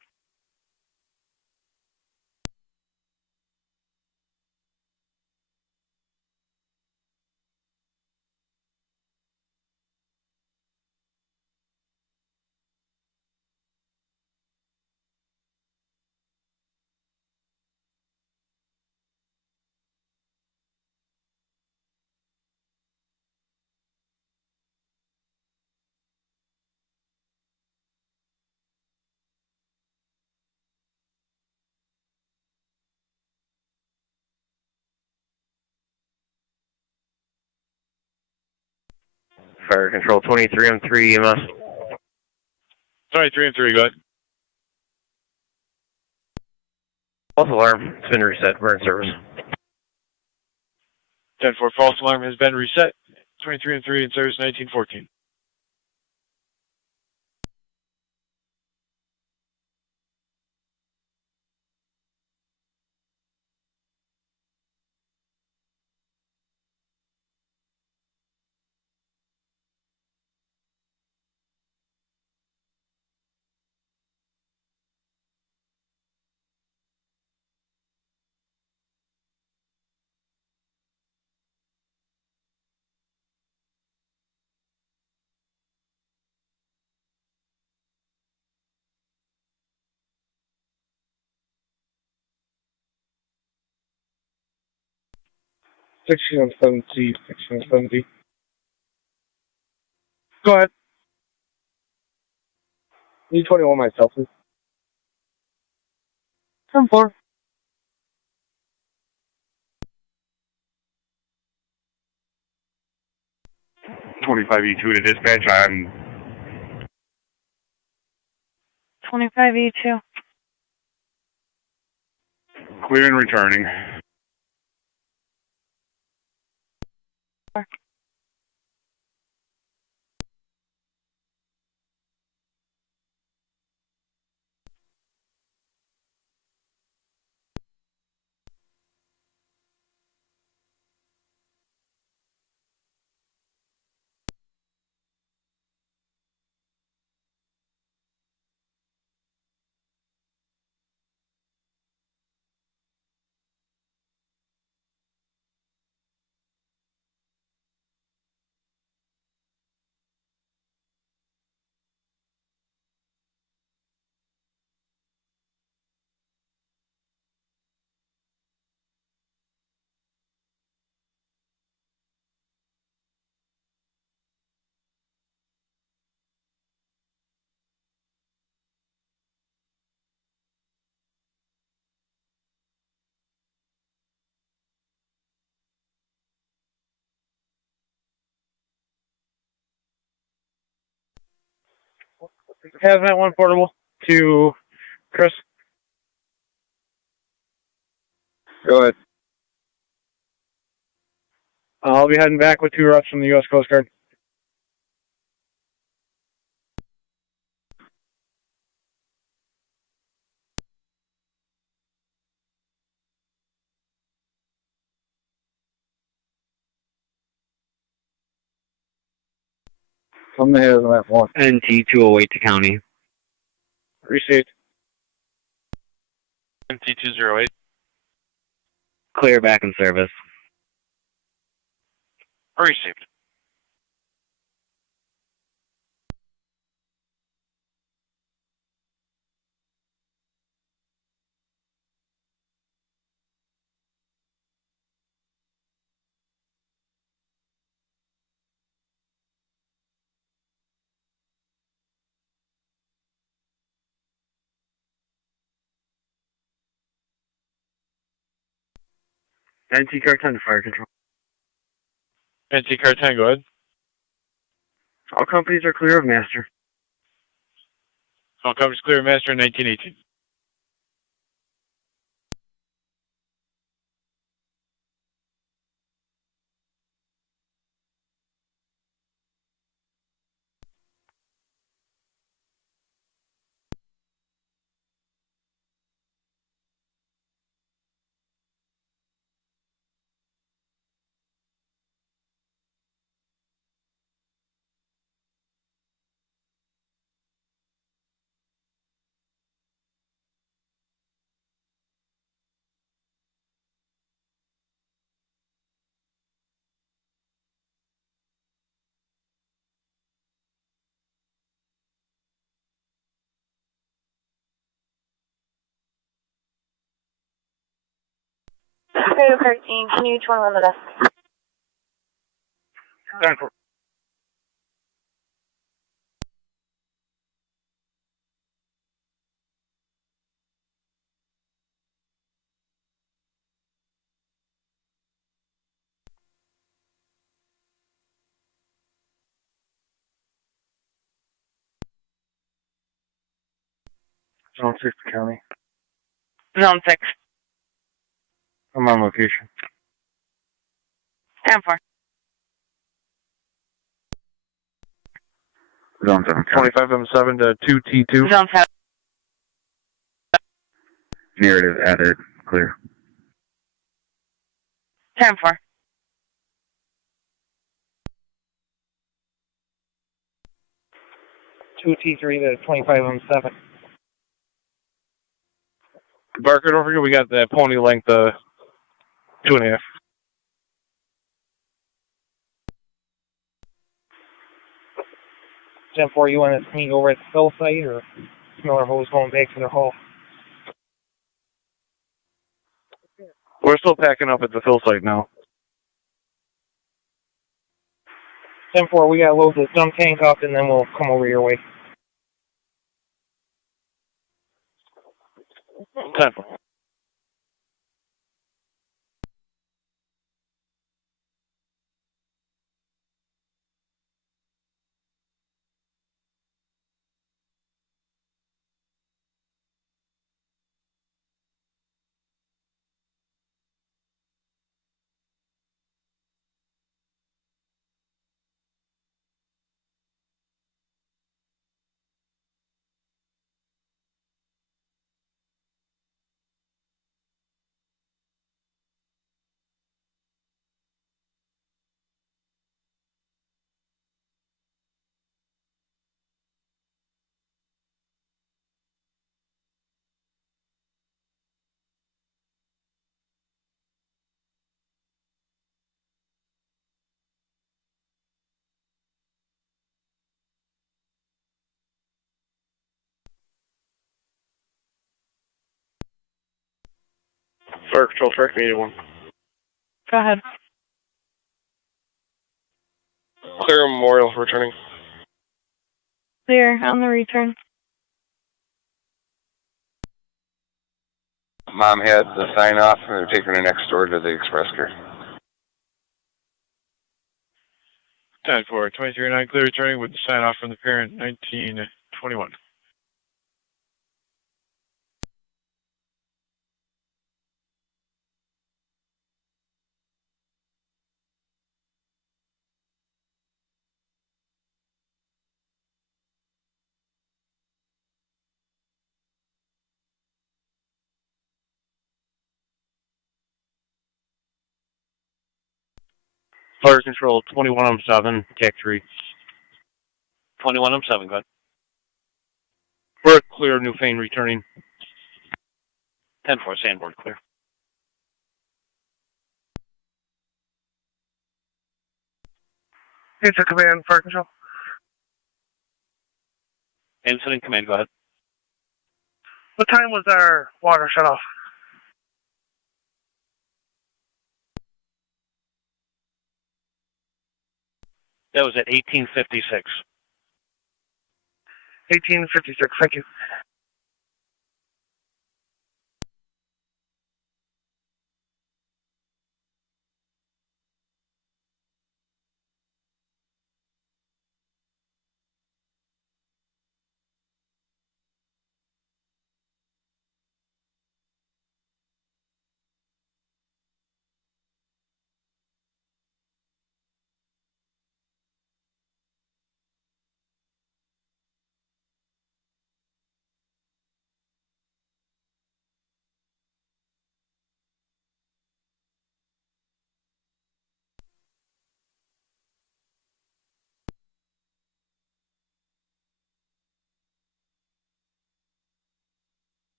Fire Control 23M3 EMS. Sorry, 3M3, go ahead. False alarm. It's been reset. We're in service. 10-4, false alarm has been reset. 23M3 in service 1914. Section 70, section 70. Go ahead. E21 myself, please. 10-4. E2 to dispatch. I'm 25E2. clear and returning. Hazmat 1 portable to Chris. Go ahead. I'll be heading back with 2 reps from the U.S. Coast Guard. From the Hazmat 1. NT208 to county. Received. NT208. Clear back in service. Received. NT car 10 to fire control. NT car 10, go ahead. All companies are clear of master. All companies clear master in 1918. Code 13, can you 21 with us? 10-4. Zone 6 County. Zone 6. I'm on location. 10-4. Zone 7 County. 25M7 to 2T2. Zone 7. Narrative added. Clear. 10-4. 2T3 to 25M7. Barker, don't forget we got that pony length 2.5. Gen 4, you want to meet over at the fill site, or Miller Hose going back to their hole? We're still packing up at the fill site now. Gen 4, we got to load the dump tank up, and then we'll come over your way. 10-4. Fire Control, track me 81. Go ahead. Clear Memorial returning. Clear on the return. Mom had the sign off, and they're taking her next door to the express care. 10-4, 23-9, clear returning with the sign off from the parent, 1921. Fire Control, 21M7, TAC 3. 21M7, go ahead. We're clear, Newfane returning. 10-4, Sandboard, clear. It's a command, Fire Control. Incident command, go ahead. What time was our water shut off? That was at 1856. 1856, thank you.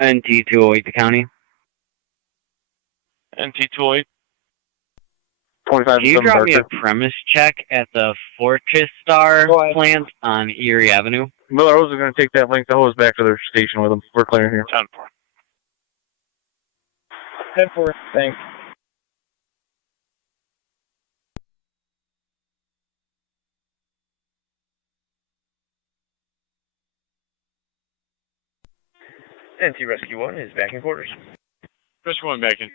NT208 to county. NT208. 25 Can you drop me a premise check at the Fortress Star plant on Erie Avenue? Miller Hose is going to take that length of hose back to their station with them. We're clear here. 10-4. 10-4. Thanks. NT Rescue 1 is back in quarters. Rescue 1 back in.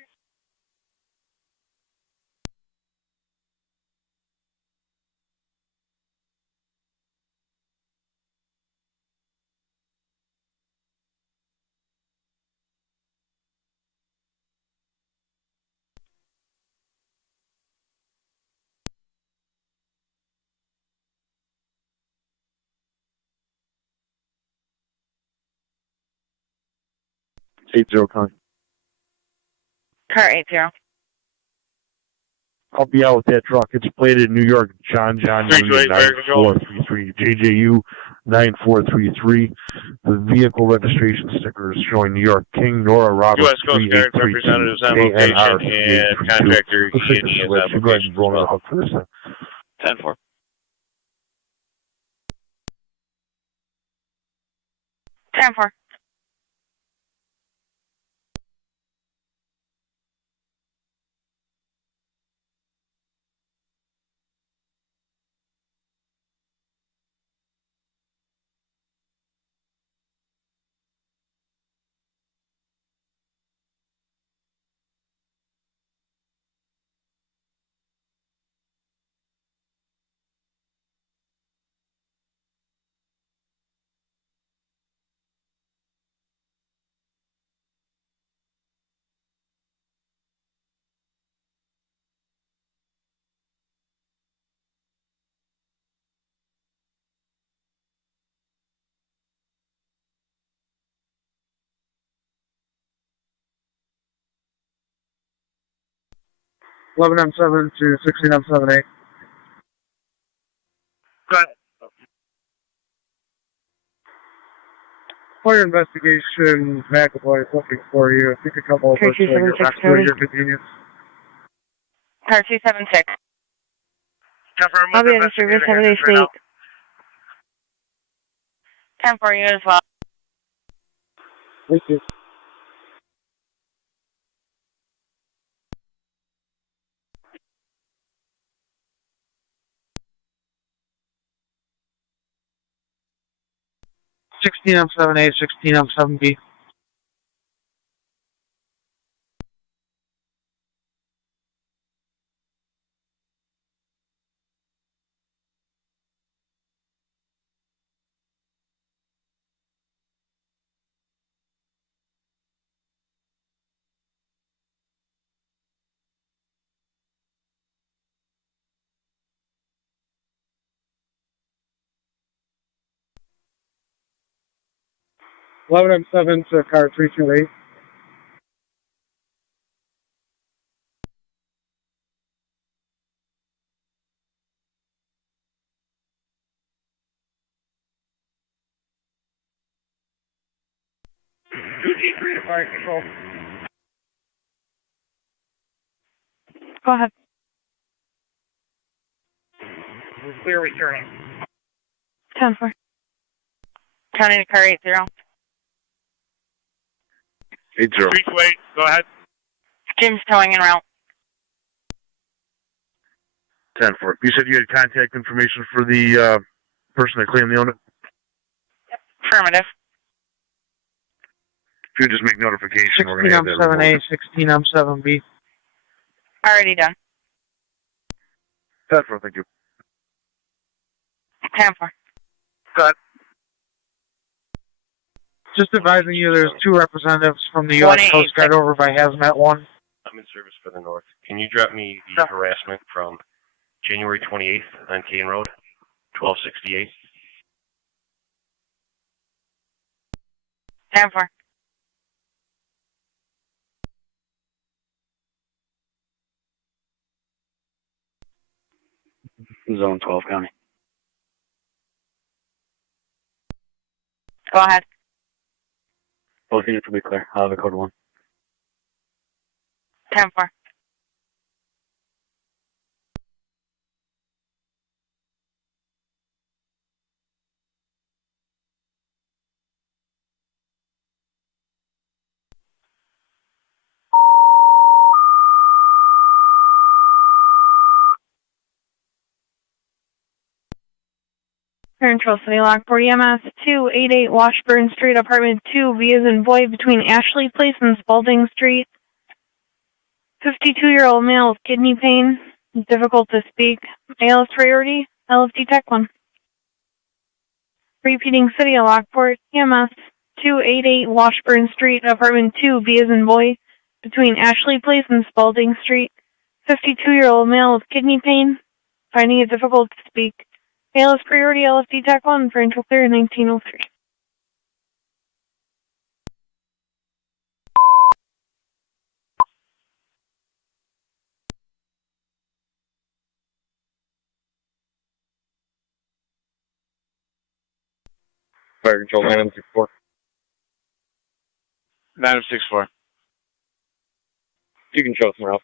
County. Car 80. I'll be out with that truck. It's plated New York, John Union 9433, JJU 9433. The vehicle registration sticker is showing New York King Nora Roberts. U.S. Coast Guard representatives on location and contractor E&E is on Go ahead and roll that up first. 10-4. 10-4. M7 to 16M78. Go ahead. For your investigation, McAvoy is looking for you. I think a couple of us will your convenience. Car 276. I'll be in the service. Have a nice day. 10-4 you as well. Thank you. M7A, 16M7B. M7 to car 328. Alright, control. Go ahead. We're clear returning. 10-4. Counting to car 80. 80. 328, go ahead. Jim's towing en route. 10-4. You said you had contact information for the person that claimed the owner? Affirmative. If you would just make notification, we're going to have that. 16M7A, 16M7B. Already done. 10-4, thank you. 10-4. Go ahead. Just advising you, there's two representatives from the U.S. Coast Guard over by Hazmat 1. I'm in service for the north. Can you drop me the harassment from January 28th on Kane Road, 1268? 10-4. Zone 12 county. Go ahead. Both units will be clear. I'll have a code 1. 10-4. Control City Lockport EMS 288 Washburn Street, Apartment 2, V as in boy, between Ashley Place and Spalding Street. 52-year-old male with kidney pain, difficult to speak. ALS priority, LFT Tech 1. Repeating City of Lockport EMS 288 Washburn Street, Apartment 2, V as in boy, between Ashley Place and Spalding Street. 52-year-old male with kidney pain, finding it difficult to speak. ALS priority, LFT Tech 1 for intro clear 1903. Fire control 964. 964. You can show somewhere else.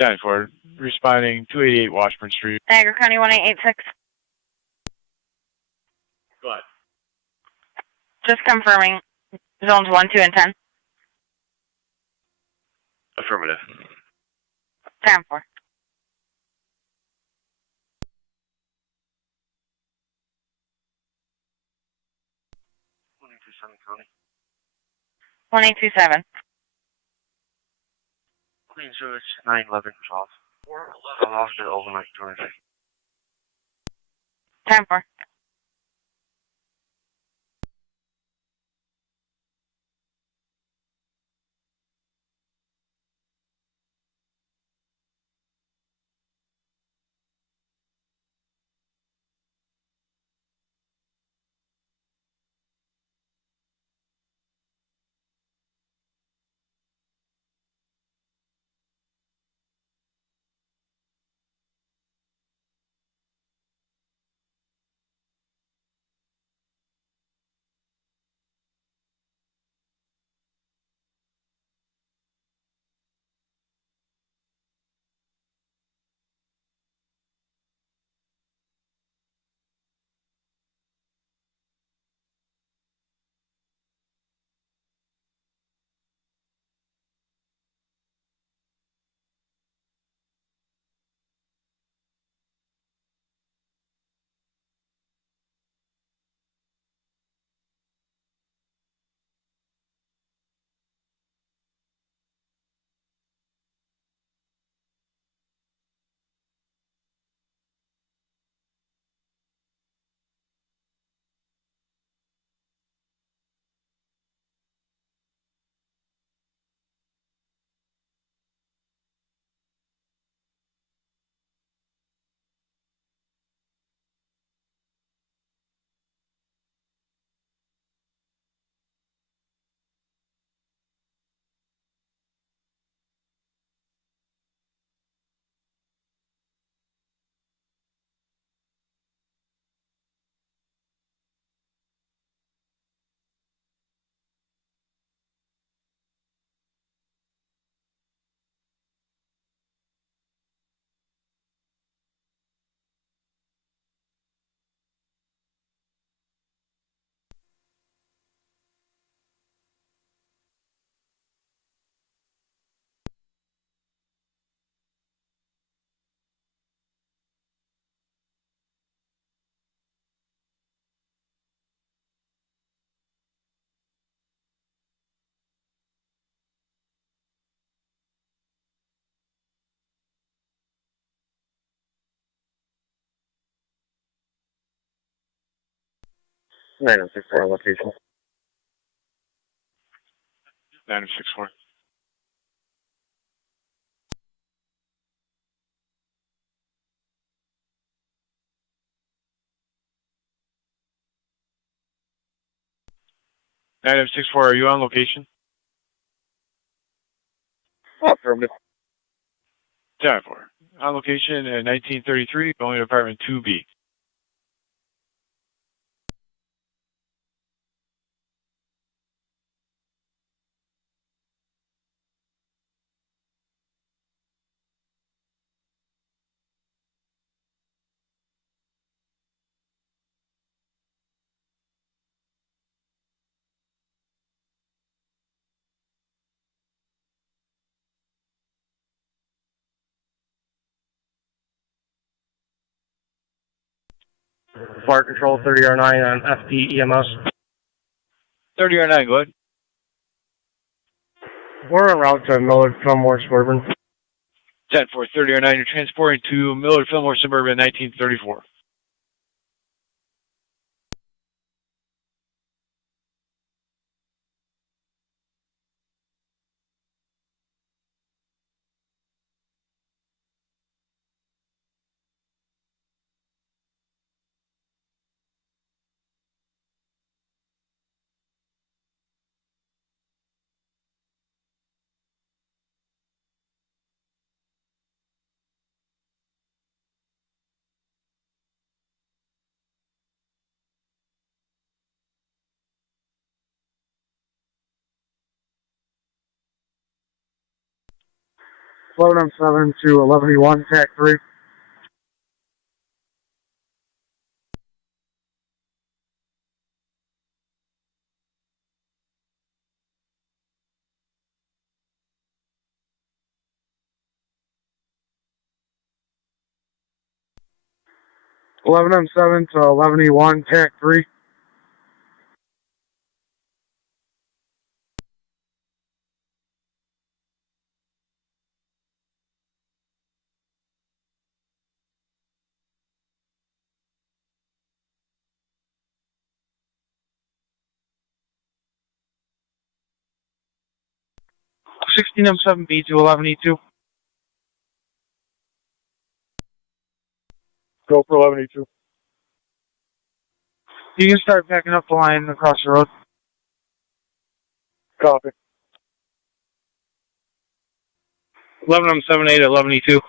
10-4. Responding 288 Washburn Street. Niagara County 1886. Go ahead. Just confirming. Zones 1, 2, and 10. Affirmative. 10-4. County. 1827. Clean sewage 911 12. I lost it overnight 26. 10-4. Nine oh six four location. 964. Item 64, are you on location? Affirmative. 10-4. On location at 1933, going to apartment 2B. Fire Control 30R9 on FD EMS. 30R9, go ahead. We're en route to Millard Fillmore Suburban. 10-4, 30R9, you're transporting to Millard Fillmore Suburban 1934. M7 to 11E1, TAC 3. M7 to 11E1, TAC 3. M7B to 11E2. Go for 11E2. You can start packing up the line across the road. Copy. 11M78 at 11E2.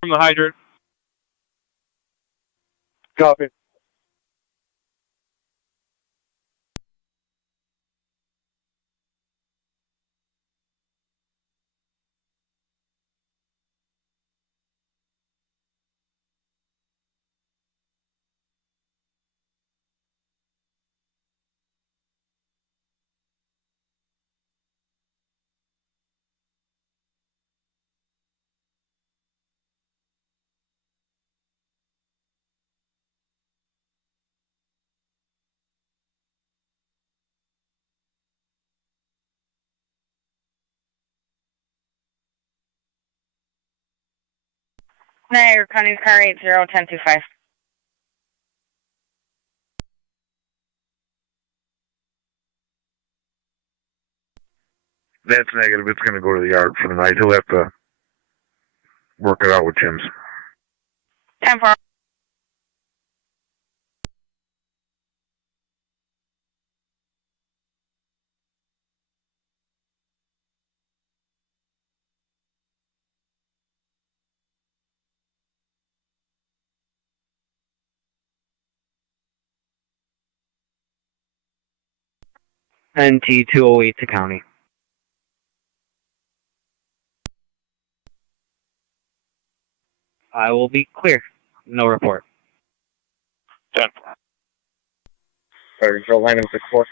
From the hydrant. Copy. Niagara County car 801025. That's negative. It's going to go to the yard for the night. He'll have to work it out with Jim's. 10-4. NT 208 to county. I will be clear. No report. 10-4. Fire Control 9M64.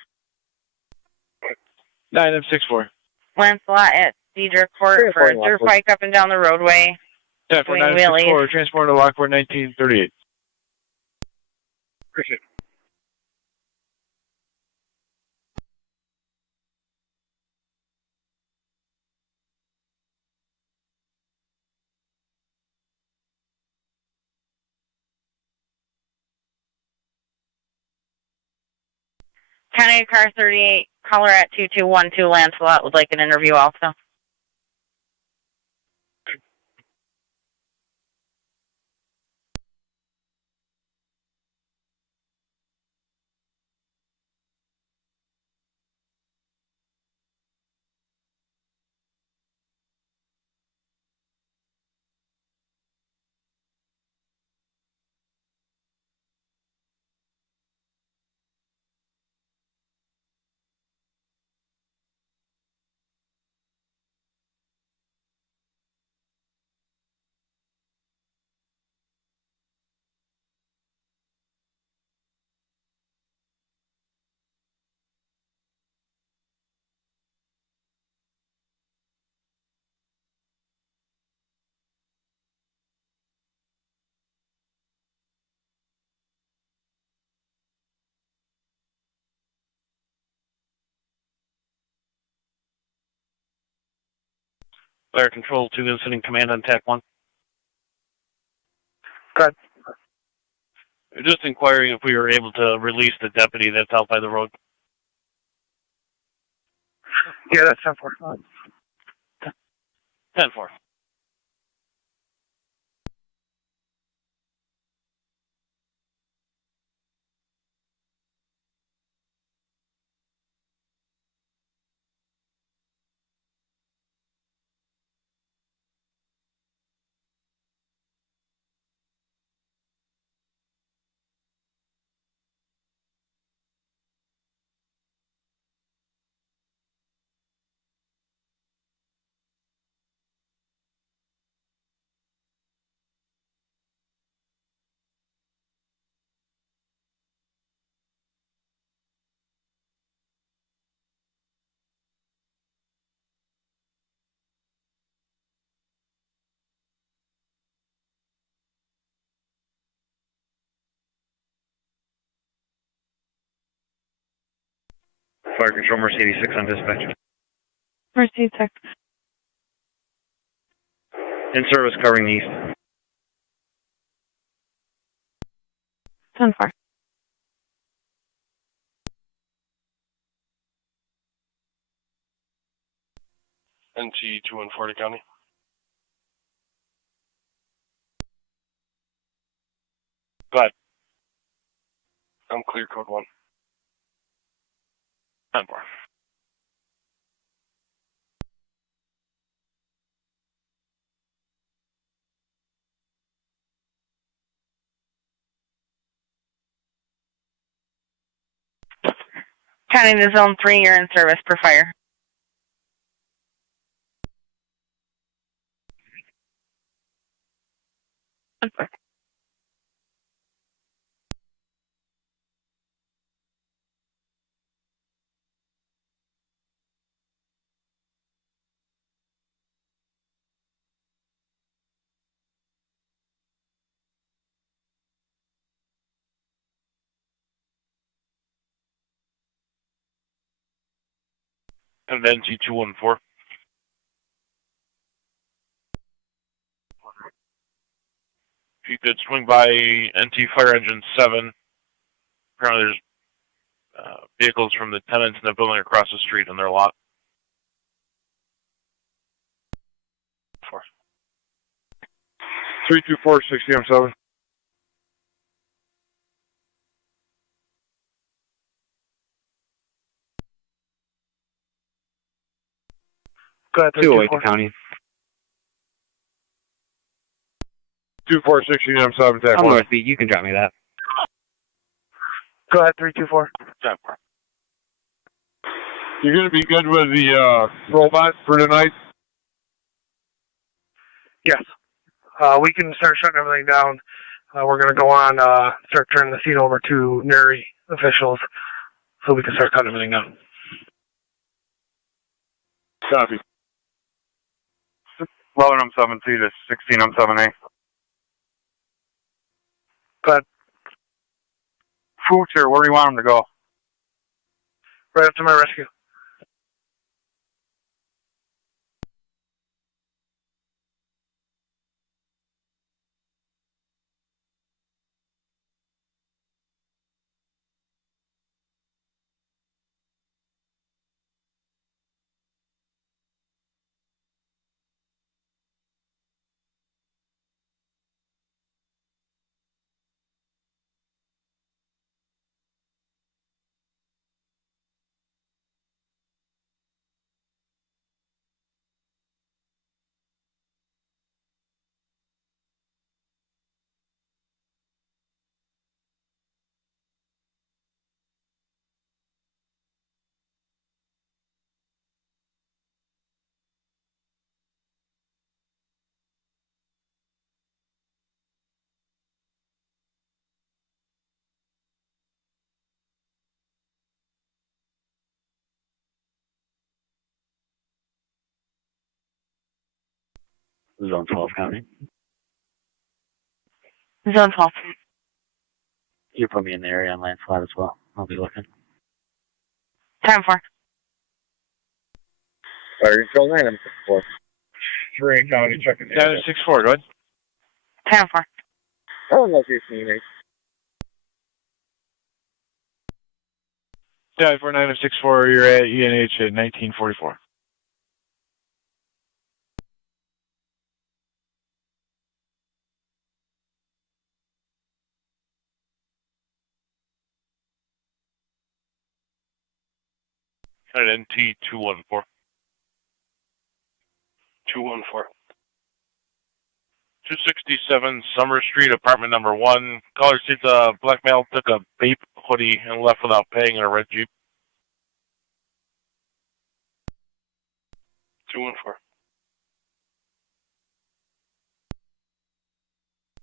9M64. Lancelot at Cedar Court for a dirt bike up and down the roadway. 10-4, 9M64, transporting to Lockport 1938. Appreciate it. County car 38, caller at 2212 Lancelot would like an interview also. Fire Control 2 is sitting command on TAC 1. Good. Just inquiring if we were able to release the deputy that's out by the road. Yeah, that's 10-4. 10-4. Fire Control, Mercy 86 on dispatch. Mercy 86. In service covering the east. 10-4. NT 2 in Florida County. Go ahead. I'm clear, code 1. 10-4. Counting to zone 3, you're in service per fire. And then G214. If you could swing by NT Fire Engine 7. Apparently there's vehicles from the tenants in the building across the street in their lot. 4. 324 60M7. Go ahead, 208 County. 24 60M7, TAC I'm 1. North Beat. You can drop me that. Go ahead, 324. 10-4. You're going to be good with the robot for tonight? Yes. We can start shutting everything down. We're going to go on, start turning the scene over to NERI officials so we can start cutting everything down. Copy. 11M7C to 16M7A. Go ahead. Future, where do you want them to go? Right up to my rescue. Zone 12 County. Zone 12. You put me in the area on landslide as well. I'll be looking. 10-4. Fire Control 9, I'm 4. Rankin County, checking. 964, go ahead. 10-4. Oh, location 8. Yeah, 49064, you're at ENH at 1944. At NT 214. 214. 267 Summer Street, apartment number 1. Caller states a black male took a vape hoodie and left without paying in a red Jeep. 214.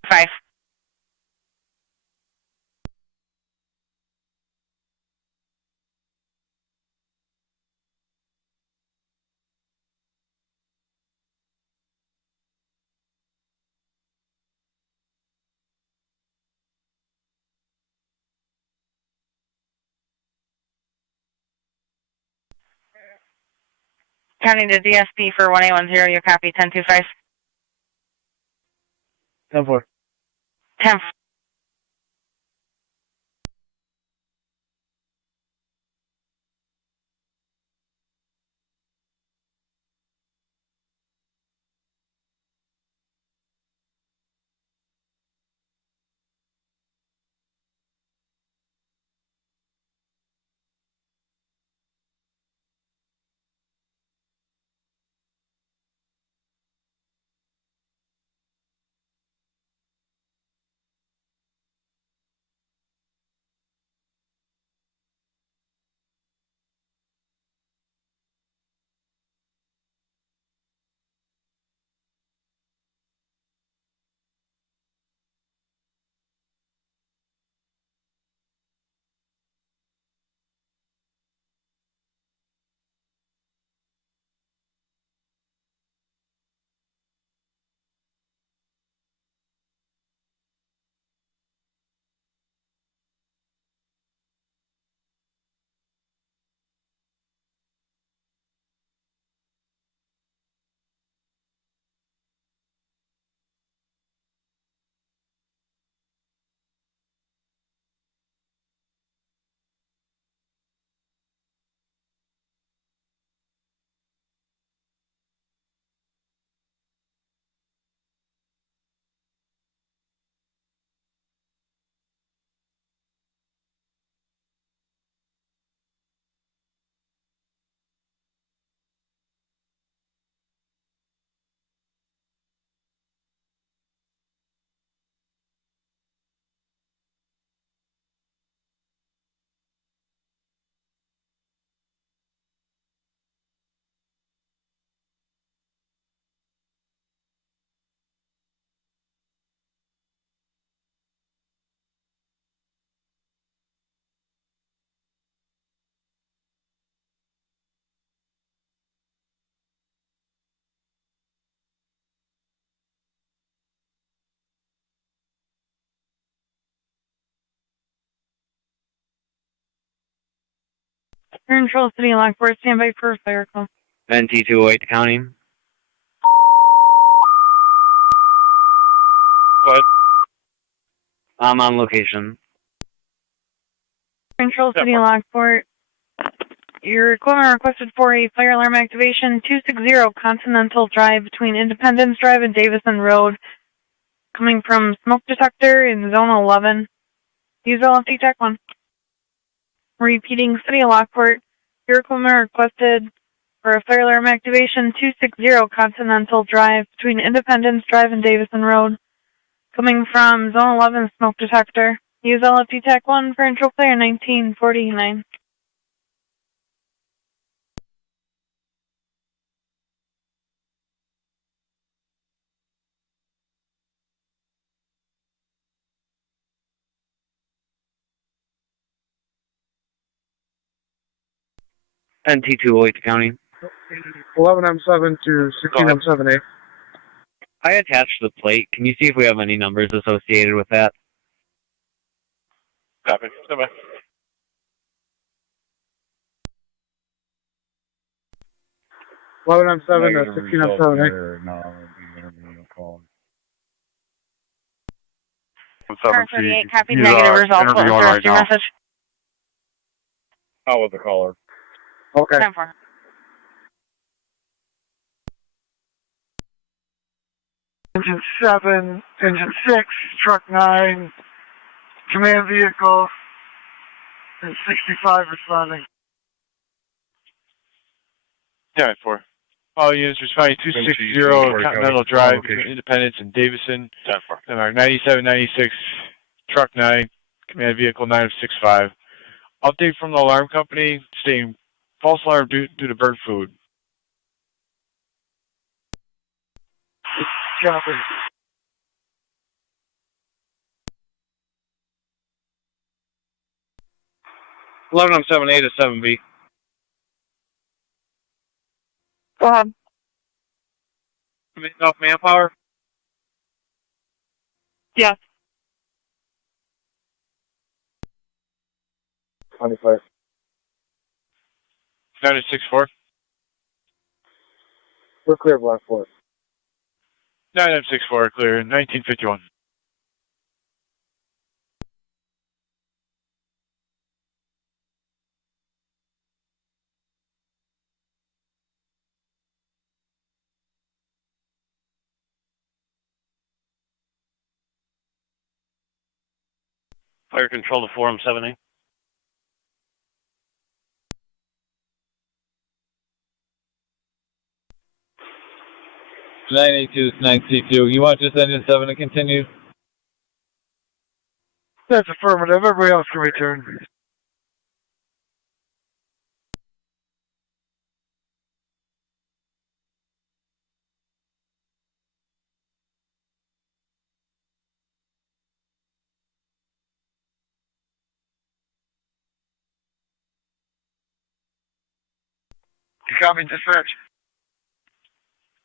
5. County to DSP for 1810, you copy 1025. 10-4. 10. Control City Lockport, standby for fire call. NT 208 County. Go ahead. I'm on location. Control City Lockport. Your equipment requested for a fire alarm activation 260 Continental Drive between Independence Drive and Davison Road. Coming from smoke detector in zone 11. Use LFD Tech 1. Repeating City of Lockport. Your equipment requested for a fire alarm activation 260 Continental Drive between Independence Drive and Davison Road. Coming from zone 11 smoke detector. Use LFD Tech 1 for intro clear 1949. NT 208 County. 11M7 to 16M7A. I attached the plate. Can you see if we have any numbers associated with that? Copy. Bye-bye. 11M7 to 16M7, eh? Car 38, copy negative results. What was the rest of your message? How was the caller? Okay. 10-4. Engine 7, Engine 6, Truck 9, command vehicle, and 65 responding. 10-4. All units responding 260 Continental Drive between Independence and Davison. 10-4. MR 9796, Truck 9, command vehicle 965. Update from the alarm company stating false alarm due to bird food. Copy. I'm 7A to 7B. Go ahead. Enough manpower? Yes. 25. 964. We're clear, Black Forest. 964, clear. 1951. Fire control to 4M7A. Nine eight two, 9C2. You want just engine 7 to continue? That's affirmative. Everybody else can return. You copy, dispatch?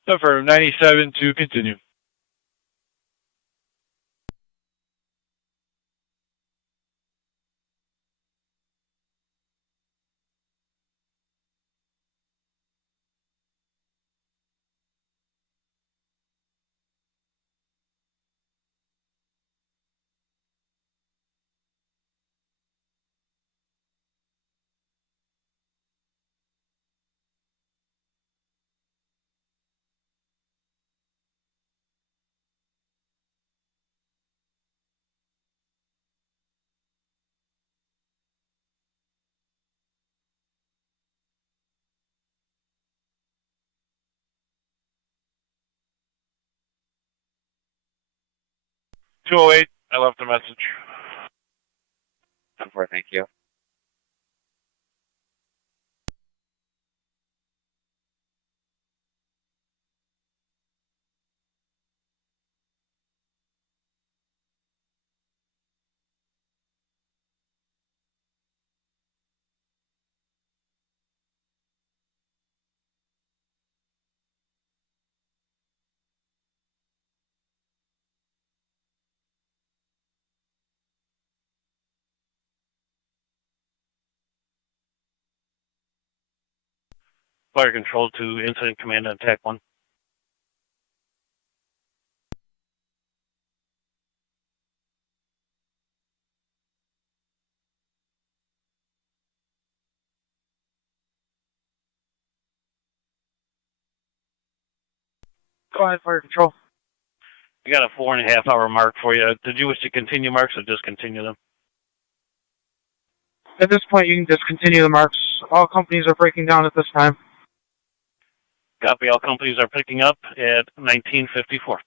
Affirmative 97 to continue. .208, I left a message. 10-4, thank you. Fire control to incident command on TAC 1. Go ahead, fire control. We got a 4.5 hour mark for you. Did you wish to continue marks or discontinue them? At this point, you can discontinue the marks. All companies are breaking down at this time. Copy. All companies are picking up at 1954.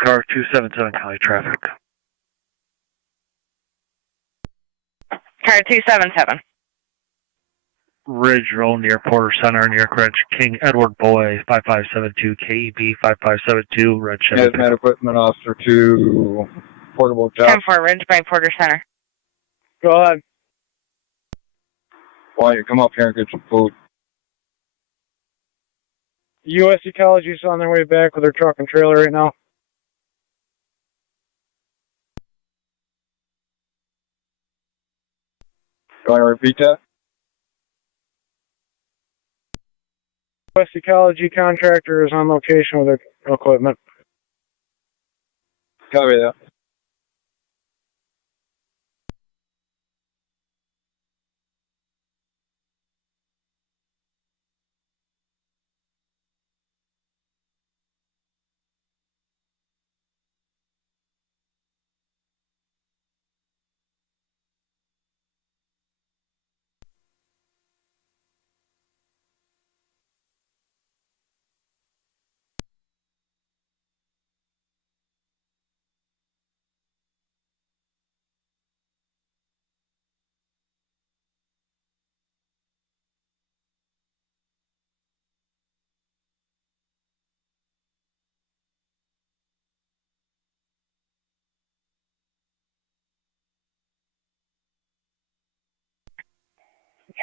Car 277, Cali traffic. Car 277. Ridge Road near Porter Center, near Ridge. King Edward Boy, 5572, KEB 5572, Red Chevy. Hazmat equipment officer to portable job. 10-4 Ridge by Porter Center. Go ahead. Why you come up here and get some food? U.S. Ecology's on their way back with their truck and trailer right now. You want to repeat that? U.S. Ecology contractor is on location with their equipment. Copy that.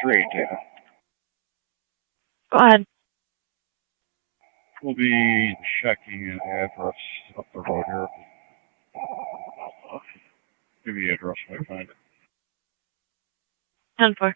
Great. Go ahead. We'll be checking an address up the road here. Give me the address if I find it. 10-4.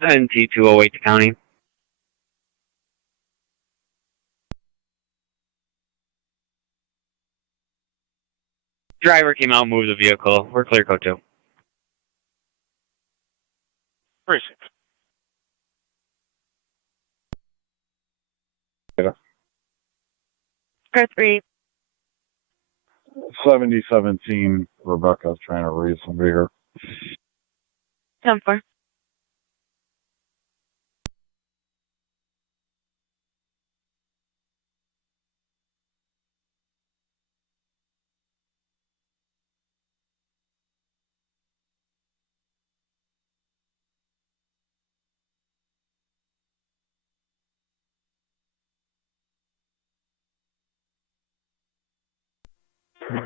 NT208 to county. Driver came out and moved the vehicle. We're clear code 2. Precinct. Go 3. 7017, Rebecca's trying to raise some bigger. 10-4.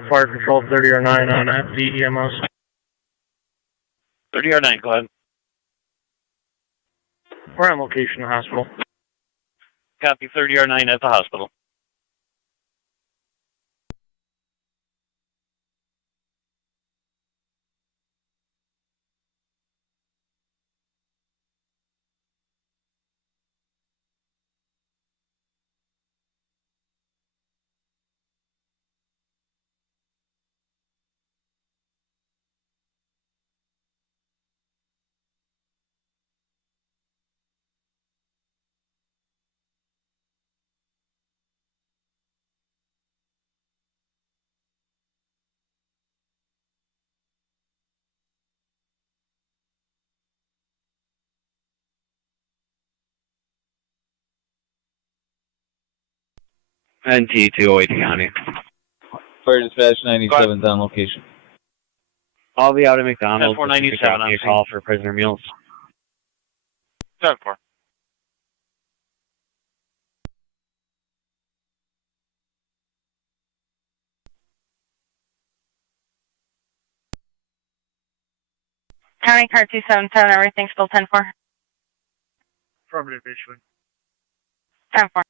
Fire Control 30 or 9 on FD EMS. 30 or 9, go ahead. We're on location in the hospital. Copy 30 or 9 at the hospital. NT208 to county. Fire dispatch 97 is on location. I'll be out at McDonald's. 497 a call for prisoner meals. 10-4. County car 277, everything still 10-4. Affirmative, Beachwood. 10-4.